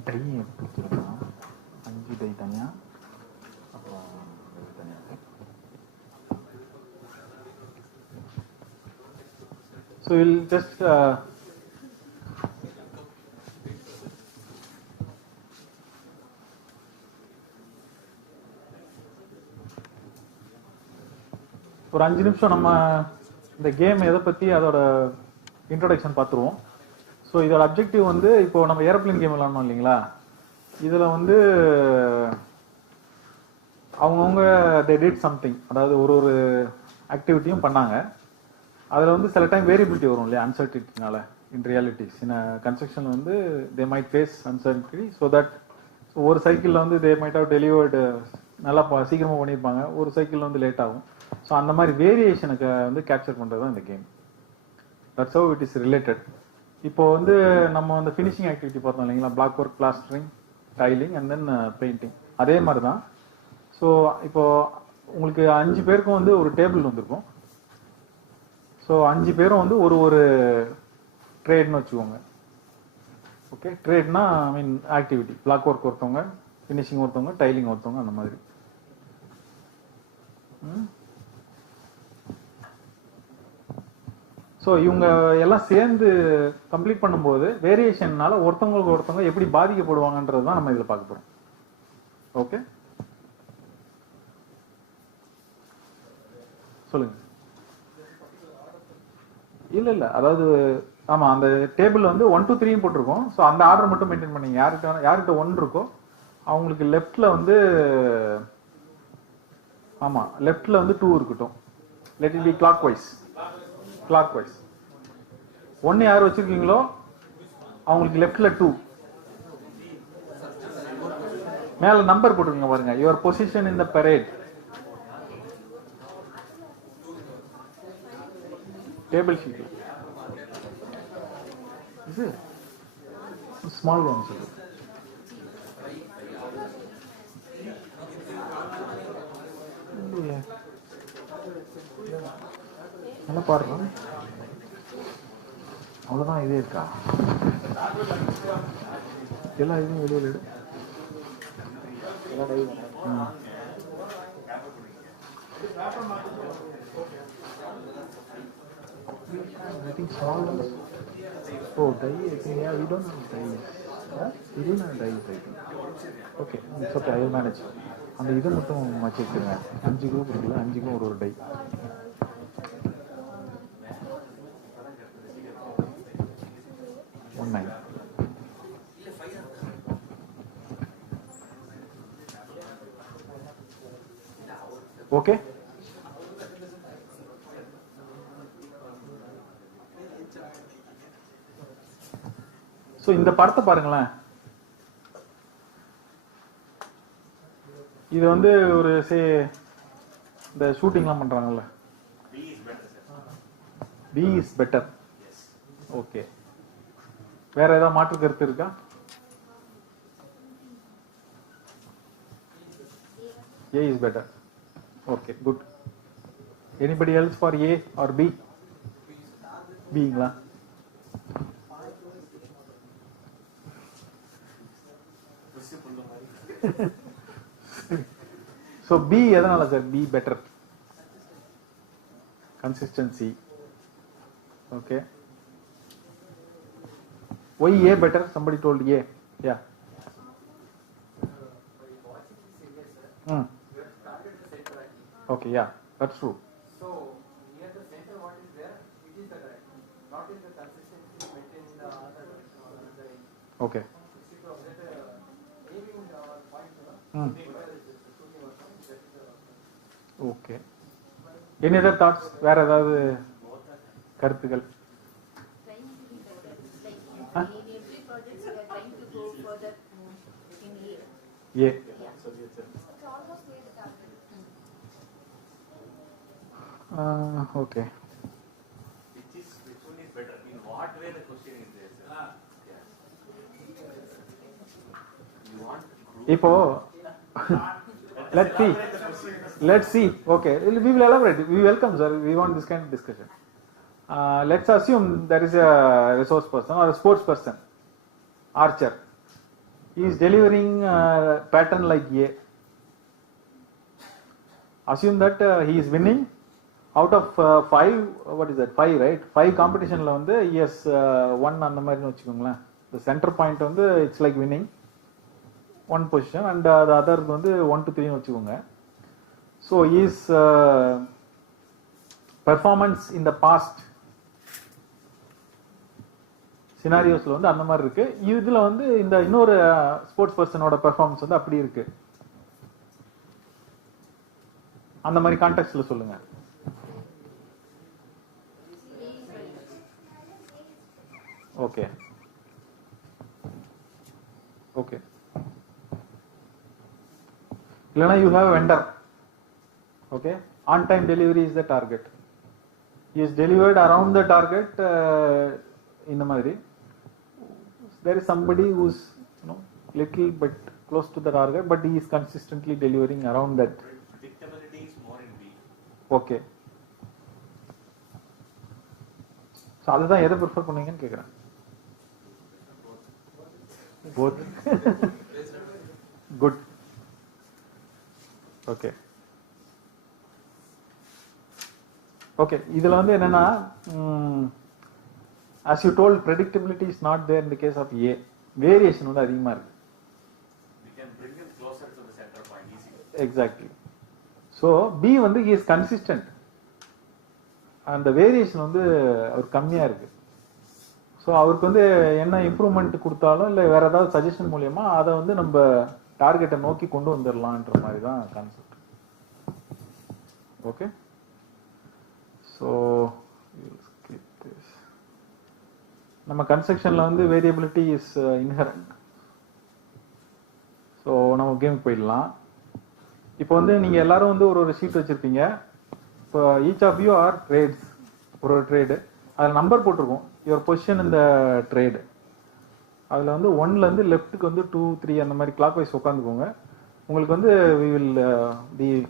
டை கொடுத்துருக்கோம். 5 டை தனியா, அப்புறம் தனியா. So we'll just ஒரு 5 நிமிஷம் நம்ம இந்த கேம் எதை பத்தி அதோட இன்ட்ரோடக்ஷன் பார்த்துருவோம். ஸோ இதோட அப்ஜெக்டிவ் வந்து இப்போ நம்ம ஏரோப்ளேன் கேம் விளாடணும் இல்லைங்களா, இதில் வந்து அவங்கவுங்க தே டிட் சம்திங், அதாவது ஒரு ஒரு ஆக்டிவிட்டியும் பண்ணாங்க. அதில் வந்து சில டைம் வேரியபிலிட்டி வரும் இல்லையா, அன்சர்டினிட்டினால. இன் ரியாலிட்டிஸ் இன் கன்ஸ்ட்ரக்ஷன் வந்து they might face uncertainty. So that ஒரு சைக்கிளில் வந்து தே மைட் ஹவ் டெலிவர்டு நல்லா சீக்கிரமாக பண்ணியிருப்பாங்க, ஒரு சைக்கிள் வந்து லேட் ஆகும். ஸோ அந்த மாதிரி வேரியேஷனுக்கு வந்து கேப்சர் பண்ணுறது தான் இந்த game. That's how it is related. இப்போ வந்து நம்ம அந்த ஃபினிஷிங் ஆக்டிவிட்டி பார்த்தோம் இல்லைங்களா, black work, plastering, டைலிங் and then painting, அதே மாதிரி தான். ஸோ இப்போ உங்களுக்கு 5 பேருக்கும் வந்து ஒரு டேபிள் வந்திருக்கும். ஸோ 5 பேரும் வந்து ஒரு ஒரு ட்ரேட்னு வச்சுக்கோங்க. ஓகே, ட்ரேட்னா ஐ மீன் ஆக்டிவிட்டி, பிளாக் ஒர்க் ஒருத்தவங்க, ஃபினிஷிங் ஒருத்தவங்க, டைலிங் ஒருத்தவங்க, அந்த மாதிரி. ஸோ இவங்க எல்லாம் சேர்ந்து கம்ப்ளீட் பண்ணும்போது வேரியேஷன்னால ஒருத்தவங்களுக்கு ஒருத்தவங்க எப்படி பாதிக்கப்படுவாங்கன்றது தான் நம்ம இதில் பார்க்க போகிறோம். ஓகே, சொல்லுங்க. இல்ல அதாவது ஆமா, அந்த டேபிள் வந்து 1 2 3 போட்டிருக்கோம். ஸோ அந்த ஆர்டர் மட்டும் மெயின்டைன் பண்ணீங்க. யார்கிட்ட 1 இருக்கோ அவங்களுக்கு லெஃப்ட்ல வந்து ஆமா, லெஃப்ட்ல வந்து 2 இருக்கட்டும். Let it be clockwise. 1 யார் வச்சிருக்கீங்களோ அவங்களுக்கு லெஃப்ட்ல 2. மேல நம்பர் போட்டுருங்க பாருங்க, your position in the parade. Table sheet இது ஸ்மால் ஒன் சொல்லு. நல்லா பாடுறோம். அவ்வளோதான், இதே இருக்கா? எல்லா இதுவும் வெளியில் எடு. I think small ones. Oh, dye. I think yeah, we don't have dyes. Huh? We don't have dyes, I think. Okay, it's okay. I will manage. அந்த இதை மட்டும் வச்சுக்கிறேன். 5 குரூப் இருக்குல்ல, 5க்கும் ஒரு டை. ஓகே, ஸோ இந்த படத்தை பாருங்களேன். இது வந்து ஒரு இந்த ஷூட்டிங்லாம் பண்றாங்கல்ல, பி இஸ் பெட்டர். ஓகே, வேற ஏதாவது மாற்று கருத்து இருக்கா? A is better. Okay, good. Anybody else for A or B? B-ங்களா? So B எதனால sir B better? Consistency. Okay. Why A better? Somebody told A. Yeah. Okay, yeah, that's true. So near the center, what is there? It is the correct. Not in the consistency maintained in the other direction or another end. Okay. Okay. Any other thoughts? வேற ஏதாவது கருத்துக்கள்? A. Okay. Which one is better? In what way the question is there, sir? You want இப்போ let's see. Okay, we will elaborate. We welcome, sir. We want this kind of discussion. Let's assume there is a resource person or a sports person, archer. He is delivering pattern like A. Assume that he is winning. Out of 5, what is that? 5, right? 5 competitionல வந்து yes 1 அந்த மாதிரி வச்சுக்கோங்களேன். The center point வந்து it's like winning 1 position and the other வந்து 1 to 3 வச்சுக்கோங்க. So his performance in the past scenariosல வந்து அந்த மாதிரி இருக்கு. இதுல வந்து இந்த இன்னொரு ஸ்போர்ட்ஸ் பர்சனோட பெர்ஃபார்மன்ஸ் வந்து அப்படி இருக்கு. அந்த மாதிரி கான்டெக்ட்ல சொல்லுங்க. Okay okay. இல்லைனா you have vendor. Okay, on time delivery is the target. Is delivered around the target. இந்த மாதிரி there is somebody who's little bit close to the target, but he is consistently delivering around that. Predictability is more in B. Okay. So அதுதான் எதை prefer பண்ணுவீங்கன்னு கேக்குறேன். Both. Good. Okay. Okay, இதுல வந்து என்னன்னா, as you told, predictability is not there in the case of A. Variation வந்து அதிகமா இருக்கு. We can bring him closer to the center point easily. Exactly. So B வந்து he is consistent. அந்த variation வந்து அவர் கம்மியா இருக்கு. ஸோ அவருக்கு வந்து என்ன இம்ப்ரூவ்மெண்ட் கொடுத்தாலும் இல்லை வேற ஏதாவது சஜஷன் மூலியமா அதை வந்து நம்ம டார்கெட்டை நோக்கி கொண்டு வந்துடலான்ற மாதிரி தான் கான்செப்ட். ஓகே, ஸோ நம்ம கன்ஸ்ட்ரக்ஷன்ல வந்து வேரியபிலிட்டி இஸ் இன்ஹரண்ட். ஸோ நம்ம கேமுக்கு போயிடலாம். இப்போ வந்து நீங்க எல்லாரும் வந்து ஒரு ஷீட் வச்சிருப்பீங்க. இப்போ each of you are trades. ஒரு ட்ரேடு அதில் நம்பர் போட்டிருக்கோம், யுவர் பொசிஷன் இந்த ட்ரேடு. அதில் வந்து 1ல இருந்து லெஃப்ட்டுக்கு வந்து 2, 3 அந்த மாதிரி கிளாக் வைஸ் உட்காந்துக்கோங்க. உங்களுக்கு வந்து வி வில்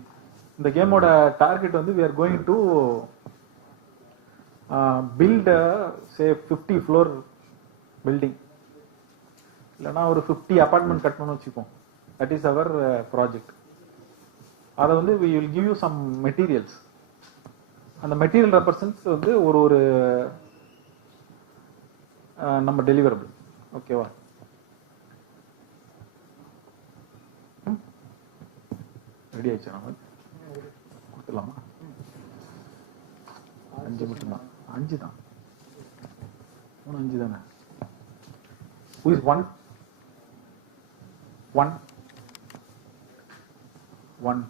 இந்த கேமோட டார்கெட் வந்து we are going to build say 50 floor building, இல்லைனா ஒரு 50 அபார்ட்மெண்ட் கட்டணும்னு வச்சுப்போம். That is our project. அதை வந்து we will give you some materials. அந்த மெட்டீரியல் ரெப்ரசன்ஸ் வந்து ஒரு நம்ம டெலிவரபிள். ஓகேவா? ரெடி ஆயிடுச்சு. நம்ம கொடுத்துடலாமா? 5 மட்டும்தான். 5 தான். 5 தானே. Who is 1? 1 1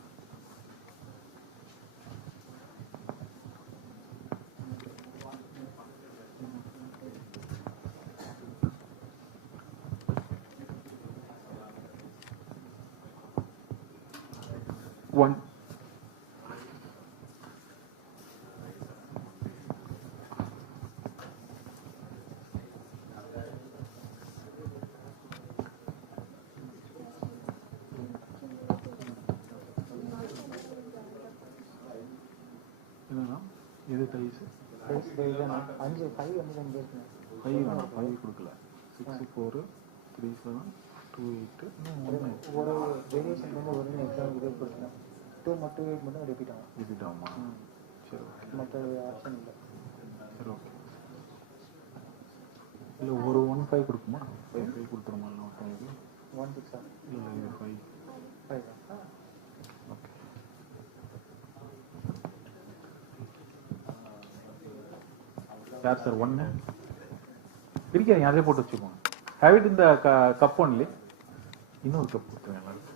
1 எது டைஸ் 5 5 வந்து நம்ம பேசணும். 5 வேணாம், 5 கொடுக்கல. 6 4 3 7 2 8 ஒரு வேரியேஷன் வந்து ஒரு எக்ஸாம் இது கொடுத்தேன். 2 மட்டும் 8 மட்டும் ரிப்பீட் ஆகுமா? சரி, மற்ற ஆப்ஷன் இல்லை. சரி, ஓகே. இல்லை ஒரு 1 5 கொடுக்குமா? 5 5 கொடுத்துருமா? இல்லை 1 6 இல்லை 5 5. ஓகே. யார் சார் 1? பிரிக்காதீங்க, அதே போட்டு வச்சுக்கோங்க. ஹேவ் இட் இந்த கப் ஒன்லி. இன்னொரு கப் கொடுத்துருங்க எல்லாருக்கும்.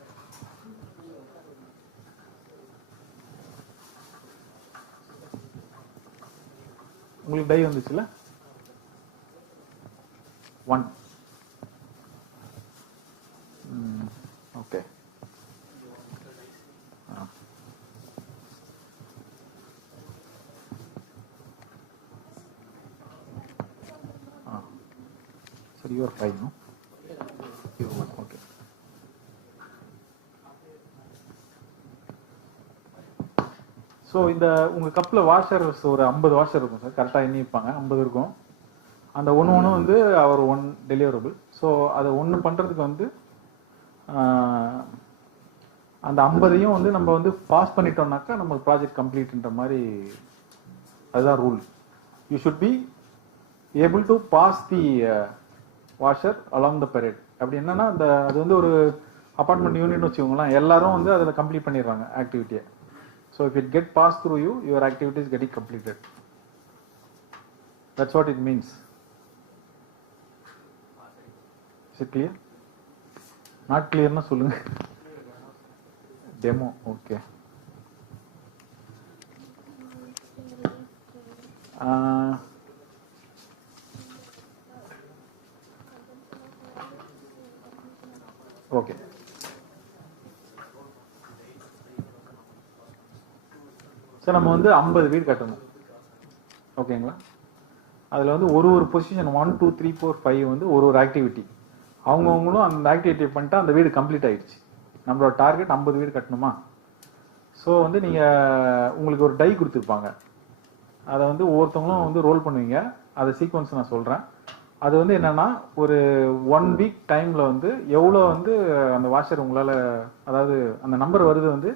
உங்களுக்கு டை வந்துச்சுல? 1. ஓகே. சரி, யூஆர் 5, நோ? ஓகே. ஸோ இந்த உங்கள் கப்பில் வாஷர்ஸ் ஒரு 50 வாஷர் இருக்கும் சார். கரெக்டாக எண்ணி வைப்பாங்க. 50 இருக்கும். அந்த ஒன்று வந்து அவர் 1 டெலிவரபிள். ஸோ அதை 1 பண்ணுறதுக்கு வந்து அந்த 50ஐயும் வந்து நம்ம வந்து பாஸ் பண்ணிட்டோம்னாக்கா நம்ம ப்ராஜெக்ட் கம்ப்ளீட்ன்ற மாதிரி அதுதான் rule. You should be able to pass the washer along the parade. அப்படி என்னன்னா அது வந்து ஒரு அபார்ட்மெண்ட் யூனிட்னு வச்சுக்கோங்களேன். எல்லாரும் வந்து அதில் கம்ப்ளீட் பண்ணிடுறாங்க ஆக்டிவிட்டியை. So if it get pass through you, your activity is getting completed. That's what it means. Is it clear? Not கிளியர்னா சொல்லுங்க. டெமோ. ஓகே. ஓகே, சார் நம்ம வந்து 50 வீடு கட்டணும். ஓகேங்களா? அதில் வந்து ஒரு பொசிஷன் 1 2 3 4 5 வந்து ஒரு ஆக்டிவிட்டி. அவங்கவுங்களும் அந்த ஆக்டிவிட்டி பண்ணிட்டா அந்த வீடு கம்ப்ளீட் ஆயிடுச்சு. நம்மளோட டார்கெட் 50 வீடு கட்டணுமா? ஸோ வந்து நீங்கள் உங்களுக்கு ஒரு டை கொடுத்துருப்பாங்க. அதை வந்து ஒவ்வொருத்தவங்களும் வந்து ரோல் பண்ணுவீங்க. அதை சீக்வன்ஸ் நான் சொல்கிறேன். அது வந்து என்னன்னா, ஒரு 1 வீக் டைம்ல வந்து எவ்வளோ வந்து அந்த வாஷர் உங்களால், அதாவது அந்த நம்பர் வருது வந்து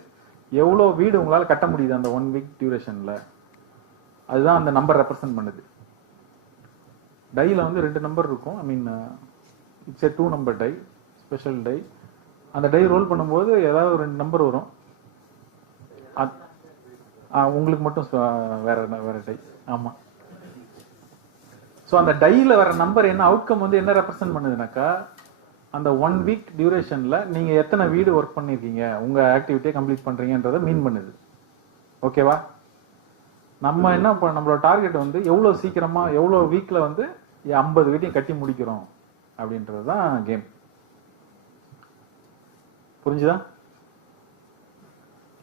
எவ்வளோ வீடு உங்களால் கட்ட முடியுது அந்த 1 வீக் டியூரேஷன்ல, அதுதான் அந்த நம்பர் ரெப்ரசன்ட் பண்ணுது. டைல வந்து 2 நம்பர் இருக்கும். I mean it's a 2 number die, special die. அந்த டை ரோல் பண்ணும்போது ஏதாவது ஒரு 2 நம்பர் வரும். உங்களுக்கு மட்டும் வேற டை. ஆமா. ஸோ அந்த டைல வர நம்பர் என்ன அவுட்கம் வந்து என்ன ரெப்ரசென்ட் பண்ணுதுனாக்கா, அந்த 1 வீக் டியூரேஷன்ல நீங்க எத்தனை வீடு ஒர்க் பண்ணிருக்கீங்க, உங்க ஆக்டிவிட்டியை கம்ப்ளீட் பண்றீங்கன்றத மீன் பண்ணுது. ஓகேவா? நம்ம என்ன நம்மளோட டார்கெட் வந்து எவ்வளவு சீக்கிரமா எவ்வளவு வீக்ல வந்து 50 வீட்டையும் கட்டி முடிக்கிறோம் அப்படின்றது தான் கேம். புரிஞ்சுதா?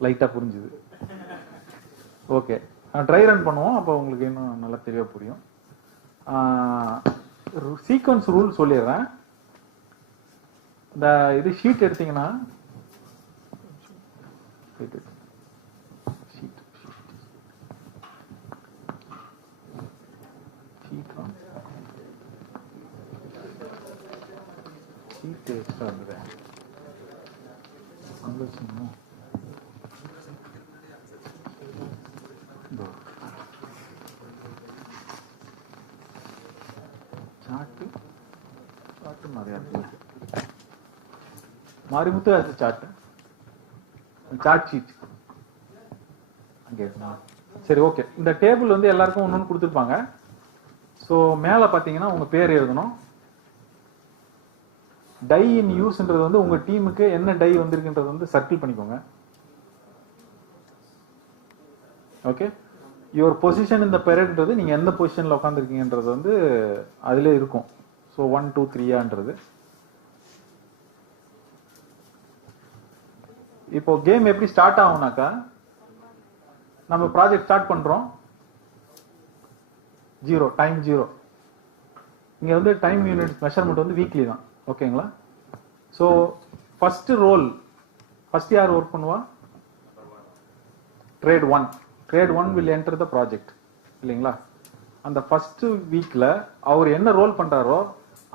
லைட்டா புரிஞ்சுது. ஓகே, ட்ரை ரன் பண்ணுவோம். அப்போ உங்களுக்கு இன்னும் நல்லா தெளிவா புரியும். சீக்வன்ஸ் ரூல் சொல்லிடுறேன். இந்த இது ஷீட் எடுத்தீங்கன்னா, ஷீட் எக்ஸ்ட்ரா இருந்தது. சாட்டு நிறைய இருக்கு. மாரிமுத்து அது சாட் ஷீட் அங்கே. சரி, ஓகே. இந்த டேபிள் வந்து எல்லாருக்கும் ஒன்று கொடுத்துருப்பாங்க. ஸோ மேலே பார்த்தீங்கன்னா உங்க பேர் எழுதணும். டை இன் யூஸ்ன்றது வந்து உங்க டீமுக்கு என்ன டை வந்திருக்குன்றது வந்து சர்க்கிள் பண்ணிக்கோங்க. ஓகே, யுவர் பொசிஷன் இந்த பெரட்ன்றது நீங்க எந்த பொசிஷன்ல உட்காந்துருக்கீங்கன்றது வந்து அதுல இருக்கும். ஸோ 1 2 3ன்றது. இப்போ கேம் எப்படி ஸ்டார்ட் ஆகும்னாக்கா, நம்ம ப்ராஜெக்ட் ஸ்டார்ட் பண்றோம். 0 டைம் 0. இங்க வந்து டைம் யூனிட் மெஷர்மெண்ட் வந்து வீக்லி தான். ஓகேங்களா? ஸோ ஃபர்ஸ்ட் ரோல், ஃபர்ஸ்ட் யார் ஒர்க் பண்ணுவா? Trade 1. Trade 1 will enter the project. இல்லைங்களா? அந்த ஃபர்ஸ்ட் வீக்ல அவர் என்ன ரோல் பண்றாரோ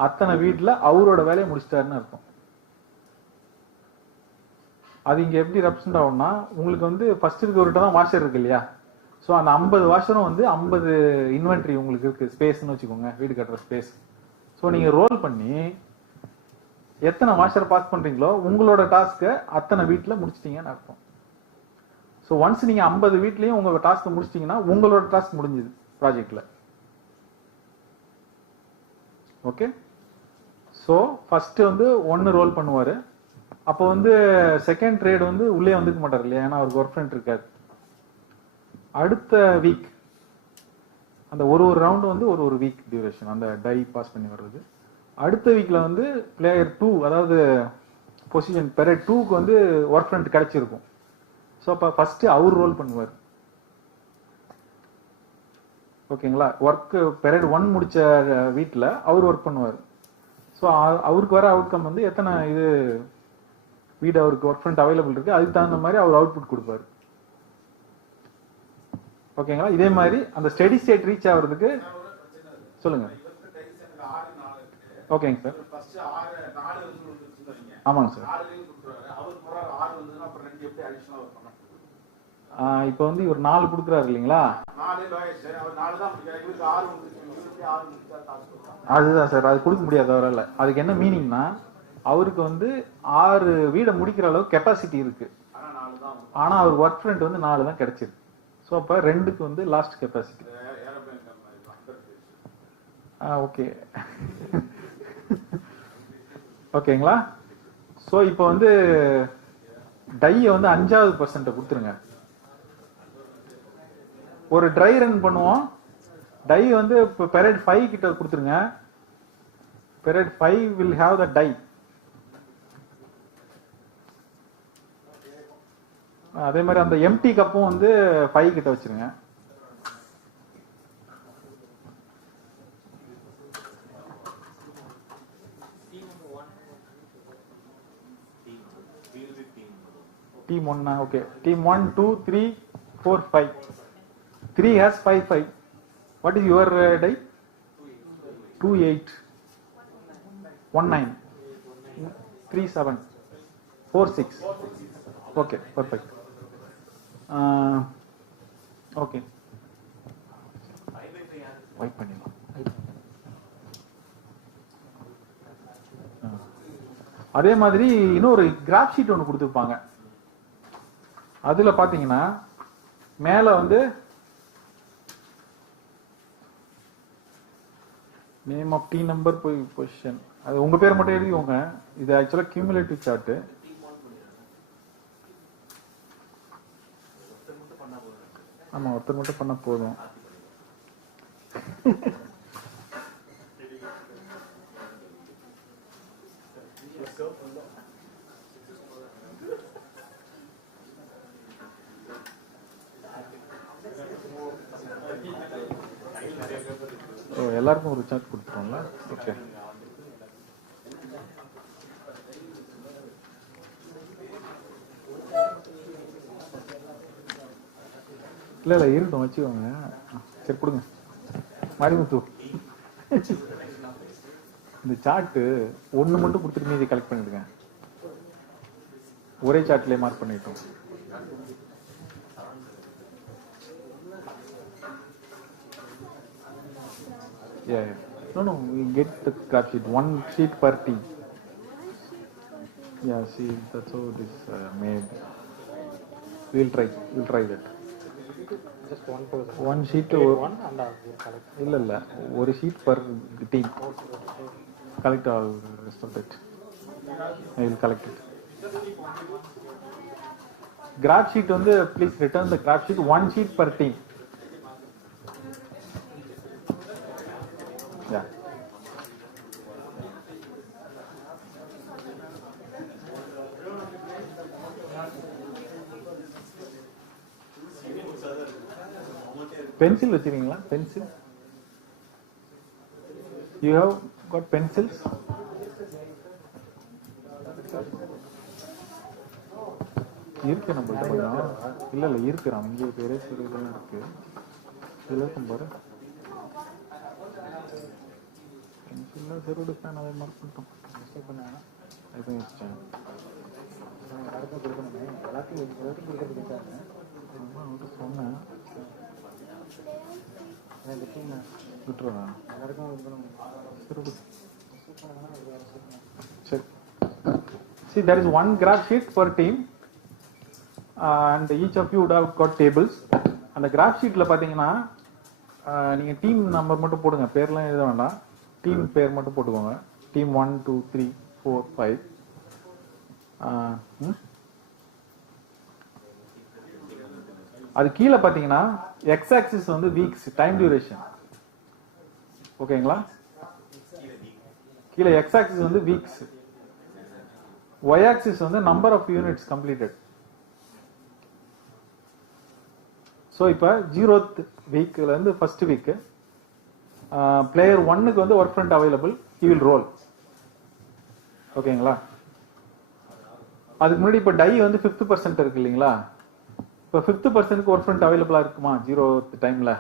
அத்தனை வீட்ல அவரோட வேலையை முடிச்சிட்டாருன்னு அர்த்தம். அது இங்க எப்படி ரெப்ரசென்ட் ஆகும்னா, உங்களுக்கு வந்து ஃபர்ஸ்ட் இருக்கிறவர்கிட்ட தான் வாஷர் இருக்கு இல்லையா? ஸோ அந்த 50 வாஷரும் வந்து 50 இன்வென்ட்ரி உங்களுக்கு இருக்கு, ஸ்பேஸ்ன்னு வச்சுக்கோங்க, வீடு கட்டுற ஸ்பேஸ். ஸோ நீங்க ரோல் பண்ணி எத்தனை வாஷர் பாஸ் பண்றீங்களோ உங்களோட டாஸ்க்கை அத்தனை வீட்டில் முடிச்சிட்டீங்கன்னு அர்த்தம். ஸோ ஒன்ஸ் நீங்க 50 வீட்லயும் உங்க டாஸ்க் முடிச்சிட்டீங்கன்னா உங்களோட டாஸ்க் முடிஞ்சது ப்ராஜெக்ட்ல. ஓகே, ஸோ ஃபர்ஸ்ட் வந்து 1 ரோல் பண்ணுவாரு. அப்போ வந்து செகண்ட் ட்ரேட் வந்து உள்ளே வந்துக்க மாட்டார் இல்லையா, ஏன்னா அவருக்கு ஒர்க் ஃப்ரெண்ட் இருக்காது. அடுத்த வீக் அந்த ஒரு ரவுண்டு வந்து ஒரு வீக் டியூரேஷன் அந்த டை பாஸ் பண்ணி வர்றது. அடுத்த வீக்ல வந்து பிளேயர் 2, அதாவது பொசிஷன் பெரட் 2க்கு வந்து ஒர்க் ஃப்ரெண்ட் கிடைச்சிருக்கும். ஸோ அப்போ ஃபர்ஸ்ட் அவர் ரோல் பண்ணுவார். ஓகேங்களா? ஒர்க் பெரட் 1 முடிச்ச வீட்டில் அவர் ஒர்க் பண்ணுவார். ஸோ அவருக்கு வர அவுட்கம் வந்து எத்தனை இது வீடு அவருக்கு ஒர்க் ஃப்ரெண்ட் அவைலபிள் இருக்கு, அதுக்கு தகுந்த மாதிரி அவர் அவுட்புட் கொடுப்பாரு. ஓகேங்களா? இதே மாதிரி அந்த ஸ்டெடி ஸ்டேட் ரீச் ஆகிறதுக்கு சொல்லுங்க. ஓகேங்க சார். ஆமாங்க சார். இப்போ வந்து இவர் 4 கொடுக்குறாரு இல்லைங்களா? அதுதான் சார், அது கொடுக்க முடியாது அவரால். அதுக்கு என்ன மீனிங்னா, அவருக்கு வந்து 6 வீடை முடிக்கிற அளவுக்கு கெப்பாசிட்டி இருக்கு. ஆனா அவர் ஒர்க் ஃப்ரெண்ட் வந்து 4 தான் கிடைச்சிருக்கு. ஸோ அப்போ 2க்கு வந்து லாஸ்ட் கெப்பாசிட்டி. ஓகே, ஓகேங்களா? ஸோ இப்போ வந்து டையை வந்து 5வது % கொடுத்துருங்க. ஒரு ட்ரை ரன் பண்ணுவோம். டை வந்து இப்போ பெரட் 5 கிட்ட கொடுத்துருங்க. Burette 5 will have the die. அதே மாதிரி அந்த எம்டி கப்பும் வந்து 5 கிட்ட வச்சிருங்க. Team 1, okay. Team 1, 2, 3, 4, 5. 3 has 5, 5. What is your die? 2, 8. 1, 9. 3, 7. 4, 6. Okay, perfect. Okay. Wipe பண்ணிடலாம். அதே மாதிரி இன்னொரு கிராஃப் ஷீட் ஒன்று கொடுத்துருப்பாங்க. அதுல பாத்தீங்கன்னா மேல வந்து name of the number position, அது உங்க பேர் மட்டும் எழுதிக்கோங்க. இது ஆக்சுவலா கியூமுலேட்டிவ் சார்ட். ஆமா, ஒருத்தர் மட்டும் பண்ண போதும். எல்லாருக்கும் ஒரு சார்ட் கொடுத்துருவோம்ல. ஓகே, இல்ல இல்ல இருக்கட்டும், வச்சுக்கோங்க. சரி கொடுங்க மாரிமுத்து. இந்த சார்ட் ஒண்ணு மட்டும் கொடுத்துட்டு மீதி கலெக்ட் பண்ணிடுங்க. ஒரே சார்ட்லயே மார்க் பண்ணிட்டோம். Yeah. No, we get the graph sheet. One sheet per team. Yeah, see, that's how it is made. We'll try that. Just one person. One sheet. One and we'll collect. இல்ல ஒரு sheet per team. Collect all the rest of it. I will collect it. Graph sheet வந்து please return the graph sheet. One sheet per team. Yeah. Pencil வச்சிருக்கீங்களா? Pencil? You have got pencils? இருக்கு நம்மள்ட்ட கொஞ்சம். இல்ல இருக்கு, இங்கே பேரே இதெல்லாம் இருக்கு. இதுல இருக்கும் பாரு. பென்சில்ல செருடு ஃபேன் அதை மார்க் பண்ணிட்டோம். மிஸ்டேக் பண்ணாங்க. இப்போ வச்சேன். எல்லாருக்கும் கொடுக்கணுமே. எல்லாத்தையும் கொடுக்கறது கேட்டாங்க. நான் சொன்னேன். விட்டுருவா. எல்லாருக்கும் கொடுக்கணும். செருடு. சரி. See, there is one graph sheet per team. And each of you would have got tables. அந்த கிராஃப் ஷீட்ல பாத்தீங்கன்னா நீங்க டீம் நம்பர் மட்டும் போடுங்க, பேர்லாம் எழுத வேண்டாம். டீம் பேர் மட்டும் போட்டுக்கோங்க. டீம் 1 2 3 4 5. அது கீழே பாத்தீங்கன்னா எக்ஸ் ஆக்சிஸ் வந்து வீக்ஸ், டைம் டியூரேஷன். ஓகேங்களா? கீழே எக்ஸ் ஆக்சிஸ் வந்து வீக்ஸ், ஒய் ஆக்சிஸ் வந்து number of units completed. So இப்போ 0th வீக்ல இருந்து ஃபர்ஸ்ட் வீக் பிளேயர் 1க்கு வந்து work front available, he will roll. ஓகேங்களா? அதுக்கு முன்னாடி இப்போ டை வந்து 50% இருக்கு இல்லைங்களா? இப்போ 50%க்கு ஒர்க் ஃப்ரண்ட் அவைலபிளா இருக்குமா 0th டைம்ல?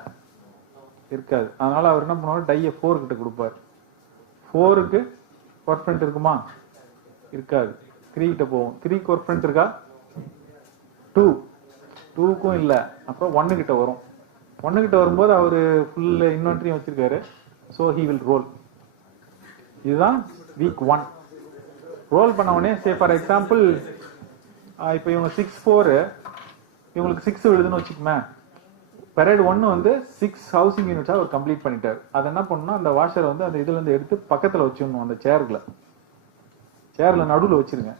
இருக்காது. அதனால அவர் என்ன பண்ணுவார், டையை 4 கிட்ட கொடுப்பார். 4க்கு ஒர்க் ஃப்ரண்ட் இருக்குமா? இருக்காது. 3 கிட்ட போவோம். 3க்கு ஒர்க் ஃப்ரண்ட் இருக்கா? 2க்கும் இல்ல. அப்புறம் 1 கிட்ட வரும். 1 கிட்ட வரும்போது அவரு ஃபுல் இன்வென்டரியும் வச்சிருக்காரு. So he will role. இதுதான் வீக் 1. ரோல் பண்ண உடனே சே ஃபார் எக்ஸாம்பிள் இப்போ இவங்க 6-4 இவங்களுக்கு 6 விழுதுன்னு வச்சுக்கோமே. பெரேட் 1 வந்து 6 ஹவுசிங் யூனிட்ஸா அவர் கம்ப்ளீட் பண்ணிட்டாரு. அதை என்ன பண்ணணும், அந்த வாஷரை வந்து அந்த இதுல இருந்து எடுத்து பக்கத்துல வச்சிடணும். அந்த சேர்ல நடுவில் வச்சிருங்க,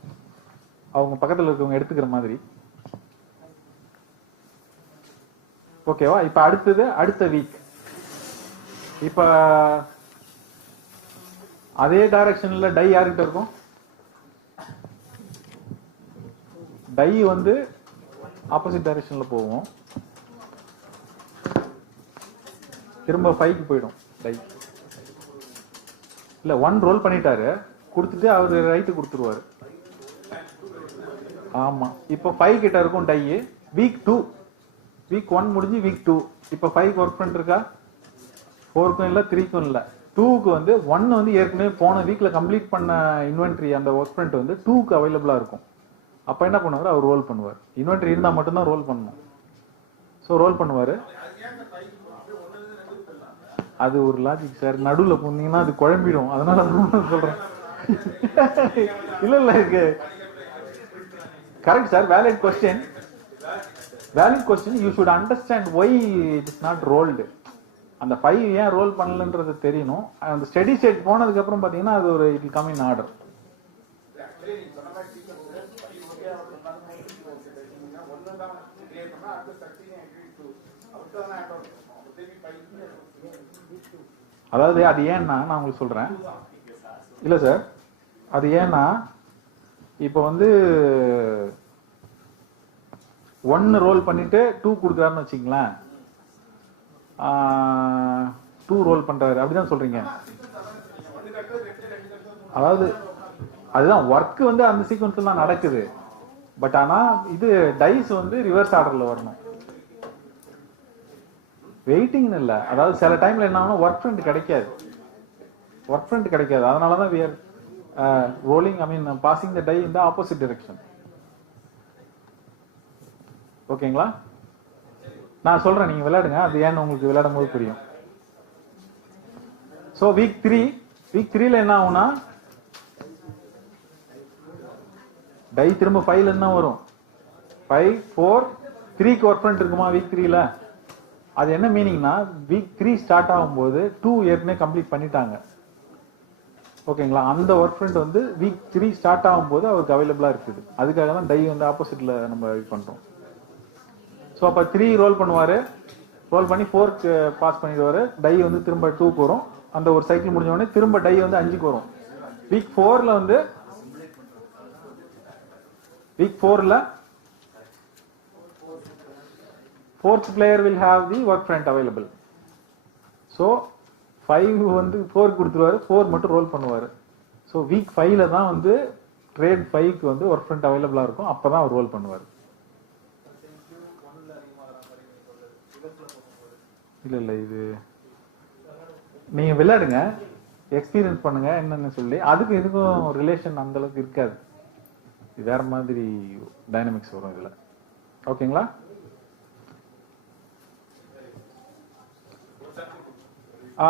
அவங்க பக்கத்துல இருக்கவங்க எடுத்துக்கிற மாதிரி. ஓகேவா? இப்ப அடுத்தது அடுத்த வீக் இப்போ அதே டைரக்ஷன்ல டை யாருக்கிட்ட இருக்கும்? டை வந்து ஆப்போசிட் டைரக்ஷன்ல போகும், திரும்ப 5க்கு போயிடும் டை. இல்ல 1 ரோல் பண்ணிட்டாரு, கொடுத்துட்டு அவரு ரைட்டு கொடுத்துருவாரு. ஆமா, இப்போ 5 கிட்ட இருக்கும் டை. வீக் 2, வீக் 1 முடிஞ்சு வீக் 2. இப்போ 5 ஒர்க் பண்ணிருக்கா? 4க்கும் இல்ல 3க்கும் இல்ல. 2க்கு வந்து 1 வந்து ஏற்கனவே போன வீக்ல கம்ப்ளீட் பண்ண இன்வென்ட்ரி அந்த ஒர்க் ஃப்ரண்ட் வந்து 2க்கு அவைலபிளா இருக்கும். அப்ப என்ன பண்ணுவாரு? அவர் ரோல் பண்ணுவார். இன்வென்ட்ரி இருந்தா மட்டும்தான் ரோல் பண்ணணும். ஸோ ரோல் பண்ணுவாரு. அது ஒரு லாஜிக் சார், நடுவில் போனீங்கன்னா அது குழம்பிடும், அதனால சொல்றேன். இல்ல இல்ல இருக்கு correct sir, valid question. Valid question. You should understand why it is not rolled. அந்த 5 ஏன் ரோல் பண்ணலன்றது தெரியணும். அந்த ஸ்டெடி ஸ்டேட் போனதுக்கு அப்புறம் பாத்தீங்கன்னா அது ஒரு இட் கம் இன் ஆர்டர். அதாவது அது ஏன்னா நான் உங்களுக்கு சொல்றேன். இல்ல சார், அது ஏன்னா இப்ப வந்து 1 ரோல் பண்ணிட்டு 2 கொடுக்குறாருன்னு வச்சுங்களேன், 2 ரோல் பண்றாரு அப்படிதான் சொல்றீங்க. அதாவது அதுதான் ஒர்க் வந்து அந்த சீக்வன்ஸ்ல தான் நடக்குது. பட் ஆனா இது டைஸ் வந்து ரிவர்ஸ் ஆர்டர்ல வரணும், வெயிட்டிங் இல்ல. அதாவது சில டைம்ல என்ன ஆகும், ஒர்க் ஃப்ரண்ட் கிடைக்காது, ஒர்க் ஃப்ரண்ட் கிடைக்காது. அதனாலதான் we are rolling, I mean passing the die in the opposite direction. ஓகேங்களா? நான் சொல்றேன், நீங்க விளையாடுங்க, அது ஏன்னு உங்களுக்கு விளையாடும் போது புரியும். சோ வீக் 3ல என்ன ஆகும்னா டை திரும்ப 5ல என்ன வரும்? 5 4 3க்கு ஒர்க் ஃப்ரண்ட் இருக்குமா வீக் 3ல? அது என்ன மீனிங்னா வீக் 3 ஸ்டார்ட் ஆகும்போது 2 ஏற்கனவே கம்ப்ளீட் பண்ணிட்டாங்க. ஓகேங்களா? அந்த ஒர்க் ஃப்ரண்ட் வந்து வீக் 3 ஸ்டார்ட் ஆகும்போது அவருக்கு அவைலபிளா இருக்குது. அதுக்காக தான் டை வந்து ஆப்போசிட்ல நம்ம இது பண்றோம். ஸோ அப்போ 3 ரோல் பண்ணுவாரு, ரோல் பண்ணி 4க்கு பாஸ் பண்ணிடுவாரு. டை வந்து திரும்ப 2க்கு வரும். அந்த ஒரு சைக்கிள் முடிஞ்ச உடனே திரும்ப டை வந்து 5க்கு வரும். வீக் 4ல வந்து fourth player will have the work front available. So 5 வந்து 4 கொடுத்துருவாரு, 4 மட்டும் ரோல் பண்ணுவாரு. ஸோ வீக் 5ல தான் வந்து ட்ரேட் 5க்கு வந்து ஒர்க் ஃப்ரண்ட் அவைலபிளா இருக்கும். அப்பதான் அவர் ரோல் பண்ணுவார். இல்ல இல்ல இது நீங்க விளையாடுங்க, எக்ஸ்பீரியன்ஸ் பண்ணுங்க என்னன்னு சொல்லி. அதுக்கு இதுக்கும் ரிலேஷன் அந்த அளவுக்கு இருக்காது, வேற மாதிரி டைனமிக்ஸ் வரும் இதுல. ஓகேங்களா?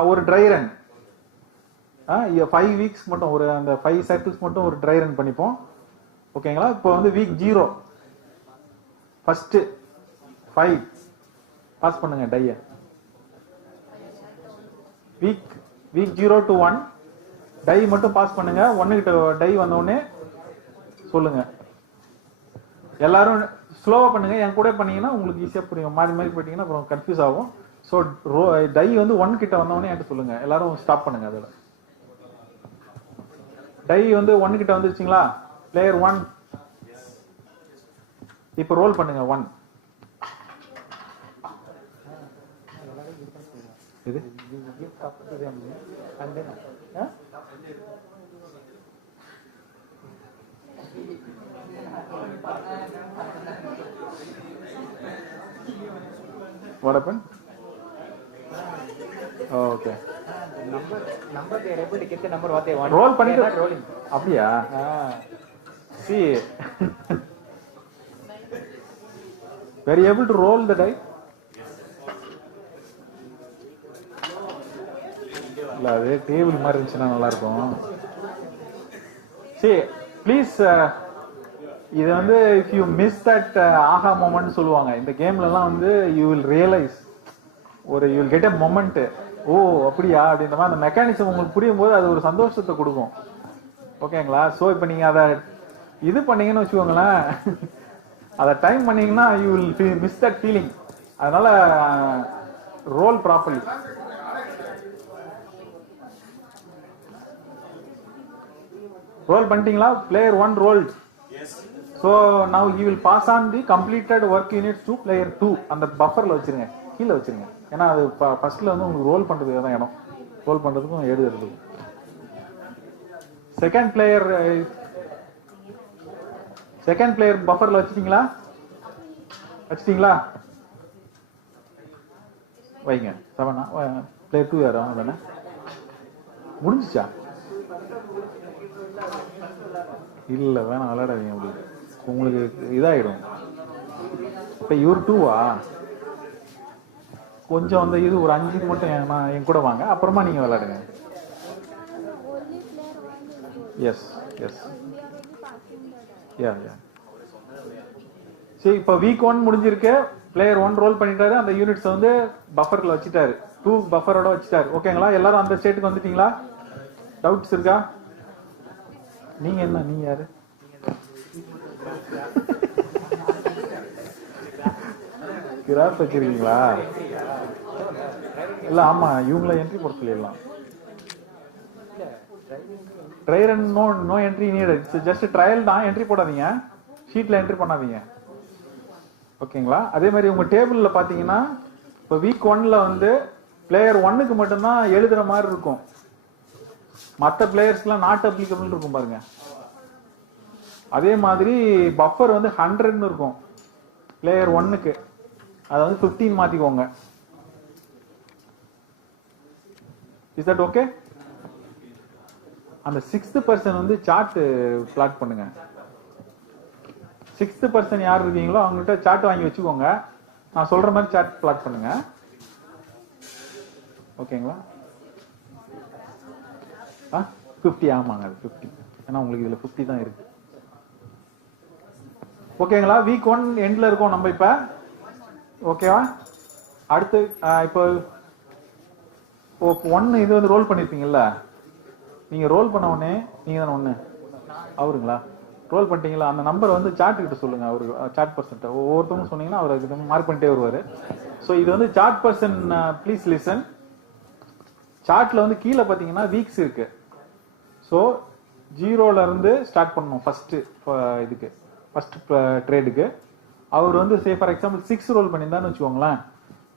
ஒரு ட்ரை ரன் 5 வீக்ஸ் மட்டும், ஒரு அந்த 5 சைக்கிள்ஸ் மட்டும் ஒரு ட்ரை ரன் பண்ணிப்போம். ஓகேங்களா? இப்போ வந்து வீக் 0 ஃபர்ஸ்ட் 5 பாஸ் பண்ணுங்க டைய. வீக் 0 to 1 டை மட்டும் பாஸ் பண்ணுங்க. 1 கிட்ட டை வந்த உடனே சொல்லுங்க. எல்லாரும் ஸ்லோவா பண்ணுங்க, என் கூட பண்ணீங்கன்னா உங்களுக்கு ஈஸியா புரியும். மாறி மாறி போயிட்டீங்கன்னா அப்புறம் கன்ஃபியூஸ் ஆகும். ஸோ டை வந்து 1 கிட்ட வந்தவொடனே என்கிட்ட சொல்லுங்க. எல்லாரும் ஸ்டாப் பண்ணுங்க. அதில் டை வந்து 1 கிட்ட வந்துருச்சுங்களா? பிளேயர் 1 இப்போ ரோல் பண்ணுங்க. 1 இது what happened? Okay. Number they are able to get the number what they want. Roll பண்ணிட்டு They are not rolling. அப்படியா? See, were you able to roll the die? இல்ல அது டேபிள் மாதிரி இருந்துச்சுன்னா நல்லா இருக்கும். See, please இது வந்து if you miss that aha moment சொல்லுவாங்க இந்த கேம்ல எல்லாம் வந்து you will realize ஒரு you will get a moment. ஓ அப்படியா அப்படின்ற மாதிரி அந்த மெக்கானிசம் உங்களுக்கு புரியும் போது அது ஒரு சந்தோஷத்தை கொடுக்கும். ஓகேங்களா? ஸோ இப்போ நீங்க அதை இது பண்ணீங்கன்னு வச்சுக்கோங்களேன், அதை டைம் பண்ணீங்கன்னா you will miss that feeling. அதனால ரோல் ப்ராப்பர்லி. ரோல் பண்ணிட்டீங்களா? Player 1 rolled. Yes. So now he will pass on the completed work units to player 2. அந்த பஃபர்ல வச்சிருங்க, கீழே வச்சிருங்க. ஏன்னா அது ஃபர்ஸ்ட்ல வந்து உங்களுக்கு ரோல் பண்றதுக்கு தான் இடம், ரோல் பண்றதுக்கும் எழுதுறதுக்கும். Second player பஃபர்ல வச்சிட்டீங்களா? வைங்க. 7 பிளேயர் 2 யாரும் அவங்க தானே முடிஞ்சிச்சா? இல்ல வேணாம், விளையாடாதீங்க. அப்படி உங்களுக்கு இதாயிடும். இப்ப இவர் 2வா? கொஞ்சம் அந்த இது ஒரு 5 மட்டும் என் கூட வாங்க, அப்புறமா நீங்க விளையாடுங்க. Yes yes yeah. சரி, இப்ப வீக் 1 முடிஞ்சிருக்கு. பிளேயர் 1 ரோல் பண்ணிட்டாரு, அந்த யூனிட்ஸ் வந்து பஃபர்ல வச்சுட்டாரு, 2 பஃபரோட வச்சுட்டாரு. ஓகேங்களா? எல்லாரும் அந்த ஸ்டேட்டுக்கு வந்துட்டீங்களா? டவுட்ஸ் இருக்கா? நீங்க என்ன, நீங்க யாரு? கிராஃப் வச்சிருக்கீங்களா? இல்ல ஆமா, இவங்கள என்ட்ரி போட சொல்லிடலாம். Try run no entry needed. It's just trial தான், என்ட்ரி போடாதீங்க, ஷீட்ல என்ட்ரி பண்ணாதீங்க. ஓகேங்களா? அதே மாதிரி உங்க டேபிள்ல பாத்தீங்கன்னா இப்போ வீக் 1ல வந்து பிளேயர் 1க்கு மட்டும்தான் எழுதுற மாதிரி இருக்கும், மற்ற பிளேயர்ஸ்லாம் நாட் அப்ளிகபிள் இருக்கும் பாருங்க. அதே மாதிரி பஃபர் வந்து 100ன்னு இருக்கும் பிளேயர் 1க்கு, அதை வந்து 15 மாத்திக்கோங்க. Is that okay? அந்த 6th பர்சன் வந்து சார்ட் பிளாட் பண்ணுங்க. 6th பர்சன் யார் இருக்கீங்களோ அவங்ககிட்ட சார்ட் வாங்கி வச்சுக்கோங்க, நான் சொல்ற மாதிரி சார்ட் பிளாட் பண்ணுங்க. ஓகேங்களா? 50, ஆமாங்க, அது 50. ஏன்னா உங்களுக்கு இதுல 50 தான் இருக்கு. ஓகேங்களா? வீக் 1 எண்ட்ல இருக்கோம் நம்ம இப்ப. ஓகேவா? அடுத்து இப்போ 1 இது வந்து ரோல் பண்ணிருப்பீங்கல்ல, நீங்க ரோல் பண்ண உடனே நீங்க தானே 1 அவருங்களா ரோல் பண்ணிட்டீங்களா? அந்த நம்பர் வந்து சார்ட் கிட்ட சொல்லுங்க, அவருக்கு சார்ட் பர்சன்ட் ஒவ்வொருத்தவங்க சொன்னீங்கன்னா அவர் மார்க் பண்ணிட்டே வருவாரு. ஸோ இது வந்து சார்ட் பர்சன், ப்ளீஸ் லிசன். சார்ட்ல வந்து கீழே பாத்தீங்கன்னா வீக்ஸ் இருக்கு. ஸோ 0ல இருந்து ஸ்டார்ட் பண்ணணும் ஃபர்ஸ்ட் இதுக்கு, ஃபர்ஸ்ட் ட்ரேடுக்கு. அவர் வந்து சே ஃபார் எக்ஸாம்பிள் 6 ரோல் பண்ணியிருந்தான்னு வச்சுக்கோங்களேன்,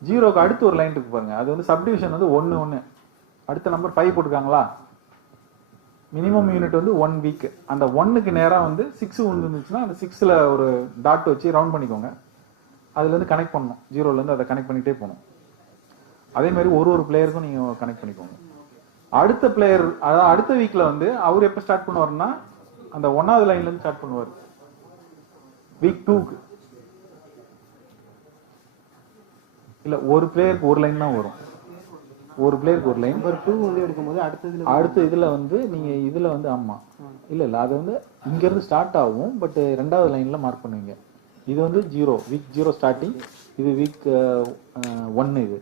0க்கு அடுத்து ஒரு லைன் இருக்கு பாருங்க, அது வந்து சப்டிவிஷன் வந்து 1 அடுத்த நம்பர் 5 போட்டுருக்காங்களா, மினிமம் யூனிட் வந்து 1 வீக். அந்த 1க்கு நேரா வந்து 6 வந்துச்சுன்னா அந்த 6ல ஒரு டாட் வச்சு ரவுண்ட் பண்ணிக்கோங்க, அதுல இருந்து கனெக்ட் பண்ணணும், 0ல இருந்து அதை கனெக்ட் பண்ணிட்டே போகணும். அதே மாதிரி ஒரு பிளேயருக்கும் நீங்க கனெக்ட் பண்ணிக்கோங்க. அடுத்த பிளேயர், அதாவது அடுத்த வீக்ல வந்து அவர் எப்ப ஸ்டார்ட் பண்ணுவாருன்னா அந்த 1வது லைன்ல இருந்து ஸ்டார்ட் பண்ணுவார். வீக் 2க்கு இல்ல, ஒரு பிளேயருக்கு ஒரு லைன் தான் வரும், ஒரு பிளேயருக்கு ஒரு லைன். நம்பர் 2 வந்து எடுக்கும்போது அடுத்த இதுல வந்து நீங்க இதுல வந்து ஆமா இல்ல அது வந்து இங்க இருந்து ஸ்டார்ட் ஆகும், பட் 2வது லைன்ல மார்க் பண்ணுவீங்க. இது வந்து 0, வீக் 0 ஸ்டார்டிங், இது வீக் 1, இது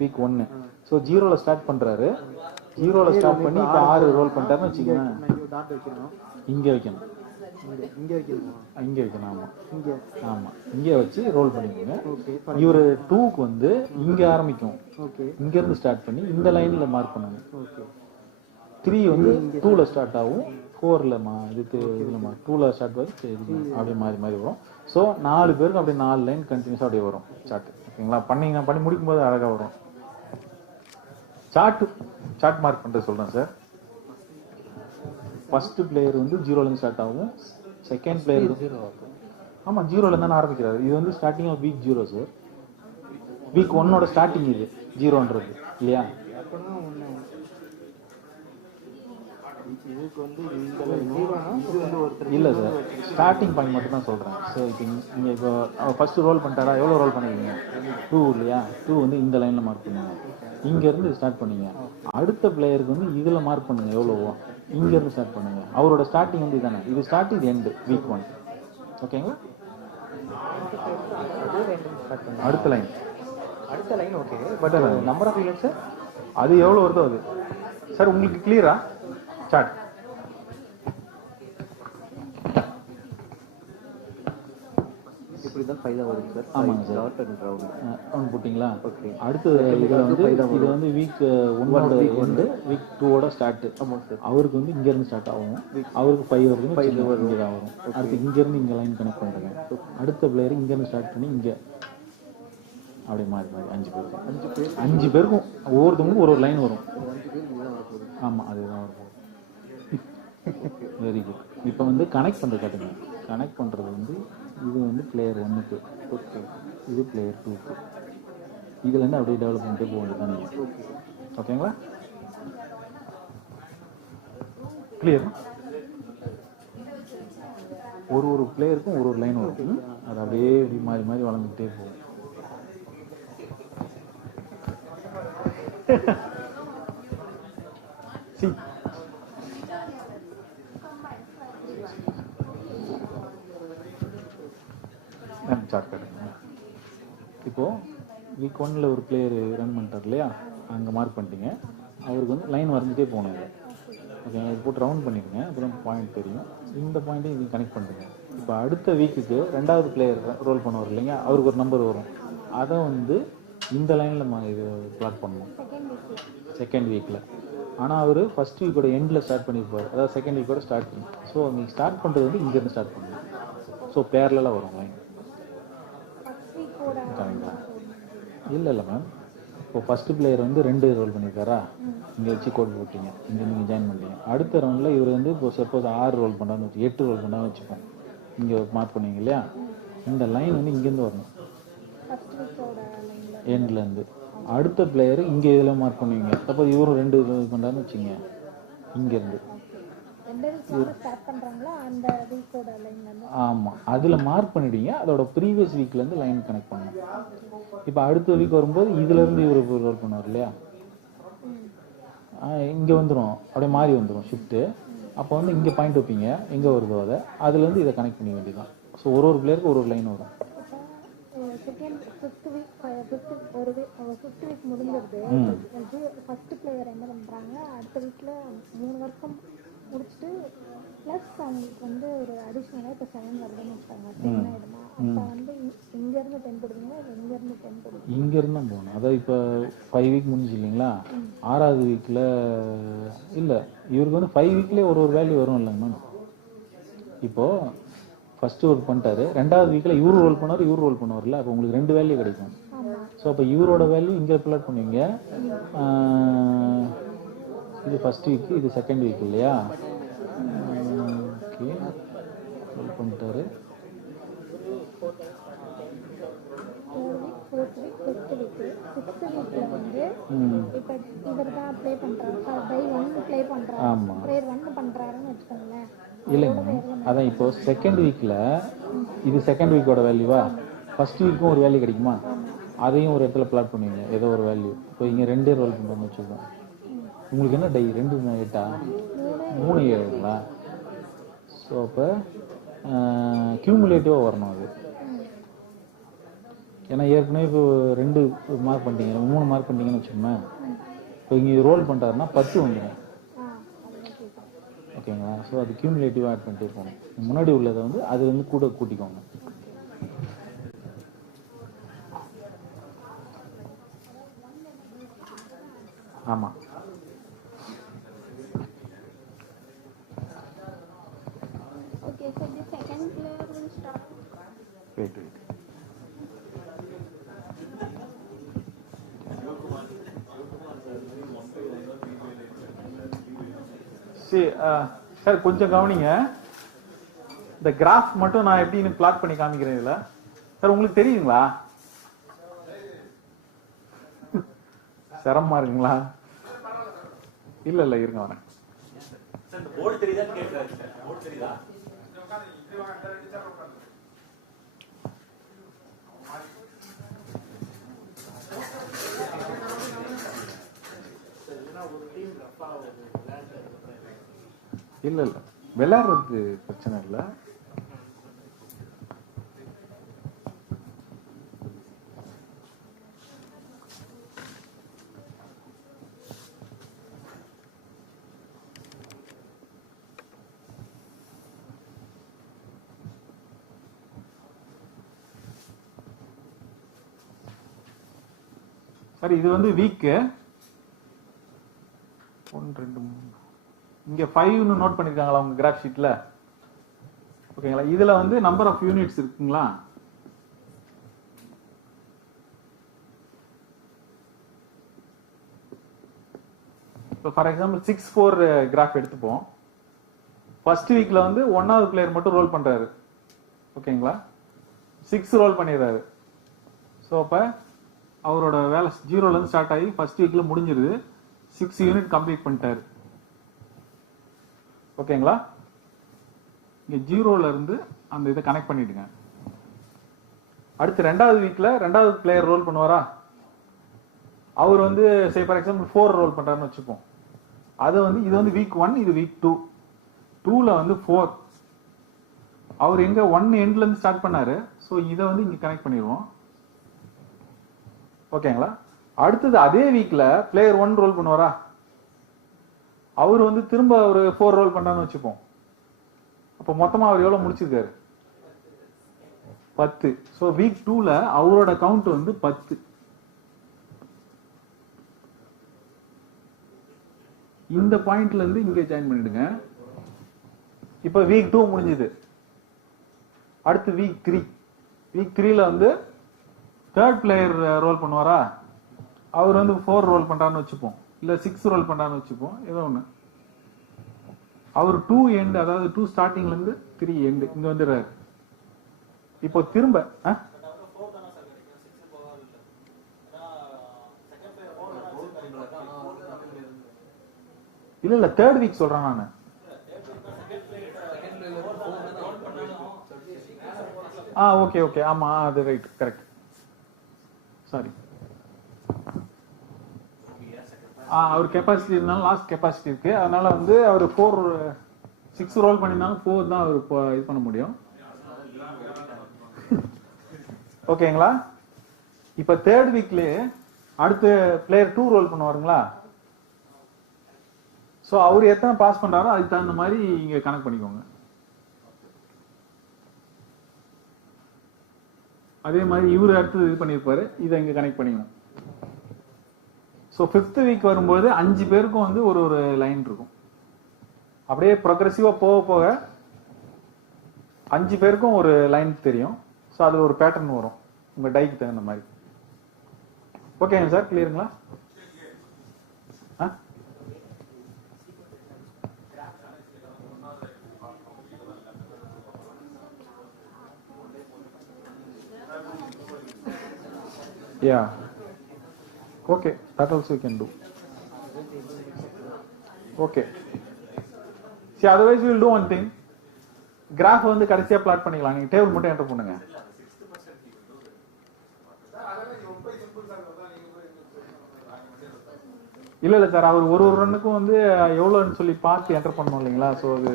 வீக் 1. ஸோ 0ல ஸ்டார்ட் பண்றாரு, 0ல ஸ்டார்ட் பண்ணி இப்போ 6 ரோல் பண்ணிட்டாருன்னு வச்சுக்கோங்க, இங்க வைக்கணும், இங்க வைக்கணும், ஆமா ஆமா இங்க வச்சு ரோல் பண்ணிக்கோங்க. இவரு 2க்கு வந்து இங்க ஆரம்பிக்கும், இங்க இருந்து ஸ்டார்ட் பண்ணி இந்த லைன்ல மார்க் பண்ணுங்க. 3 வந்து 2ல ஸ்டார்ட் ஆகும், 4ல இதுல 2ல ஸ்டார்ட் ஆகுது, அப்படியே மாறி மாறி வரும். ஸோ 4 பேருக்கு அப்படியே 4 லைன் கண்டினியூஸா அப்படியே வரும் சார்ட். ஓகேங்களா? பண்ணி முடிக்கும் போது அழகா வரும். சார்ட் மார்க் பண்றது சொல்றேன் சார். ஃபர்ஸ்ட் பிளேயர் வந்து 0ல இருந்து ஸ்டார்ட் ஆகும், செகண்ட் பிளேயர் ஆமா 0ல இருந்து ஆரம்பிக்கிறாரு. இது வந்து starting of week 0 sir. Week 1ஓட ஸ்டார்டிங் இது 0ன்றது இல்லையா? இல்ல சார், ஸ்டார்டிங் பாயிண்ட் மட்டும் தான் சொல்றேன். ஸோ இப்போ நீங்க இப்போ ஃபர்ஸ்ட் ரோல் பண்ணிட்டாரா, எவ்வளவு ரோல் பண்ணிருக்கீங்க? 2 இல்லையா? 2 வந்து இந்த லைன்ல மார்க் பண்ணுங்க, இங்க இருந்து ஸ்டார்ட் பண்ணீங்க. அடுத்த பிளேயருக்கு வந்து இதுல மார்க் பண்ணுங்க எவ்வளவோ, இங்க இருந்து ஸ்டார்ட் பண்ணுங்க. அவரோட ஸ்டார்டிங் வந்து இதானே, இது ஸ்டார்ட், இது எண்ட், வீக் 1. ஓகேங்களா? அடுத்த line okay, but number of units அது எவ்வளவு வருதோ அது. சார் உங்களுக்கு கிளியரா சார்ட்? எப்படி இருந்தாலும் 5 தான் வருது சார். ஆமாங்க sir. Dot and round. Round போட்டிங்களா? ஓகே. அடுத்து இது வந்து வீக் 1ஓட வந்து வீக் 2ஓட ஸ்டார்ட். ஆமாம் சார். அவருக்கு வந்து இங்கேருந்து ஸ்டார்ட் ஆகும். அவருக்கு 5 வருது, 5 வரும், இங்கே தான் வரும். அடுத்து இங்கேருந்து இங்கே லைன் கனெக்ட் பண்ணுறேங்க. அடுத்த பிளேயர் இங்கேருந்து ஸ்டார்ட் பண்ணி இங்கே அப்படியே மாறி 5 பேர் 5 பேருக்கும் ஒவ்வொருத்தவங்களுக்கும் ஒரு லைன் வரும். 5 பேர் இங்கே தான் வரப்போகுது. ஆமாம், அதுதான் வரும். Very good. இப்போ வந்து கனெக்ட் பண்ணுறது காட்டுங்க. கனெக்ட் பண்ணுறது வந்து இது வந்து பிளேயர் 1க்கு, ஓகே, இது பிளேயர் 2க்கு. இதுலேருந்து அப்படியே டெவலப் பண்ணிட்டு போக வேண்டியது தான் நீங்கள். ஓகேங்களா? கிளியர்? ஒரு பிளேயருக்கும் ஒரு லைன் வரும். அது அப்படியே இப்படி மாறி மாறி வளர்ந்துக்கிட்டே போகும். See. இப்போது வீக் 1ல் ஒரு பிளேயர் ரன் பண்ணிட்டார் இல்லையா, அங்கே மார்க் பண்ணிட்டீங்க. அவருக்கு வந்து லைன் வரைஞ்சிட்டே போகணும். ஓகே, இது போட்டு ரவுண்ட் பண்ணிடுங்க. அப்புறம் பாயிண்ட் தெரியும். இந்த பாயிண்ட்டையும் இது கனெக்ட் பண்ணுறீங்க. இப்போ அடுத்த வீக்குக்கு 2வது பிளேயர் ரோல் பண்ணுவார் இல்லைங்க, அவருக்கு ஒரு நம்பர் வரும். அதை வந்து இந்த லைனில் இது பிளாட் பண்ணணும் செகண்ட் வீக்கில். ஆனால் அவர் ஃபஸ்ட் வீக்கோட எண்டில் ஸ்டார்ட் பண்ணியிருப்பார், அதாவது செகண்ட் வீக்கோட ஸ்டார்ட் பண்ணி. ஸோ நீங்கள் ஸ்டார்ட் பண்ணுறது வந்து இங்கேருந்து ஸ்டார்ட் பண்ணணும். ஸோ பேரலாக வரும் லைன். ஓகேங்களா? இல்லை மேம், இப்போ ஃபஸ்ட்டு பிளேயர் வந்து 2 ரோல் பண்ணியிருக்காரா, இங்கே வச்சு கோட் போட்டிங்க, இங்கே நீங்கள் ஜாயின் பண்ணிட்டீங்க. அடுத்த ரவுண்டில் இவர் வந்து இப்போ சப்போஸ் 6 ரோல் பண்ணான்னு வச்சு 8 ரோல் பண்ணான்னு வச்சுப்போம், இங்கே மார்க் பண்ணுவீங்க இல்லையா, இந்த லைன் வந்து இங்கேருந்து வரணும் எண்ட்லேருந்து. அடுத்த பிளேயர் இங்கே இதில் மார்க் பண்ணுவீங்க. சப்போஸ் இவரும் 2 ரோல் பண்ணுறான்னு வச்சுங்க, இங்கேருந்து. ஆமாம், அதில் மார்க் பண்ணிட்டீங்க. அதோட ப்ரீவியஸ் வீக்லேருந்து லைன் கனெக்ட் பண்ணணும். இப்போ அடுத்த வீக் வரும்போது இதுலேருந்து இவர் ரோல் பண்ணுவார் இல்லையா, இங்கே வந்துடும், அப்படியே மாறி வந்துடும் ஷிஃப்ட்டு. அப்போ வந்து இங்கே பாயிண்ட் வைப்பீங்க, எங்கே வருதோ அதை, அதுலேருந்து இதை கனெக்ட் பண்ணி வேண்டியதான். ஸோ ஒரு பிளேயருக்கு ஒரு லைன் வரும். ஃபிஃப்த் வீக் முடிஞ்சிருது. ஃபர்ஸ்ட் பிளேயர் என்ன பண்ணுறாங்க, அடுத்த வீக்கில் 3 வருஷம் முடிச்சுட்டு ப்ளஸ் அவங்களுக்கு வந்து ஒரு அடிஷ்னலாக இப்போ 7 வருதுன்னு வச்சுக்காங்க, 10 ஆகிடுமா? அப்போ வந்து இங்கேருந்து 10 போடுவீங்க, இங்கேருந்து 10 போடுவீங்க? இங்கேருந்து தான் போகணும். அதாவது இப்போ 5 வீக் முடிஞ்சு இல்லைங்களா, 6வது வீக்கில் இல்லை, இவருக்கு வந்து 5 வீக்லேயே ஒரு வேல்யூ வரும் இல்லைங்க மேம். இப்போது ஃபஸ்ட்டு ஒர்க் பண்ணிட்டாரு, 2வது வீக்கில் இவரு ரோல் பண்ணார், இவரு ரோல் பண்ணுவார்ல, அப்போ உங்களுக்கு 2 வேல்யூ கிடைக்கும். ஸோ அப்போ இவரோட வேல்யூ இங்கே பிளாட் பண்ணுவீங்க. இது ஃபஸ்ட் வீக்கு, இது செகண்ட் வீக் இல்லையா. ஓகே, ரோல் பண்ணிட்டாரு. இல்லைங்க, அதான் இப்போ செகண்ட் வீக்கில் இது செகண்ட் வீக்கோட வேல்யூவா, ஃபர்ஸ்ட் வீக்கும் ஒரு வேல்யூ கிடைக்குமா, அதையும் ஒரு இடத்துல பிளாட் பண்ணுவீங்க, ஏதோ ஒரு வேல்யூ. இப்போ இங்கே 2 ரோல் பண்ணுறோம்னு வச்சுக்கோங்க. உங்களுக்கு என்ன 2 8 3 7ங்களா? ஸோ அப்போ கியூமுலேட்டிவாக வரணும் அது. ஏன்னா ஏற்கனவே இப்போ 2 மார்க் பண்ணிட்டீங்க, 3 மார்க் பண்ணிட்டீங்கன்னு வச்சுக்கோங்க. இப்போ இங்கே ரோல் பண்ணுறாருன்னா 10 வந்துடும். ஓகேங்களா? ஸோ அது கியூமுலேட்டிவாக ஆட் பண்ணிட்டே போகணும். முன்னாடி உள்ளதை வந்து அது வந்து கூட கூட்டிக்கோங்க. ஆமாம், Okay, so the second player will start. Wait. Sir கொஞ்சம் கவனிங்க. இந்த கிராஃப் மட்டும் நான் எப்படின்னு பிளாட் பண்ணி காமிக்கிறேன் இதில். சார் உங்களுக்கு தெரியுங்களா? சிரமமா இருக்குங்களா? இல்ல இருங்க வரேன். போர்டு தெரியுதான்னு கேட்கிறாரு சார். போர்டு தெரியுதா? இல்ல விளையாடுறது பிரச்சனை இல்லை. சார் இது வந்து வீக்கு 1 2 3 இங்க 5ன்னு நோட் பண்ணிருக்காங்களா உங்க கிராஃப் ஷீட்ல? ஓகேங்களா? இதுல வந்து நம்பர் ஆஃப் யூனிட்ஸ் இருக்குங்களா? இப்போ ஃபார் எக்ஸாம்பிள் 6-4 கிராஃப் எடுத்துப்போம். ஃபர்ஸ்ட் வீக்ல வந்து 1வது பிளேயர் மட்டும் ரோல் பண்றாரு. ஓகேங்களா? 6 ரோல் பண்ணிடுறாரு. ஸோ அப்போ அவரோட வேலை 0ல இருந்து ஸ்டார்ட் ஆகி ஃபர்ஸ்ட் வீக்ல முடிஞ்சிருது. 6 யூனிட் கம்ப்ளீட் பண்ணிட்டாரு. ஓகேங்களா? இங்க 0ல இருந்து அந்த இதை கனெக்ட் பண்ணிடுங்க. அடுத்து 2வது வீக்ல 2வது பிளேயர் ரோல் பண்ணுவாரா? அவர் வந்து சே ஃபார் எக்ஸாம்பிள் 4 ரோல் பண்றாருன்னு வச்சுப்போம். அது வந்து இது வந்து வீக் 1, இது வீக் 2. 2ல வந்து 4. அவர் எங்க 1 எண்ட்ல இருந்து ஸ்டார்ட் பண்ணாரு. ஸோ இதை வந்து இங்க கனெக்ட் பண்ணிடுவோம். ஓகேங்களா? அடுத்தது அதே வீக்ல பிளேயர் 1 ரோல் பண்ணுவாரா? அவர் வந்து திரும்ப ஒரு 4 ரோல் பண்ணான்னு வச்சுப்போம். அப்போ மொத்தமா அவர் எவ்வளவு முடிச்சிருக்காரு? 10. ஸோ வீக் 2ல அவரோட கவுண்ட் வந்து 10. இந்த பாயிண்ட்ல இருந்து இங்க ஜாயின் பண்ணிடுங்க. இப்ப வீக் 2 முடிஞ்சது. அடுத்து வீக் 3. வீக் 3ல வந்து 3rd பிளேயர் ரோல் பண்ணுவாரா? அவர் வந்து 4 ரோல் பண்றான்னு வச்சுப்போம், இல்ல 6 ரோல் பண்றான்னு வச்சுப்போம், ஏதோ ஒண்ணு. அவர் 2 எண்ட், அதாவது 2 ஸ்டார்டிங்ல இருந்து 3 எண்ட் இங்க வந்துடுறாரு. இப்போ திரும்ப இல்ல 3rd வீக் சொல்றேன் நானு. ஓகே ஓகே, ஆமா அது ரைட், கரெக்ட். சாரி, அவர் கெப்பாசிட்டி இருந்தாலும் லாஸ்ட் கெப்பாசிட்டி இருக்கு. அதனால வந்து அவர் 6 ரோல் பண்ணிருந்தாலும் 4 தான் அவர் இது பண்ண முடியும். ஓகேங்களா? இப்ப 3rd வீக்லயே அடுத்த பிளேயர் 2 ரோல் பண்ணுவாருங்களா? சோ அவர் எத்தனை பாஸ் பண்றாரோ அதுக்கு தகுந்த மாதிரி இங்க கனெக்ட் பண்ணிக்கோங்க. அதே மாதிரி இவரு அடுத்து இது பண்ணிருப்பாரு, இதை இங்க கனெக்ட் பண்ணிக்கணும். ஸோ 5th வீக் வரும்போது 5 பேருக்கும் வந்து ஒரு ஒரு லைன் இருக்கும். அப்படியே ப்ரோக்ரெசிவா போக போக 5 பேருக்கும் ஒரு லைன் தெரியும். ஸோ அது ஒரு பேட்டர்ன் வரும் உங்க டைக்கு தகுந்த மாதிரி. ஓகேங்க sir, கிளியருங்களா? Yeah. Okay, that also you can do. Okay. See, otherwise we will do one thing. Graph வந்து கடைசியா plot பண்ணிக்கலாம். நீங்க டேபிள் மட்டும் என்டர் பண்ணுங்க. இல்ல சார், அவர் ஒரு ரன்னுக்கும் வந்து எவ்வளவுன்னு சொல்லி பார்த்து என்டர் பண்ணணும் இல்லைங்களா? ஸோ அது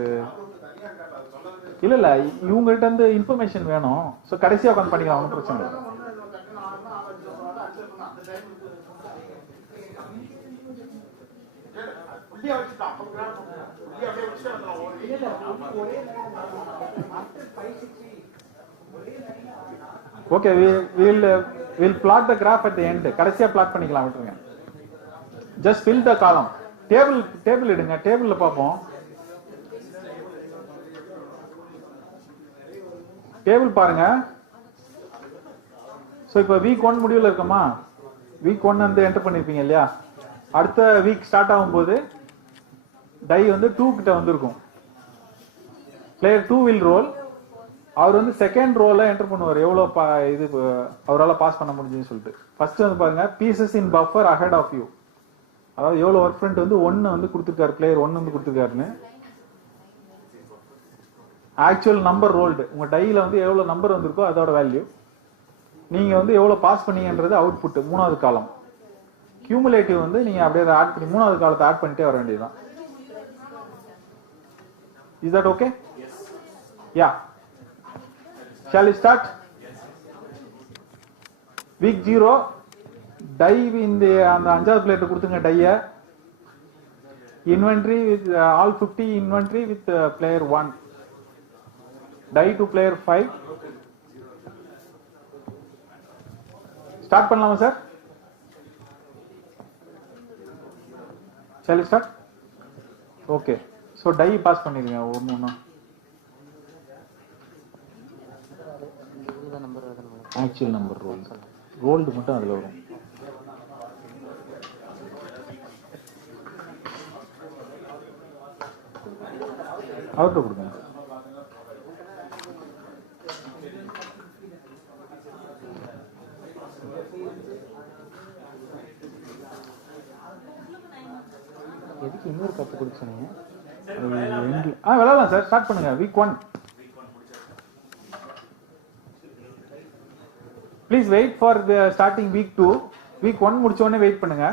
இல்ல இவங்ககிட்ட இருந்து இன்ஃபர்மேஷன் வேணும். ஸோ கடைசியா உட்காந்து பண்ணிக்கலாம், ஒன்றும் பிரச்சனை இல்லை. Okay, we'll plot the graph at the end. கடைசியா plot பண்ணிக்கலாம், விட்டுருங்க. Just fill the column. Table எடுங்க, டேபிள்ல பாப்போம். டேபிள் பாருங்க. சோ இப்போ வீக் 1 முடிவுல இருக்கோமா? வீக் 1 வந்து என்டர் பண்ணிருப்பீங்க இல்லையா? அடுத்த வீக் ஸ்டார்ட் ஆகும்போது டை வந்து 2 கிட்ட வந்திருக்கும். Player 2 will role. அவர் வந்து செகண்ட் ரோல என்டர் பண்ணுவார், எவ்வளவு இது அவரால் பாஸ் பண்ண முடிஞ்சுன்னு சொல்லிட்டு. ஃபர்ஸ்ட் வந்து பாருங்க, pieces in buffer ahead of you, அதாவது எவ்வளவு ஒர்க் ஃப்ரண்ட் வந்து 1 வந்து கொடுத்துருக்காரு, பிளேயர் 1 வந்து கொடுத்துருக்காருன்னு. ஆக்சுவல் நம்பர் ரோல்டு, உங்க டைல வந்து எவ்வளவு நம்பர் வந்திருக்கோ அதோட வேல்யூ. நீங்க வந்து எவ்வளவு பாஸ் பண்ணீங்கன்றது அவுட்புட் 3வது காலம். கியூமுலேட்டிவ் வந்து நீங்க அப்படியே ஆட் பண்ணி 3வது காலத்தை ஆட் பண்ணிட்டே வர வேண்டியதுதான். Is that okay? Yes. Yeah. Shall we start? Yes. Week 0, die இந்த அந்த 5வது பிளேட் கொடுத்துங்க டைய. Inventory with all 50 inventory with player 1. Die to player 5. Start பண்ணலாமா sir? Shall we start? Okay. So die pass பண்ணிருங்க ஒவ்வொண்ணா. Actual number rolled மட்டும் அதில் வரும். அவர்கிட்ட கொடுங்க. எதுக்கு இன்னொரு கப்பு குடிச்சீங்க? விளையாடலாம் சார். ஸ்டார்ட் பண்ணுங்க. Week 1. Please wait for the starting week 2. Week 1 முடிச்ச உடனே வெயிட் பண்ணுங்க.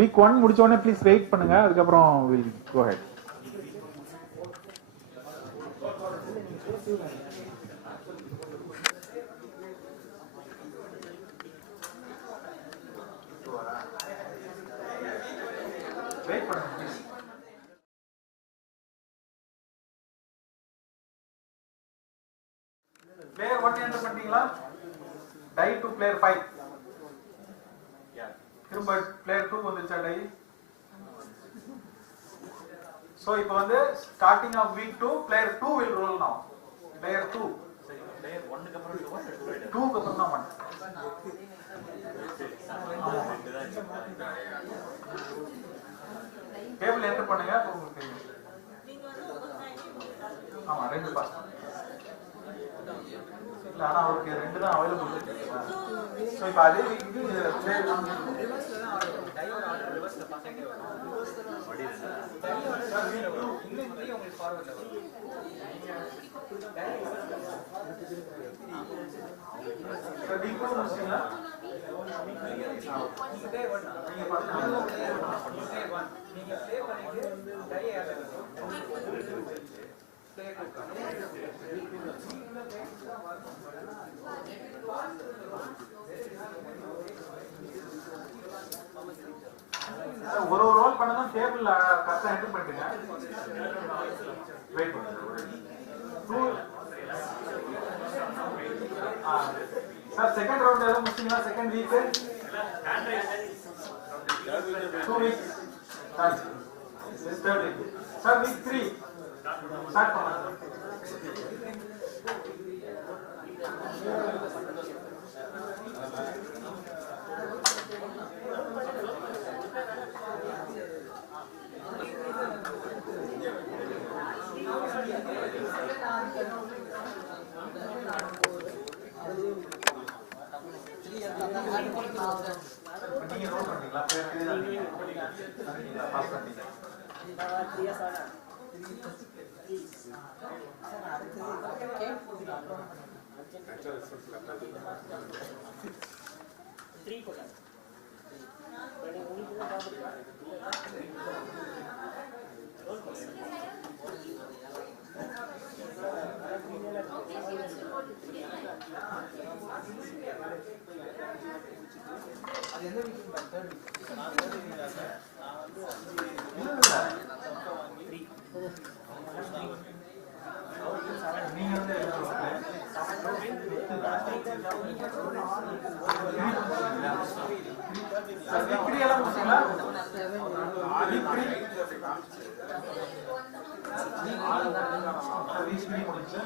Week 1 முடிச்ச உடனே ப்ளீஸ் வெயிட் பண்ணுங்க. அதுக்கப்புறம் we'll go ahead. வெயிட் பண்ணுங்க ப்ளீஸ். Player 1 enter பண்ணிட்டீங்களா? Die to player 5. திரும்ப player 2 வந்துச்சா die? So இப்போ வந்து starting of week 2 player 2 will roll now. Player 2. player 1 க்கு அப்புறம் 2 க்கு அப்புறம் தான் 1. டேபிள் என்டர் பண்ணுங்க. உங்களுக்கு தெரியும். ஆமா 2 பாஸ். இல்ல ஆனா அவருக்கு 2 தான் அவைலபிள் இருக்கு. சோ இப்போ அதே இது பிளேயர் ரிவர்ஸ்ல தான் டையோட ஆர்டர் ரிவர்ஸ்ல பாசிட்டே வரும். இன்னும் உங்களுக்கு ஃபார்வர்ட்ல வரும். Sir week 2 முடிச்சீங்களா? டே 1 நீங்க பண்ணலாம். டே 1 நீங்க ப்ளே பண்ணிட்டு டை ஆட் பண்ணுங்க. ப்ளே ஒரு ரோல் பண்ணதும் டேபிள் கரெக்டா என்டர் பண்ணிடுங்க. வெயிட் பண்ணுங்க. சார் செகண்ட் ரவுண்ட் எல்லாம் முடிச்சீங்களா? Second week 2 weeks third week. Sir, week 3 start பண்ணலாம். நீங்க ரோல் பண்ணீங்களா? பாஸ் பண்ணீங்க. அது எந்த வீக் தேர்ட் வீக் நான் தேர்ட் வீக் நான் வந்து நீங்க வந்து வீக் 3 எல்லாம் முடிச்சீங்களா? வீக் 3 வீக் 3 முடிச்சு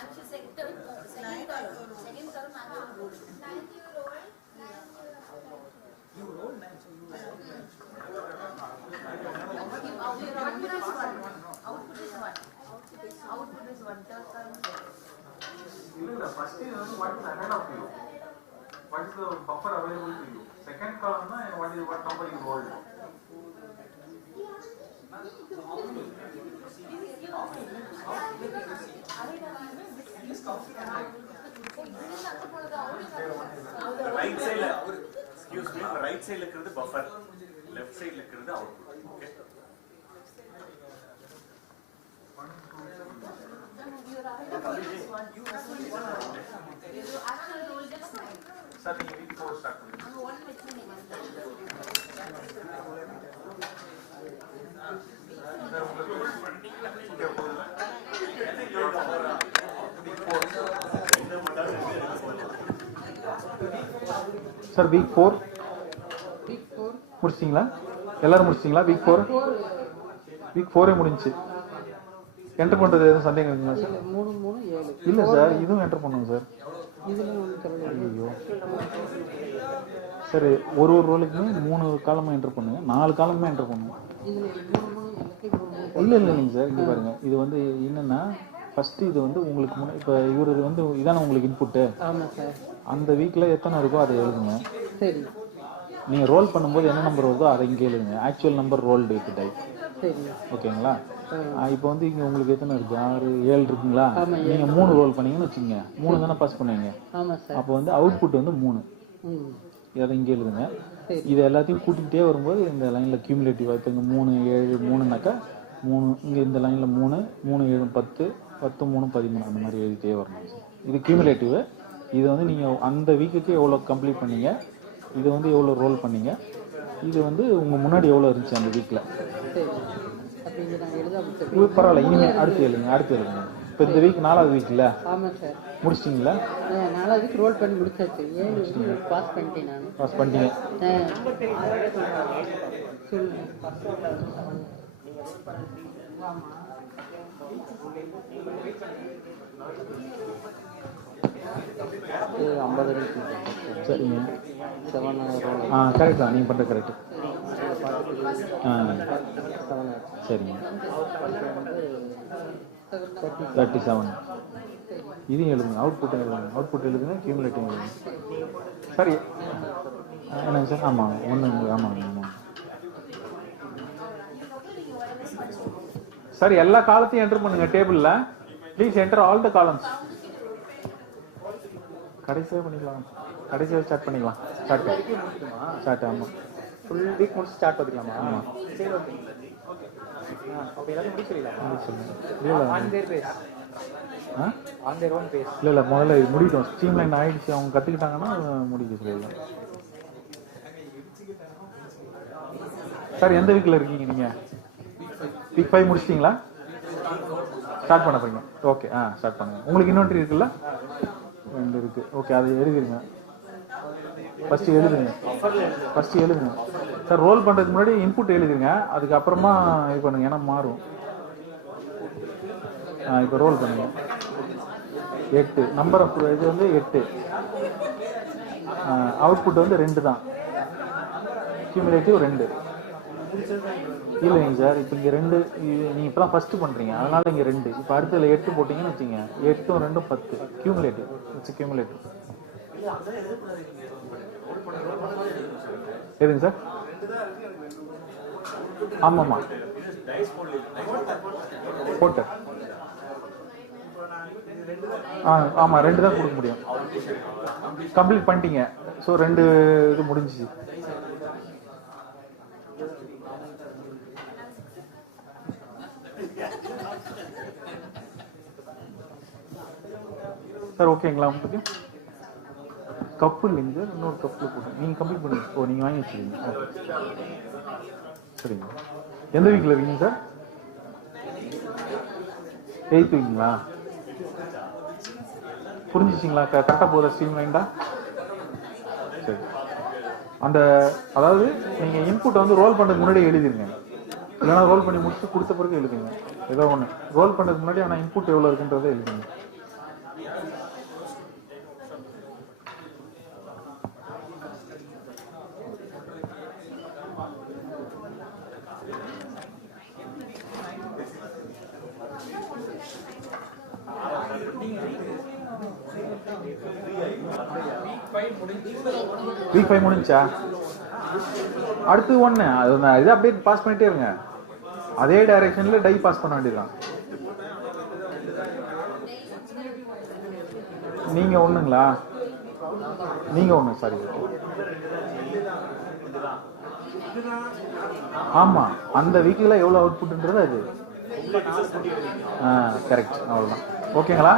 Actually, is what is ahead of you. What is the buffer available to you? Second column, what number you hold. Right side, excuse me, right side is the buffer, left side is the output. Okay. Starting week 4 start. Sir week 4 முடிச்சிட்டிங்களா? எல்லாரும் முடிச்சிட்டிங்களா? Week 4 முடிஞ்சிச்சு. Enter பண்ணுறது எதுவும் சந்தேகம் இருக்குங்களா sir? 3 3 7 இல்லை sir, இதுவும் enter பண்ணுங்க sir. ஐயோ சரி, ஒரு ரோலுக்குமே 3 காலமாக என்டர் பண்ணுங்க, 4 காலமே என்டர் பண்ணுங்க. இல்லை இல்லைங்க சார், இங்கே பாருங்க, இது வந்து என்னன்னா ஃபர்ஸ்ட் இது வந்து உங்களுக்கு முன்னாடி இப்போ இவர் வந்து இதான உங்களுக்கு இன்புட்டு. அந்த வீக்கில் எத்தனை இருக்கோ அதை எழுதுங்க. சரி, நீங்கள் ரோல் பண்ணும்போது என்ன நம்பர் வருதோ அதை இங்கே எழுதுங்க. Actual number rolled with type. ஓகேங்களா? இப்போ வந்து இங்கே உங்களுக்கு எத்தனை இருக்குது? 6 7 இருக்குங்களா? நீங்கள் 3 ரோல் பண்ணீங்கன்னு வச்சுக்கோங்க. 3 தானே பாஸ் பண்ணுவீங்க. அப்போ வந்து அவுட்புட் வந்து 3. அதை இங்கே எழுதுங்க. இது எல்லாத்தையும் கூட்டிகிட்டே வரும்போது இந்த லைனில் கியூமுலேட்டிவாக இப்போ இங்கே 3 7 3னாக்கா 3, இங்கே இந்த லைனில் 3 3 7 10 10 3 13 அந்த மாதிரி எழுதிட்டே வரணும். இது கியூமுலேட்டிவ். இது வந்து நீங்கள் அந்த வீக்குக்கு எவ்வளோ கம்ப்ளீட் பண்ணீங்க, இது வந்து எவ்வளோ ரோல் பண்ணீங்க, இது வந்து உங்கள் முன்னாடி எவ்வளோ இருந்துச்சு அந்த வீக்கில். பரவாயில்ல, இனிமேல் அடுத்து எழுதுங்க. இப்போ இந்த வீக் 4வது வீக் இல்லை? ஆமாம் சார். முடிச்சிட்டிங்களா? 4வது வீக் ரோல் பண்ணி முடிச்சாச்சு. 7 பாஸ் பண்ணிட்டேன் நான். பாஸ் பண்ணிட்டீங்க. சரிங்க. கரெக்ட் தான், நீங்கள் பண்ணுறது கரெக்டு. சரிங்க. 37 இதையும் எழுதுங்க. அவுட்புட் எழுதுங்க. கியூமுலேட்டிவ் எழுதுங்க. சரி, என்னங்க சார்? ஆமாங்க, ஆமாங்க. சரி, எல்லா காலத்தையும் என்டர் பண்ணுங்க டேபிளில். Please enter all the columns. கடைசியாக பண்ணிக்கலாம். கடைசியாக ஸ்டார்ட் பண்ணிக்கலாம். ஸ்டார்ட் ஆமாம். ஃபுல் வீக் முடிச்சு ஸ்டார்ட் பண்ணிக்கலாமா? ஆமாம். சரி, ஓகே. அப்போ எல்லாத்தையும் முடிச்சிடலாம். இல்லை முதல்ல இது முடிக்கட்டும். ஸ்ட்ரீம் லைன் ஆகிடுச்சு, அவங்க கற்றுக்கிட்டாங்கன்னா முடிக்க சொல்லிடலாம். சார், எந்த வீக்கில் இருக்கீங்க நீங்கள்? வீக் 5 முடிச்சிட்டிங்களா? ஸ்டார்ட் பண்ண போறீங்க. ஓகே, ஸ்டார்ட் பண்ணுங்க. உங்களுக்கு இன்னொன்று இருக்குல்ல? 2 இருக்குது. ஓகே, அதை எழுதிருங்க. ஃபஸ்ட்டு எழுதுங்க. சார், ரோல் பண்ணுறதுக்கு முன்னாடி இன்புட் எழுதுங்க. அதுக்கப்புறமா இது பண்ணுங்க, ஏன்னா மாறும். இப்போ ரோல் பண்ணுங்க. 8 நம்பர் ஆஃப் இது வந்து 8. அவுட்புட் வந்து 2 தான். கியூமுலேட்டிவ் 2. இல்லைங்க சார், இப்போ இங்கே 2 நீங்கள் இப்போ தான் ஃபஸ்ட்டு பண்ணுறீங்க, அதனால இங்கே 2. இப்போ அடுத்ததில் 8 போட்டிங்கன்னு வச்சுங்க. 8 2 10 கியூமுலேட்டிவ். It's cumulative. எதுங்க சார்? ஆமாம்மா, போட்டு ஆமாம் 2 தான் கொடுக்க முடியும். கம்ப்ளீட் பண்ணிட்டீங்க. ஸோ 2 இது முடிஞ்சிச்சு. சார், ஓகேங்களா? உங்களுக்கு கப்பு இல்லைங்க சார், இன்னொரு கப்பில் போட்டு நீங்கள் கம்ப்ளீட் பண்ணி நீங்கள் வாங்கி வச்சுருக்கீங்க. சரிங்க. எந்த வீக்கில் இருக்கீங்க சார்? 8th வீக்குங்களா? புரிஞ்சிச்சிங்களா? கரெக்டாக போகிற ஸ்ட்ரீம் லைன்டா? சரி. அதாவது நீங்கள் இன்புட் வந்து ரோல் பண்ணுறதுக்கு முன்னாடி எழுதிருங்க. இல்லைனா ரோல் பண்ணி முடிச்சு கொடுத்த பிறகு எழுதுங்க. ஏதோ ஒன்று ரோல் பண்ணுறதுக்கு முன்னாடி ஆனால் இன்புட் எவ்வளோ இருக்குன்றதை எழுதுங்க. வீக் 5 முடிஞ்சா அடுத்து 1 அது இது அப்படியே பாஸ் பண்ணிட்டே இருங்க. அதே டைரக்ஷன்ல டை பாஸ் பண்ண வேண்டியதுதான். நீங்க ஒண்ணுங்களா? நீங்க ஒண்ணு சாரி. ஆமா அந்த வீக்ல எவ்வளவு அவுட்புட்ன்றது அது. கரெக்ட் அவ்வளவுதான். ஓகேங்களா?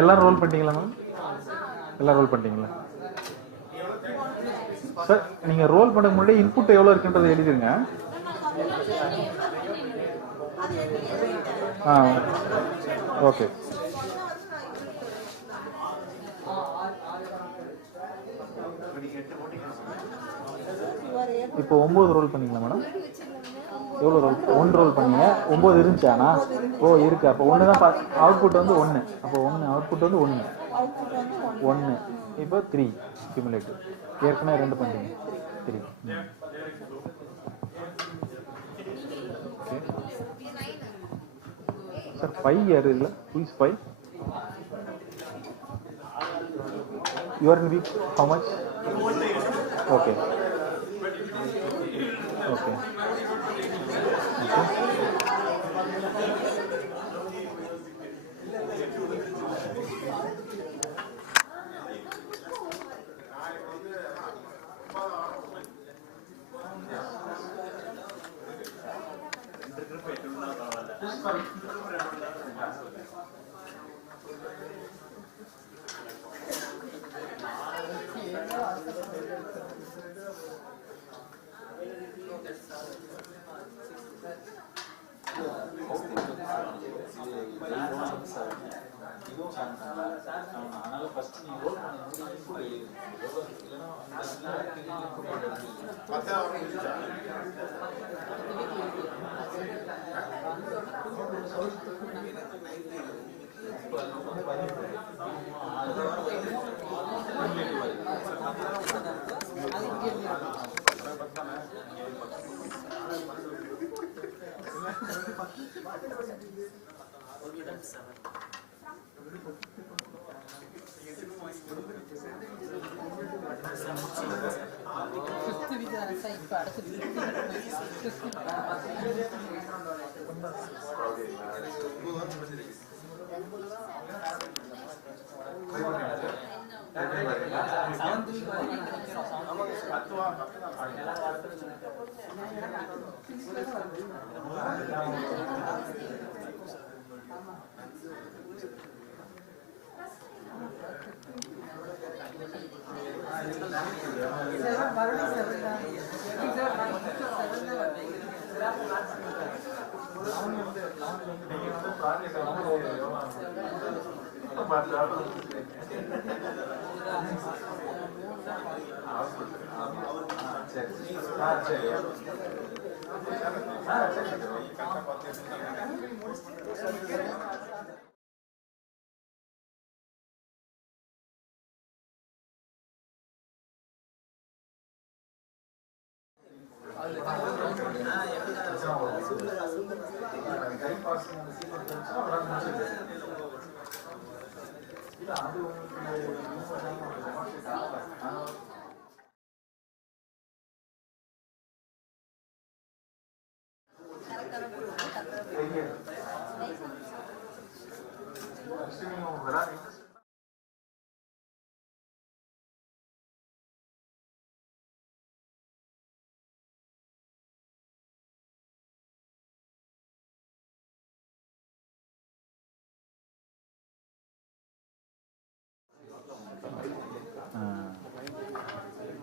எல்லாரும் ரோல் பண்ணிட்டீங்களா மேம்? எல்லாம் ரோல் பண்ணிட்டீங்களா சார்? நீங்க ரோல் பண்ண முன்னாடி இன்புட் எவ்வளவு இருக்குன்றதை எழுதிருங்க. ஓகே. இப்போ 9 ரோல் பண்ணீங்களா மேடம்? எவ்வளோ ரோல்? 1 ரோல் பண்ணீங்க. 9 இருந்துச்சாண்ணா? ஓ இருக்கு. அப்போ 1 தான் அவுட்புட் வந்து 1. அப்போ 1 அவுட்புட் வந்து 1. இப்போ 3 கியூமுலேட்டிவ். ஏற்கனவே 2 பண்ணீங்க. 3. Okay sir. 5 யாரு இல்லை? Please 5. You are in week how much? Okay. Okay.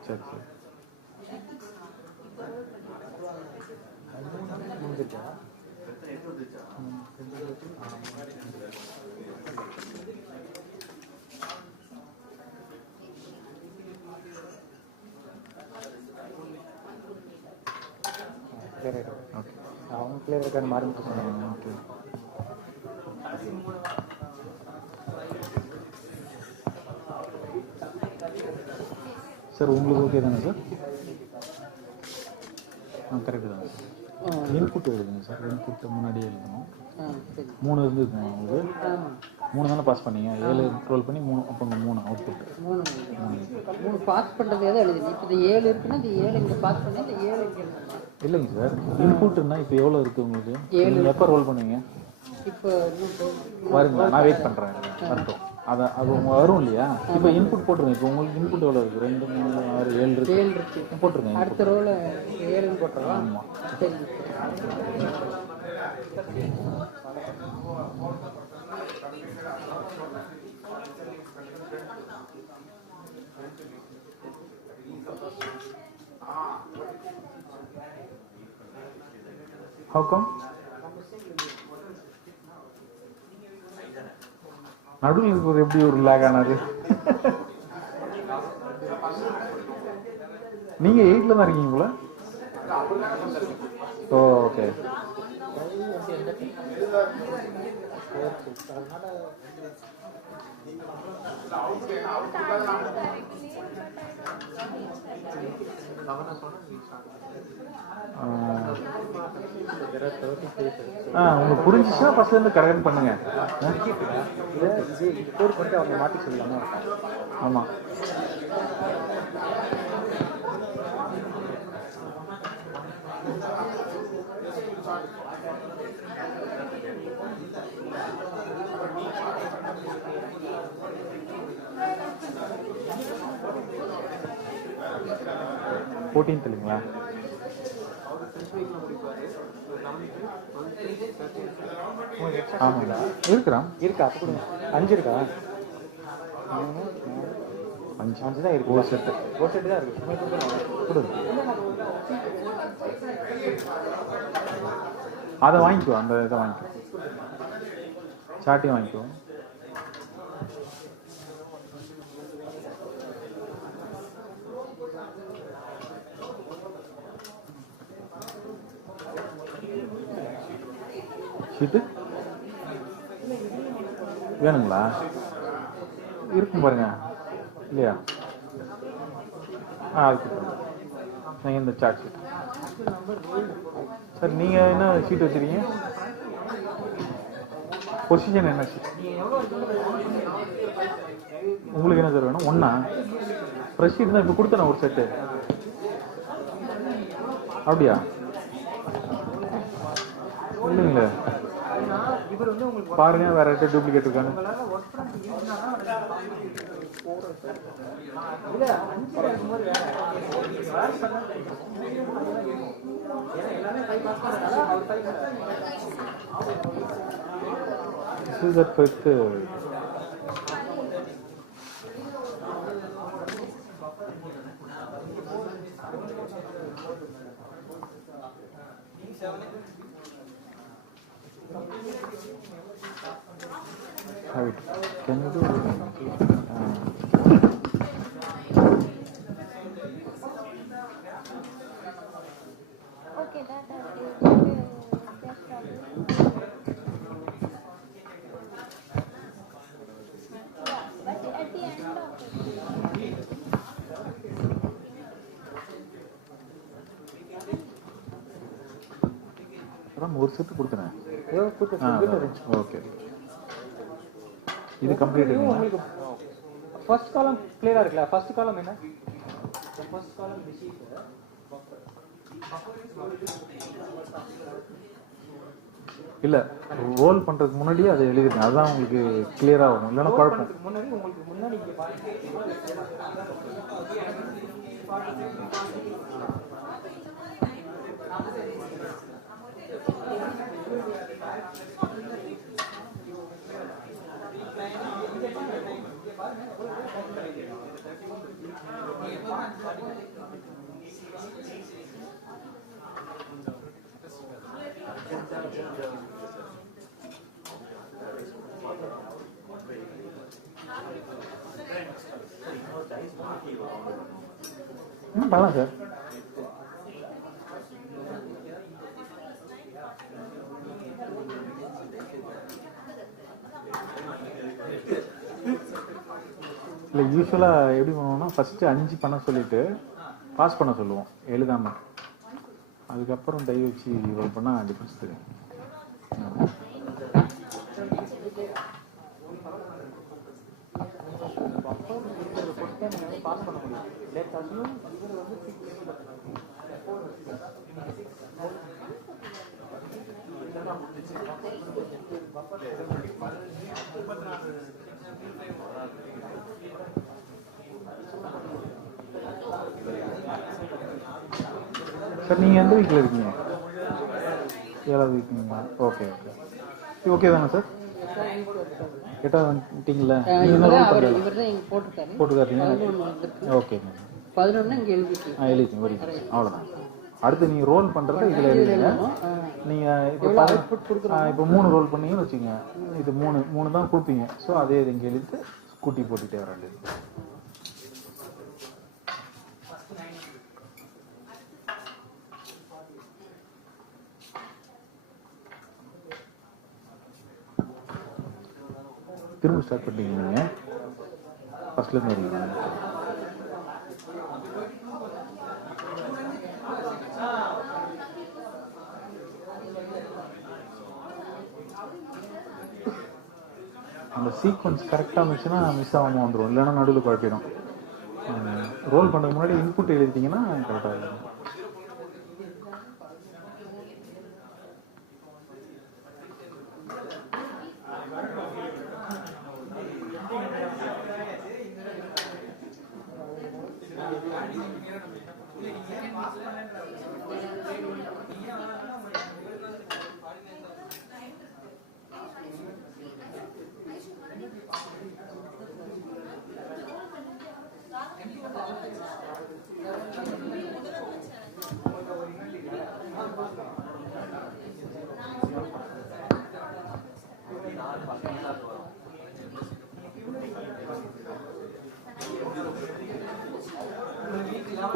சரி சரி. ஓகே. அவங்க கிளியர் இருக்கான்னு மாறி சொன்னாங்க. ஓகே. சார் உங்களுக்கு ஓகே தானே சார்? கரெக்டு தானே சார். இன்புட் எழுதுங்க சார். இன்புட் முன்னாடியே எழுதணும். 3 இருந்துருக்குங்க உங்களுக்கு. 3 தானே பாஸ் பண்ணீங்க. 7 ரோல் பண்ணி 3 அப்போ 3 அவுட்புட். 3 பாஸ் பண்ணுறது எதை எழுதுங்க? இப்போ இது 7 இருக்குன்னா இது 7 இங்கே பாஸ் பண்ணி இந்த 7 இங்கே எழுதணும். இல்லைங்க சார், இன்புட்னா இப்போ எவ்வளோ இருக்குது உங்களுக்கு? நீங்கள் எப்போ ரோல் பண்ணுவீங்க? இப்போ வருங்களா? நான் வெயிட் பண்ணுறேன். வரட்டும். அது வரும் இல்லையா? இப்போ இன்புட் போட்டுருங்க. இப்போ உங்களுக்கு இன்புட் எவ்வளோ இருக்குது? 2, 3, 6, 7 இருக்குது. போட்டுருங்க. அடுத்த ரோல 7 போட்டுருவோம். ஆமாம். சரி. How come? நடுவில் ஒரு எப்படி ஒரு லேக் ஆனாரு? நீங்க 8ல தான் இருக்கீங்களா? ஓகே. உங்களுக்கு புரிஞ்சிச்சுன்னா ஃபர்ஸ்ட்ல இருந்து கரெக்ட் பண்ணுங்க. அவங்க மாற்றி சொல்லலாமா? ஆமா. ஃபோர்டீன்த் இல்லைங்களா? ஆமாங்களா? இருக்கிறான். இருக்கா? அப்போ கொடுங்க. 5 இருக்கா? 5 தான் இருக்கு. ஒரு செட்டு தான் இருக்கு. கொடுங்க. அதை வாங்கிக்கோ. அந்த இதை வாங்கிக்கோ. சாட்டையும் வாங்கிக்கோ. ஷீட்டு வேணுங்களா? இருக்கும் பாருங்க. இல்லையா? அது கொடுத்துருங்க. நீங்கள் இந்த சார்ட் ஷீட் சார். நீங்கள் என்ன ஷீட் வச்சுருக்கீங்க? பொசிஷன் என்ன ஷீட்? உங்களுக்கு என்ன சார் வேணும்? ஒன்றா? ஃப்ரெஷ் ஷீட் தான் இப்போ கொடுத்தேன் ஒரு செட்டு. அப்படியா? இல்லைங்களே. பாருங்க, வேற ஏதாவது டூப்ளிகேட் இருக்கான்னு. Can you do it? Okay, that best problem. Yeah, but at the end of it. ஒரு செட்டு கொடுத்துறேன். ஓகே. இது கம்ப்ளீட். உங்களுக்கு ஃபர்ஸ்ட் காலம் கிளியரா இருக்குல்ல? ஃபர்ஸ்ட் காலம் என்ன? ஃபர்ஸ்ட் காலம் ரிசீவர் இல்ல, ரோல் பண்றதுக்கு முன்னாடியே அதை எழுதிருங்க. அதுதான் உங்களுக்கு கிளியரா ஆகும். இல்லைன்னா குழப்பம். முன்னாடி உங்களுக்கு முன்னாடி இங்க பாருங்க. பண்ணலாம் சார். இல்லை யூஸ்வலாக எப்படி பண்ணுவோம்னா ஃபஸ்ட்டு 5 பண்ண சொல்லிவிட்டு பாஸ் பண்ண சொல்லுவோம் எழுதாமல். அதுக்கப்புறம் டை வச்சு ரோல் பண்ணால் டிஃபரன்ஸ் தெரியும். பாஸ் பண்ண முடியும். லெட்ஸ் அஸ்யூம் இவர் வந்து 6 சார் நீங்கள் எந்த வீக்கில் இருக்கீங்க? 7வது வீக்குங்களா? ஓகே ஓகே ஓகே தானே சார்? 8வது வந்துட்டீங்களா? போட்டுக்காரீங்க. Okay ma'am. 11 இங்கே எழுதிங்க வரி அவ்வளோதான். அடுத்து நீங்கள் ரோல் பண்ணுறத இதில் எழுதிங்க. நீங்கள் இப்போ 3 ரோல் பண்ணீங்கன்னு வச்சுக்கோங்க. இது 3 தான் கொடுப்பீங்க. ஸோ அதே இது இங்கே எழுதிட்டு கூட்டி போட்டுகிட்டே வர வேண்டியது. திரும்ப ஸ்டார்ட் பண்ணிட்டீங்க நீங்கள் ஃபஸ்ட்லேருந்து வரீங்க. அந்த சீக்வன்ஸ் கரெக்டாக இருந்துச்சுன்னா மிஸ் ஆகாமல் வந்துடும். இல்லைன்னா நடுவில் குழப்பிடும். ரோல் பண்ணுறதுக்கு முன்னாடி இன்புட் எழுதிட்டிங்கன்னா கரெக்டாக இருக்கும்.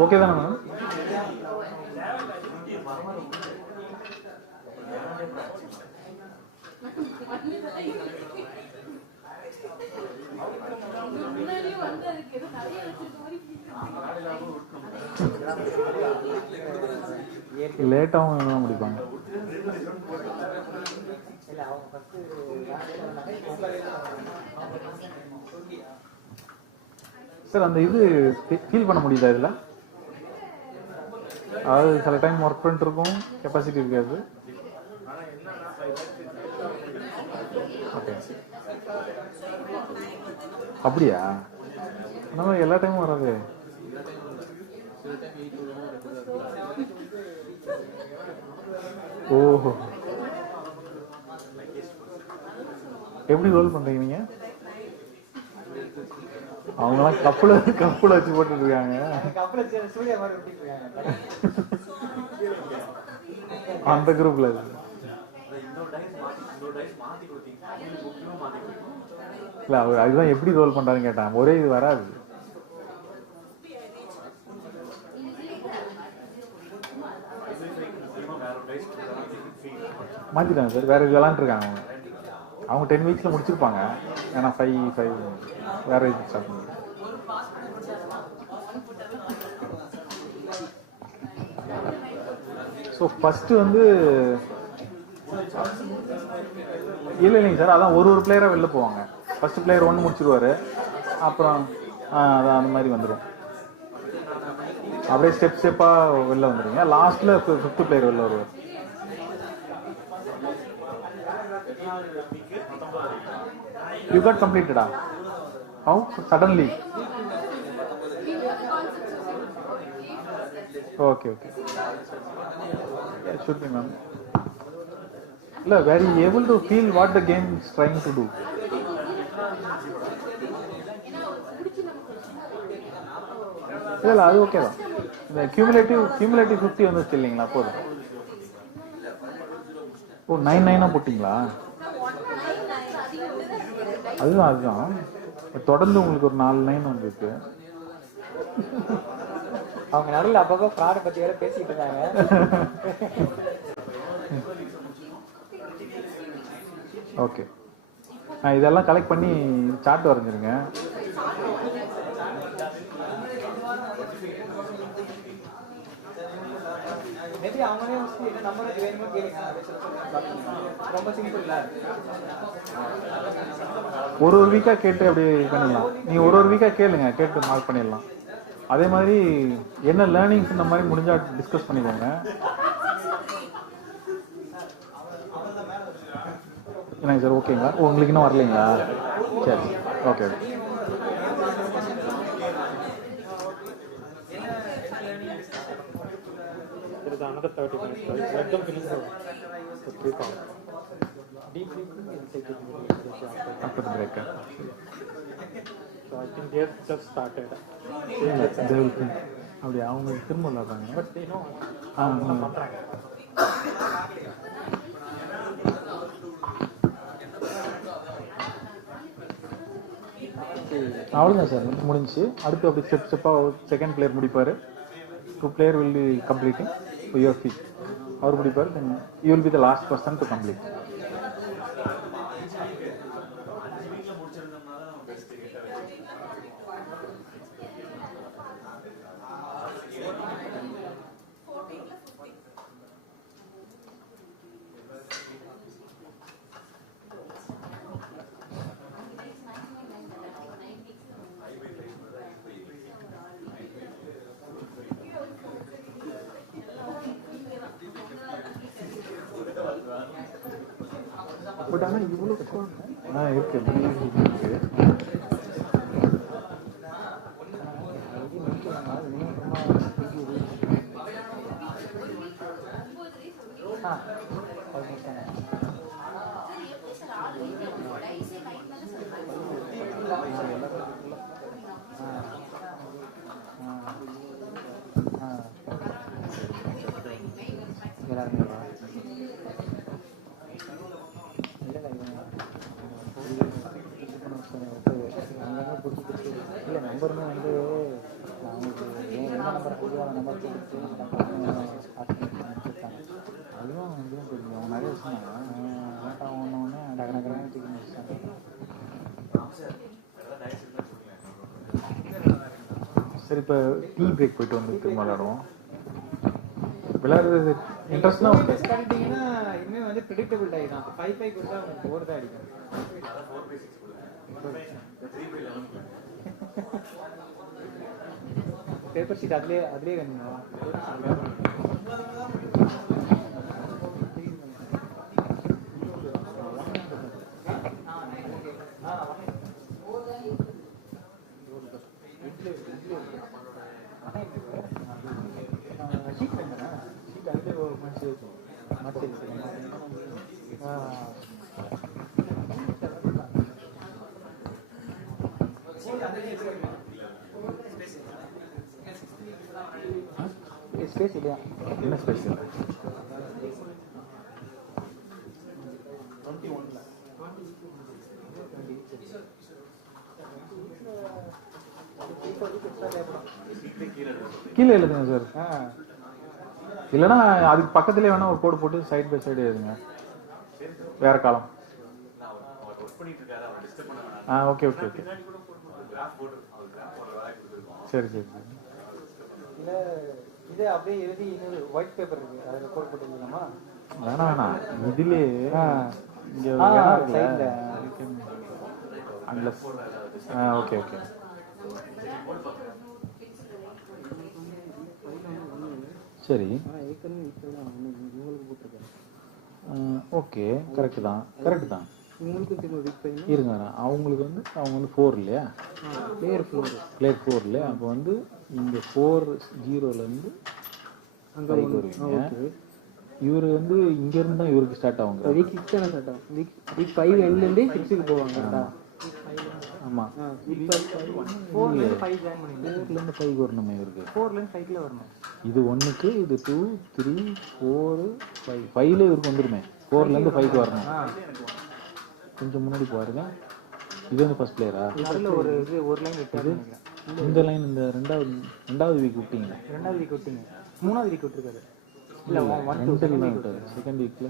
ஓகே தானே மேம்? லேட்டாகவும் என்ன முடிப்பாங்க. சார் அந்த இது ஃபீல் பண்ண முடியுதா இதில்? அதாவது சில டைம் ஒர்க் பண்ணிட்டு இருக்கும், கெப்பாசிட்டி இருக்காது. ஓகே அப்படியா? அந்த மாதிரி எல்லா டைமும் வராது. ஓஹோ, எப்படி ரோல் பண்றீங்க நீங்க? அவங்களாம் கப்புல வச்சு போட்டு இருக்காங்க. அந்த குரூப்ல இல்ல, அவர் அதுதான் எப்படி ரோல் பண்றாருன்னு கேட்டான். ஒரே இது வராது. மாத்திட்டாங்க சார், வேற இது விளாண்டுருக்காங்க. அவங்க 10 வீக்ஸ்ல முடிச்சிருப்பாங்க. ஏன்னா 5 வேற இது ஸ்டார்ட் பண்ணி. ஸோ ஃபர்ஸ்ட் வந்து இல்லைங்க சார், அதான் ஒரு பிளேயராக வெளில போவாங்க. ஃபர்ஸ்ட் பிளேயர் 1 முடிச்சிருவாரு, அப்புறம் அதான் அந்த மாதிரி வந்துடும். அப்படியே ஸ்டெப்பாக வெளில வந்துடுங்க. லாஸ்ட்ல 5th பிளேயர் வெளில வருவார். You got completed? How suddenly? Okay. Yeah, should be, ma'am. Very able to feel what the game is trying to do. இல்ல அது ஓகே தான். இந்த கியூமுலேட்டிவ் 50 வந்துச்சு இல்லைங்களா? போதும். ஓ 9 போட்டிங்களா? அதுதான் தொடர்ந்து உங்களுக்கு ஒரு 4 9 வந்துருக்கு. அவங்க நடுவில் அப்பப்போ ஃப்ராட பத்தி வேற பேசிட்டு இருக்காங்க. ஓகே, இதெல்லாம் கலெக்ட் பண்ணி சார்ட் வரைஞ்சிருங்க. மேபி அவங்களே வந்து என்ன நம்பருக்கு வேணுமோ கேளுங்க, ரொம்ப சிம்பிள் இல்லை. ஒரு வீக்காக கேட்டு அப்படி பண்ணிடலாம். நீங்கள் ஒரு வீக்காக கேளுங்க, கேட்டு மார்க் பண்ணிடலாம். அதே மாதிரி என்ன லேர்னிங்ஸ் இந்த மாதிரி முடிஞ்சா டிஸ்கஸ் பண்ணிக்கோங்க. என்னங்க சார், ஓகேங்களா? உங்களுக்கு இன்னும் வரலைங்களா? சரி, okay. There is another 30 minutes. So let them finish the quick hour. Deep breathing will take it after the break. So I think they have just started. அப்படி அவங்க திரும்ப விளாடுறாங்க. But they know. அவ்வளோதான் sir, முடிஞ்சு. அடுத்து அப்படி ஸ்டெப்பாக second player முடிப்பார். 2 player will be completing for your feet. அவர் முடிப்பார், then you will be the last person to complete. But ஆனால் இவ்வளோ இருக்கு இல்லை நம்பருமே வந்து அவங்களுக்கு என்ன நம்பர் கொடுத்து அந்த நம்பர் கொடுத்து அதுவும் இதுவும் தெரியும். அவங்க நிறைய சொன்னாங்க, ஒன்று டக்கு நகராக தூக்கி முடிச்சாங்க. சரி, இப்போ டீ பிரேக் போயிட்டு வந்து திரும்ப விளையாடுவோம். விளையாடுறது இன்ட்ரெஸ்ட்னா கண்டிங்கன்னா இனிமேல் வந்து ப்ரெடிக்டபிள் டை தான். 5-5 கொடுத்தா அவங்களுக்கு 4 தான் அடிக்கும். பேப்பர் ஷீட் அதுலேயே வேணுமா? ஷீட் வேணுமா? ஷீட் அதுலேயே ஒரு மனுஷன் இருக்கும். ஸ்பேஸ் இல்லையா? என்ன ஸ்பேஸ் இல்லை? 21 கீழே எழுதுங்க சார். இல்லைன்னா அதுக்கு பக்கத்துலேயே வேணா ஒரு கோடு போட்டு சைட் பை சைடு எழுதுங்க. வேற காலம். Okay okay okay. சரி சரி சரி. இல்லை இதே அப்படியே எழுதி இன்னொரு ஒயிட் பேப்பர் இருக்கு, அதில் கோட் போட்டு எழுதலாமா? வேணாம், இதுலேயே இங்கே அன்லஸ். Okay okay. சரி, ஓகே, கரெக்டு தான் கரெக்டு தான். இருங்க, அவங்களுக்கு வந்து அவங்க வந்து 4 இல்லையா? பிளேயர் 4 இல்லையா? அப்போ வந்து இங்கே 4-0லேருந்து அங்கே வருவீங்க. இவர் வந்து இங்கேருந்து தான் இவருக்கு ஸ்டார்ட் ஆகுங்க. வீக் 6 தானே ஸ்டார்ட் ஆகும். வீக் 5 எண்ட்லேருந்து 6க்கு போவாங்க. ஆமாம், 4லேருந்து 5 ஜாயின் பண்ணிடுங்க. 4லேருந்து 5 வரணுமே இவருக்கு. 4லேருந்து 5க்குள்ள வரணும். இது 1க்கு, இது 2, 3, 4, 5. 5ல இவருக்கு வந்துருமே. 4லேருந்து 5க்கு வரணும். கொஞ்சம் முன்னாடி பாருங்க. இது வந்து ஃபர்ஸ்ட் பிளேயரா? ஒரு லைன் விட்டு இந்த லைன் இந்த ரெண்டாவது வீக் விட்டீங்க. 2வது வீக் விட்டீங்க. 3வது வீக் விட்டுருக்காரு. இல்லை, 1-2 விட்டாரு. செகண்ட் வீக்ல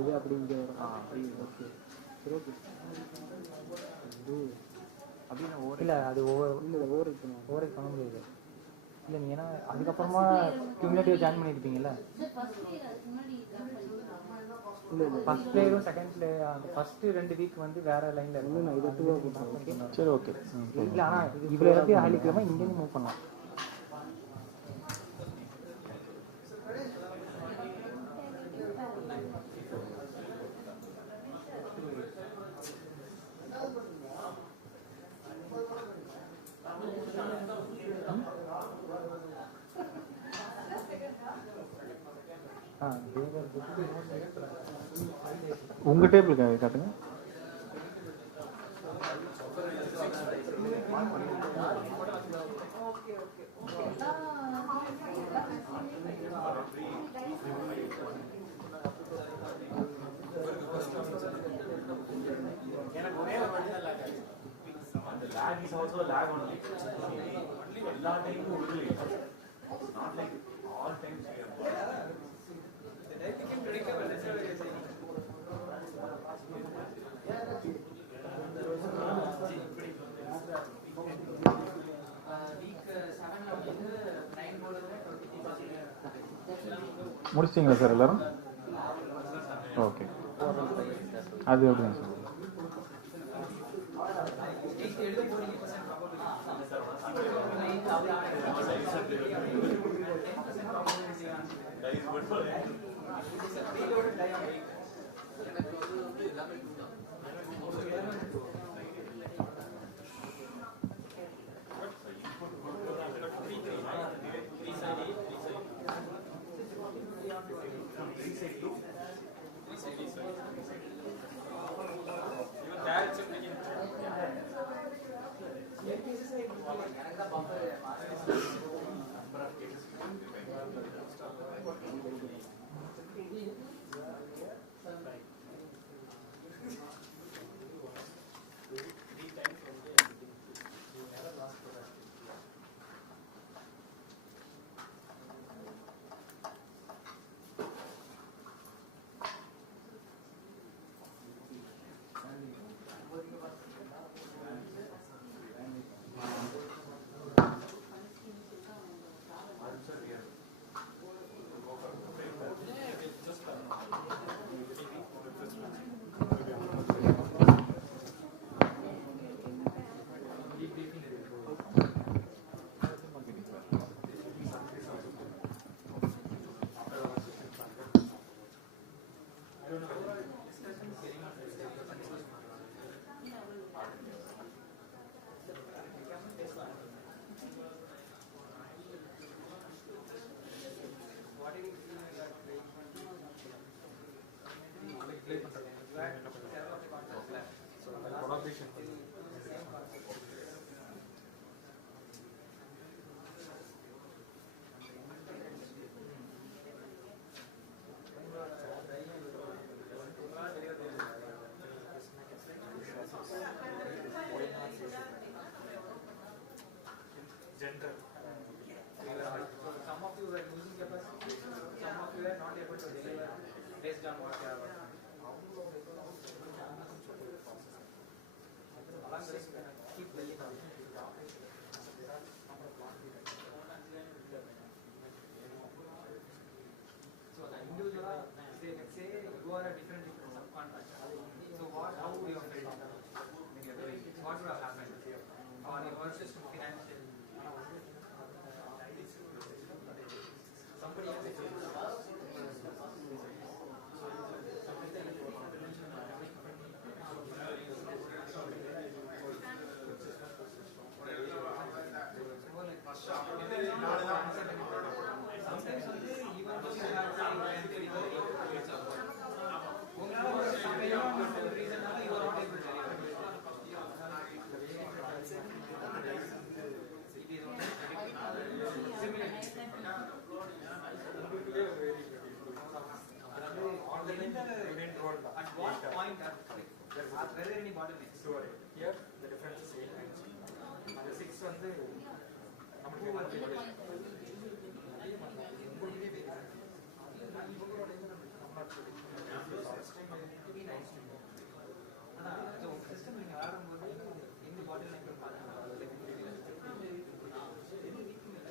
இது அப்படி இங்கே வரும். ஓகே சரி, ஓகே. அப்படின்னா இல்லை, அது ஓவருக்கு பண்ண முடியாது. இல்லை நீ ஏன்னா அதுக்கப்புறமா கியூமுலேட்டிவ் ஜாயின் பண்ணியிருப்பீங்கல்ல. ஃபர்ஸ்ட் பிளேயரும் செகண்ட் பிளேயர் அந்த ஃபர்ஸ்ட் 2 வீக் வந்து வேற லைன்ல இருக்கும். சரி ஓகே. இல்லை ஆனால் இவ்வளோ எல்லாத்தையும் ஹைலிக்கிறமா இங்கேயும் மூவ் பண்ணலாம். உங்க டேபிள் காட்டுங்க. எனக்கு ஒரே ஒரு மட்டும் தான் lag ஆகுது. அந்த lag is also lag only. Only எல்லா டைமும் உள்ள not like all times we are. முடிச்சிங்களா சார் எல்லாரும்? ஓகே. அது எப்படிங்க சார்?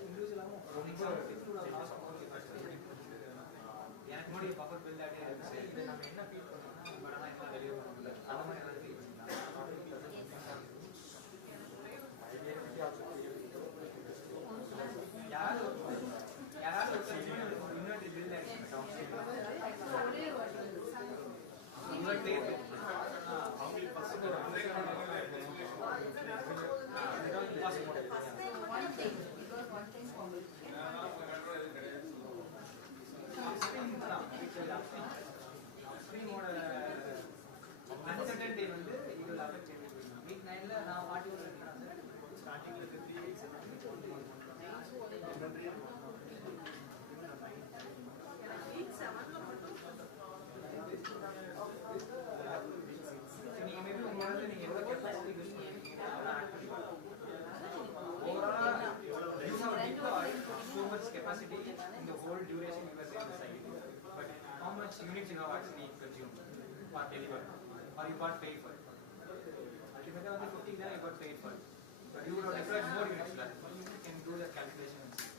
இண்டிவிஜுவலாகவும் Capacity in the whole duration you were saying this IIT. But how much units you have actually consumed or delivered, or you got paid for it? Ultimately, only 50 there you got paid for it. But you would have deployed more units there. You can do that calculation and see.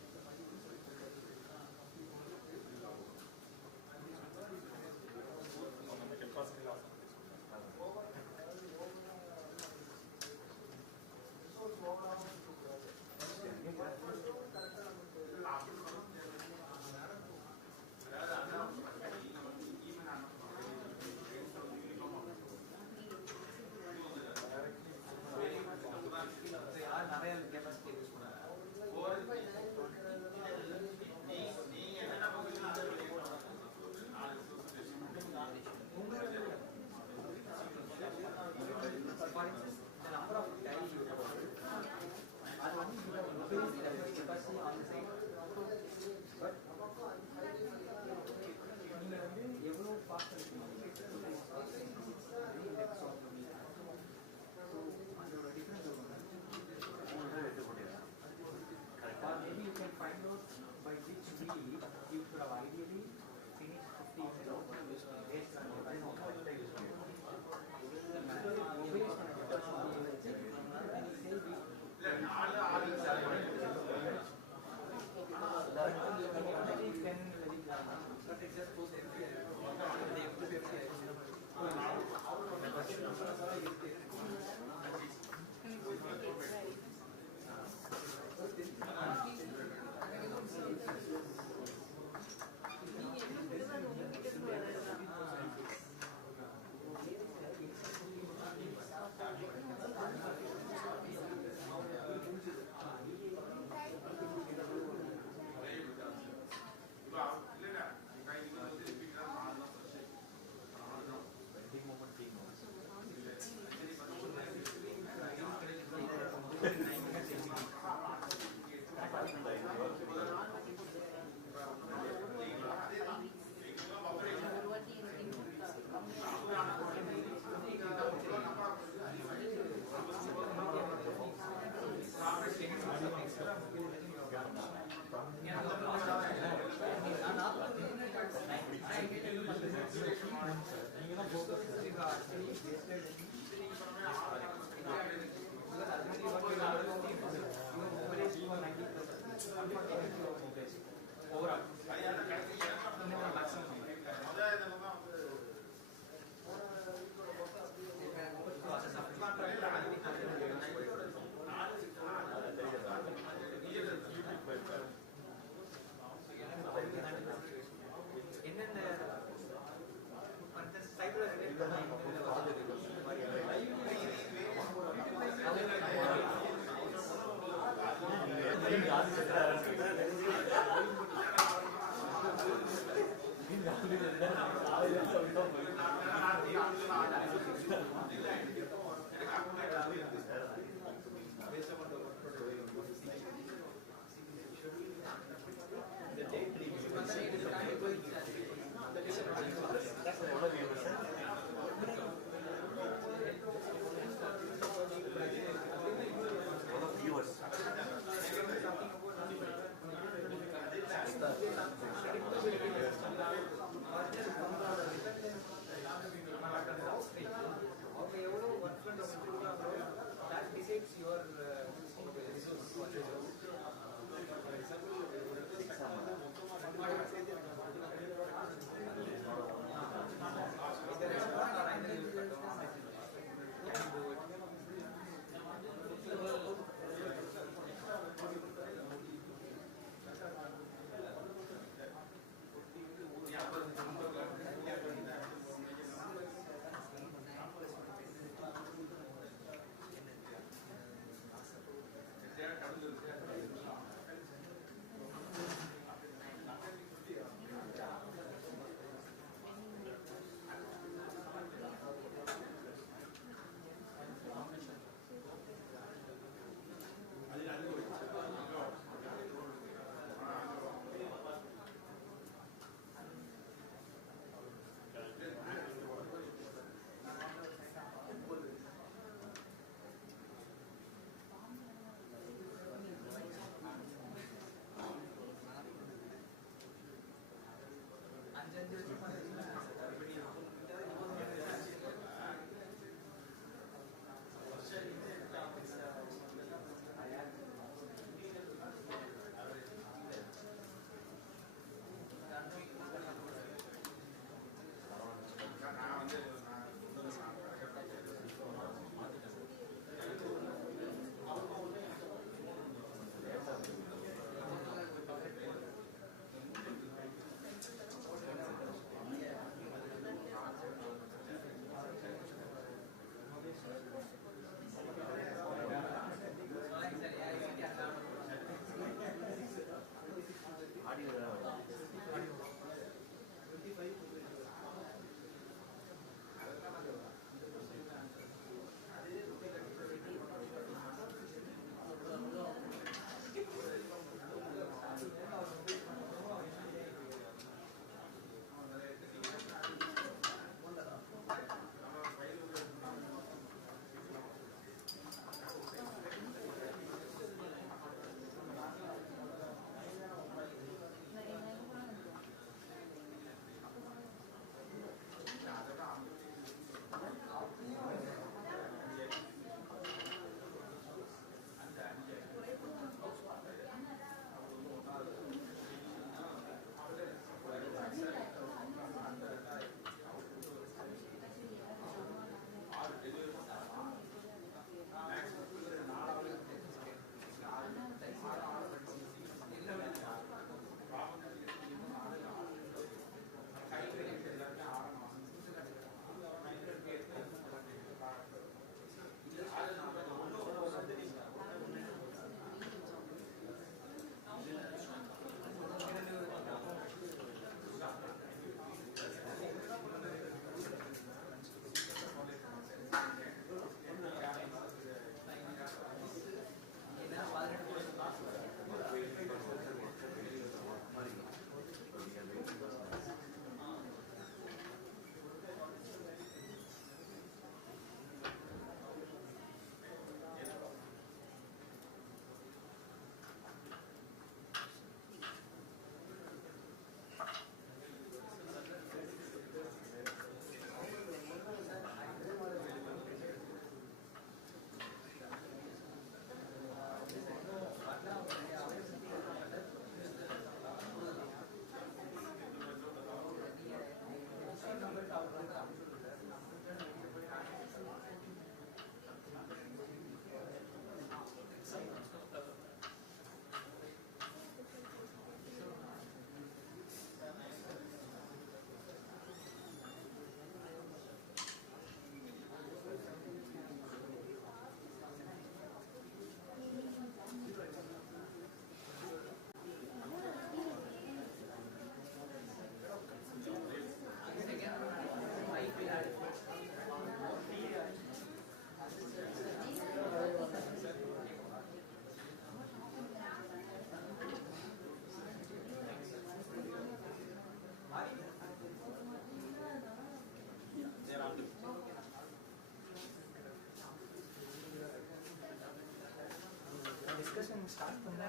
discussion start பண்ணா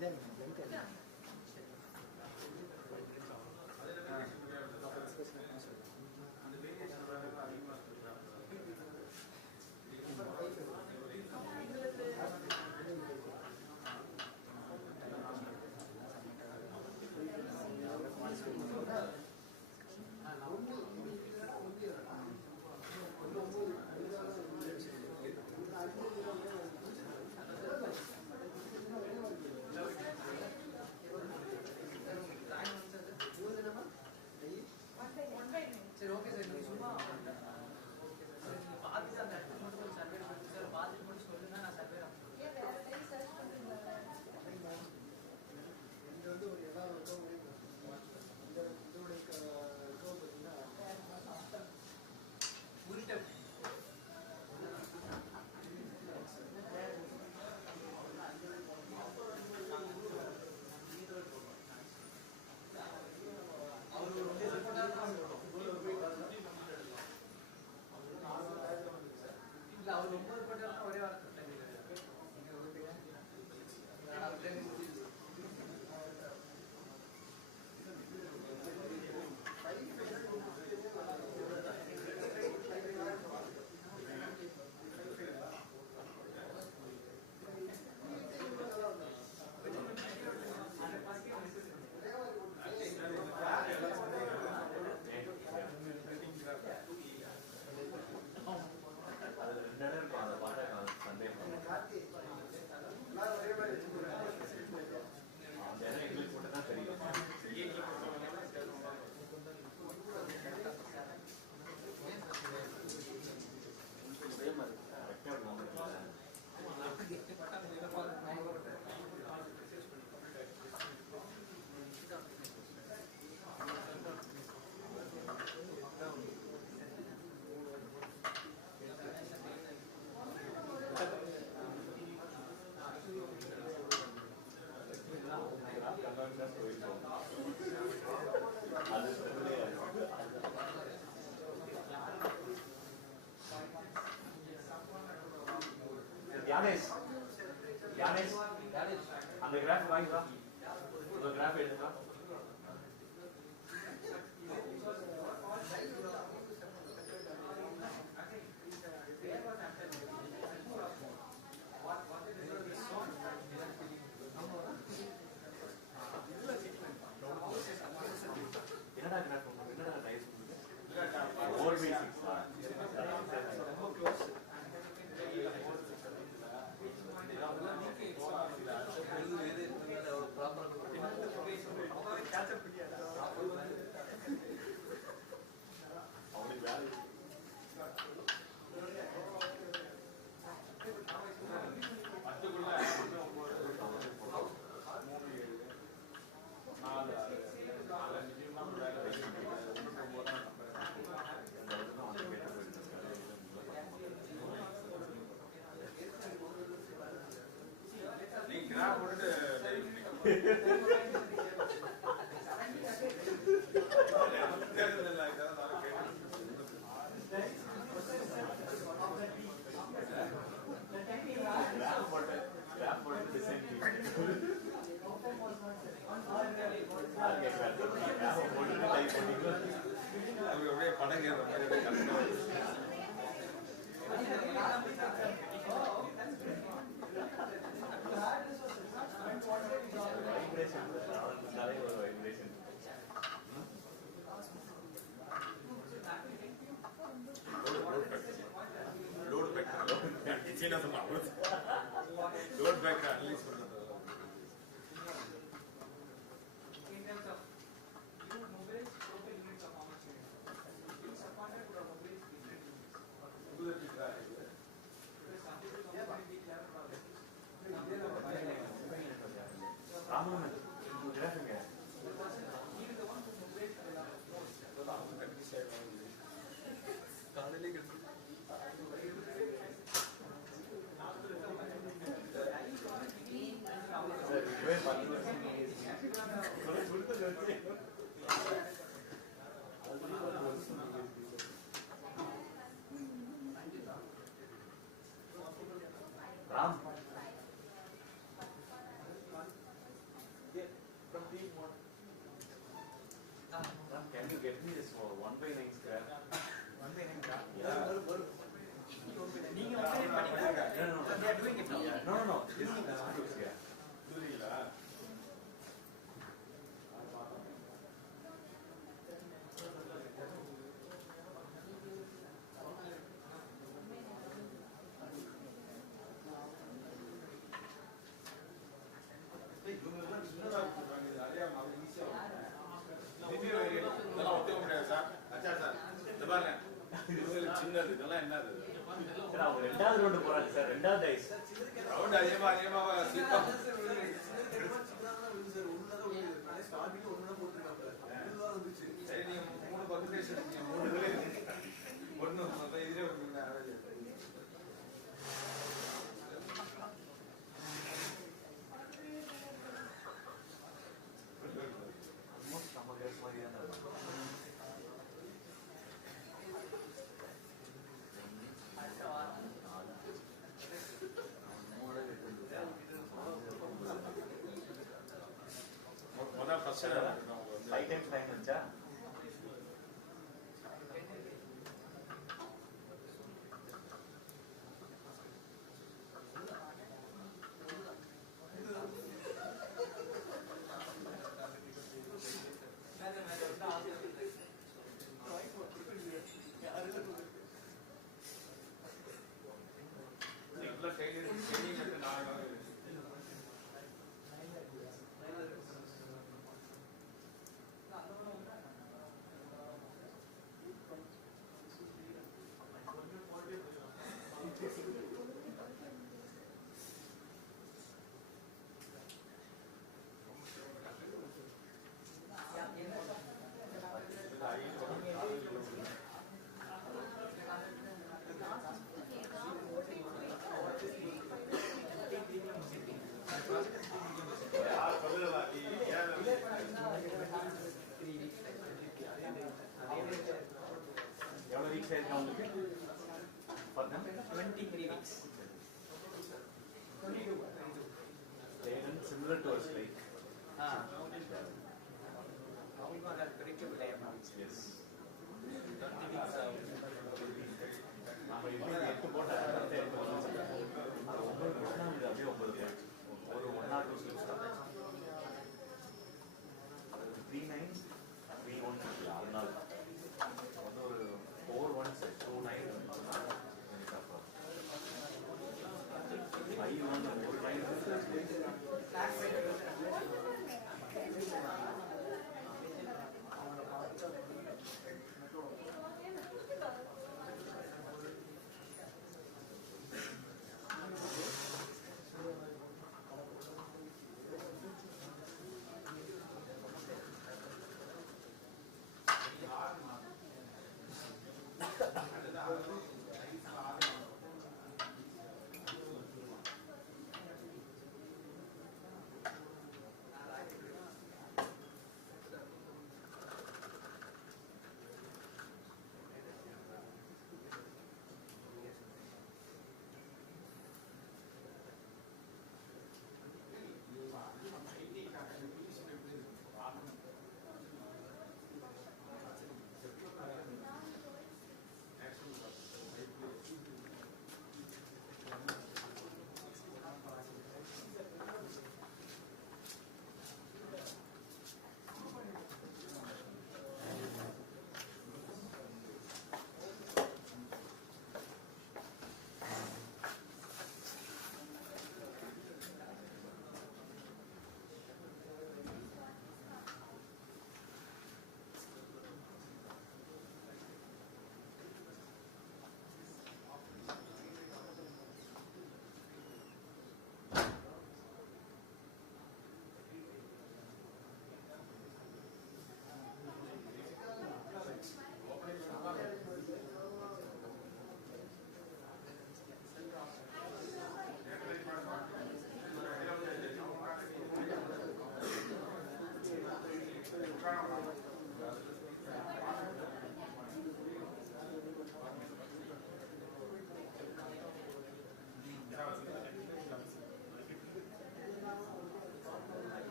then Yanis, அந்த graph வாங்கிக்கோ, ஒரு graph எடுத்துக்கோ. என்னடா graph என்னடா dies ஓர் basics load factor analyze பண்றது. are doing it now. No. This is yeah. ரெண்டாவது round போறாங்க சார். ரெண்டாவது ஐஸ் ரவுண்ட் அதிகமா சரி நீங்க 3 பர்சன்டேஜ் 3 இதுல ஒண்ணு இதுல ஒண்ணு ஃபைவ் டைம்ஸ் டைம் வச்சா எவ்வளவு வீக்ஸ் ஆயிருக்கு உங்களுக்கு? 23 weeks. Similar to us, like predictable diabetes. Yes. 20 weeks. நம்ம இப்படி 8 போட்டா அடுத்த 8 போட்டா அது 9 போட்டா இது அப்படியே 9 போயிடுச்சு. ஒரு 1 or 2 ஸ்லிப்ஸ் தான். 39 31 அதனால வந்து ஒரு 4 1 29 I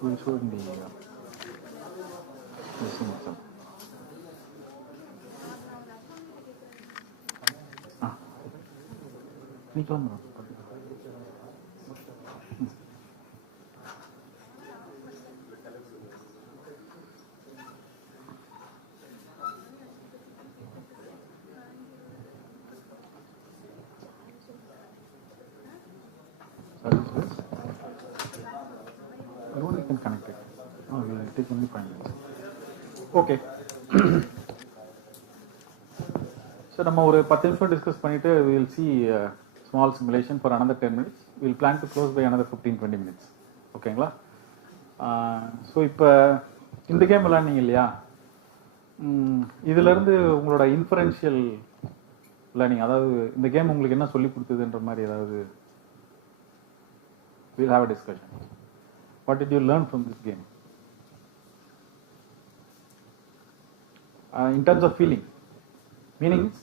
We'll show in the lesson itself. நீ கிளம்பு. You only can connect it. Oh, it will take only 5 minutes. Okay. So நம்ம ஒரு 10 நிமிஷம் டிஸ்கஸ் பண்ணிட்டு we will see a small simulation for another 10 minutes. We will plan to close by another 15-20 minutes. ஓகேங்களா? So இப்போ இந்த game விளையாடுனீங்க இல்லையா, இதுல இருந்து உங்களோட இன்ஃபரன்ஷியல் லேர்னிங், அதாவது இந்த கேம் உங்களுக்கு என்ன சொல்லி கொடுத்ததுன்ற மாதிரி ஏதாவது we'll have a discussion. What did you learn from this game? In terms of feeling, meanings,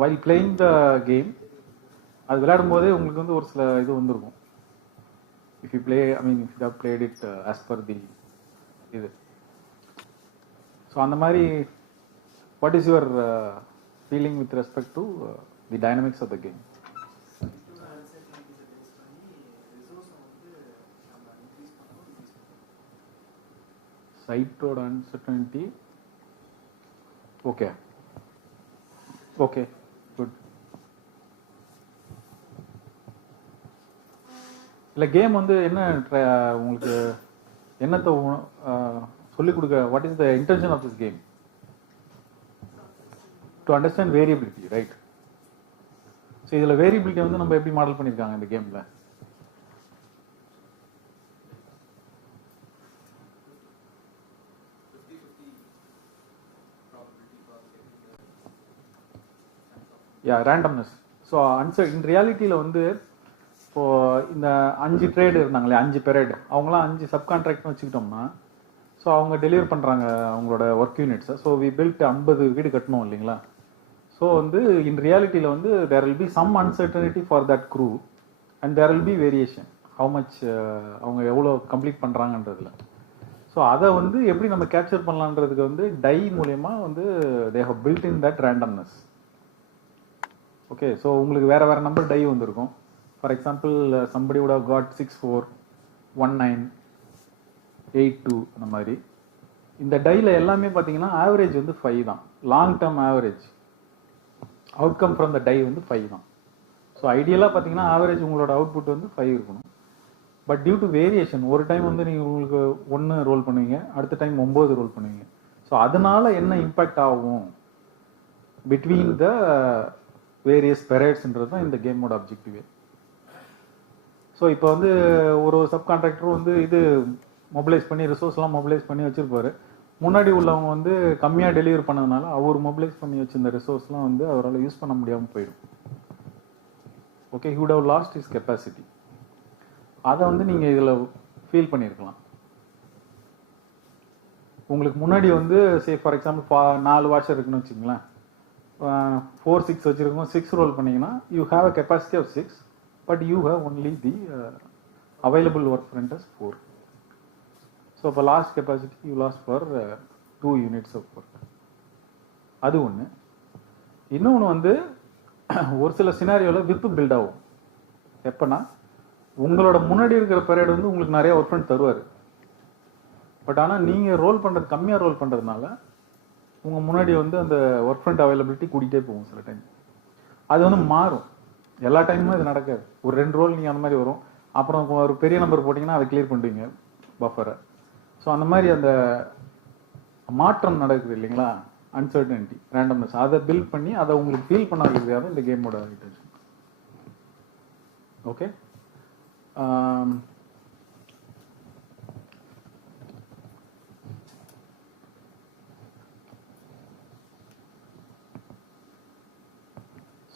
while playing the game, அது விளையாடும் போதே உங்களுக்கு வந்து ஒரு சில இது வந்திருக்கும். If you play, I mean, if you have played it as per the இது. So அந்த மாதிரி, what is your feeling with respect to the dynamics of the game? Site or uncertainty. Okay. Okay. Good. இல்லை game வந்து என்ன உங்களுக்கு என்னத்தை சொல்லிக் கொடுக்க, what is the intention of this game? To understand variability, right? So இதில் variability வந்து நம்ம எப்படி மாடல் பண்ணியிருக்காங்க இந்த கேமில்? ரேண்டம்னஸ். ஸோ இன் ரியாலிட்டியில் வந்து இப்போ இந்த 5 ட்ரேடு இருந்தாங்களே, 5 பெரேடு, அவங்களாம் 5 சப்கான்ட்ராக்ட்னு வச்சுக்கிட்டோம்னா, ஸோ அவங்க டெலிவர் பண்ணுறாங்க அவங்களோட ஒர்க் யூனிட்ஸை. ஸோ வி பில்ட் 50 வீடு கட்டணும் இல்லைங்களா? ஸோ வந்து இன் ரியாலிட்டியில் வந்து there will be some uncertainty for that crew and there will be variation how much அவங்க எவ்வளோ கம்ப்ளீட் பண்ணுறாங்கன்றதுல. ஸோ அதை வந்து எப்படி நம்ம கேப்சர் பண்ணலான்றதுக்கு வந்து டை மூலயமா வந்து they have build in that randomness. Okay, so உங்களுக்கு வேறு வேறு நம்பர் டை வந்துருக்கும். For example somebody would have got 6 4 1 9 8 2 அந்த மாதிரி. இந்த டையில் எல்லாமே பார்த்தீங்கன்னா ஆவரேஜ் வந்து 5 தான். Long term average outcome from the die வந்து 5 தான். ஸோ ஐடியலாக பார்த்தீங்கன்னா ஆவரேஜ் உங்களோட அவுட்புட் வந்து 5 இருக்கணும். பட் டியூ டு வேரியேஷன், ஒரு டைம் வந்து நீங்கள் உங்களுக்கு 1 ரோல் பண்ணுவீங்க, அடுத்த டைம் 9 ரோல் பண்ணுவீங்க. ஸோ அதனால என்ன இம்பேக்ட் ஆகும் பிட்வீன் த வேரியஸ் பெரேட்ஸ்ன்றது தான் இந்த கேமோட அப்ஜெக்டிவே. ஸோ இப்போ வந்து ஒரு சப்கான்ட்ராக்டரும் வந்து இது மொபிலைஸ் பண்ணி ரிசோர்ஸ்லாம் மொபிலைஸ் பண்ணி வச்சிருப்பாரு. முன்னாடி உள்ளவங்க வந்து கம்மியாக டெலிவர் பண்ணதுனால அவர் மொபிலைஸ் பண்ணி வச்சிருந்த ரிசோர்ஸ்லாம் வந்து அவரால் யூஸ் பண்ண முடியாமல் போயிடும். Okay, he would have lost his capacity. அதை வந்து நீங்கள் இதில் ஃபீல் பண்ணியிருக்கலாம். உங்களுக்கு முன்னாடி வந்து சே ஃபார் எக்ஸாம்பிள் 4 வாஷர் இருக்குன்னு வச்சுங்களேன், 4 6 வச்சுருக்கோம், 6 ரோல் பண்ணிங்கன்னா you have a capacity of 6 but you have only the available work front as 4. So for last capacity you lost for 2 units of work. அது ஒன்று. இன்னொன்று வந்து ஒரு சில சினாரியோவில் விப்பு பில்ட் ஆகும். எப்போனா உங்களோட முன்னாடி இருக்கிற பீரியட் வந்து உங்களுக்கு நிறைய ஒர்க் ஃப்ரண்ட் தருவார். பட் ஆனால் நீங்கள் ரோல் பண்ணுறது கம்மியாக ரோல் பண்ணுறதுனால உங்கள் முன்னாடி வந்து அந்த ஒர்க் ஃப்ரண்ட் அவைலபிலிட்டி கூட்டிகிட்டே போகும் சில டைம். அது வந்து மாறும். எல்லா டைமுமே இது நடக்காது. ஒரு 2 ரோல் நீங்கள் அந்த மாதிரி வரும், அப்புறம் ஒரு பெரிய நம்பர் போட்டிங்கன்னா அதை கிளியர் பண்ணுவீங்க பஃபரை. ஸோ அந்த மாதிரி அந்த மாற்றம் நடக்குது இல்லைங்களா, அன்சர்டனிட்டி, ரேண்டம்னஸ், அதை பில்ட் பண்ணி அதை உங்களுக்கு ஃபீல் பண்ண வைக்கிறதுக்காக இந்த கேமோட இன்டென்ஷன். ஓகே,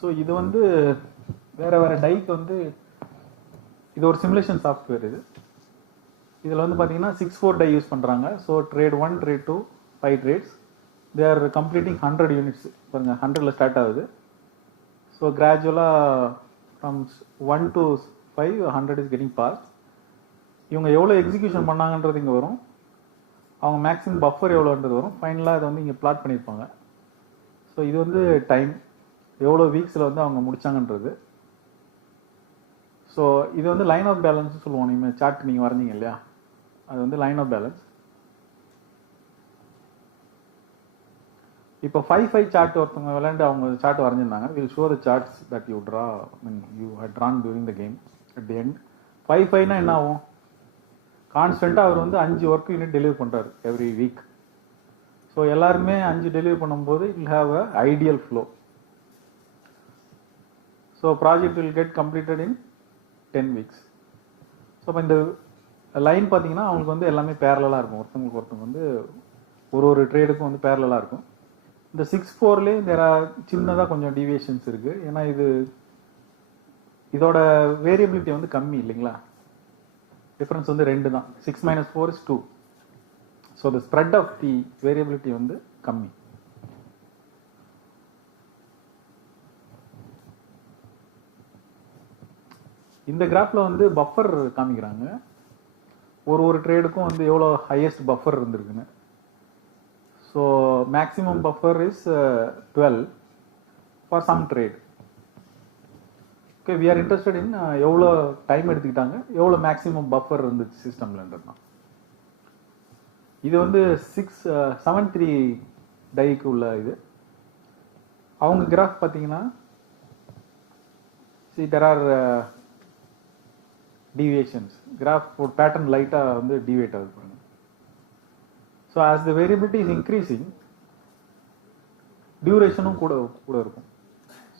ஸோ இது வந்து வேற வேற டைக்கு வந்து இது ஒரு சிமுலேஷன் சாஃப்ட்வேர். இதில் வந்து பார்த்தீங்கன்னா 6 4 டை யூஸ் பண்ணுறாங்க. So trade 1 trade 2 5 trades, they are completing 100 units. பாருங்க 100ல் ஸ்டார்ட் ஆகுது. ஸோ கிராஜுவலாக from 1 to 5 100 is getting pass. இவங்க எவ்வளோ எக்ஸிக்யூஷன் பண்ணாங்கன்றது இங்கே வரும், அவங்க மேக்ஸிமம் பஃபர் எவ்வளோன்றது வரும், ஃபைனலாக இதை வந்து இங்கே பிளாட் பண்ணியிருப்பாங்க. ஸோ இது வந்து டைம் எவ்வளோ வீக்ஸில் வந்து அவங்க முடிச்சாங்கன்றது. ஸோ இது வந்து லைன் ஆஃப் பேலன்ஸ் சொல்லுவோம். நீங்கள் சார்ட் நீங்கள் வரைஞ்சிங்க இல்லையா, அது வந்து லைன் ஆஃப் பேலன்ஸ். இப்போ 5-5 சார்ட் ஒருத்தவங்க விளையாண்டு அவங்க சார்ட் வரைஞ்சிருந்தாங்க. Will show the charts that you draw you had drawn during the game. At the end 5-5னா என்ன ஆகும்? கான்ஸ்டண்ட்டாக அவர் வந்து 5 ஒர்க் யூனிட் டெலிவர் பண்ணுறாரு எவ்ரி வீக். ஸோ எல்லாருமே 5 டெலிவர் பண்ணும்போது it will have a ideal flow. So project will get completed in 10 weeks. So இப்போ இந்த லைன் பார்த்தீங்கன்னா அவங்களுக்கு வந்து எல்லாமே பேரலாக இருக்கும். ஒருத்தவங்களுக்கு ஒருத்தவங்க வந்து ஒரு ட்ரேடுக்கும் வந்து பேரலாக இருக்கும். இந்த 6-4லேயே தேர் ஆர் சின்னதாக கொஞ்சம் டீவியேஷன்ஸ் இருக்குது. ஏன்னா இதோட வேரியபிலிட்டி வந்து கம்மி இல்லைங்களா, டிஃபரன்ஸ் வந்து 2 தான். 6 - 4 is 2. So the spread of the variability வந்து கம்மி. இந்த கிராஃபில் வந்து பஃபர் காமிக்கிறாங்க. ஒரு ட்ரேடுக்கும் வந்து எவ்வளோ ஹையஸ்ட் பஃபர் இருந்திருக்குன்னு. So maximum buffer is 12 for some trade. Okay, we are interested in எவ்வளோ டைம் எடுத்துக்கிட்டாங்க, எவ்வளோ மேக்ஸிமம் பஃபர் இருந்துச்சு சிஸ்டம்லன்றது தான். இது வந்து 7-3 டைக்கு உள்ள இது. அவங்க கிராஃப் பார்த்தீங்கன்னா there are deviations. கிராஃப் ஒரு பேட்டர்ன் லைட்டாக வந்து டிவியேட் ஆகுது பாருங்க. So as the variability is increasing, டியூரேஷனும் கூட இருக்கும்.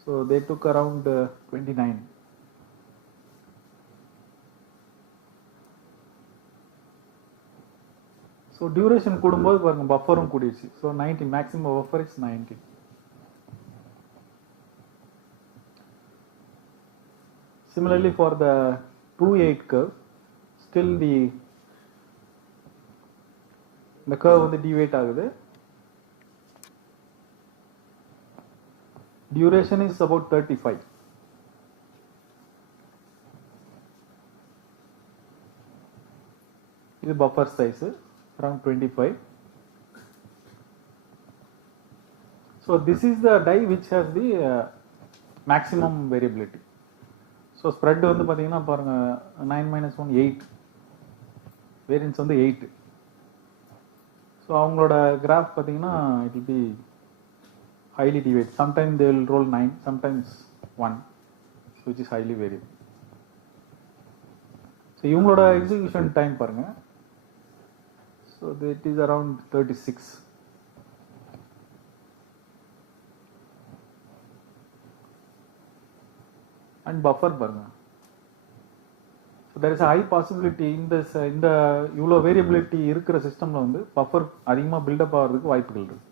So they took around 29. So duration கூடும்போது பாருங்க பஃபரும் கூடிடுச்சு. So 90, maximum buffer is 90. Similarly for the 2-8 curve, still the curve வந்து deviate ஆகுது. Duration is about 35. இது buffer size around 25. So this is the die which has the maximum variability. So spread வந்து பார்த்தீங்கன்னா பாருங்க 9 - 1 8, வேரியன்ஸ் வந்து 8. So அவங்களோட graph பார்த்தீங்கன்னா it will be highly divide. Sometime they will roll 9, sometimes 1, which is highly variable. So இவங்களோட execution time பாருங்க. So it is around 36. And buffer பாருங்க. So there is high possibility இந்த இவ்வளோ variability இருக்கிற சிஸ்டம்ல வந்து பஃபர் அதிகமாக பில்டப் ஆகிறதுக்கு வாய்ப்புகள் இருக்கு.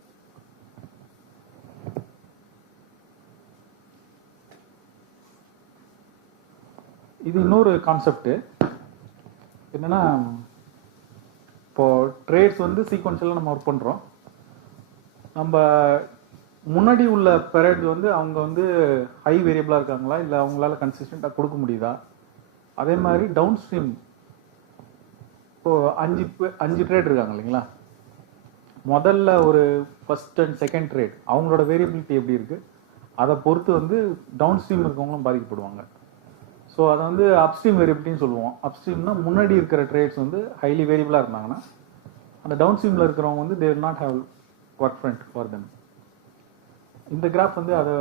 இது இன்னொரு கான்செப்ட் என்னன்னா, இப்போ ட்ரேட்ஸ் வந்து சீக்வன்ஷியலாக நம்ம ஒர்க் பண்ணுறோம். நம்ம முன்னாடி உள்ள பெரட் வந்து அவங்க வந்து ஹை வேரியபிளாக இருக்காங்களா, இல்லை அவங்களால கன்சிஸ்டண்ட்டாக கொடுக்க முடியுதா. அதே மாதிரி டவுன் ஸ்ட்ரீம் இப்போ 5 ட்ரேட் இருக்காங்க இல்லைங்களா, முதல்ல ஒரு ஃபர்ஸ்ட் அண்ட் செகண்ட் ட்ரேட் அவங்களோட வேரியபிலிட்டி எப்படி இருக்கு, அதை பொறுத்து வந்து டவுன் ஸ்ட்ரீம் இருக்கவங்களும் பாதிக்கப்படுவாங்க. ஸோ அதை வந்து அப்ஸ்ட்ரீம் வேரியபிலிட்டின்னு சொல்லுவோம். அப்ஸ்ட்ரீம்னா முன்னாடி இருக்கிற ட்ரேட்ஸ் வந்து ஹைலி வேரியபிளாக இருந்தாங்கன்னா, அந்த டவுன் ஸ்ட்ரீமில் இருக்கிறவங்க வந்து they will not have work front for them. இந்த கிராஃப் வந்து அதை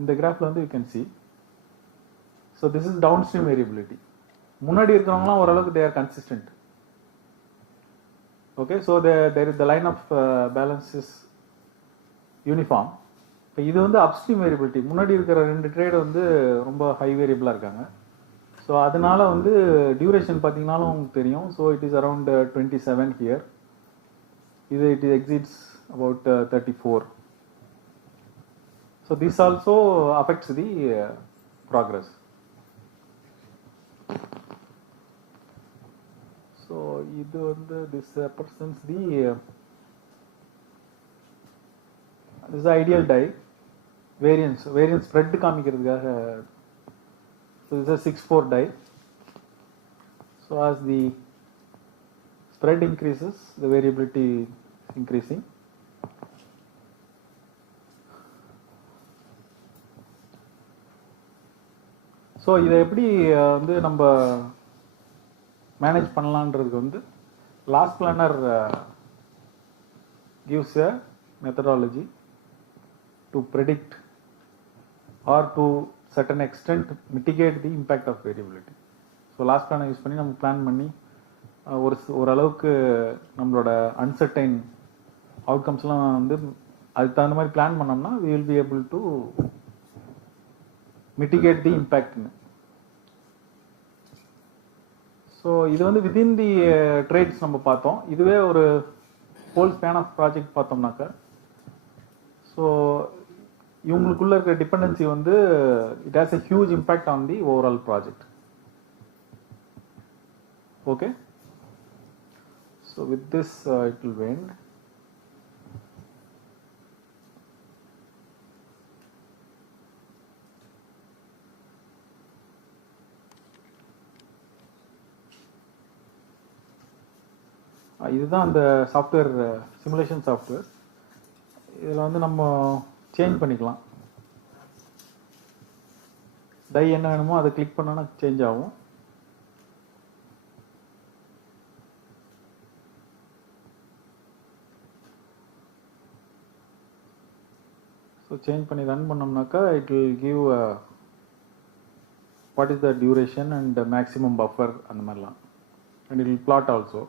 இந்த கிராஃப்ல வந்து you can see. So this is downstream variability. முன்னாடி இருக்கிறவங்களாம் ஓரளவுக்கு they are consistent. Okay, so there is the line of balance is uniform. இப்போ இது வந்து அப்ஸ்ட்ரீம் வேரியபிலிட்டி. முன்னாடி இருக்கிற 2 ட்ரேட் வந்து ரொம்ப ஹை வேரியபிளாக இருக்காங்க. ஸோ அதனால வந்து டியூரேஷன் பார்த்தீங்கன்னாலும் உங்களுக்கு தெரியும். So it is around 27 here. இது it exits about 34. So this also affects the progress. So இது வந்து this represents the This is the ideal die. Variance spread காமிக்கிறதுக்காக. So this is a 6-4 die. So as the spread increases, the variability is increasing. So இதை எப்படி வந்து நம்ம manage பண்ணலான்றதுக்கு வந்து last planar gives a methodology to predict or to certain extent mitigate the impact of variability. So last பிளானை use பண்ணி நம்ம plan பண்ணி ஓரளவுக்கு நம்மளோட அன்சர்டைன் அவுட்கம்ஸ்லாம் வந்து அதுக்கு தகுந்த மாதிரி பிளான் பண்ணோம்னா we will be able to mitigate the impact. So இது வந்து வித்தின் தி ட்ரேட்ஸ் நம்ம பார்த்தோம். இதுவே ஒரு ஹோல் ஸ்பேன் ஆஃப் ப்ராஜெக்ட் பார்த்தோம்னாக்கா ஸோ இவங்களுக்குள்ள இருக்கிற டிபெண்டன்சி வந்து it has a huge impact on the overall project. Okay, so with this it will end. இதுதான் அந்த சாஃப்ட்வேர், சிமுலேஷன் சாஃப்ட்வேர். இதில் வந்து நம்ம சேஞ்ச் பண்ணிக்கலாம். டை என்ன வேணுமோ அதை கிளிக் பண்ணோன்னா சேஞ்ச் ஆகும். ஸோ சேஞ்ச் பண்ணி ரன் பண்ணோம்னாக்கா it will give what is the duration and maximum buffer அந்த மாதிரிலாம். And it will plot also.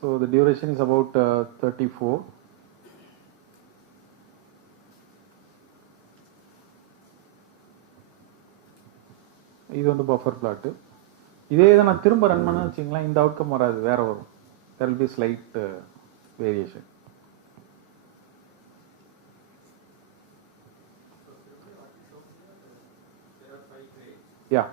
So the duration is about 34. இது வந்து பஃபர் பிளாட். இதே இதை நான் திரும்ப ரன் பண்ண வச்சிங்களா இந்த அவுட்கம் வராது, வேற வரும். there will be slight variation. Yeah.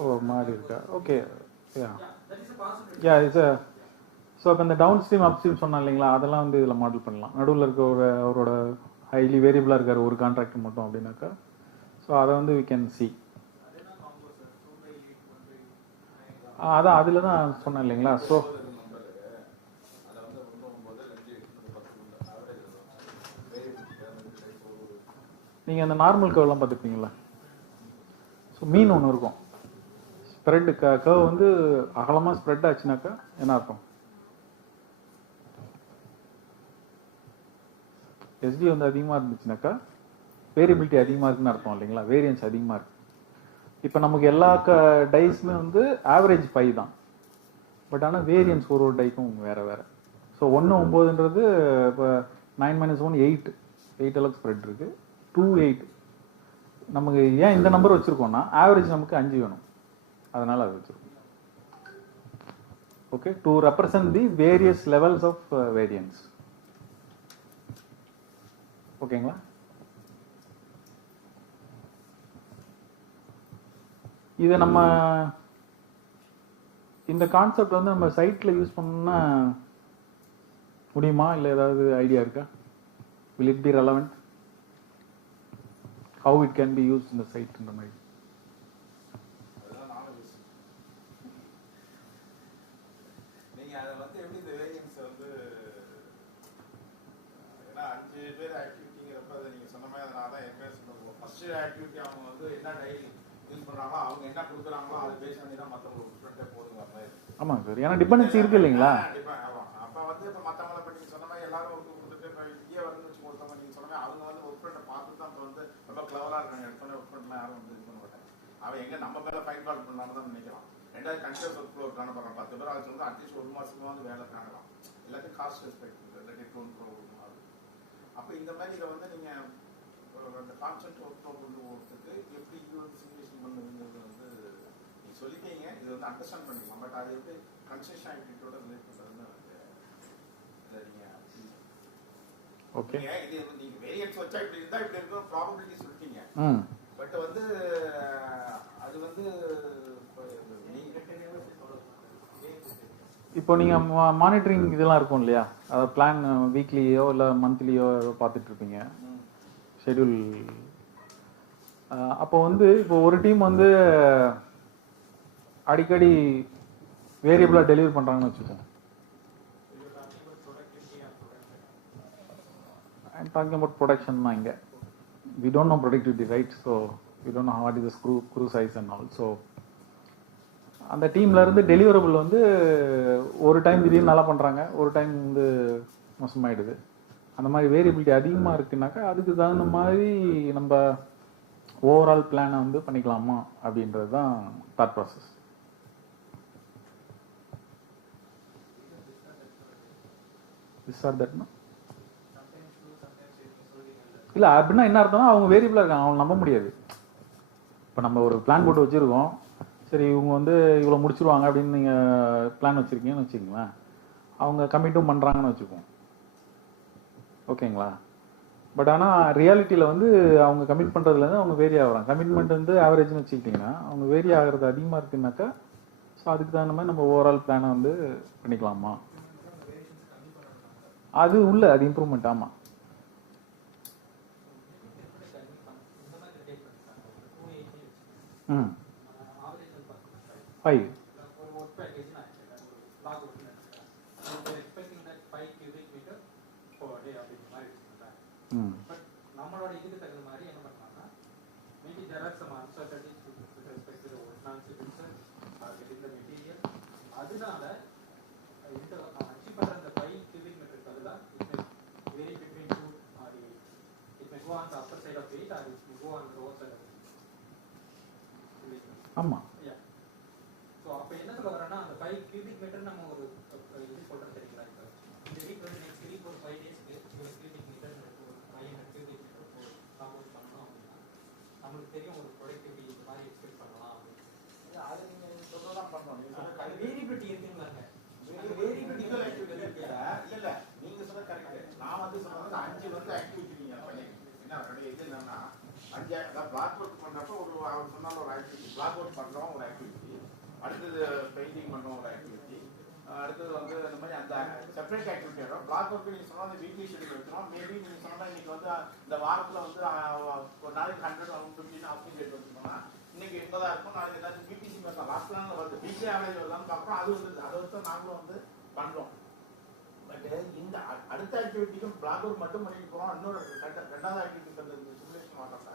ஓ மாறி இருக்கா? Okay, yeah it's a. So அப்போ இந்த டவுன் ஸ்ட்ரீம் அப் ஸ்ட்ரீம் சொன்னா இல்லைங்களா, அதெல்லாம் வந்து இதில் மாடல் பண்ணலாம். நடுவில் இருக்க அவரோட ஹைலி வேரியபிளாக இருக்கார் ஒரு கான்ட்ராக்ட் மட்டும் அப்படின்னாக்கா, ஸோ அதை வந்து வி கேன் சி. அதான் அதில் தான் சொன்னேன் இல்லைங்களா. ஸோ நீங்கள் அந்த நார்மல் கர்வ்லாம் பார்த்துருப்பீங்களா. ஸோ மீன் ஒன்று இருக்கும். ஸ்ப்ரெட் கர்வ் வந்து அகலமாக ஸ்ப்ரெட் ஆச்சுனாக்கா என்ன அர்த்தம்? எஸ்டி வந்து அதிகமாக இருந்துச்சுனாக்கா வேரியபிலிட்டி அதிகமாக இருக்குன்னு அர்த்தம் இல்லைங்களா, வேரியன்ஸ் அதிகமாக இருக்கு. இப்போ நமக்கு எல்லா டைஸுமே வந்து ஆவரேஜ் 5 தான். பட் ஆனால் வேரியன்ஸ் ஒரு டைக்கும் வேற வேற. ஸோ 1 9ன்றது இப்போ 9 - 1 8 அளவுக்கு ஸ்ப்ரெட் இருக்கு. 2 8 நமக்கு ஏன் இந்த நம்பர் வச்சிருக்கோம்னா ஆவரேஜ் நமக்கு 5 வேணும், அதனால அது வச்சிருக்கோம். Okay, to represent the various levels of variance. ஓகேங்களா. இது நம்ம இந்த கான்செப்ட் வந்து நம்ம சைட்ல யூஸ் பண்ணா முடியுமா, இல்லை ஏதாவது ஐடியா இருக்கா? will it be relevant, how it can be used in the site இந்த மாதிரி? நீங்க அதை வந்து எப்படி இந்த வேரியன்ஸ் வந்து ஏன்னா 5 பேர் ஆக்டிவிட்டிங்கிறப்ப அதை நீங்க சொன்ன மாதிரி அதனால தான் எப்போ சொல்லுவோம் ஃபர்ஸ்ட் ஆக்டிவிட்டி அவங்க வந்து என்ன டைரி யூஸ் பண்றாங்களோ அவங்க என்ன கொடுக்குறாங்களோ அதை பேஸ் பண்ணி தான் மற்றவங்களுக்கு டிஃப்ரெண்ட்டாக போதுங்க. ஆமாங்க சார், ஏன்னா டிபெண்டன்சி இருக்கு இல்லைங்களா. அப்போ வந்து இப்போ மற்றவங்களை இப்போ நீங்கள் சொன்ன மாதிரி எல்லாரும் ஒர்க் கொடுத்துட்டு இப்போ இங்கே வந்து வச்சு கொடுத்தவங்க நீங்கள் சொன்ன மாதிரி அவங்க வந்து ஒர்க் பண்ண பார்த்து தான் இப்போ வந்து ரொம்ப கிளவராக இருக்காங்க. எடுத்தோன்னே ஒர்க் பண்ணலாம் யாரும் வந்து இது பண்ண மாட்டாங்க. அவன் எங்கே நம்ம மேலே ஃபைன் கால் பண்ணலாம்னு தான் நினைக்கிறான். ரெண்டாவது கன்சியஸ் ஒர்க் ஃப்ளோ இருக்கான பாருங்க, 10 பேர் ஆச்சு வந்து அட்லீஸ்ட் 1 மாதத்துக்கு வந்து வேலை காணலாம். எல்லாத்தையும் காஸ்ட் ரெஸ்பெக்ட் இல்லாட்டி 2 ப்ரோ கொடுக்கணும். அப்போ இந்த மாதிரி இதை வந்து நீங்கள் அந்த கான்செப்ட் ஒர்க் ஃப்ளோ கொண்டு போகிறதுக்கு எப்படி இது வந்து சிமுலேஷன் பண்ணுவீங்கிறது வந்து நீங்கள் சொல்லிட்டீங்க. இது வந்து அண்டர்ஸ்டாண்ட் பண்ணிக்கலாம். பட் அது எப்படி கன்ஸ்ட்ரக்ஷன் ஆக்டிவிட்டியோட ரிலேட் பண்ணுறதுன்னு ஓகே. இது நீங்க வேரியன்ஸ் வச்சா இப்படி இருந்தா இப்படி இருக்கும் ப்ராபபிலிட்டி சொல்லிட்டீங்க. பட் வந்து அது வந்து இப்போ நீங்க மானிட்டரிங் இதெல்லாம் இருக்கும் இல்லையா, அதாவது பிளான் வீக்லியோ இல்லை மந்த்லியோ பார்த்துட்டு இருப்பீங்க ஷெட்யூல். அப்போ வந்து இப்போ ஒரு டீம் வந்து அடிக்கடி வேரியபிளாக டெலிவர் பண்ணுறாங்கன்னு வச்சுக்கோங்க. I'm talking about production now. We don't know productivity, right? So we don't know what is the crew size and all. So அந்த டீம்ல இருந்து டெலிவரபிள் வந்து ஒரு டைம் திடீர்னு நல்லா பண்றாங்க, ஒரு டைம் வந்து மோசமாயிடுது. அந்த மாதிரி வேரியபிலிட்டி அதிகமாக இருக்குனாக்கா அதுக்கு தகுந்த மாதிரி நம்ம ஓவரால் பிளானை வந்து பண்ணிக்கலாமா அப்படின்றது தான் தாட் ப்ராசஸ். திஸ் ஆர் தட்னா இல்லை அப்படின்னா என்ன அர்த்தம்னா அவங்க வேரியபிளாக இருக்காங்க, அவங்க நம்ப முடியாது. இப்போ நம்ம ஒரு பிளான் போட்டு வச்சுருக்கோம், சரி இவங்க வந்து இவ்வளோ முடிச்சிருவாங்க அப்படின்னு நீங்கள் பிளான் வச்சுருக்கீங்கன்னு வச்சுக்கோங்களேன், அவங்க கமிட்டும் பண்ணுறாங்கன்னு வச்சுக்குவோம், ஓகேங்களா. பட் ஆனால் ரியாலிட்டியில் வந்து அவங்க கமிட் பண்ணுறதுலேருந்து அவங்க வேரி ஆகிறாங்க. கமிட்மெண்ட் வந்து ஆவரேஜ்னு வச்சுக்கிட்டிங்கன்னா அவங்க வேரி ஆகிறது அதிகமாக இருக்குனாக்கா ஸோ அதுக்கு தகுந்த மாதிரி நம்ம ஓவரால் பிளானை வந்து பண்ணிக்கலாமா, அது உள்ள அது இம்ப்ரூவ்மெண்ட். ஆமாம். ம் 5 நம்மளோட இதுக்கு தகுந்த மாதிரி என்ன பண்ணலாம்னா maybe there are some uncertainties with respect to financial marketing the material. அதனால இந்த அச்சீவ் பண்ற அந்த 5 cubic meter பதிலா it may vary between 2 or 8. It may go on the upper side of 8 or it may go on the lower side of 8. ஆமாம். So அப்போ என்ன சொல்ல வரேன்னா அந்த 5 cubic meter நம்ம ஒரு இது சொல்கிறோம் சரிங்களா. இப்போ இந்த வீக் வந்து நெக்ஸ்ட் வீக் ஒரு 5 டேஸ்க்கு ஒரு cubic meter 500 cubic meter compose பண்ணணும் அப்படின்னா நம்மளுக்கு தெரியும் ஒரு ப்ரொடக்டிவிட்டி இந்த மாதிரி எக்ஸ்பெக்ட் பண்ணலாம் அப்படின்னு. அதை நீங்கள் சொல்றதான் பண்ணணும். அது வேரியபிலிட்டி இருக்குங்களாங்க. இல்ல நீங்க சொன்ன கரெக்ட். நான் வந்து சொன்னது 5 வந்து ஆக்டிவிட்டி நீங்க பண்ணிருக்கீங்க. என்ன இது என்னன்னா 5 அதாவது பிளாக் ஒர்க் பண்றப்ப ஒரு அவர் சொன்னாலும் ஒரு ஆக்டிவிட்டி, பிளாக் ஒர்க் பண்றோம் ஒரு ஆக்டிவிட்டி, அடுத்தது பெயிண்டிங் பண்றோம் ஒரு ஆக்டிவிட்டி, அடுத்தது வந்து இந்த மாதிரி அந்த செப்பரேட் ஆக்டிவிட்டி வரும். பிளாக் ஒர்க் நீங்க சொன்னா அந்த வீக்லி ஷெட்யூல் வச்சிரும். மேபி நீங்க சொன்னா இன்னைக்கு வந்து இந்த வாரத்துல வந்து ஒரு நாளைக்கு 100 150 ஆஃபீஸ் டேட் வச்சுக்கோங்கன்னா இன்னைக்கு 80 இருக்கும், நாளைக்கு ஏதாச்சும் பிபிசி வரலாம், லாஸ்ட் பிளான்ல வருது, வீக்லி ஆவரேஜ் வரலாம்னு பார்க்குறோம். அது வந்து அதை வச்சு நாங்களும் வந்து பண்றோம். பட் இந்த அடுத்த ஆக்டிவிட்டிக்கும் பிளாக் ஒர்க் மட்டும் பண்ணிட்டு போறோம். இன்னொரு ரெண்டாவது ஆக்டிவிட்டி அந்த சிமுலேஷன் வர்றப்ப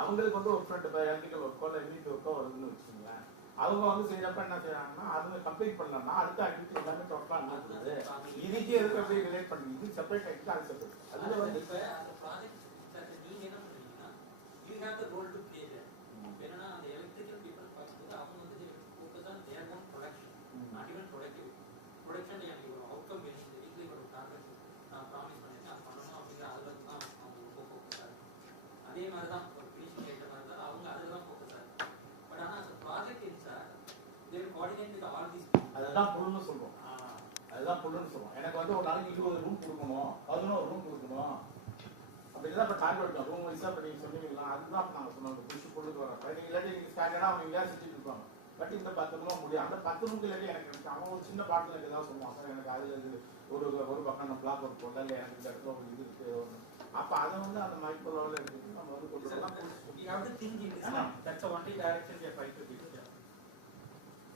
அவங்களுக்கு வந்து ஒரு ஃப்ரெண்ட் எலக்ட்ரிக்கல் ஒர்க்கோ இல்லை யூனிட் ஒர்க்கோ வருதுன்னு வச்சுக்கோங்களேன். அவங்க வந்து செய்யறப்ப என்ன செய்யறாங்கன்னா அவங்க கம்ப்ளீட் பண்ணலன்னா அடுத்த ஆக்டிவிட்டி எல்லாமே டோட்டலாக அனுப்புறது. இதுக்கு எதுக்கு அப்படியே ரிலேட் பண்ணி இது செப்பரேட் ஆக்டிவிட்டி அது செப்பரேட். அதுல வந்து இப்போ அந்த ப்ராஜெக்ட் நீங்க என்ன பண்றீங்கன்னா you have the role to play there. என்னன்னா அந்த எலக்ட்ரிக்கல் பீப்புள் பார்க்கும்போது அவங்க வந்து focus on their own production, not even productivity. Production எனக்கு ஒரு அவுட்கம் வேணும், இந்த வீக்லி ஒரு டார்கெட் நான் ப்ராமிஸ் பண்ணிருக்கேன் அது பண்ணணும் அப்படிங்கிற அதில் தான் அவங்க ரொம்ப ஃபோக்கஸாக இருக்கும். அதே மாதிரி தான் ஒரு ஃபினிஷிங் கேட்ட மாதிரி தான் அவங்க அதில் தான் ஃபோக்கஸாக இருக்கும். பட் ஆனால் அந்த project InSAR they will coordinate with all these people. அதுதான் புல்லுன்னு சொல்றோம். அதுதான் புல்லுன்னு சொல்றோம். எனக்கு வந்து ஒரு நாளைக்கு 20 ரூம் கொடுக்கணும், 11 ரூம் கொடுக்கணும் அப்படிதான் இப்போ டார்கெட் வைக்கணும். ரூம் வைஸாக இப்போ நீங்கள் சொன்னீங்களா, அதுதான் இப்போ நாங்கள் சொன்னோம். புதுசு புல்லுக்கு வரப்ப நீங்கள் இல்லாட்டி நீங்கள் ஸ்டாண்டர்டாக அவங்க எங்கேயா சுற்றிட்டு இருப்பாங்க. பட் இந்த 10 ரூபா முடியும். அந்த 10 ரூமுக்கு இல்லாட்டி எனக்கு அவன் ஒரு சின்ன பாட்டில் எனக்கு தான் சொல்லுவான், சார் எனக்கு அதில் இது ஒரு பக்கம் நான் பிளாக் ஒர்க் போடல, இல்லை எனக்கு இந்த இடத்துல ஒரு இது இருக்கு. அப்போ அதை வந்து அந்த மைக்ரோ லெவலில் எடுத்துட்டு நம்ம வந்து கொண்டு வரலாம். You have to think in this way. That's the only direction we are trying to be.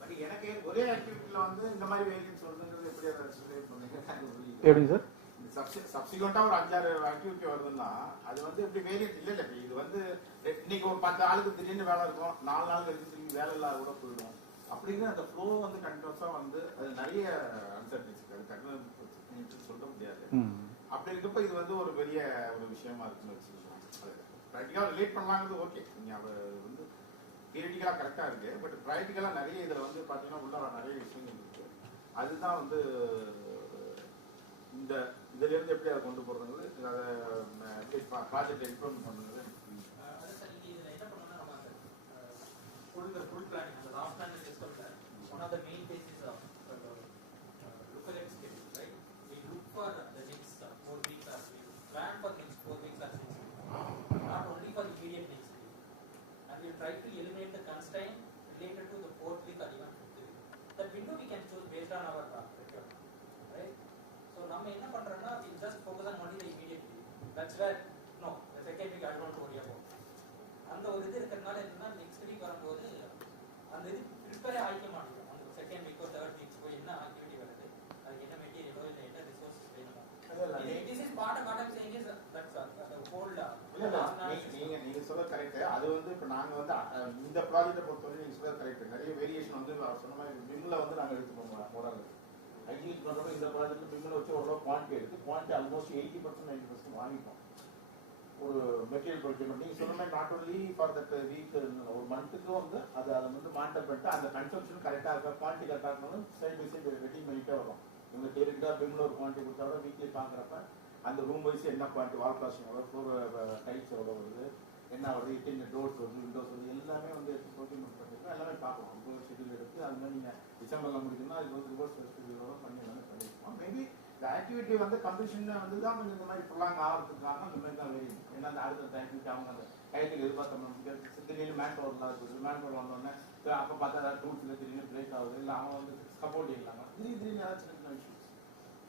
But எனக்கு ஒரே ஆக்டிவிட்டியில் வந்து இந்த மாதிரி வேரியன்ஸ் வருதுங்கிறது எப்படி அதை எக்ஸ்பிளைன் பண்ணுங்க? எப்படி சார் சப்சிக்வெண்ட்டாக ஒரு 5-6 ஆக்டிவிட்டி வருதுன்னா அது வந்து எப்படி வேரியன்ஸ் இல்லை இல்லை. இது வந்து இன்னைக்கு ஒரு 10 ஆளுக்கு திடீர்னு வேலை இருக்கும், 4 நாள் கழிச்சு திரும்பி வேலை இல்லாத கூட போயிடும். அப்படிங்கிற அந்த ஃப்ளோ வந்து கண்டினியூஸாக வந்து அது நிறைய அன்சர்டனிட்டி அது டக்குனு சொல்ல முடியாது. அப்படி இருக்கப்ப இது வந்து ஒரு பெரிய ஒரு விஷயமா இருக்குன்னு வச்சுக்கோங்க. அது ப்ராக்டிக்கலாக ரிலேட் பண்ணலாங்கிறது ஓகே, நீங்கள் அதை வந்து தியரிட்டிக்கலாக கரெக்டாக இருக்கு. பட் ப்ராக்டிக்கலாக நிறைய இதில் வந்து பார்த்தீங்கன்னா உள்ள நிறைய விஷயங்கள் இருக்கு. அதுதான் வந்து இந்த இதிலேருந்து எப்படி அதை கொண்டு போகிறது, அதை எப்படி ப்ராஜெக்ட் இம்ப்ரூவ் பண்ணுறது. Full planning. The last plan is discussed that one of the main phases of look at schedule, right? We look for the next 4 weeks or we plan that's where no the second week I don't worry about அந்த ஒரு இது இருக்கிறதுனால என்னன்னா next week வரும்போது அந்த இது prepare ஆகிக்க மாட்டேங்குது அந்த செகண்ட் வீக்கோ தேர்ட் வீக்ஸோ என்ன ஆக்டிவிட்டி வருது அதுக்கு என்ன மெட்டீரியலோ இல்லை என்ன ரிசோர்ஸஸ் வேணுமோ this is part of what I'm saying is that's the whole நீங்க சொல்ல கரெக்ட். அது வந்து இப்போ நாங்க வந்து இந்த ப்ராஜெக்ட்டை பொறுத்தவரை நீங்க சொல்ல கரெக்ட். நிறைய வேரியேஷன் வந்து சொன்ன மாதிரி பிம்ல வந்து நாங்க எடுத்துப்போம் மோடல் ஐடி பண்றப்ப இந்த ப்ராஜெக்ட் பிம்ல வச்சு ஒரு குவான்டிட்டி எடுத்து குவான்டிட்டி ஆல்மோஸ்ட் 80% 90% வாங்கிப்போம். ஒரு மெட்டீரியல் ப்ரொக்யூர்மெண்ட் நீங்க சொன்ன மாதிரி not only for that week ஒரு மந்த்துக்கு வந்து அதை வந்து மானிட்டர் பண்ணிட்டு அந்த கன்சம்ஷன் கரெக்டாக இருக்கா குவான்டிட்டி கரெக்டாக இருக்கணும் சைட் பை சைடு வெட்டிங் பண்ணிட்டே வரும். இவங்க டேரெக்டாக பிம்ல ஒரு குவான்டிட்டி கொடுத்தா கூட வீக்லி பார்க்குறப்ப அந்த ரூம் வைஸ் என்ன குவான்டிட்டி வால் பிளாஸ்டிங் எவ்வளோ ஃப்ளோர் டைல்ஸ் எவ்வளோ வருது என்ன வருது எத்தனை டோர்ஸ் வருது விண்டோஸ் வருது எல்லாமே வந்து ப்ரொக்யூர்மெண்ட் பண்ணிருக்கோம். எல்லாமே பார்க்கணும். ரொம்ப ஷெட்யூல் எடுத்து அது மாதிரி நீங்கள் டிசம்பரில் முடிக்கணும்னா அதுக்கு வந்து ரிவர்ஸ் ஷெட்யூலோட பண்ணி எல்லாமே பண்ணியிருக்கோம். மேபி இந்த ஆக்டிவிட்டி வந்து கம்ப்ளீஷன் வந்து தான் கொஞ்சம் இந்த மாதிரி ஃபுல்லாக ஆகிறதுக்கு காரணம் இந்த மாதிரி தான் வேணும். ஏன்னா அந்த அடுத்த ஆக்டிவிட்டி அவங்க அந்த கைத்துக்கு எதிர்பார்த்த திடீர்னு மேன் பவர்லாம் இருக்குது. மேன் பவர் வந்தோடனே அப்போ பார்த்தா ஏதாவது டூல்ஸில் திடீர்னு பிரேக் ஆகுது இல்லை அவன் வந்து சப்போர்ட் இல்லாமல் திடீர்னு ஏதாவது சின்ன சின்ன இஷ்யூஸ்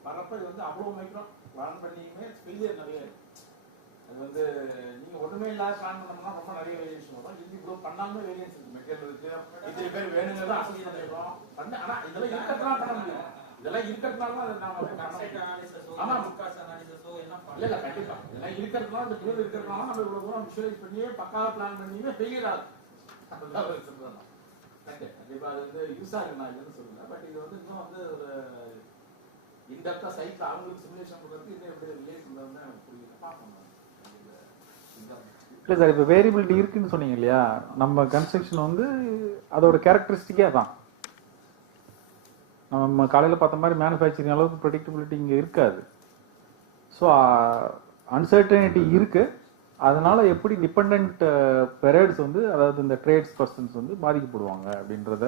வரப்போ இது வந்து அவ்வளோ மைக்ரோ பிளான் பண்ணியுமே ஃபெயிலியர் நிறைய இருக்கு. அது வந்து நீங்கள் ஒன்றுமே இல்லாத பிளான் பண்ணோம்னா ரொம்ப நிறைய வேரியேஷன் வரும். இது இவ்வளோ பண்ணாலுமே வேரியன்ஸ் இருக்குது. மெட்டீரியல் இருக்குது இத்தனை பேர் வேணுங்கிறத அசஸ் பண்ணிடுறோம் பண்ண. ஆனால் இதெல்லாம் இருக்கிறதுனால பண்ண முடியும். இதெல்லாம் இருக்கிறதுனால அதை நாம இல்லை கண்டிப்பா இதெல்லாம் இருக்கிறதுனால இந்த டூல் இருக்கிறதுனால நம்ம இவ்வளோ தூரம் விஷுவலைஸ் பண்ணியே பக்காவாக பிளான் பண்ணியுமே ஃபெயிலியர் ஆகும். அதுதான் சொல்றேன். கண்டிப்பா அது வந்து யூஸ் ஆகுது. நான் இல்லைன்னு சொல்லல. பட் இது வந்து இன்னும் வந்து ஒரு இன்டெப்தா சைட்ல அவங்களுக்கு சிமுலேஷன் கொடுக்கறதுக்கு இன்னும் எப்படி ரிலேட் பண்ணணும்னு எனக்கு புரியல. பார்ப்போம். இல்லை சார், இப்போ வேரியபிலிட்டி இருக்குன்னு சொன்னீங்க இல்லையா, நம்ம கன்ஸ்ட்ரக்ஷன் வந்து அதோட கேரக்டரிஸ்டிக்கே தான். நம்ம காலையில் பார்த்த மாதிரி மேனுஃபேக்சரிங் அளவுக்கு ப்ரெடிக்டபிலிட்டி இங்கே இருக்காது. ஸோ அன்சர்டனிட்டி இருக்கு. அதனால எப்படி டிபெண்ட் பெரியட்ஸ் வந்து அதாவது இந்த ட்ரேட்ஸ் பர்சன்ஸ் வந்து பாதிக்கப்படுவாங்க அப்படின்றத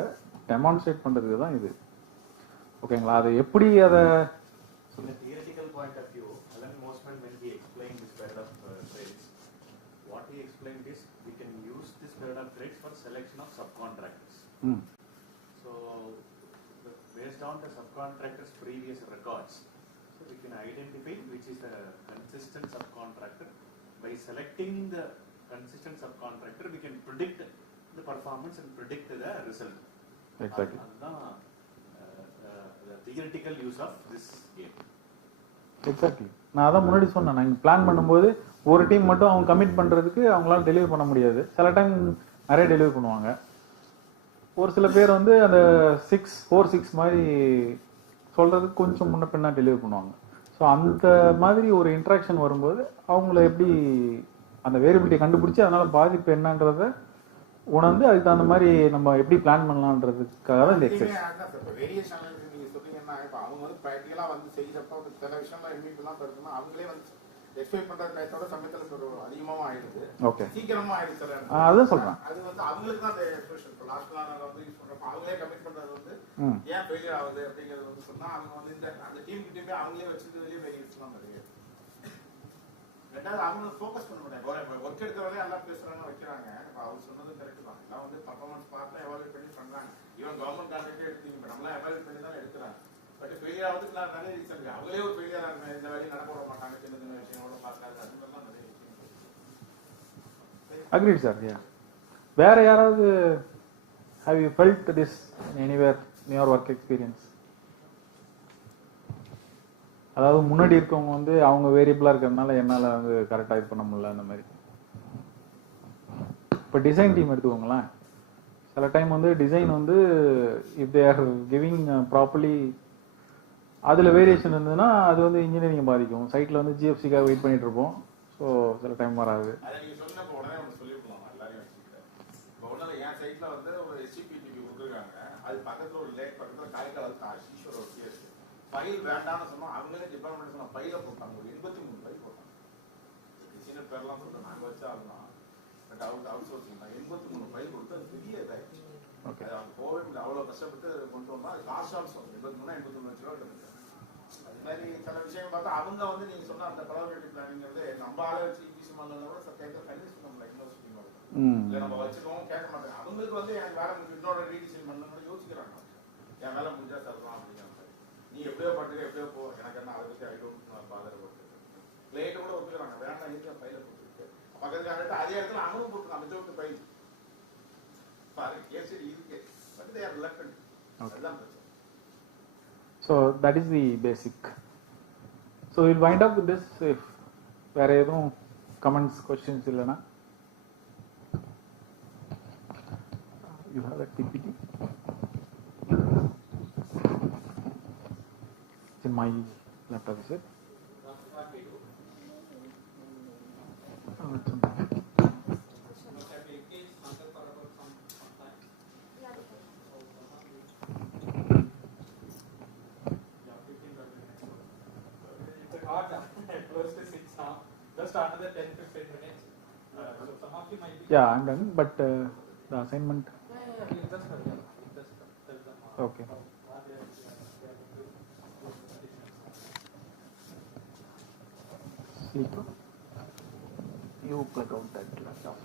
டெமான்ஸ்ட்ரேட் பண்ணுறதுக்கு தான் இது. ஓகேங்களா? அது எப்படி அதை from a theoretical point of view, Alan Mosman, when he explained this period of trades, what he explained is we can use this period of trades for selection of subcontractors. So, based on the subcontractors' previous records, so we can identify which is the consistent subcontractor. By selecting the consistent subcontractor, we can predict the performance and predict the result. Exactly. The theoretical use of this game. Exactly. நான் அதான் முன்னாடி சொன்னேன். நாங்கள் plan பண்ணும்போது ஒரு team மட்டும் அவங்க commit பண்ணுறதுக்கு அவங்களால டெலிவரி பண்ண முடியாது. சில டைம் நிறைய டெலிவரி பண்ணுவாங்க. ஒரு சில பேர் வந்து அந்த 4-6 மாதிரி சொல்கிறதுக்கு கொஞ்சம் முன்ன பின்னா டெலிவரி பண்ணுவாங்க. ஸோ அந்த மாதிரி ஒரு இன்ட்ராக்ஷன் வரும்போது அவங்கள எப்படி அந்த வேரியபிலிட்டியை கண்டுபிடிச்சி அதனால் பாதிப்பு என்னன்றதை உணர்ந்து அதுக்கு தகுந்த மாதிரி நம்ம எப்படி பிளான் பண்ணலான்றதுக்காக தான் இந்த எக்ஸசைஸ். இப்போ அவங்க வந்து ப்ராக்டிக்கலாக வந்து செய்கிறப்போ சில விஷயம்லாம் எம்இபிலாம் இருக்குன்னா அவங்களே வந்து எக்ஸ்பெக்ட் பண்ணுற டயத்தோட சமயத்தில் அதிகமாகவும் ஆயிடுது. ஓகே, சீக்கிரமாக ஆயிடுச்சு சார். அதான் சொல்கிறேன். அது வந்து அவங்களுக்கு தான் அந்த எக்ஸ்பிரஷன். இப்போ லாஸ்ட் நாங்கள் வந்து யூஸ் பண்ணுறப்போ அவங்களே கமிட் பண்ணுறது வந்து ஏன் ஃபெயிலியர் ஆகுது அப்படிங்கிறது வந்து சொன்னால் அவங்க வந்து இந்த அந்த டீம் கிட்டே அவங்களே வச்சுட்டு வெளியே வேரியேஷன்லாம் நிறைய. ரெண்டாவது அவங்க ஃபோக்கஸ் பண்ண மாட்டாங்க. ஒர்க் எடுக்கிறவங்களே எல்லாம் பேசுகிறாங்க வைக்கிறாங்க. இப்போ அவங்க சொன்னது கரெக்டு தான். எல்லாம் வந்து பர்ஃபார்மன்ஸ் பார்த்து எவாலுவேட் பண்ணி பண்ணுறாங்க. ஈவன் கவர்மெண்ட் கான்ட்ராக்டே எடுத்தீங்க. இப்போ நம்மளாம் எவாலுவேட் பண்ணி தான் எடுக்கிறாங்க. பட் ஃபெயிலியர் ஆகுதுக்கு நான் நிறைய ரீசன் இருக்கு. அவங்களே ஒரு ஃபெயிலியர் ஆகுங்க. இந்த வேலையை நடக்க விட மாட்டாங்க. சின்ன சின்ன விஷயங்களோட பார்க்காது. அது மாதிரிலாம் நிறைய விஷயம். Agreed sir. வேற யாராவது have you felt this anywhere in your work experience? அதாவது முன்னாடி இருக்கவங்க வந்து அவங்க வேரியபிளா இருக்கிறதுனால என்னால் வந்து கரெக்டாக இது பண்ண முடியல அந்த மாதிரி. இப்போ டிசைன் டீம் எடுத்துக்கோங்களேன். சில டைம் வந்து டிசைன் வந்து if they are giving properly அதில் வேரியேஷன் இருந்ததுன்னா அது வந்து இன்ஜினியரிங் பாதிக்கும். சைட்டில் வந்து ஜிஎஃப்சிக்காக வெயிட் பண்ணிட்டு இருப்போம். ஸோ சில டைம் வராது. என் சைட்ல வந்து ஒரு எஸ்சிபிடிபி கொடுத்துருக்காங்க. அது பக்கத்தில் ஒரு லேக் பக்கத்தில் காரைக்கால் ஈஸ்வர ஒரு கேஸ் ஃபைல் வேண்டாம்னு சொன்னோம். அவங்களே டிபார்ட்மெண்ட் சொன்ன ஃபைலை போட்டாங்க. ஒரு 83 ஃபைல் போட்டாங்க. டிசைனர் பேர்லாம் சொல்லிட்டு நாங்கள் வச்சு ஆகலாம். பட் அவங்க அவுட் சோர்சிங் தான் 83 ஃபைல் கொடுத்து அது பெரிய இதாகிடுச்சு. அவங்க போகவே முடியல. அவ்வளோ கஷ்டப்பட்டு கொண்டு வந்தோம். அது காஸ்ட் ஆல்சோ 83 லட்ச ரூபா கிடையாது. அது மாதிரி சில விஷயங்கள் பார்த்தா அவங்க வந்து நீங்கள் சொன்ன அந்த ப்ராபர்ட்டி பிளானிங்கிறது நம்ம ஆளை வச்சு இபிசி மாநிலோட கேட்க கன்வின்ஸ் பண்ண முடியல. யூனிவர்சிட்டி இல்லை நம்ம வச்சுக்கோம் கேட்க மாட்டாங்க. அவங்களுக்கு வந்து எனக்கு வேலை இன்னொரு ரீடிசைன் பண்ணணும் யோசிக்கிறாங்க. என் வேலை முடிஞ்சா தரலாம் அப்படிங்கிற மாதிரி. நீ எப்படியோ பண்ணுங்க எப்படியோ போ எனக்கு என்ன அதை பற்றி ஐடோன்ட் பாதர் போட்டு பிளேட்டை கூட ஒத்துக்கிறாங்க. வேண்டாம் எங்க ஃபைல போட்டுருக்கு பக்கத்துல அதே இடத்துல அவனும் போட்டுருக்கான் மெஜாரிட்டி ஃபைல் பாருங்க கேஸ் இருக்கு பட் தே ஆர் ரிலக்டன்ட் அதுதான் பிரச்சனை. So that is the basic. So we'll wind up with this. If வேற எதுவும் comments questions இல்லைனா you have that PPT. It's in my laptop, is it? Oh, it's on. Close to 6 now. Just another 10-15 minutes. So some of you might be. Yeah, I'm done. But the assignment. Yeah, we'll just tell them. Okay. Sleeper. You plug out that laptop.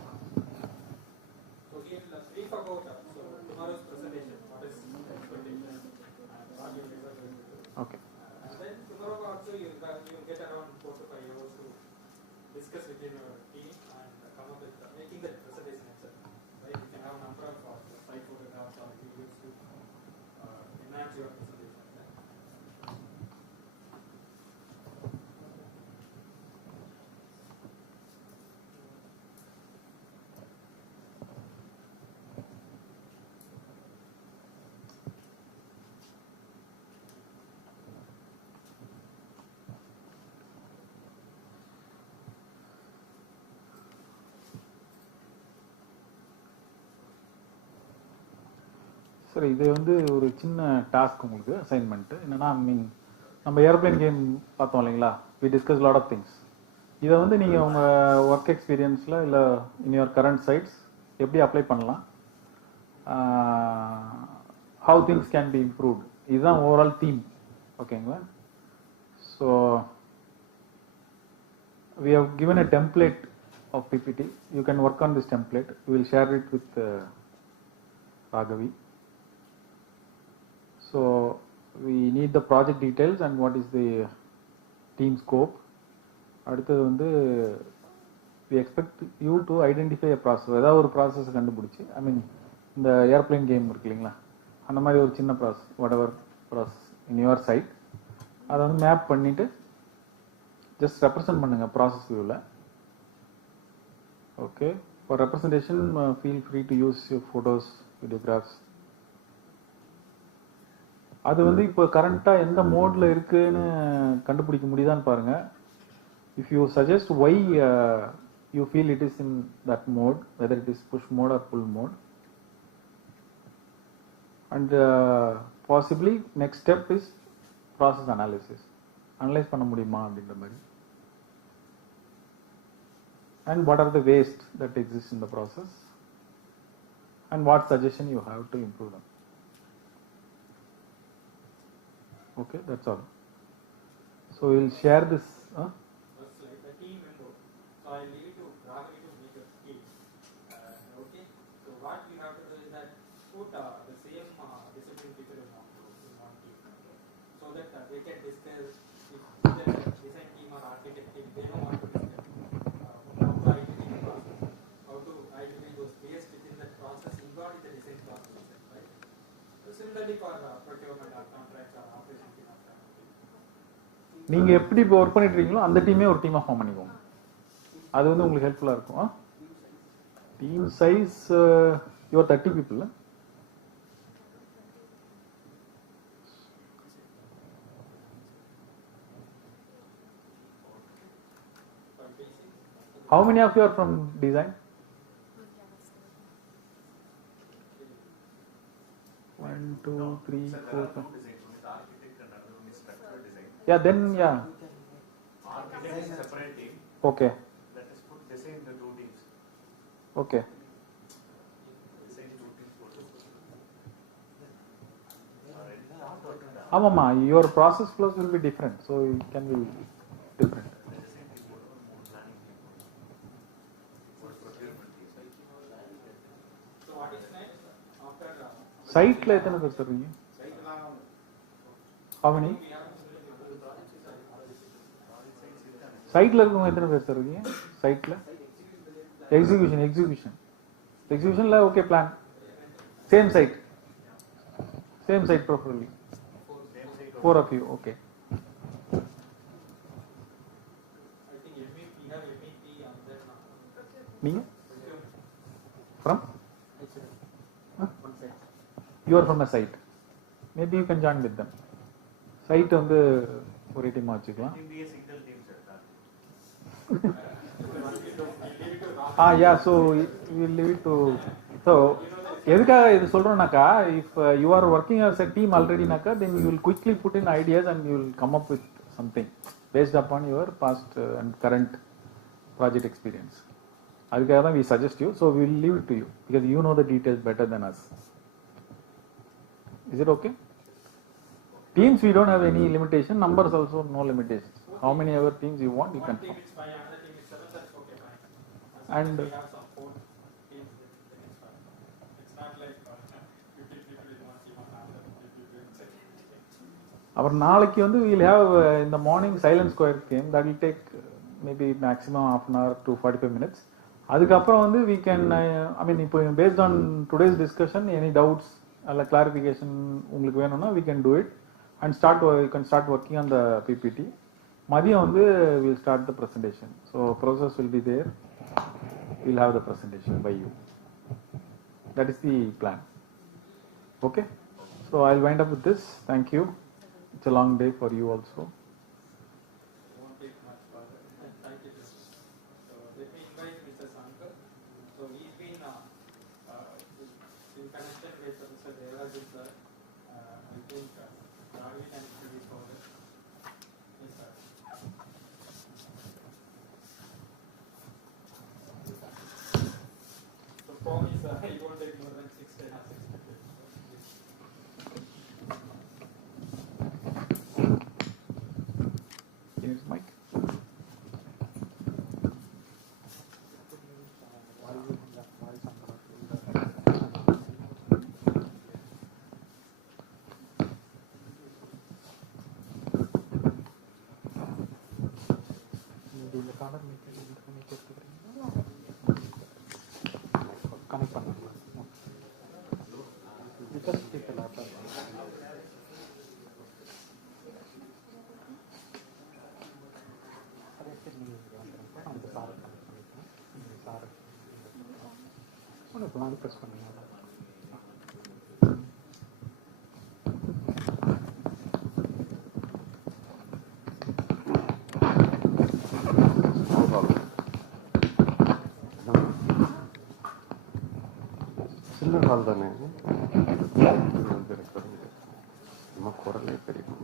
So we'll speak about tomorrow's presentation. What is expectation and what you are going to do. Okay. And then tomorrow also you get around 4 to 5 hours to discuss within your team and come up with making the presentation itself. Right? You can have a number of 5 photographs or videos to enhance your presentation. சரி, இது வந்து ஒரு சின்ன task உங்களுக்கு assignment. என்னன்னா நம்ம aeroplane game பார்த்தோம் இல்லைங்களா, we discuss lot of things. இதை வந்து நீங்கள் உங்கள் ஒர்க் எக்ஸ்பீரியன்ஸில் இல்லை இன் யுவர் கரண்ட் சைட்ஸ் எப்படி அப்ளை பண்ணலாம், how things can be improved, இதுதான் ஓவரால் தீம். ஓகேங்களா? So we have given a template of PPT. You can work on this template. We will share it with Raghavi. So we need the project details and what is the team scope. அடுத்தது வந்து we expect you to identify a process. ஏதாவது ஒரு process கண்டுபிடிச்சி, ஐ மீன் இந்த airplane game இருக்கு இல்லைங்களா, அந்த மாதிரி ஒரு சின்ன process, whatever process in your side, அதை வந்து மேப் பண்ணிட்டு just represent பண்ணுங்க ப்ராசஸ் வியூவில். Okay, for representation feel free to use your photos, videographs. அது வந்து இப்போ கரண்ட்டாக எந்த மோடில் இருக்குன்னு கண்டுபிடிக்க முடியுதான்னு பாருங்க. If you suggest why you feel it is in that mode, whether it is push mode or pull mode, and possibly next step is process analysis. Analyse பண்ண முடியுமா அப்படின்ற மாதிரி. And what are the waste that exists in the process, and what suggestion you have to improve them. Okay, that's all. So we'll share this. First slide, the team member. So I'll leave it to Raghavi to make a team. Okay. So what we have to do is that put the same discipline people in one team, so that they can discuss if the design team or architect team, they know what to discuss. How to identify those waste within that process involved in the design process, right? So similarly for procurement or contracts or operation team. நீங்க எப்படி இப்போ work பண்ணிட்டு இருக்கீங்களோ அந்த டீமே ஒரு டீமா form பண்ணிக்கோங்க. அது வந்து உங்களுக்கு ஹெல்ப்ஃபுல்லா இருக்கும். Team size your 30 people. How many of you are from design? 1, 2, 3, 4, 5. Yeah, then yeah. Architect is a separate team. Okay. That is put design the two teams. Okay. Design two teams. Amama, your process flows will be different, so it can be different. So what is next after Site la etana per sarreenga? How many? சைட்டில் இருக்கவங்க எத்தனை பேர் sir இருக்கீங்க சைட்டில்? எக்ஸிகியூஷனில் okay plan same site profile 4 of you, okay. நீங்க from? You are from a site. Maybe you can join with them. Site வந்து ஒரு டீமா வச்சுக்கலாம். Yeah, so we'll leave it to. So எதுக்காக இது சொல்றோம்னாக்கா, if you are working as a team already நாக்கா, then you will quickly put in ideas and you will come up with something based upon your past and current project experience. அதுக்காக தான் we suggest you, so we will leave it to you because you know the details better than us. Is it okay? Teams we don't have any limitation, numbers also no limitations. How many ever teams you want, you can form. And our நாளைக்கு வந்து we will have in the morning silent square game that will take maybe maximum half an hour to 45 minutes. அதுக்கப்புறம் வந்து we can I mean இப்போ based on today's discussion any doubts அல்ல clarification உங்களுக்கு வேணும்னா we can do it and you can start working on the PPT. மதியம் வந்து we'll start the presentation. So process will be there. We'll have the presentation by you. That is the plan. Okay? So I'll wind up with this. Thank you. It's a long day for you also. Won't take much further. Thank you. So let me invite Mr. Sankar. So he's been in connection with Mr. Devaraj sir. I think Ravi can introduce further. Yes, sir. The form is it won't take more than 6 days. Here's Mike. Connect பண்ணலாம். Just keep the laptop. Plan press பண்ணுங்க. சின்ன கால் தானே நம்ம குரலே தெரியும்.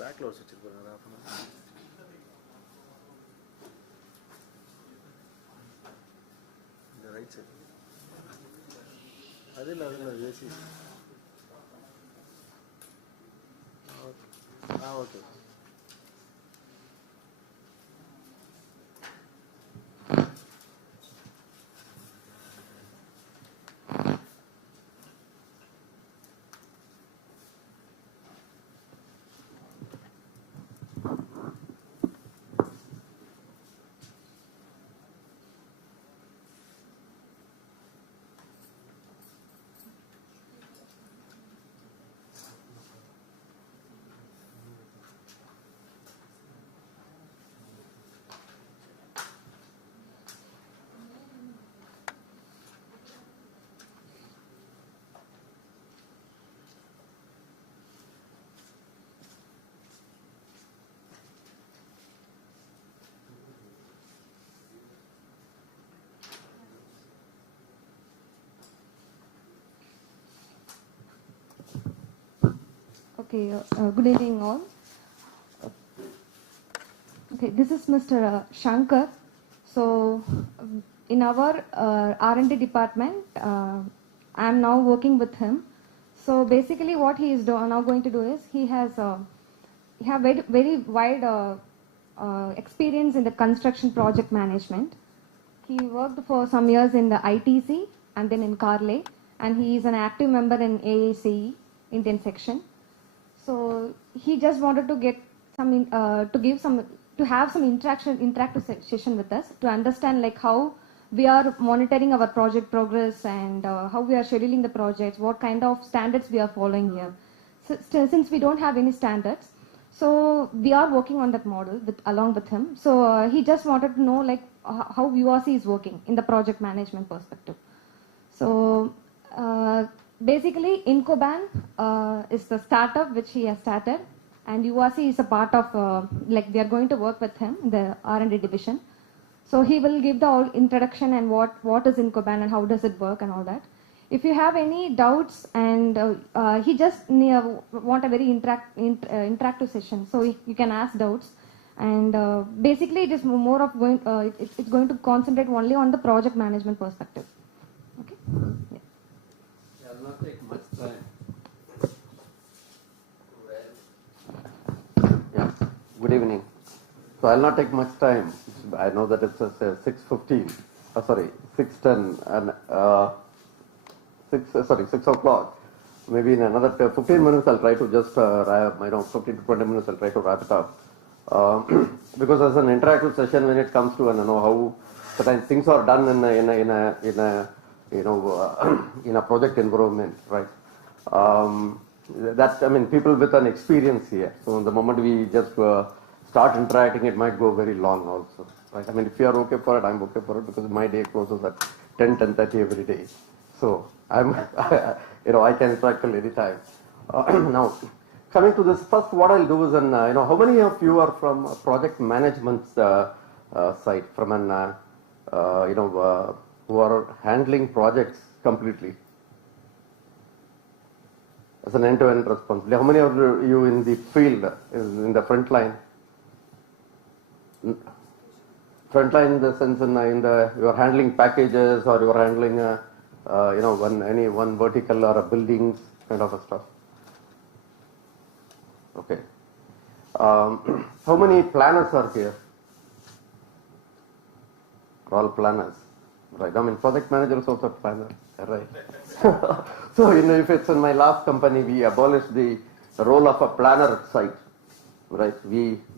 பேக்ல வச்சிருப்பாங்க. சரி அது இல்லை AC okay Okay, good evening all. Okay, this is Mr. Shankar. So, in our R&D department, I am now working with him. So, basically what he is now going to do is, he have very wide experience in the construction project management. He worked for some years in the ITC and then in Carley, and he is an active member in AACE, Indian section. So he just wanted to get some, to have some interactive session with us to understand like how we are monitoring our project progress and how we are scheduling the projects, what kind of standards we are following here. So, since we don't have any standards, so we are working on that model along with him. So he just wanted to know like how URC is working in the project management perspective. So basically, Incoban is the startup which he has started, and URC is a part of, like they are going to work with him, the R&D division. So he will give the whole introduction and what is Incoban and how does it work and all that. If you have any doubts, and he just want a very interactive session, so you can ask doubts. And basically, it is more of going, it's going to concentrate only on the project management perspective. Okay. Yeah. It will not take much time. Yeah. Good evening. So I'll not take much time. I know that it's 6:15. Sorry, 6:10 and 6 o'clock. Maybe in another 15 minutes I'll try to just 15 to 20 minutes I'll try to wrap it up. Because as an interactive session, when it comes to how certain things are done in a project environment, right? People with an experience here. So the moment we just start interacting, it might go very long also, right? If you are okay for it, I'm okay for it, because my day closes at 10:30 every day. So I'm, I can interact till any time. Now, coming to this, first what I'll do is, how many of you are from project management side, from an, who are handling projects completely as an end-to-end responsibility? How many of you in the field, in the front line? Front line in the sense, you are handling packages, or you are handling, one vertical or a buildings kind of a stuff. Okay. How many planners are here? All planners, right? Project manager is also a planner, right? So, if it's in my last company, we abolished the role of a planner side, right?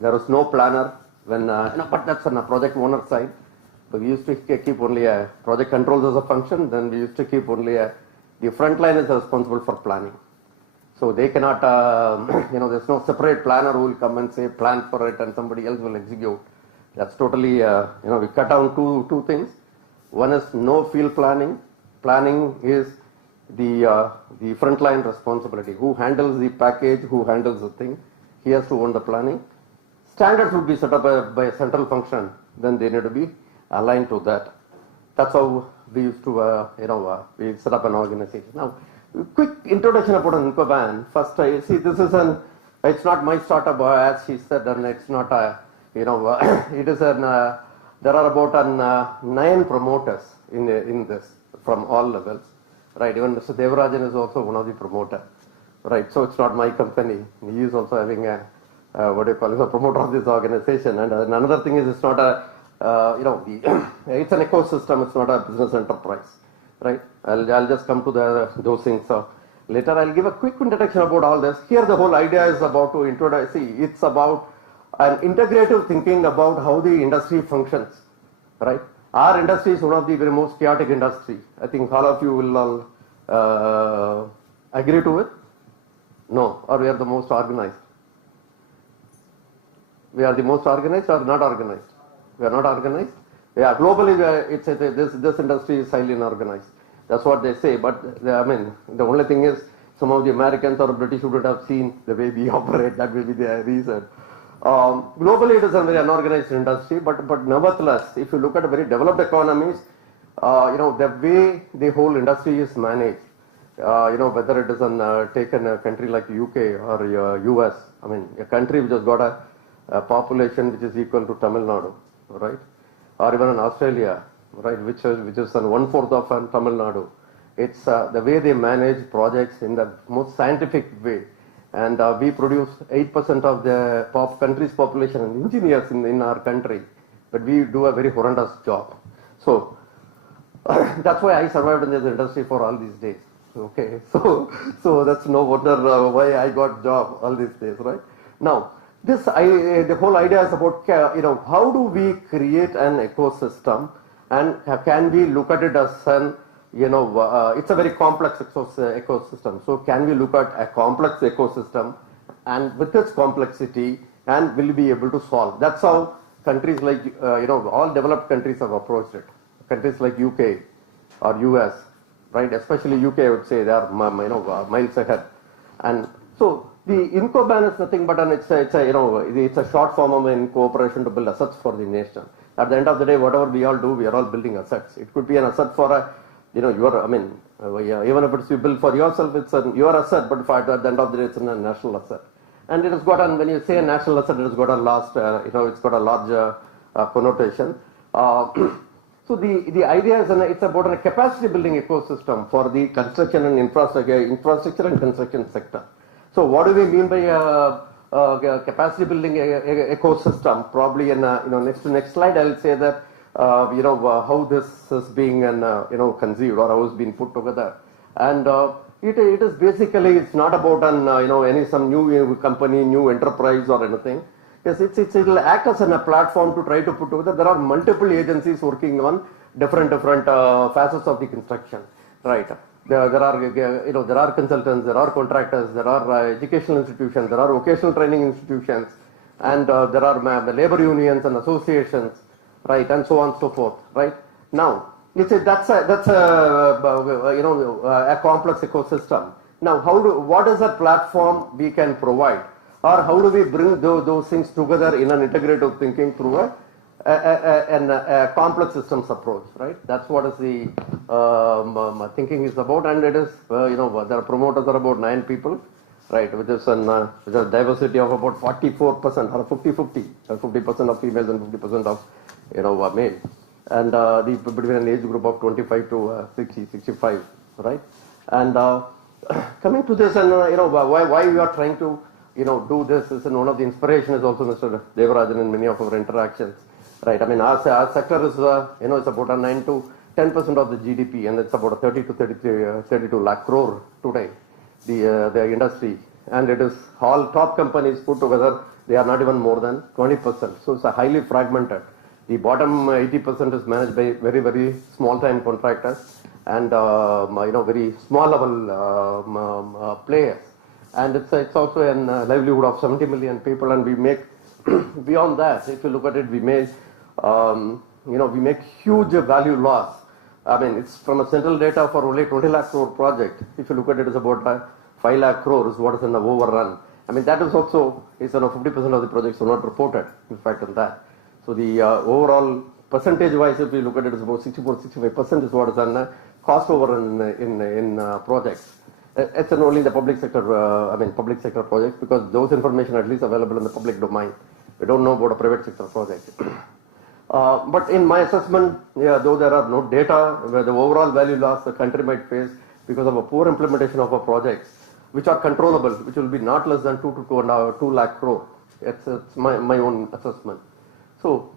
There was no planner when, but that's on a project owner side. So we used to keep only a project controls as a function. Then we used to keep only the front line is responsible for planning. So they cannot, there's no separate planner who will come and say plan for it and somebody else will execute. That's totally, we cut down two things. One is no field planning. Planning is the frontline responsibility. Who handles the package, who handles the thing, he has to own the planning. Standards would be set up by a central function. Then they need to be aligned to that. That's how we used to, we set up an organization. Now, quick introduction about Incoban. First, it's not my startup, as she said, and it's not it is an there are about 9 promoters in this from all levels, right? Even Mr. Devarajan is also one of the promoters, right? So it's not my company. He is also having a what do you call it, a promoter of this organization. And another thing is, it's not a it's an ecosystem. It's not a business enterprise, right? I'll just come to those things. So later I'll give a quick introduction about all this. Here the whole idea is about to introduce. See, it's about an integrative thinking about how the industry functions, right? Our industry is one of the very most chaotic industry. I think all of you will all agree to it. No, or we are the most organized. We are the most organized or not organized? We are not organized. Yeah, globally, this industry is highly unorganized. That's what they say. But I mean, the only thing is, some of the Americans or British wouldn't have seen the way we operate. That may be the reason. Globally, it is a very unorganized industry. But nevertheless, if you look at very developed economies, the way the whole industry is managed, whether it is taken a country like UK or US, I mean, a country which has got a population which is equal to Tamil Nadu, right? Or even in Australia, right, which is 1/4 of Tamil Nadu. It's the way they manage projects in the most scientific way. And we produce 8% of the country's population and engineers in our country, but we do a very horrendous job. So that's why I survived in this industry for all these days. Okay, so that's no wonder why I got job all these days, right? Now, the whole idea is about how do we create an ecosystem, and can we look at it as an it's a very complex ecosystem. So can we look at a complex ecosystem, and with its complexity, and will we be able to solve? That's how countries like all developed countries have approached it. Countries like UK or US, right? Especially UK, I would say they are miles ahead. And so the Incoban is nothing but it's a short form of in cooperation to build assets for the nation. At the end of the day, whatever we all do, we are all building assets. It could be an asset for even if it's you build for yourself, it's your asset, but at the end of the day, it's a national asset. And it has got when you say a national asset, it has got it's got a larger connotation. So the idea is it's about a capacity building ecosystem for the construction and infrastructure and construction sector. So what do we mean by capacity building ecosystem? Probably in next slide I'll say that how this is being conceived or how it's been put together. And it is basically, it's not about some new company, new enterprise or anything. Yes, it'll act as a platform to try to put together. There are multiple agencies working on different facets of the construction, right? There are consultants, there are contractors, there are educational institutions, there are vocational training institutions, and there are labor unions and associations, right, and so on and so forth, right? Now, that's a complex ecosystem. Now, what is a platform we can provide, or how do we bring those things together in an integrative thinking through a complex systems approach, right? That's what is the thinking is about, and it is the promoters are about 9 people, right? Which is a diversity of about 44% or 50-50, 50% of females and 50% of male, and between an age group of 25 to 65, right? And coming to this, and why we are trying to do this is, and one of the inspiration is also Mr. Devarajan in many of our interactions, right? I mean, our sector is it's about a 9 to 10% of the GDP, and it's about 30 to 32 lakh crore today, the industry, and it is all top companies put together, they are not even more than 20%. So it's a highly fragmented. The bottom 80% is managed by very, very small time contractors and very small level players. And it's also a livelihood of 70 million people, and we make beyond that, if you look at it, we make we make huge value loss. I mean, it's from a central data for only 20 lakh crore project. If you look at it, it's about 5 lakh crores what is in the overrun. I mean, that is also 50% of the projects are not reported, in fact, on that. So the overall percentage wise, if you look at it, it's about 64-65% is what is on cost overrun in projects. It's only in the public sector, public sector projects, because those information are at least available in the public domain. We don't know about a private sector project. But in my assessment, though there are no data where the overall value loss the country might face because of a poor implementation of a project, which are controllable, which will be not less than 2 to 2 lakh crore. It's my own assessment. So,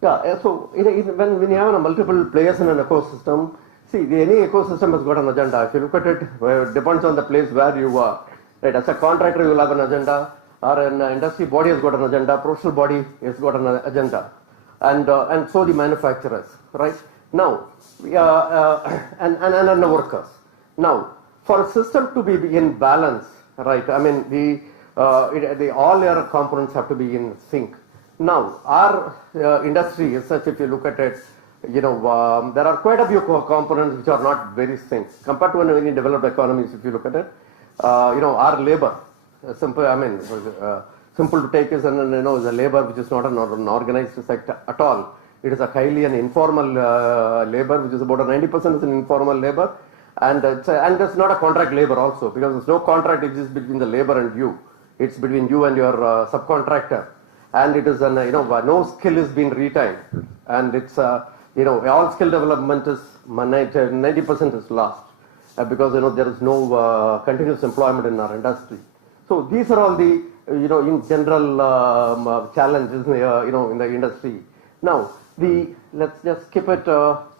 so when you have multiple players in an ecosystem, see, any ecosystem has got an agenda. If you look at it, it depends on the place where you are. Right? As a contractor, you will have an agenda, or an industry body has got an agenda, professional body has got an agenda, and so the manufacturers, right? Now, and the workers. Now, for a system to be in balance, right? I mean, all your components have to be in sync. Now, our industry is such, if you look at it, there are quite a few components which are not very synced compared to any developed economies. If you look at it, our labor, simple to take is, is a labor which is not an organized sector at all. It is a highly an informal labor, which is about 90% is an informal labor, and it's not a contract labor also, because there's no contract exists between the labor and you. It's between you and your subcontractor, and it is no skill is being retained, and it's all skill development is 90% is lost because there is no continuous employment in our industry. So these are all the in general challenges in the industry. Now let's just skip it.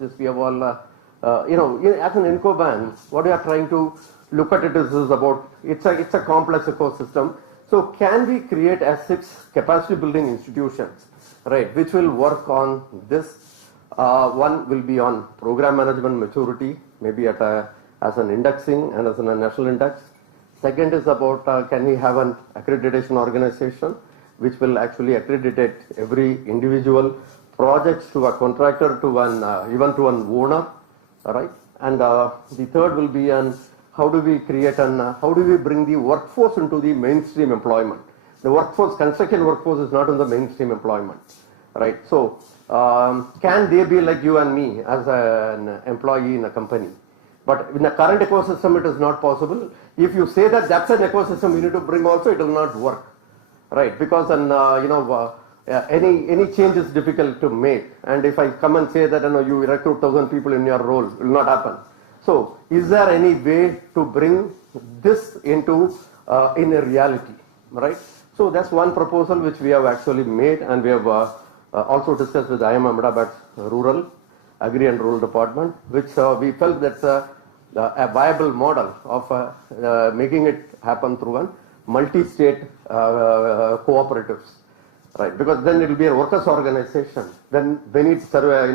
Just we have all as an Incoban, what we are trying to look at it is about it's a complex ecosystem. So can we create a 6 capacity building institutions, right, which will work on this? One will be on program management maturity, maybe as an indexing and as a national index. Second is about can we have an accreditation organization which will actually accreditate every individual projects to a contractor, to an even to an owner, right? And the third will be on how do we create and how do we bring the workforce into the mainstream employment. The workforce, construction workforce is not in the mainstream employment, right? So can they be like you and me as an employee in a company? But in the current ecosystem, it is not possible. If you say that that's an ecosystem we need to bring also, it will not work, right? Because any change is difficult to make. And if I come and say that you recruit 1,000 people in your role, it will not happen. So is there any way to bring this into in a reality, right? So that's one proposal which we have actually made, and we have also discussed with IIM Ahmedabad's rural, agri and rural department, which we felt that's a viable model of making it happen through a multi-state cooperatives, right? Because then it will be a workers' organization. Then they need survey,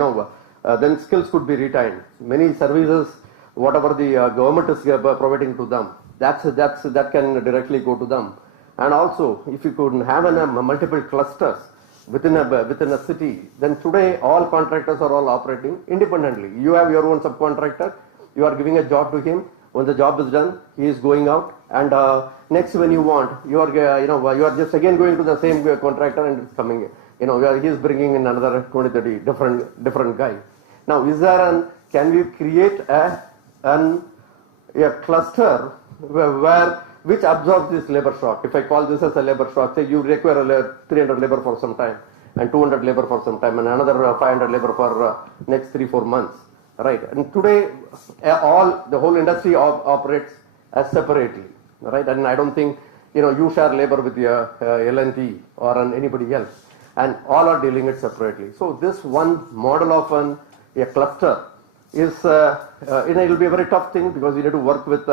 then skills could be retained. Many services, whatever the government is providing to them, that can directly go to them. And also, if you could have multiple clusters within a city, then today all contractors are all operating independently. You have your own subcontractor, you are giving a job to him. When the job is done, he is going out, and next when you want, you are just again going to the same contractor and it's coming. He is bringing in another 20, 30 different guy. Now, can we create a cluster which absorbs this labor shock? If I call this as a labor shock, say you require 300 labor for some time, and 200 labor for some time, and another 500 labor for next 3-4 months, right? And today, the whole industry operates as separately, right? And I don't think you share labor with your L&T or anybody else, and all are dealing it separately. So this one model of a cluster is it will be a very tough thing, because we need to work with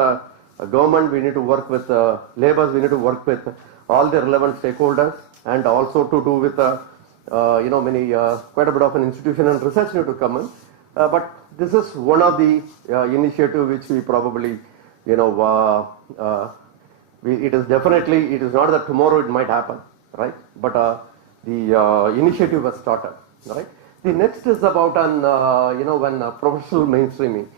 government, we need to work with laborers, we need to work with all the relevant stakeholders, and also to do with quite a bit of an institution and research need to come in. But this is one of the initiative which we probably it is not that tomorrow it might happen, right? But the initiative was started, right? The next is about professional mainstreaming.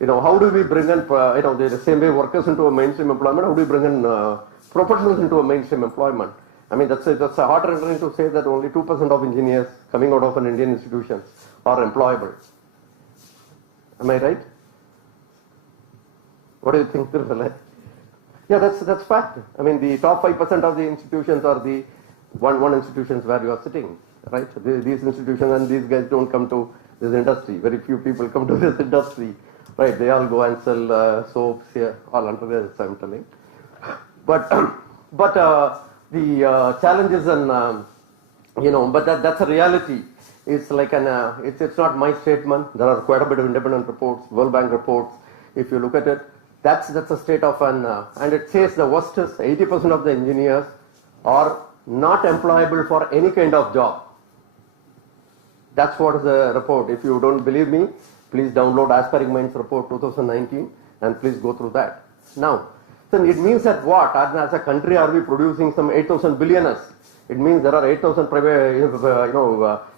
How do we bring in, the same way workers into a mainstream employment, how do we bring in professionals into a mainstream employment? I mean, that's a hard rendering to say that only 2% of engineers coming out of an Indian institution are employable. Am I right? What do you think, Tirthala? Yeah, that's fact. I mean, the top 5% of the institutions are the one institutions where you are sitting. right? These institutions and these guys don't come to this industry. Very few people come to this industry, right? They all go and sell soaps here, all under this, I'm telling. But the challenges and but that's a reality. It's like it's not my statement. There are quite a bit of independent reports, World Bank reports. If you look at it, that's a state of and it says the worst is 80% of the engineers are not employable for any kind of job. That's what is the report. If you don't believe me, please download Aspiring Minds report 2019 and please go through that. Now, then it means that what? As a country, are we producing some 8,000 billionaires? It means there are 8,000 private,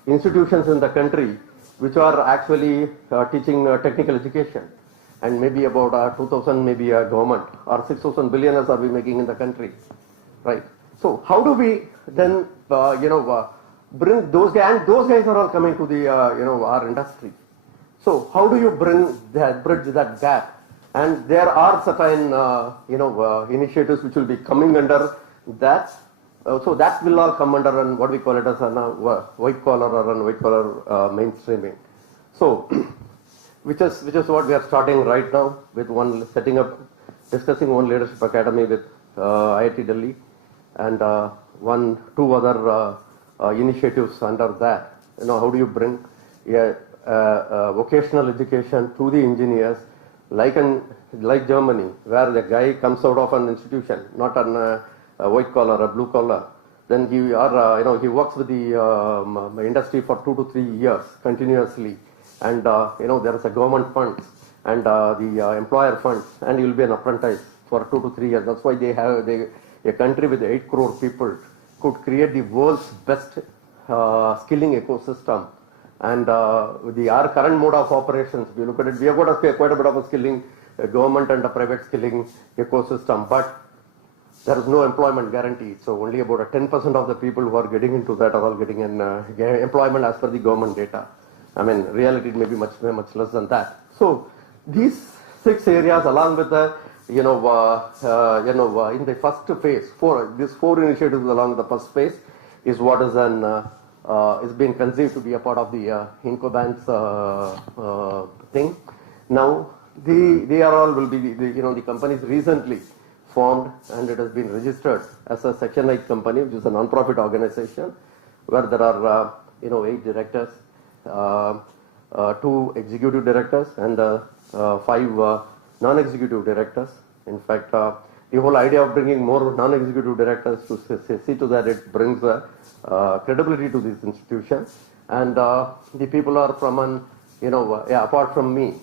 institutions in the country which are actually teaching technical education, and maybe about 2,000 maybe a government, or 6,000 billionaires are we making in the country, right? So how do we then bring those guys? And those guys are all coming to the our industry. So how do you bridge that gap? And there are certain initiatives which will be coming under that. So that will all come under what we call it as a white collar or white collar mainstreaming. So which is what we are starting right now with discussing one leadership academy with IIT Delhi, and two other initiatives under that. How do you bring vocational education to the engineers, like Germany, where the guy comes out of an institution, not a white collar, a blue collar. Then he works with the industry for 2 to 3 years continuously, and there is a government funds and the employer funds, and he will be an apprentice for 2 to 3 years. That's why a country with 8 crore people could create the world's best skilling ecosystem. And with our current mode of operations, if you look at it, we have got quite a bit of a skilling government and a private skilling ecosystem, but there is no employment guarantee. So only about 10% of the people who are getting into that are all getting an employment as per the government data. I mean, reality it may be much less than that. So these 6 areas, along with the in the first phase, these 4 initiatives along the first phase is what is being conceived to be a part of the Incoban's thing. Now they are all will be the companies recently formed, and it has been registered as a Section 8 company, which is a non-profit organization, where there are 8 directors, 2 executive directors, and 5 non-executive directors. In fact, the whole idea of bringing more non-executive directors to see to that it brings credibility to this institution. And the people are from apart from me.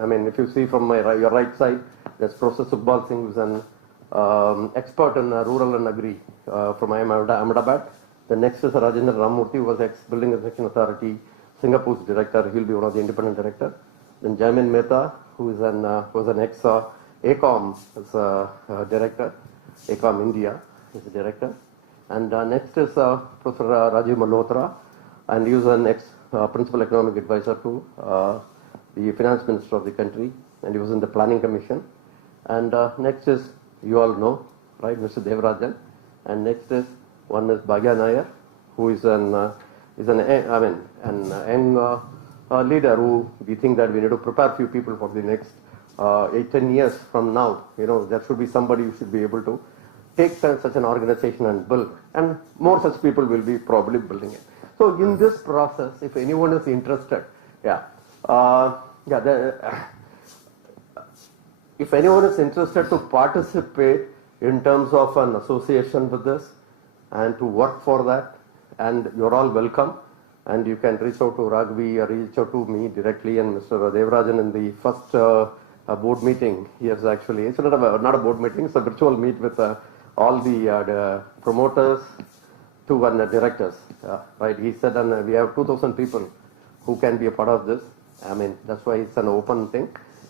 I mean, if you see from your right side, there's Professor Sukhbal Singh, who's an expert in rural and agri from Ahmedabad. The next is Rajendra Ramurthy, who was ex-Building Inspection Authority, Singapore's director. He'll be one of the independent directors. Then Jamin Mehta, who is an ex-ACOM director, ACOM India is the director. And next is Professor Rajiv Malhotra, and he was an ex-principal economic advisor to the finance minister of the country, and he was in the planning commission. And next is, you all know, right, Mr. Devarajan. And next is Bhagya Nair, who is an young leader who we think that we need to prepare few people for the next 8-10 years from now. There should be somebody who should be able to take such an organization and build, and more such people will be probably building it. So in this process, if anyone is interested, if anyone is interested to participate in terms of an association with this and to work for that, and you're all welcome, and you can reach out to Raghavi or reach out to me directly, and Mr. Devarajan in the first board meeting. It's not a board meeting, it's a virtual meet with all the promoters to the directors. Right? He said, and we have 2,000 people who can be a part of this. I mean, that's why it's an open thing.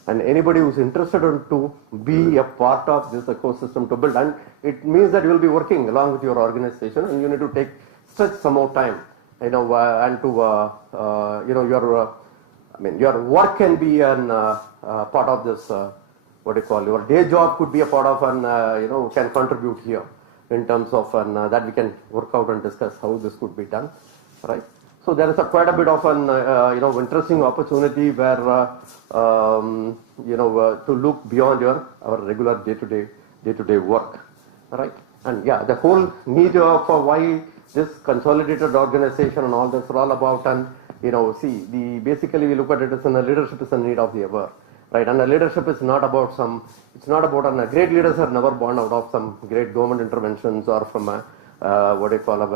And anybody who's interested to be a part of this ecosystem to build, and it means that you will be working along with your organization, and you need to stretch some more time, and to your work can be an part of this. Your day job could be a part of and can contribute here in terms of that we can work out and discuss how this could be done. right? So there is quite a bit of an interesting opportunity where to look beyond our regular day-to-day work, right? And yeah, the whole need of why this consolidated organization and all this are all about, and basically we look at it as a leadership is a need of the hour, right? And the leadership is not about great leaders are never born out of some great government interventions or from a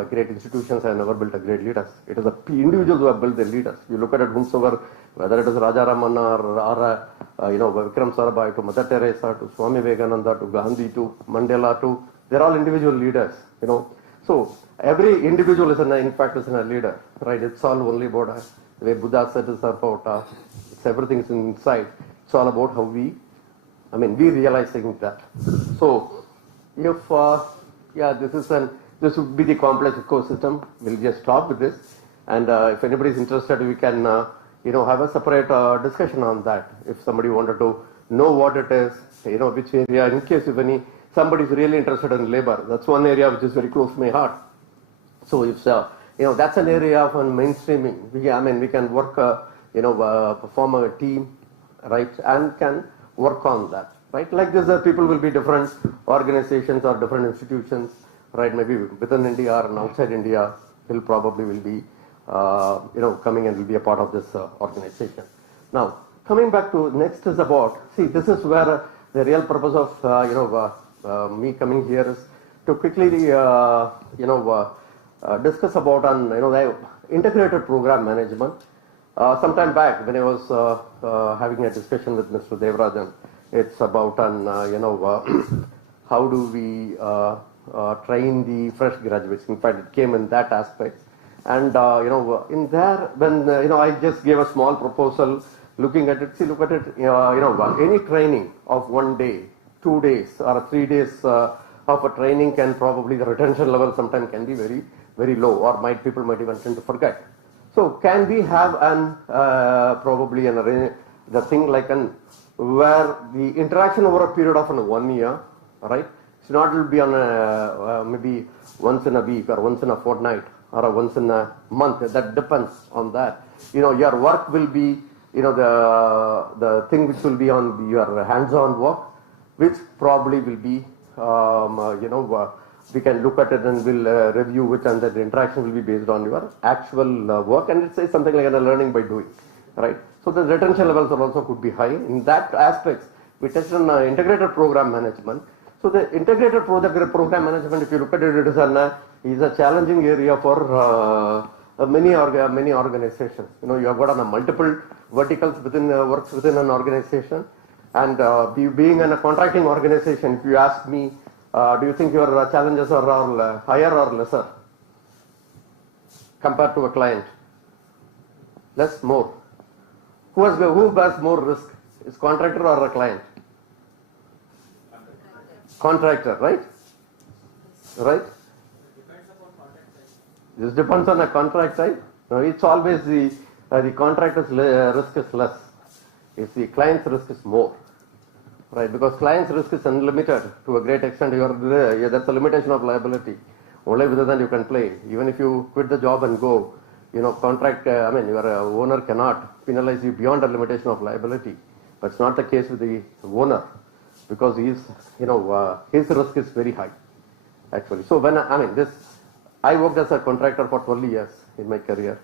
great institutions have never built a great leaders. It is the individuals who have built the leaders. You look at it whomsoever, whether it is Raja Ramanna or Vikram Sarabhai to Mother Teresa to Swami Vivekananda to Gandhi to Mandela to, they're all individual leaders, So every individual is in fact is a leader, right? It's all only about the way Buddha said is about everything is inside. It's all about how we realizing that. So if this would be the complex ecosystem. We'll just stop with this, and if anybody is interested, we can have a separate discussion on that. If somebody wanted to know what it is, which area, in case if somebody is really interested in labor, that's one area which is very close to my heart. So if that's an area of mainstreaming. We can work, form a team, right, and can work on that, right? Like this, people will be different organizations or different institutions, right? Maybe within India or outside India, will be, coming and will be a part of this organization. Now, coming back to next is about, this is where the real purpose of, me coming here is to quickly, discuss about the integrated program management. Sometime back when I was having a discussion with Mr. Devarajan, it's about how do we train the fresh graduates. In fact, it came in that aspect. And in there, when I just gave a small proposal, looking at it. Look at it. Any training of 1 day, 2 days, or 3 days of a training can probably the retention level sometimes can be very, very low, or people might even tend to forget. So can we have probably the thing like where the interaction over a period of 1 year, right? It's not will be on maybe once in a week or once in a fortnight or once in a month. That depends on that. Your work will be, the thing which will be on your hands-on work, which probably will be, we can look at it and we'll review which, and that the interaction will be based on your actual work, and it's something like a learning by doing, right? So the retention levels are also could be high. In that aspects, we tested on integrated program management. So the integrated program management, if you look at it, it is a challenging area for many organizations. You have got multiple verticals within works within an organization, and being in a contracting organization, if you ask me, do you think your challenges are higher or lesser compared to a client? Less, more. Who bears more risk? Is contractor or a client? Contractor, right? Right? This depends on the contract type. No, it's always the contractor's risk is less. It's the client's risk is more, right? Because client's risk is unlimited to a great extent. That's a limitation of liability. Only with that you can play. Even if you quit the job and go, contract. Your owner cannot penalize you beyond a limitation of liability. But it's not the case with the owner, because his risk is very high, actually. So when I worked as a contractor for 12 years in my career.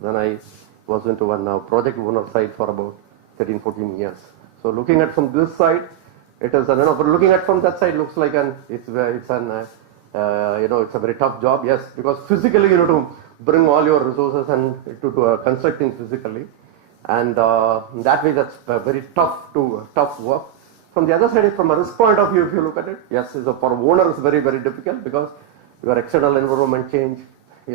Then I was into one project owner side for about 13, 14 years. So looking at from this side, it is looking at from that side looks like it's a very tough job. Yes, because physically you have to bring all your resources and to construct things physically, and that way that's very tough work. From the other side, from a risk point of view, if you look at it, yes, for owner it's very, very difficult, because your external environment change, a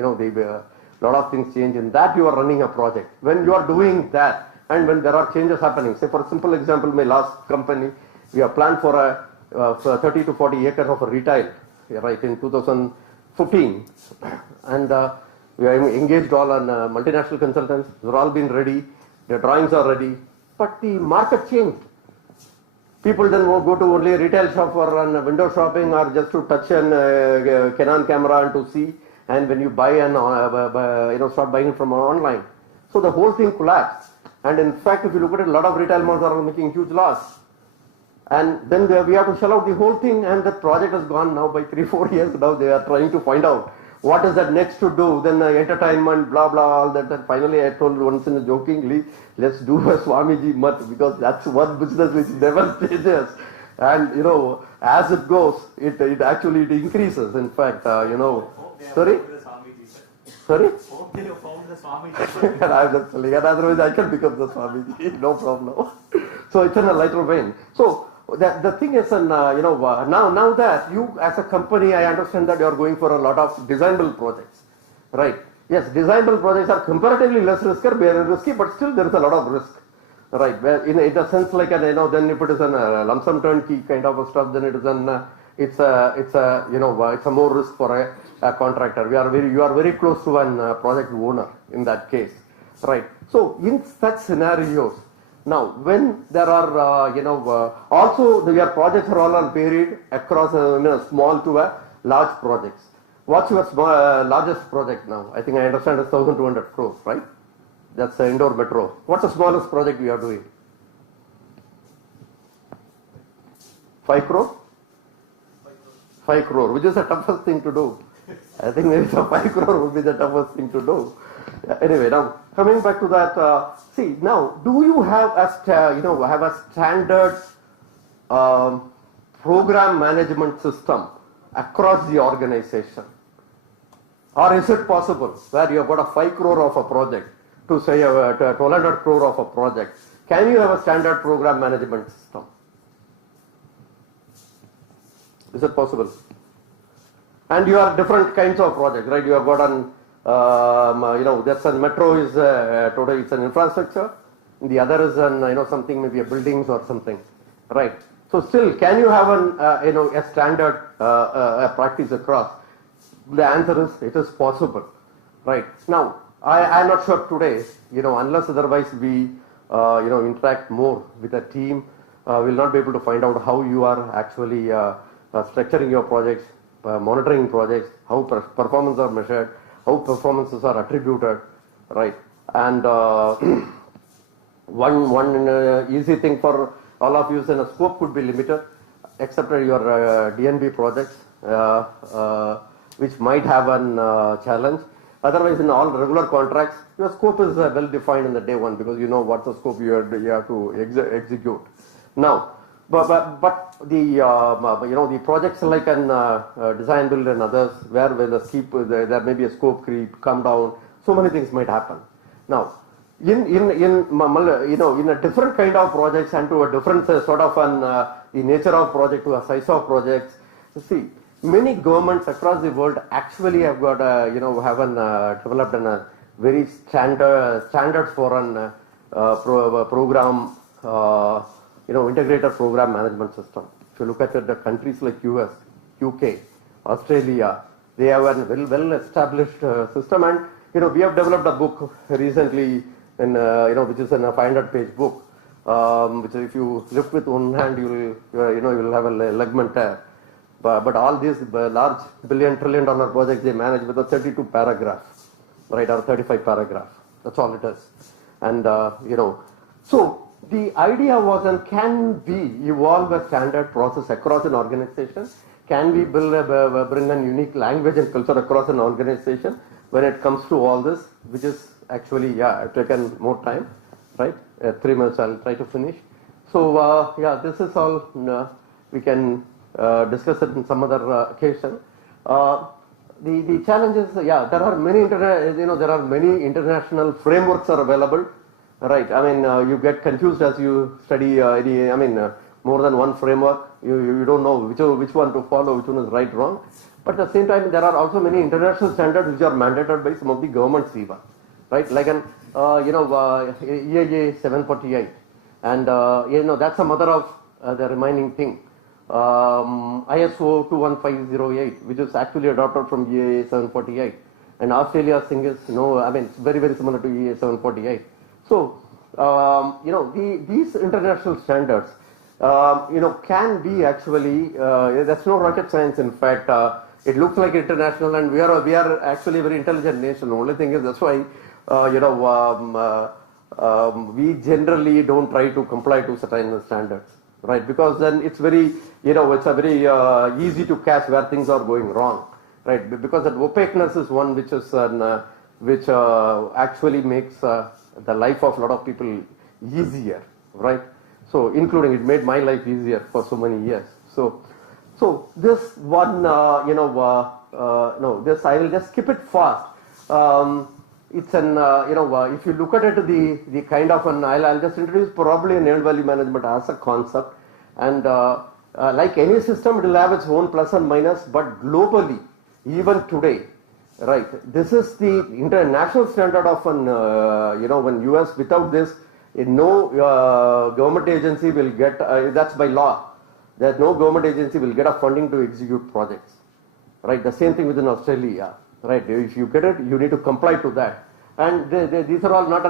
lot of things change. In that you are running a project. When you are doing that, and when there are changes happening, say for a simple example, my last company, we have planned for 30 to 40 acres of a retail, right, in 2015, and we have engaged all on multinational consultants. They've all been ready, the drawings are ready, but the market changed. People then go to only a retail shop for window shopping, or just to touch a Canon camera and to see, and when you buy and start buying it from online, so the whole thing collapsed. And in fact, if you look at it, a lot of retail malls are making huge loss. And then we have to shell out the whole thing, and the project has gone now by 3-4 years. Now they are trying to find out what is that next to do, then entertainment, blah, blah, all that. And finally I told once in jokingly, let's do a Swamiji Mat, because that's one business which never changes. And, as it goes, it actually increases. In fact, sorry? Sorry? Hope they have found the Swamiji. I'm just telling, and otherwise I can become the Swamiji, no problem. So it's in a lighter vein. So the thing is, now that you as a company, I understand that you are going for a lot of design-build projects, right? Yes, design-build projects are comparatively less risky, but still there is a lot of risk, right? Where in a sense, like then if it is a lump sum turnkey kind of a stuff, then it is it's a more risk for a contractor. You are very close to an project owner in that case, right? So in such scenarios, now when there are also your projects are all varied across small to a large projects. What's your largest project now? I think I understand it's 1,200 crores, right? That's the Indore Metro. What's the smallest project you are doing? 5 crore? 5 crore, which is the toughest thing to do. I think maybe the 5 crore would be the toughest thing to do. Anyway, now coming back to that, see now, do you have a standard program management system across the organization, or is it possible where you have got a 5 crore of a project to say a 1,200 crore of a project? Can you have a standard program management system? Is it possible? And you have different kinds of projects, right? You have got an that's a metro is totally it's an infrastructure. The other is an something maybe a buildings or something, right? So still, can you have a standard practice across? The answer is it is possible, right? Now I'm not sure today, unless otherwise we interact more with a team, we'll not be able to find out how you are actually structuring your projects, monitoring projects, how performance are measured, how performances are attributed, right? And one easy thing for all of you is in a scope could be limited, except your DNB projects, which might have a challenge. Otherwise, in all regular contracts, your scope is well defined in the day one, because you know what the scope you have to execute. Now, but the projects like an design build and others, where there may be a scope creep, come down, so many things might happen. Now, in a different kind of projects and to a different sort of the nature of project to a size of projects, see, many governments across the world actually have got developed a very standards for an program. Integrated program management system. If you look at the countries like US, UK, Australia, they have a well-established system, and we have developed a book recently, which is a 500-page book, which if you lift with one hand, you will have a ligament tear. But all these large billion-trillion-dollar projects they manage with a 32 paragraphs, right, or 35 paragraphs. That's all it is, and so. The idea was, and can we evolve a standard process across an organization? Can we bring a unique language and culture across an organization when it comes to all this, which is actually, I've taken more time, right? 3 minutes, I'll try to finish. So, this is all, we can discuss it in some other occasion. The challenge is, there are many, there are many international frameworks are available. Right, I mean, you get confused as you study more than one framework. You don't know which one to follow, which one is right, wrong. But at the same time, there are also many international standards which are mandated by some of the governments even, right? Like an EIA 748, and that's a mother of the remaining thing. ISO 21508, which is actually adopted from EIA 748, and Australia's thing is it's very very similar to EIA 748. So, these international standards, can be actually, that's no rocket science. In fact, it looks like international, and we are actually a very intelligent nation. The only thing is that's why we generally don't try to comply to certain standards, right? Because then it's very it's a very easy to catch where things are going wrong, right? Because that opaqueness is one which is which actually makes the life of a lot of people easier, right? So including it made my life easier for so many years. So this one, no, this I will just skip it fast. It's an, if you look at it, the kind of an, I'll just introduce probably an earned value management as a concept. And like any system, it will have its own plus and minus, but globally, even today, right, this is the international standard of an, when US, without this, no government agency will get, that's by law, that no government agency will get a funding to execute projects, right? The same thing within Australia, right? If you get it, you need to comply to that. And these are all not,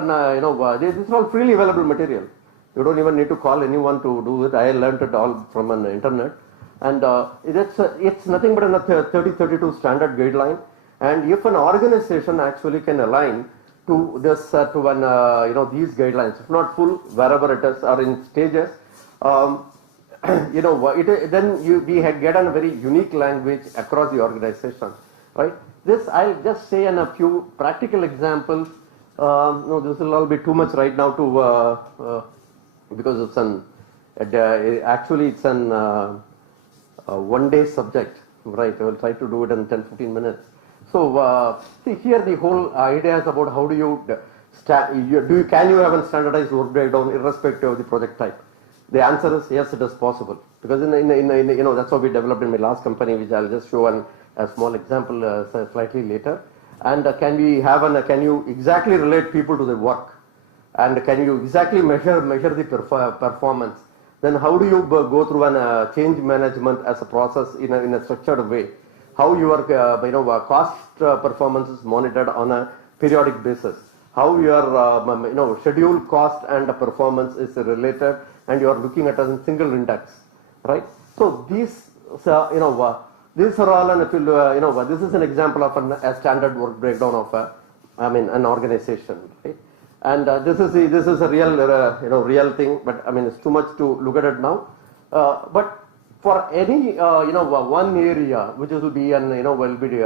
these are all freely available material. You don't even need to call anyone to do it. I learned it all from an internet. And it's nothing but a 3032 standard guideline. And if an organization actually can align to this, to one, these guidelines, if not full, wherever it is, or in stages, then we had get a very unique language across the organization, right? This I'll just say in a few practical examples. No, this will all be too much right now to because it's an actually it's an one-day subject, right? I will try to do it in 10-15 minutes. So see here the whole idea is about how do you can you have a standardized work breakdown irrespective of the project type? The answer is yes, it is possible, because in that's what we developed in my last company, which I'll just show a small example slightly later. And can you exactly relate people to the work, and can you exactly measure the performance? Then how do you go through an change management as a process in a structured way? How your cost performance is monitored on a periodic basis? How your schedule cost and performance is related, and you are looking at a single index, right? So these these are all, and if you this is an example of a standard work breakdown of an organization, right? And this is a real real thing, but I mean it's too much to look at it now. But for any one area which will be will be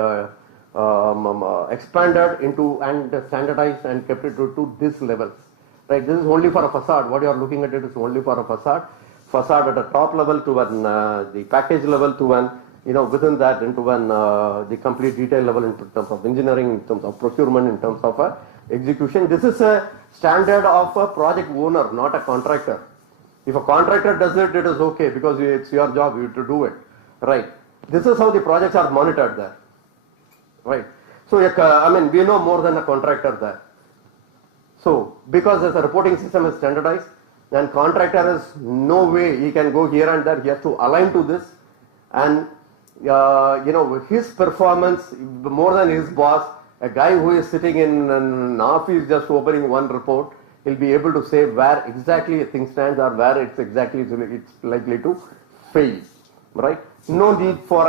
expanded into and standardized and kept it to this levels, right? This is only for a facade. What you are looking at it is only for a facade at a top level to the package level to within that into the complete detail level in terms of engineering, in terms of procurement, in terms of execution. This is a standard of a project owner, not a contractor. If a contractor does it, it is okay because it's your job, you to do it, right? This is how the projects are monitored there, right? So we know more than a contractor there. So because as a reporting system is standardized, then contractor has no way he can go here and there. He has to align to this, and his performance more than his boss. A guy who is sitting in an office just opening one report, he'll be able to say where exactly a thing stands or where it's exactly it's likely to fail, right? No need for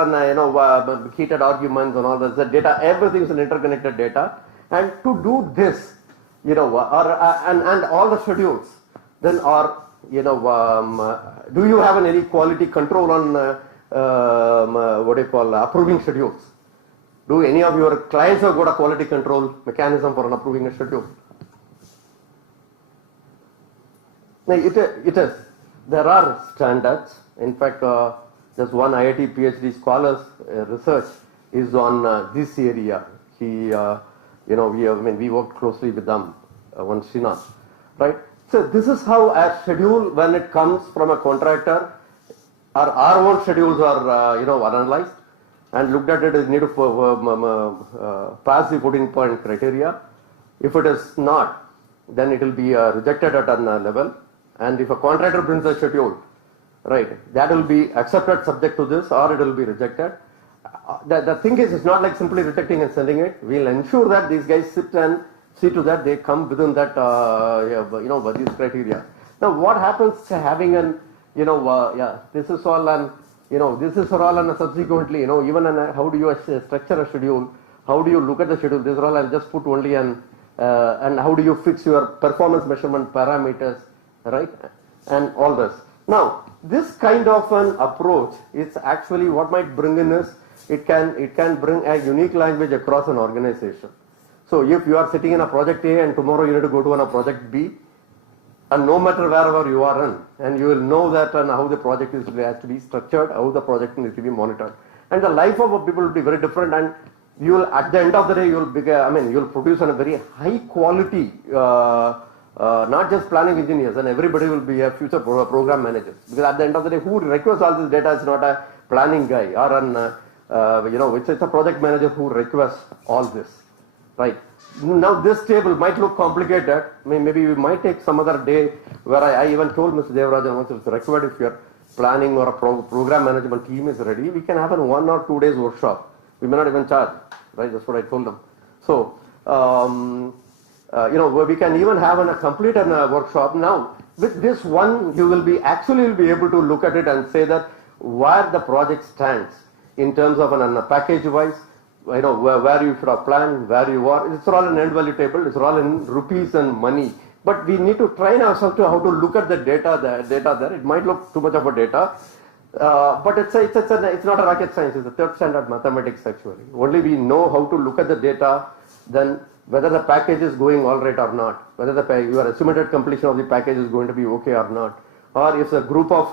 heated arguments and all this. The data, everything is an interconnected data, and to do this, and all the schedules, then do you have any quality control on what do you call approving schedules? Do any of your clients have got a quality control mechanism for approving a schedule? No, it is. There are standards. In fact, there's one IIT PhD scholar's research is on this area. He, we worked closely with them, one Srinath, right? So this is how a schedule, when it comes from a contractor, our own schedules are, analyzed and looked at it. Is need to pass the 14-point criteria. If it is not, then it will be rejected at a level. And if a contractor brings a schedule, right, that will be accepted subject to this, or it will be rejected. The thing is, it's not like simply rejecting and sending it. We'll ensure that these guys sit and see to that they come within that, these criteria. Now, what happens having an, this is all an This is all and subsequently, even how do you structure a schedule? How do you look at the schedule? This is all I'll just put only and how do you fix your performance measurement parameters, right? And all this. Now, this kind of an approach is actually what might bring in is it can bring a unique language across an organization. So if you are sitting in a project A and tomorrow you need to go to on a project B, and no matter wherever you are in, and you will know that and how the project has to be structured, how the project needs to be monitored, and the life of people will be very different. And you will, at the end of the day, you will produce a very high quality, not just planning engineers, and everybody will be a future program managers. Because at the end of the day, who requires all this data is not a planning guy or it's a project manager who requires all this, right? Now this table might look complicated. Maybe we might take some other day where I even told Mr. Devarajan once it's required if your planning or a program management team is ready, we can have a 1 or 2 days workshop. We may not even charge, right? That's what I told them. So, we can even have a complete workshop. Now, with this one, you will be able to look at it and say that where the project stands in terms of a package wise, where you should have planned, where you are. It's all an end value table. It's all in rupees and money. But we need to train ourselves to how to look at the data there. It might look too much of a data, but it's not a rocket science. It's a third standard mathematics actually. Only we know how to look at the data, then whether the package is going all right or not, whether your estimated completion of the package is going to be okay or not, or if a group of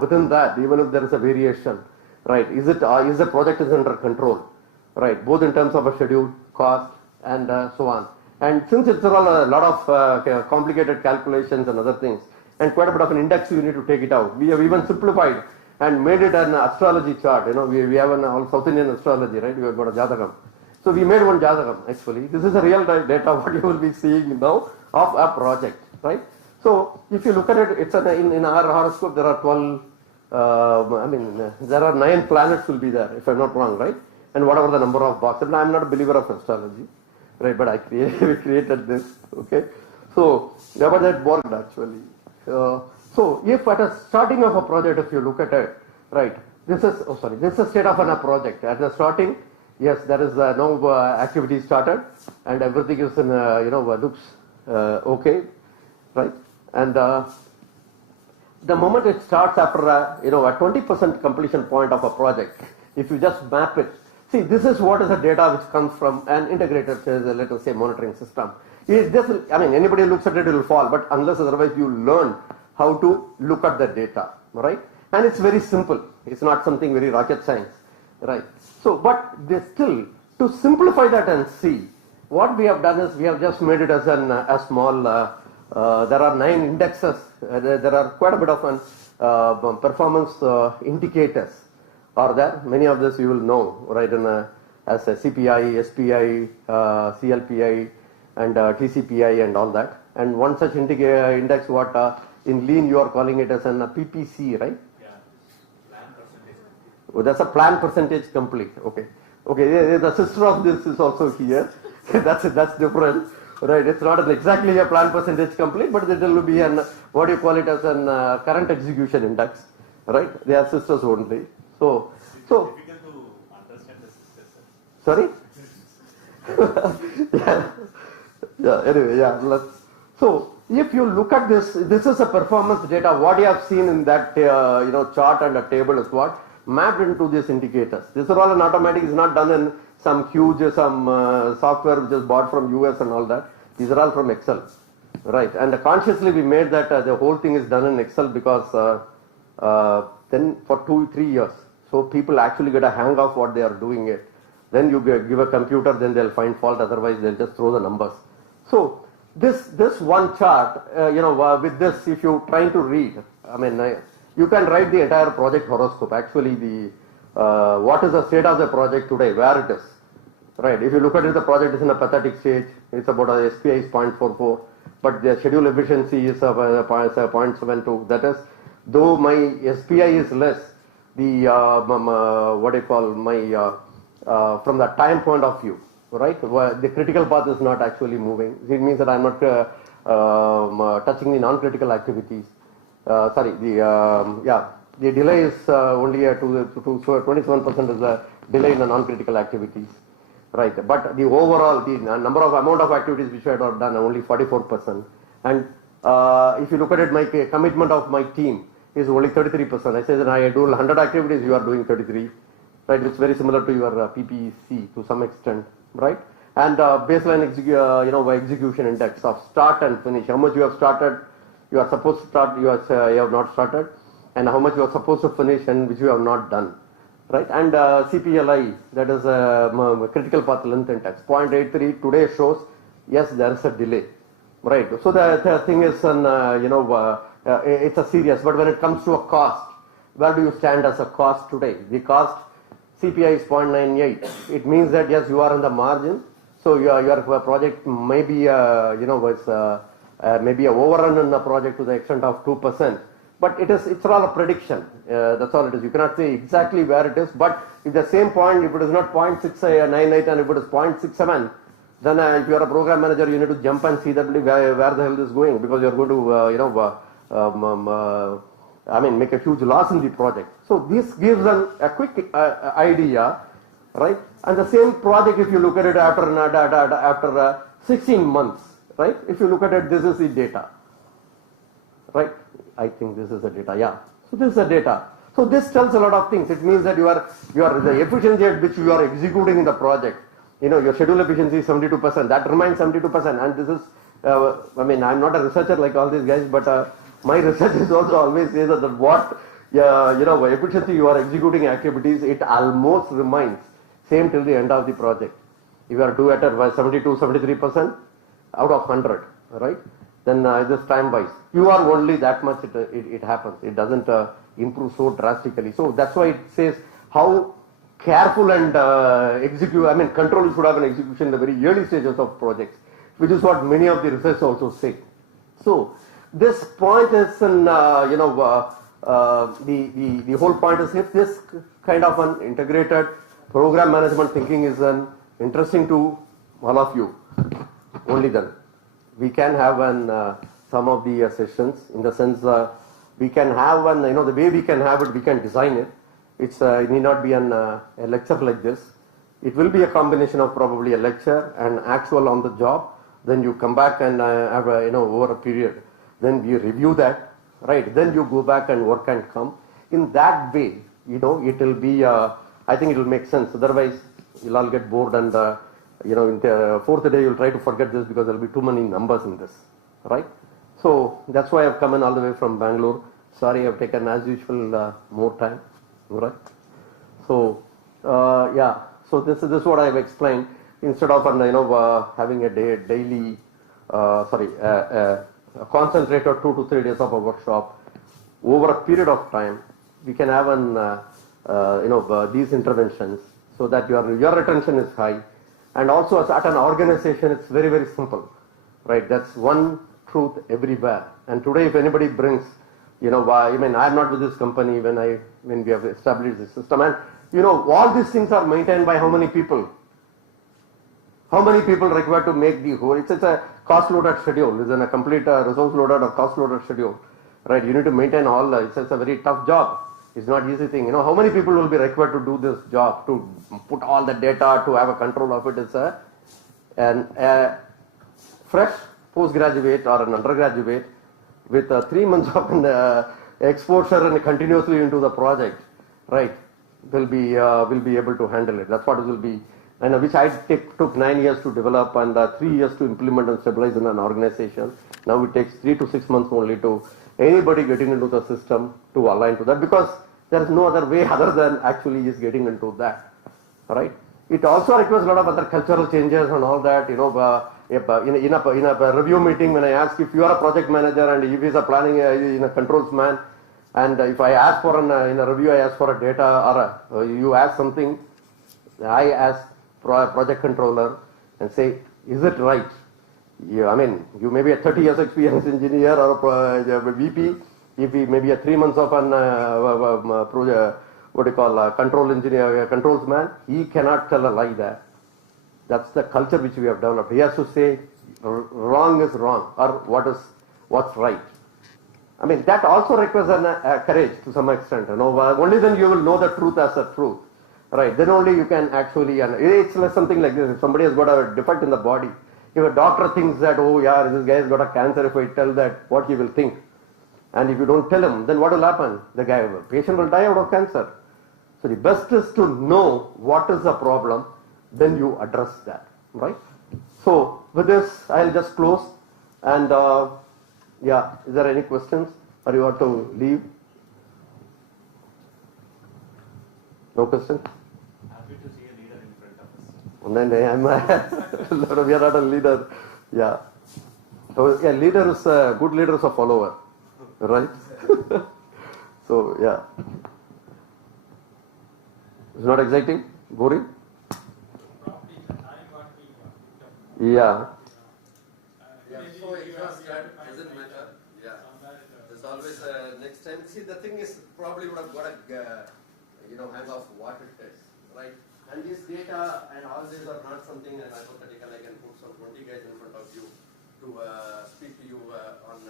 within that, even if there is a variation, right? Is the project is under control? Right, both in terms of a schedule, cost, and so on. And since it's all a lot of complicated calculations and other things, and quite a bit of an index, you need to take it out. We have even simplified and made it an astrology chart. We have an South Indian astrology, right? We have got a Jatagam. So we made one Jatagam actually. This is a real data what you will be seeing now of a project, right? So if you look at it, it's in our horoscope there are 12. There are 9 planets will be there if I'm not wrong, right? And whatever the number of boxes. And I'm not a believer of astrology, right? But we created this, okay? So, but that worked actually. So, if at a starting of a project, if you look at it, right? This is the state of a project. At the starting, yes, there is no activity started, and everything is in looks okay, right? And the moment it starts after a 20% completion point of a project, if you just map it. See, this is what is the data which comes from an integrated, let us say, monitoring system. Anybody looks at it, it will fall, but unless otherwise you learn how to look at the data, right? And it's very simple. It's not something very rocket science, right? So, but they still, to simplify that and see, what we have done is we have just made it as a small, there are 9 indexes, there are quite a bit of performance indicators. Are there? Many of this you will know, right? As a CPI, SPI, CLPI, and TCPI, and all that. And one such index, what in Lean you are calling it as an PPC, right? Yeah, plan percentage. Oh, that's a plan percentage complete. Okay, okay. The sister of this is also here. that's different, right? It's not exactly a plan percentage complete, but it will be an what do you call it as an current execution index, right? They are sisters only. So difficult to understand the system. Sorry? Anyway, so if you look at this is a performance data. What you have seen in that chart and a table is what mapped into these indicators. This is all an automatic. It's not done in some huge software which is bought from US and all that. These are all from Excel, right? And consciously we made that the whole thing is done in Excel because then for 2-3 years. So people actually get a hang of what they are doing it. Then you give a computer, then they'll find fault. Otherwise, they'll just throw the numbers. So this one chart, with this, if you're trying to read, you can write the entire project horoscope. Actually, what is the state of the project today, where it is, right? If you look at it, the project is in a pathetic stage. It's about a SPI is 0.44, but the schedule efficiency is 0.72. That is, though my SPI is less, the from the time point of view, right? The critical path is not actually moving. It means that I'm not touching the non-critical activities. The delay is only so 27% is the delay in the non-critical activities, right? But the overall, the amount of activities which I have done are only 44%. And if you look at it, my commitment of my team is only 33%. I say that I do 100 activities, you are doing 33, right? It's very similar to your PPC to some extent, right? And baseline execution index of start and finish. How much you have started, you are supposed to start, you have not started, and how much you are supposed to finish and which you have not done, right? And CPLI, that is critical path length index, 0.83 today shows yes there is a delay, right? So the thing is, it's a serious. But when it comes to a cost, where do you stand as a cost today? The cost CPI is 0.98. It means that yes, you are in the margin. So your project may be maybe a overrun in the project to the extent of 2%. But it's all a prediction. That's all it is. You cannot say exactly where it is. But if the same point, if it is not 0.698 and if it is 0.67, then if you are a program manager, you need to jump and see that where the hell this is going, because you are going to make a huge loss in the project. So this gives a quick idea, right? And the same project, if you look at it after 16 months, right? If you look at it, this is the data, right? I think this is the data, yeah. So this is the data. So this tells a lot of things. It means that the efficiency at which you are executing in the project, your schedule efficiency is 72%. That remains 72%. And this is, I'm not a researcher like all these guys, but my research is also always says that what, efficiency you are executing activities, it almost remains same till the end of the project. If you are do at 72, 73% out of 100, right? Then this time wise, you are only that much it happens. It doesn't improve so drastically. So that's why it says how careful and control should have an execution in the very early stages of projects, which is what many of the researchers also say. So this point is the whole point is, if this kind of an integrated program management thinking is interesting to all of you, only then we can have some of the sessions, in the sense we can have the way we can have it, we can design it. It need not be a lecture like this. It will be a combination of probably a lecture and actual on the job. Then you come back and have over a period. Then you review that, right? Then you go back and work and come. In that way, it will be, I think it will make sense. Otherwise, you'll all get bored and, in the fourth day, you'll try to forget this because there will be too many numbers in this, right? So that's why I've come in all the way from Bangalore. Sorry, I've taken as usual more time, right? So, so this is what I've explained. Instead of having a daily, a concentrated 2 to 3 days of a workshop, over a period of time, we can have these interventions so that your retention is high. And also as at an organization, it's very, very simple, right? That's one truth everywhere. And today, if anybody brings, I'm not with this company when we have established this system. And, all these things are maintained by how many people? How many people required to make the whole? It's a cost-loaded schedule. It's a complete resource-loaded or cost-loaded schedule, right? You need to maintain all. It's a very tough job. It's not easy thing. How many people will be required to do this job, to put all the data, to have a control of it? It's a fresh postgraduate or an undergraduate with 3 months of exposure and continuously into the project, right? Will be able to handle it. That's what it will be. And which I took 9 years to develop and 3 years to implement and stabilize in an organization. Now it takes 3 to 6 months only to anybody getting into the system to align to that, because there is no other way other than actually is getting into that, right? It also requires a lot of other cultural changes and all that. In a review meeting, when I ask if you are a project manager and if he is a planning in a controls man, and if I ask for in a review, I ask for a data or you ask something, I ask project controller and say, is it right? You may be a 30 years experience engineer or a VP. If he may be a 3 months of an control engineer, controls man, he cannot tell a lie there. That's the culture which we have developed. He has to say wrong is wrong or what's right. I mean, that also requires courage to some extent. Only then you will know the truth as a truth, right? Then only you can actually. It's like something like this. If somebody has got a defect in the body, if a doctor thinks that, oh yeah, this guy has got a cancer, if I tell that, what he will think, and if you don't tell him, then what will happen? The patient will die out of cancer. So the best is to know what is the problem, then you address that, right? So with this, I'll just close. And yeah, is there any questions, or you want to leave? No question? Happy to see a leader in front of us. And then we are not a leader. Yeah. So yeah, leader is a good leader is a follower, right? So yeah. It's not exciting? Boring? Yeah. Yeah, so it was that doesn't matter. Yeah. There's always next time. See, the thing is, probably would have got a hang of what it is, right? And this data and all these are not something hypothetical. I can put some 20 guys in front of you to speak to you on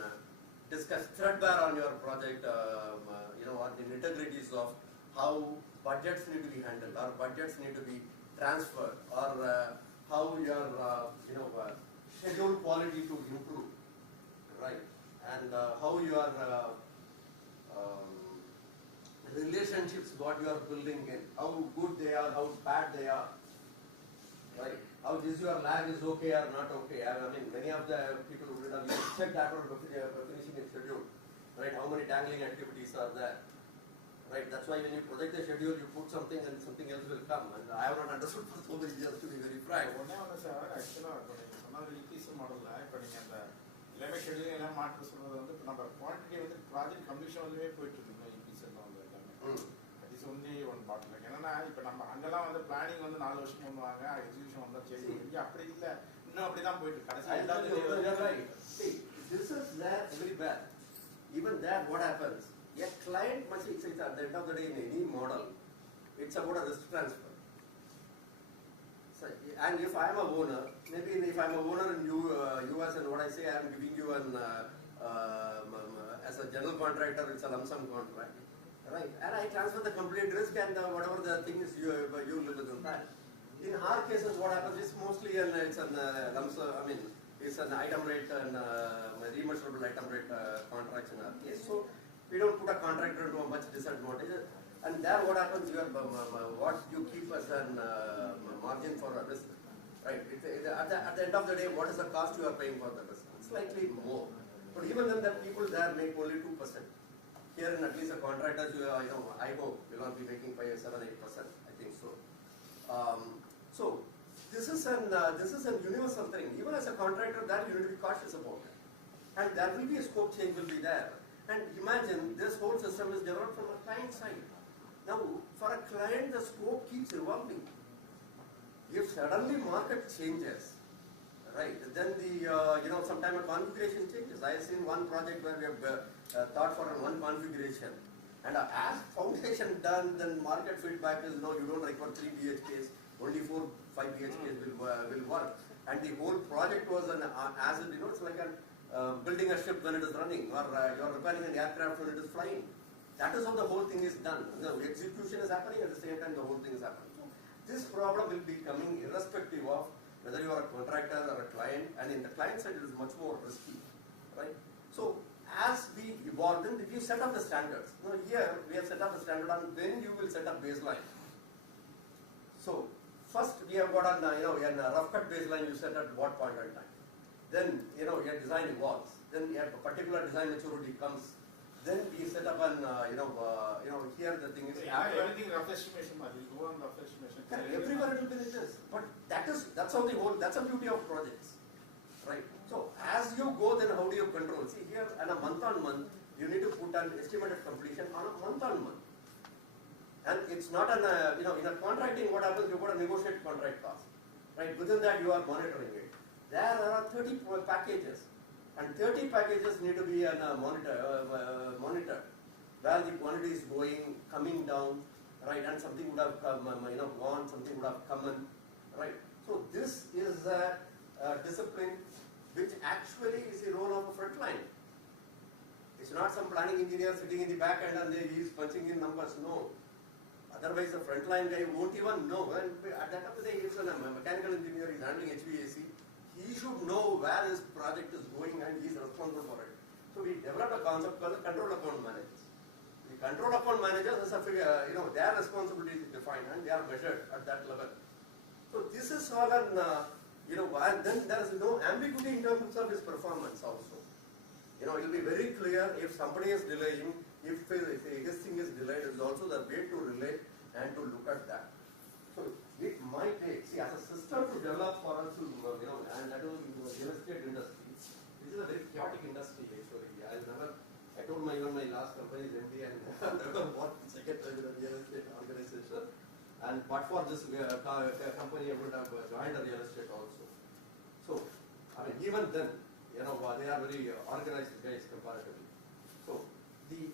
discuss threadbare on your project. On the nitty-gritties of how budgets need to be handled, or budgets need to be transferred, or how your schedule quality to improve, right? And how your relationships, what you are building in, how good they are, how bad they are, right? How this your lag is okay or not okay. I mean, many of the people would have checked that or finishing a schedule, right? How many dangling activities are there? Right, that's why when you project the schedule, you put something and something else will come. And I have not understood for so many years, to be very frank. EPC model இப்போ நீங்கள் அந்த எல்லாமே schedule எல்லாம் மாற்ற சொல்றது வந்து இப்போ நம்ம குவான்டிட்டி வந்து ப்ராஜெக்ட் கம்ப்ளீஷன் வந்துவே போயிட்டு இருக்குங்க EPC எல்லாம் வந்து எல்லாமே it is only one part like என்னன்னா இப்போ நம்ம அங்கெல்லாம் வந்து பிளானிங் வந்து 4 வருஷம் பண்ணுவாங்க எக்ஸிகியூஷன் வந்தால் சேஞ்ச் இங்கே அப்படி இல்லை இன்னும் அப்படி தான் போயிட்டு கடைசி This is there everywhere. Even there, what happens? A client must say at the end of the day in any model, it's about a risk transfer. So, and if I am a owner, maybe if I am a owner in US and what I say, I am giving you an as a general contractor, it's a lump sum contract, right? And I transfer the complete risk and whatever the thing is, you live within that. In our cases, what happens is mostly it's an lump sum. I mean, it's an item rate and remeasurable item rate contracts in our case. So we don't put a contractor into a much disadvantage. And there what happens, what you keep as a margin for a risk, right? At the end of the day, what is the cost you are paying for the risk? It's slightly more. But even then, the people there make only 2%. Here in at least the contractors, I hope will not be making 5, 7, 8%. I think so. So this is a universal thing. Even as a contractor, that you need to be cautious about it. And there will be a scope change will be there. And imagine this whole system is developed from a client side. Now, for a client, the scope keeps evolving. If suddenly market changes, right, then sometime a configuration changes. I have seen one project where we have thought for one configuration. And as foundation done, then market feedback is, no, you don't require 3 BHKs, only 4, 5 BHKs will work. And the whole project was it's like building a ship when it is running, or you're repairing an aircraft when it is flying. That is how the whole thing is done. The execution is happening, at the same time the whole thing is happening. So this problem will be coming irrespective of whether you are a contractor or a client, and in the client side it is much more risky, right? So as we evolve, then we set up the standards. Now here we have set up the standard on when you will set up baseline. So first we have got on in a rough cut baseline you set at what point in time. Then your design evolves. Then a particular design maturity comes. Then we set up an here the thing is everything rough estimation. Go on rough estimation. Everywhere it will be like this. But that's how that's the beauty of projects, right? So as you go, then how do you control? See here, on a month on month, you need to put an estimated completion on a month on month. And it's not in a contracting, what happens, you've got to negotiate contract cost, right? Within that you are monitoring it. There are 30 packages, and 30 packages need to be monitored, where the quantity is going, coming down, right? And something would have gone, something would have come in, right? So this is a discipline which actually is the role of a frontline. It's not some planning engineer sitting in the back end and he is punching in numbers. No. Otherwise, the frontline guy won't even know. And at the end of the day, if a mechanical engineer is handling HVAC, he should know where his project is going and he is responsible for it. So we developed a concept called the control account managers. The control account managers is a figure, their responsibility is defined and they are measured at that level. So this is all an, and then there is no ambiguity in terms of his performance also. It will be very clear if somebody is delaying, if his thing is delayed, it is also the way to relate and to look at that. So it might take, as a system to develop for us to, and that is in the real estate industry. This is a very chaotic industry actually. I told even my last company's MD and I never worked secretary in a real estate organization. And but for this company, I would have joined a real estate also. So, even then, they are very organized guys comparatively. So, see,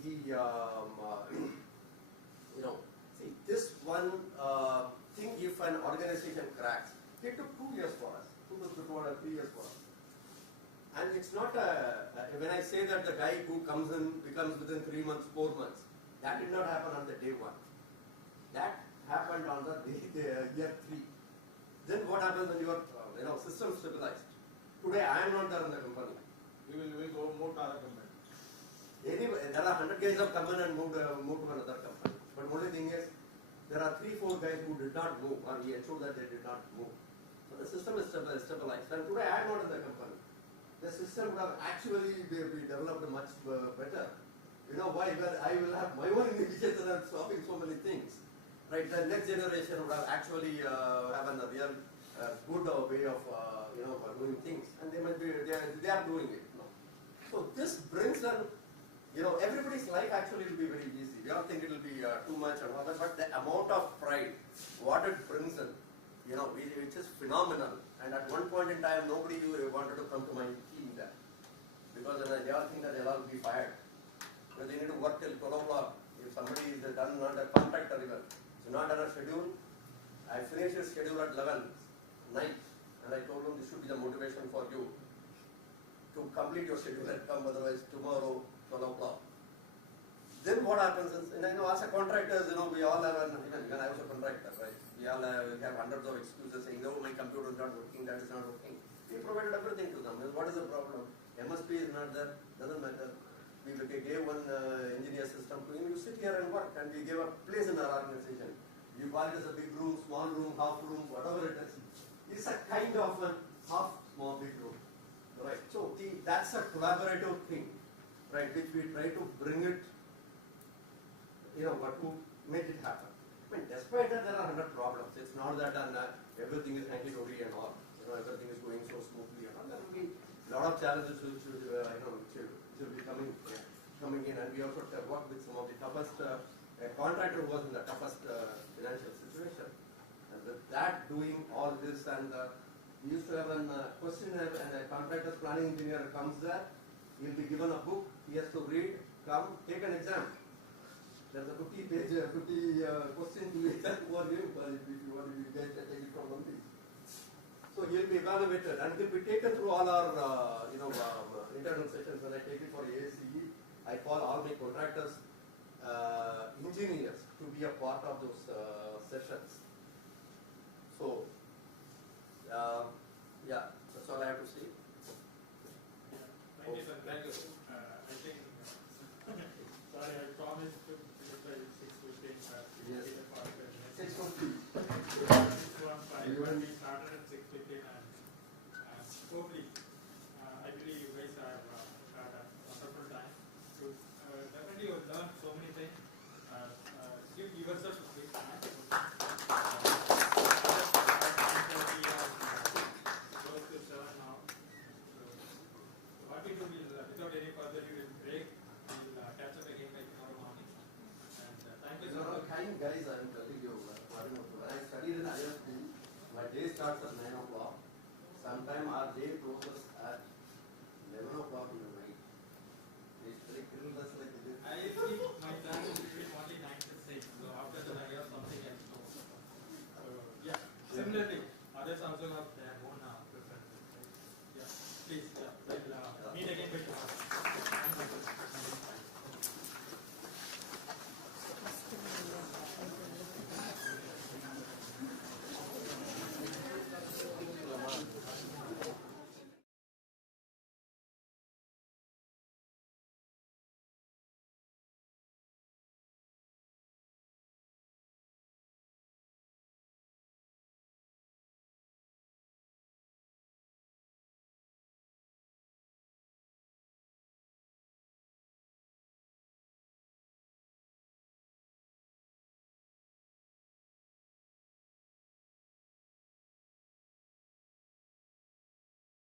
this one thing, if an organization cracks, it took 2 years for us, 3 years for us. And it's not when I say that the guy who comes in becomes within 3 months, 4 months, that did not happen on the day 1. That happened on the year 3. Then what happens when your system stabilized? Today I am not there in the company. We will go move to other company. Anyway, there are 100 guys who have come in and moved to another company. But only thing is, there are 3-4 guys who did not move, or we ensured that they did not move. So the system is stabilized. And today I am not in the company. The system would have actually be developed much better. You know why? Well, I will have my own indicators and stopping so many things. Right? The next generation would have actually have a real good way of doing things, and they are doing it. So this brings an everybody's life actually will be very easy. We all think it will be too much or whatever, but the amount of pride, what it brings in, which is phenomenal. And at one point in time, nobody wanted to come to my team there. Because they all think that they'll all be fired. Because they need to work till 12 o'clock. If somebody is done not a contractor even, so not on a schedule, I finished his schedule at 11 night. And I told him this should be the motivation for you to complete your schedule and come, otherwise tomorrow 12 o'clock. Then what happens is, as a contractors, we all have even I was a contractor, right? We all have hundreds of excuses saying, no, my computer is not working, that is not working. We provided everything to them. What is the problem? MSP is not there, doesn't matter. We gave one engineer system to him, you sit here and work, and we gave a place in our organization. You call it as a big room, small room, half room, whatever it is. It's a kind of a half small big room. Right. So that's a collaborative thing, right, which we try to bring it, but to make it happen. I mean, despite that, there are 100 problems. It's not that everything is hanky-dory and all. Everything is going so smoothly and all. There will be a lot of challenges which will be coming in, and we also work with some of the toughest contractor who was in the toughest financial situation. And with that, doing all this, and we used to have a questionnaire, and a contractor's planning engineer comes there. He'll be given a book. He has to read, come, take an exam. There's a 50-page, 50 question to exam for him if you want to take it from one piece. So he'll be evaluated, and he'll be taken through all our internal sessions. When I take it for ASCE, I call all my contractors, engineers to be a part of those sessions. So, yeah, that's all I have to say. Thank you, sir. Thank you. I think, sorry, I promised to finish by 6:15. Yes. 6:15. 6:15. We started at 6:15, and hopefully, I believe you guys have had a wonderful time. So, definitely you've learned so many things. Give yourself a quick time. Close to 7 now. So, what we do is, without any further, we will break. We will catch up again by tomorrow morning. And thank you so much. Kind guys, I'm telling you. When I studied in IIT, my day starts at 9 o'clock. Sometime our day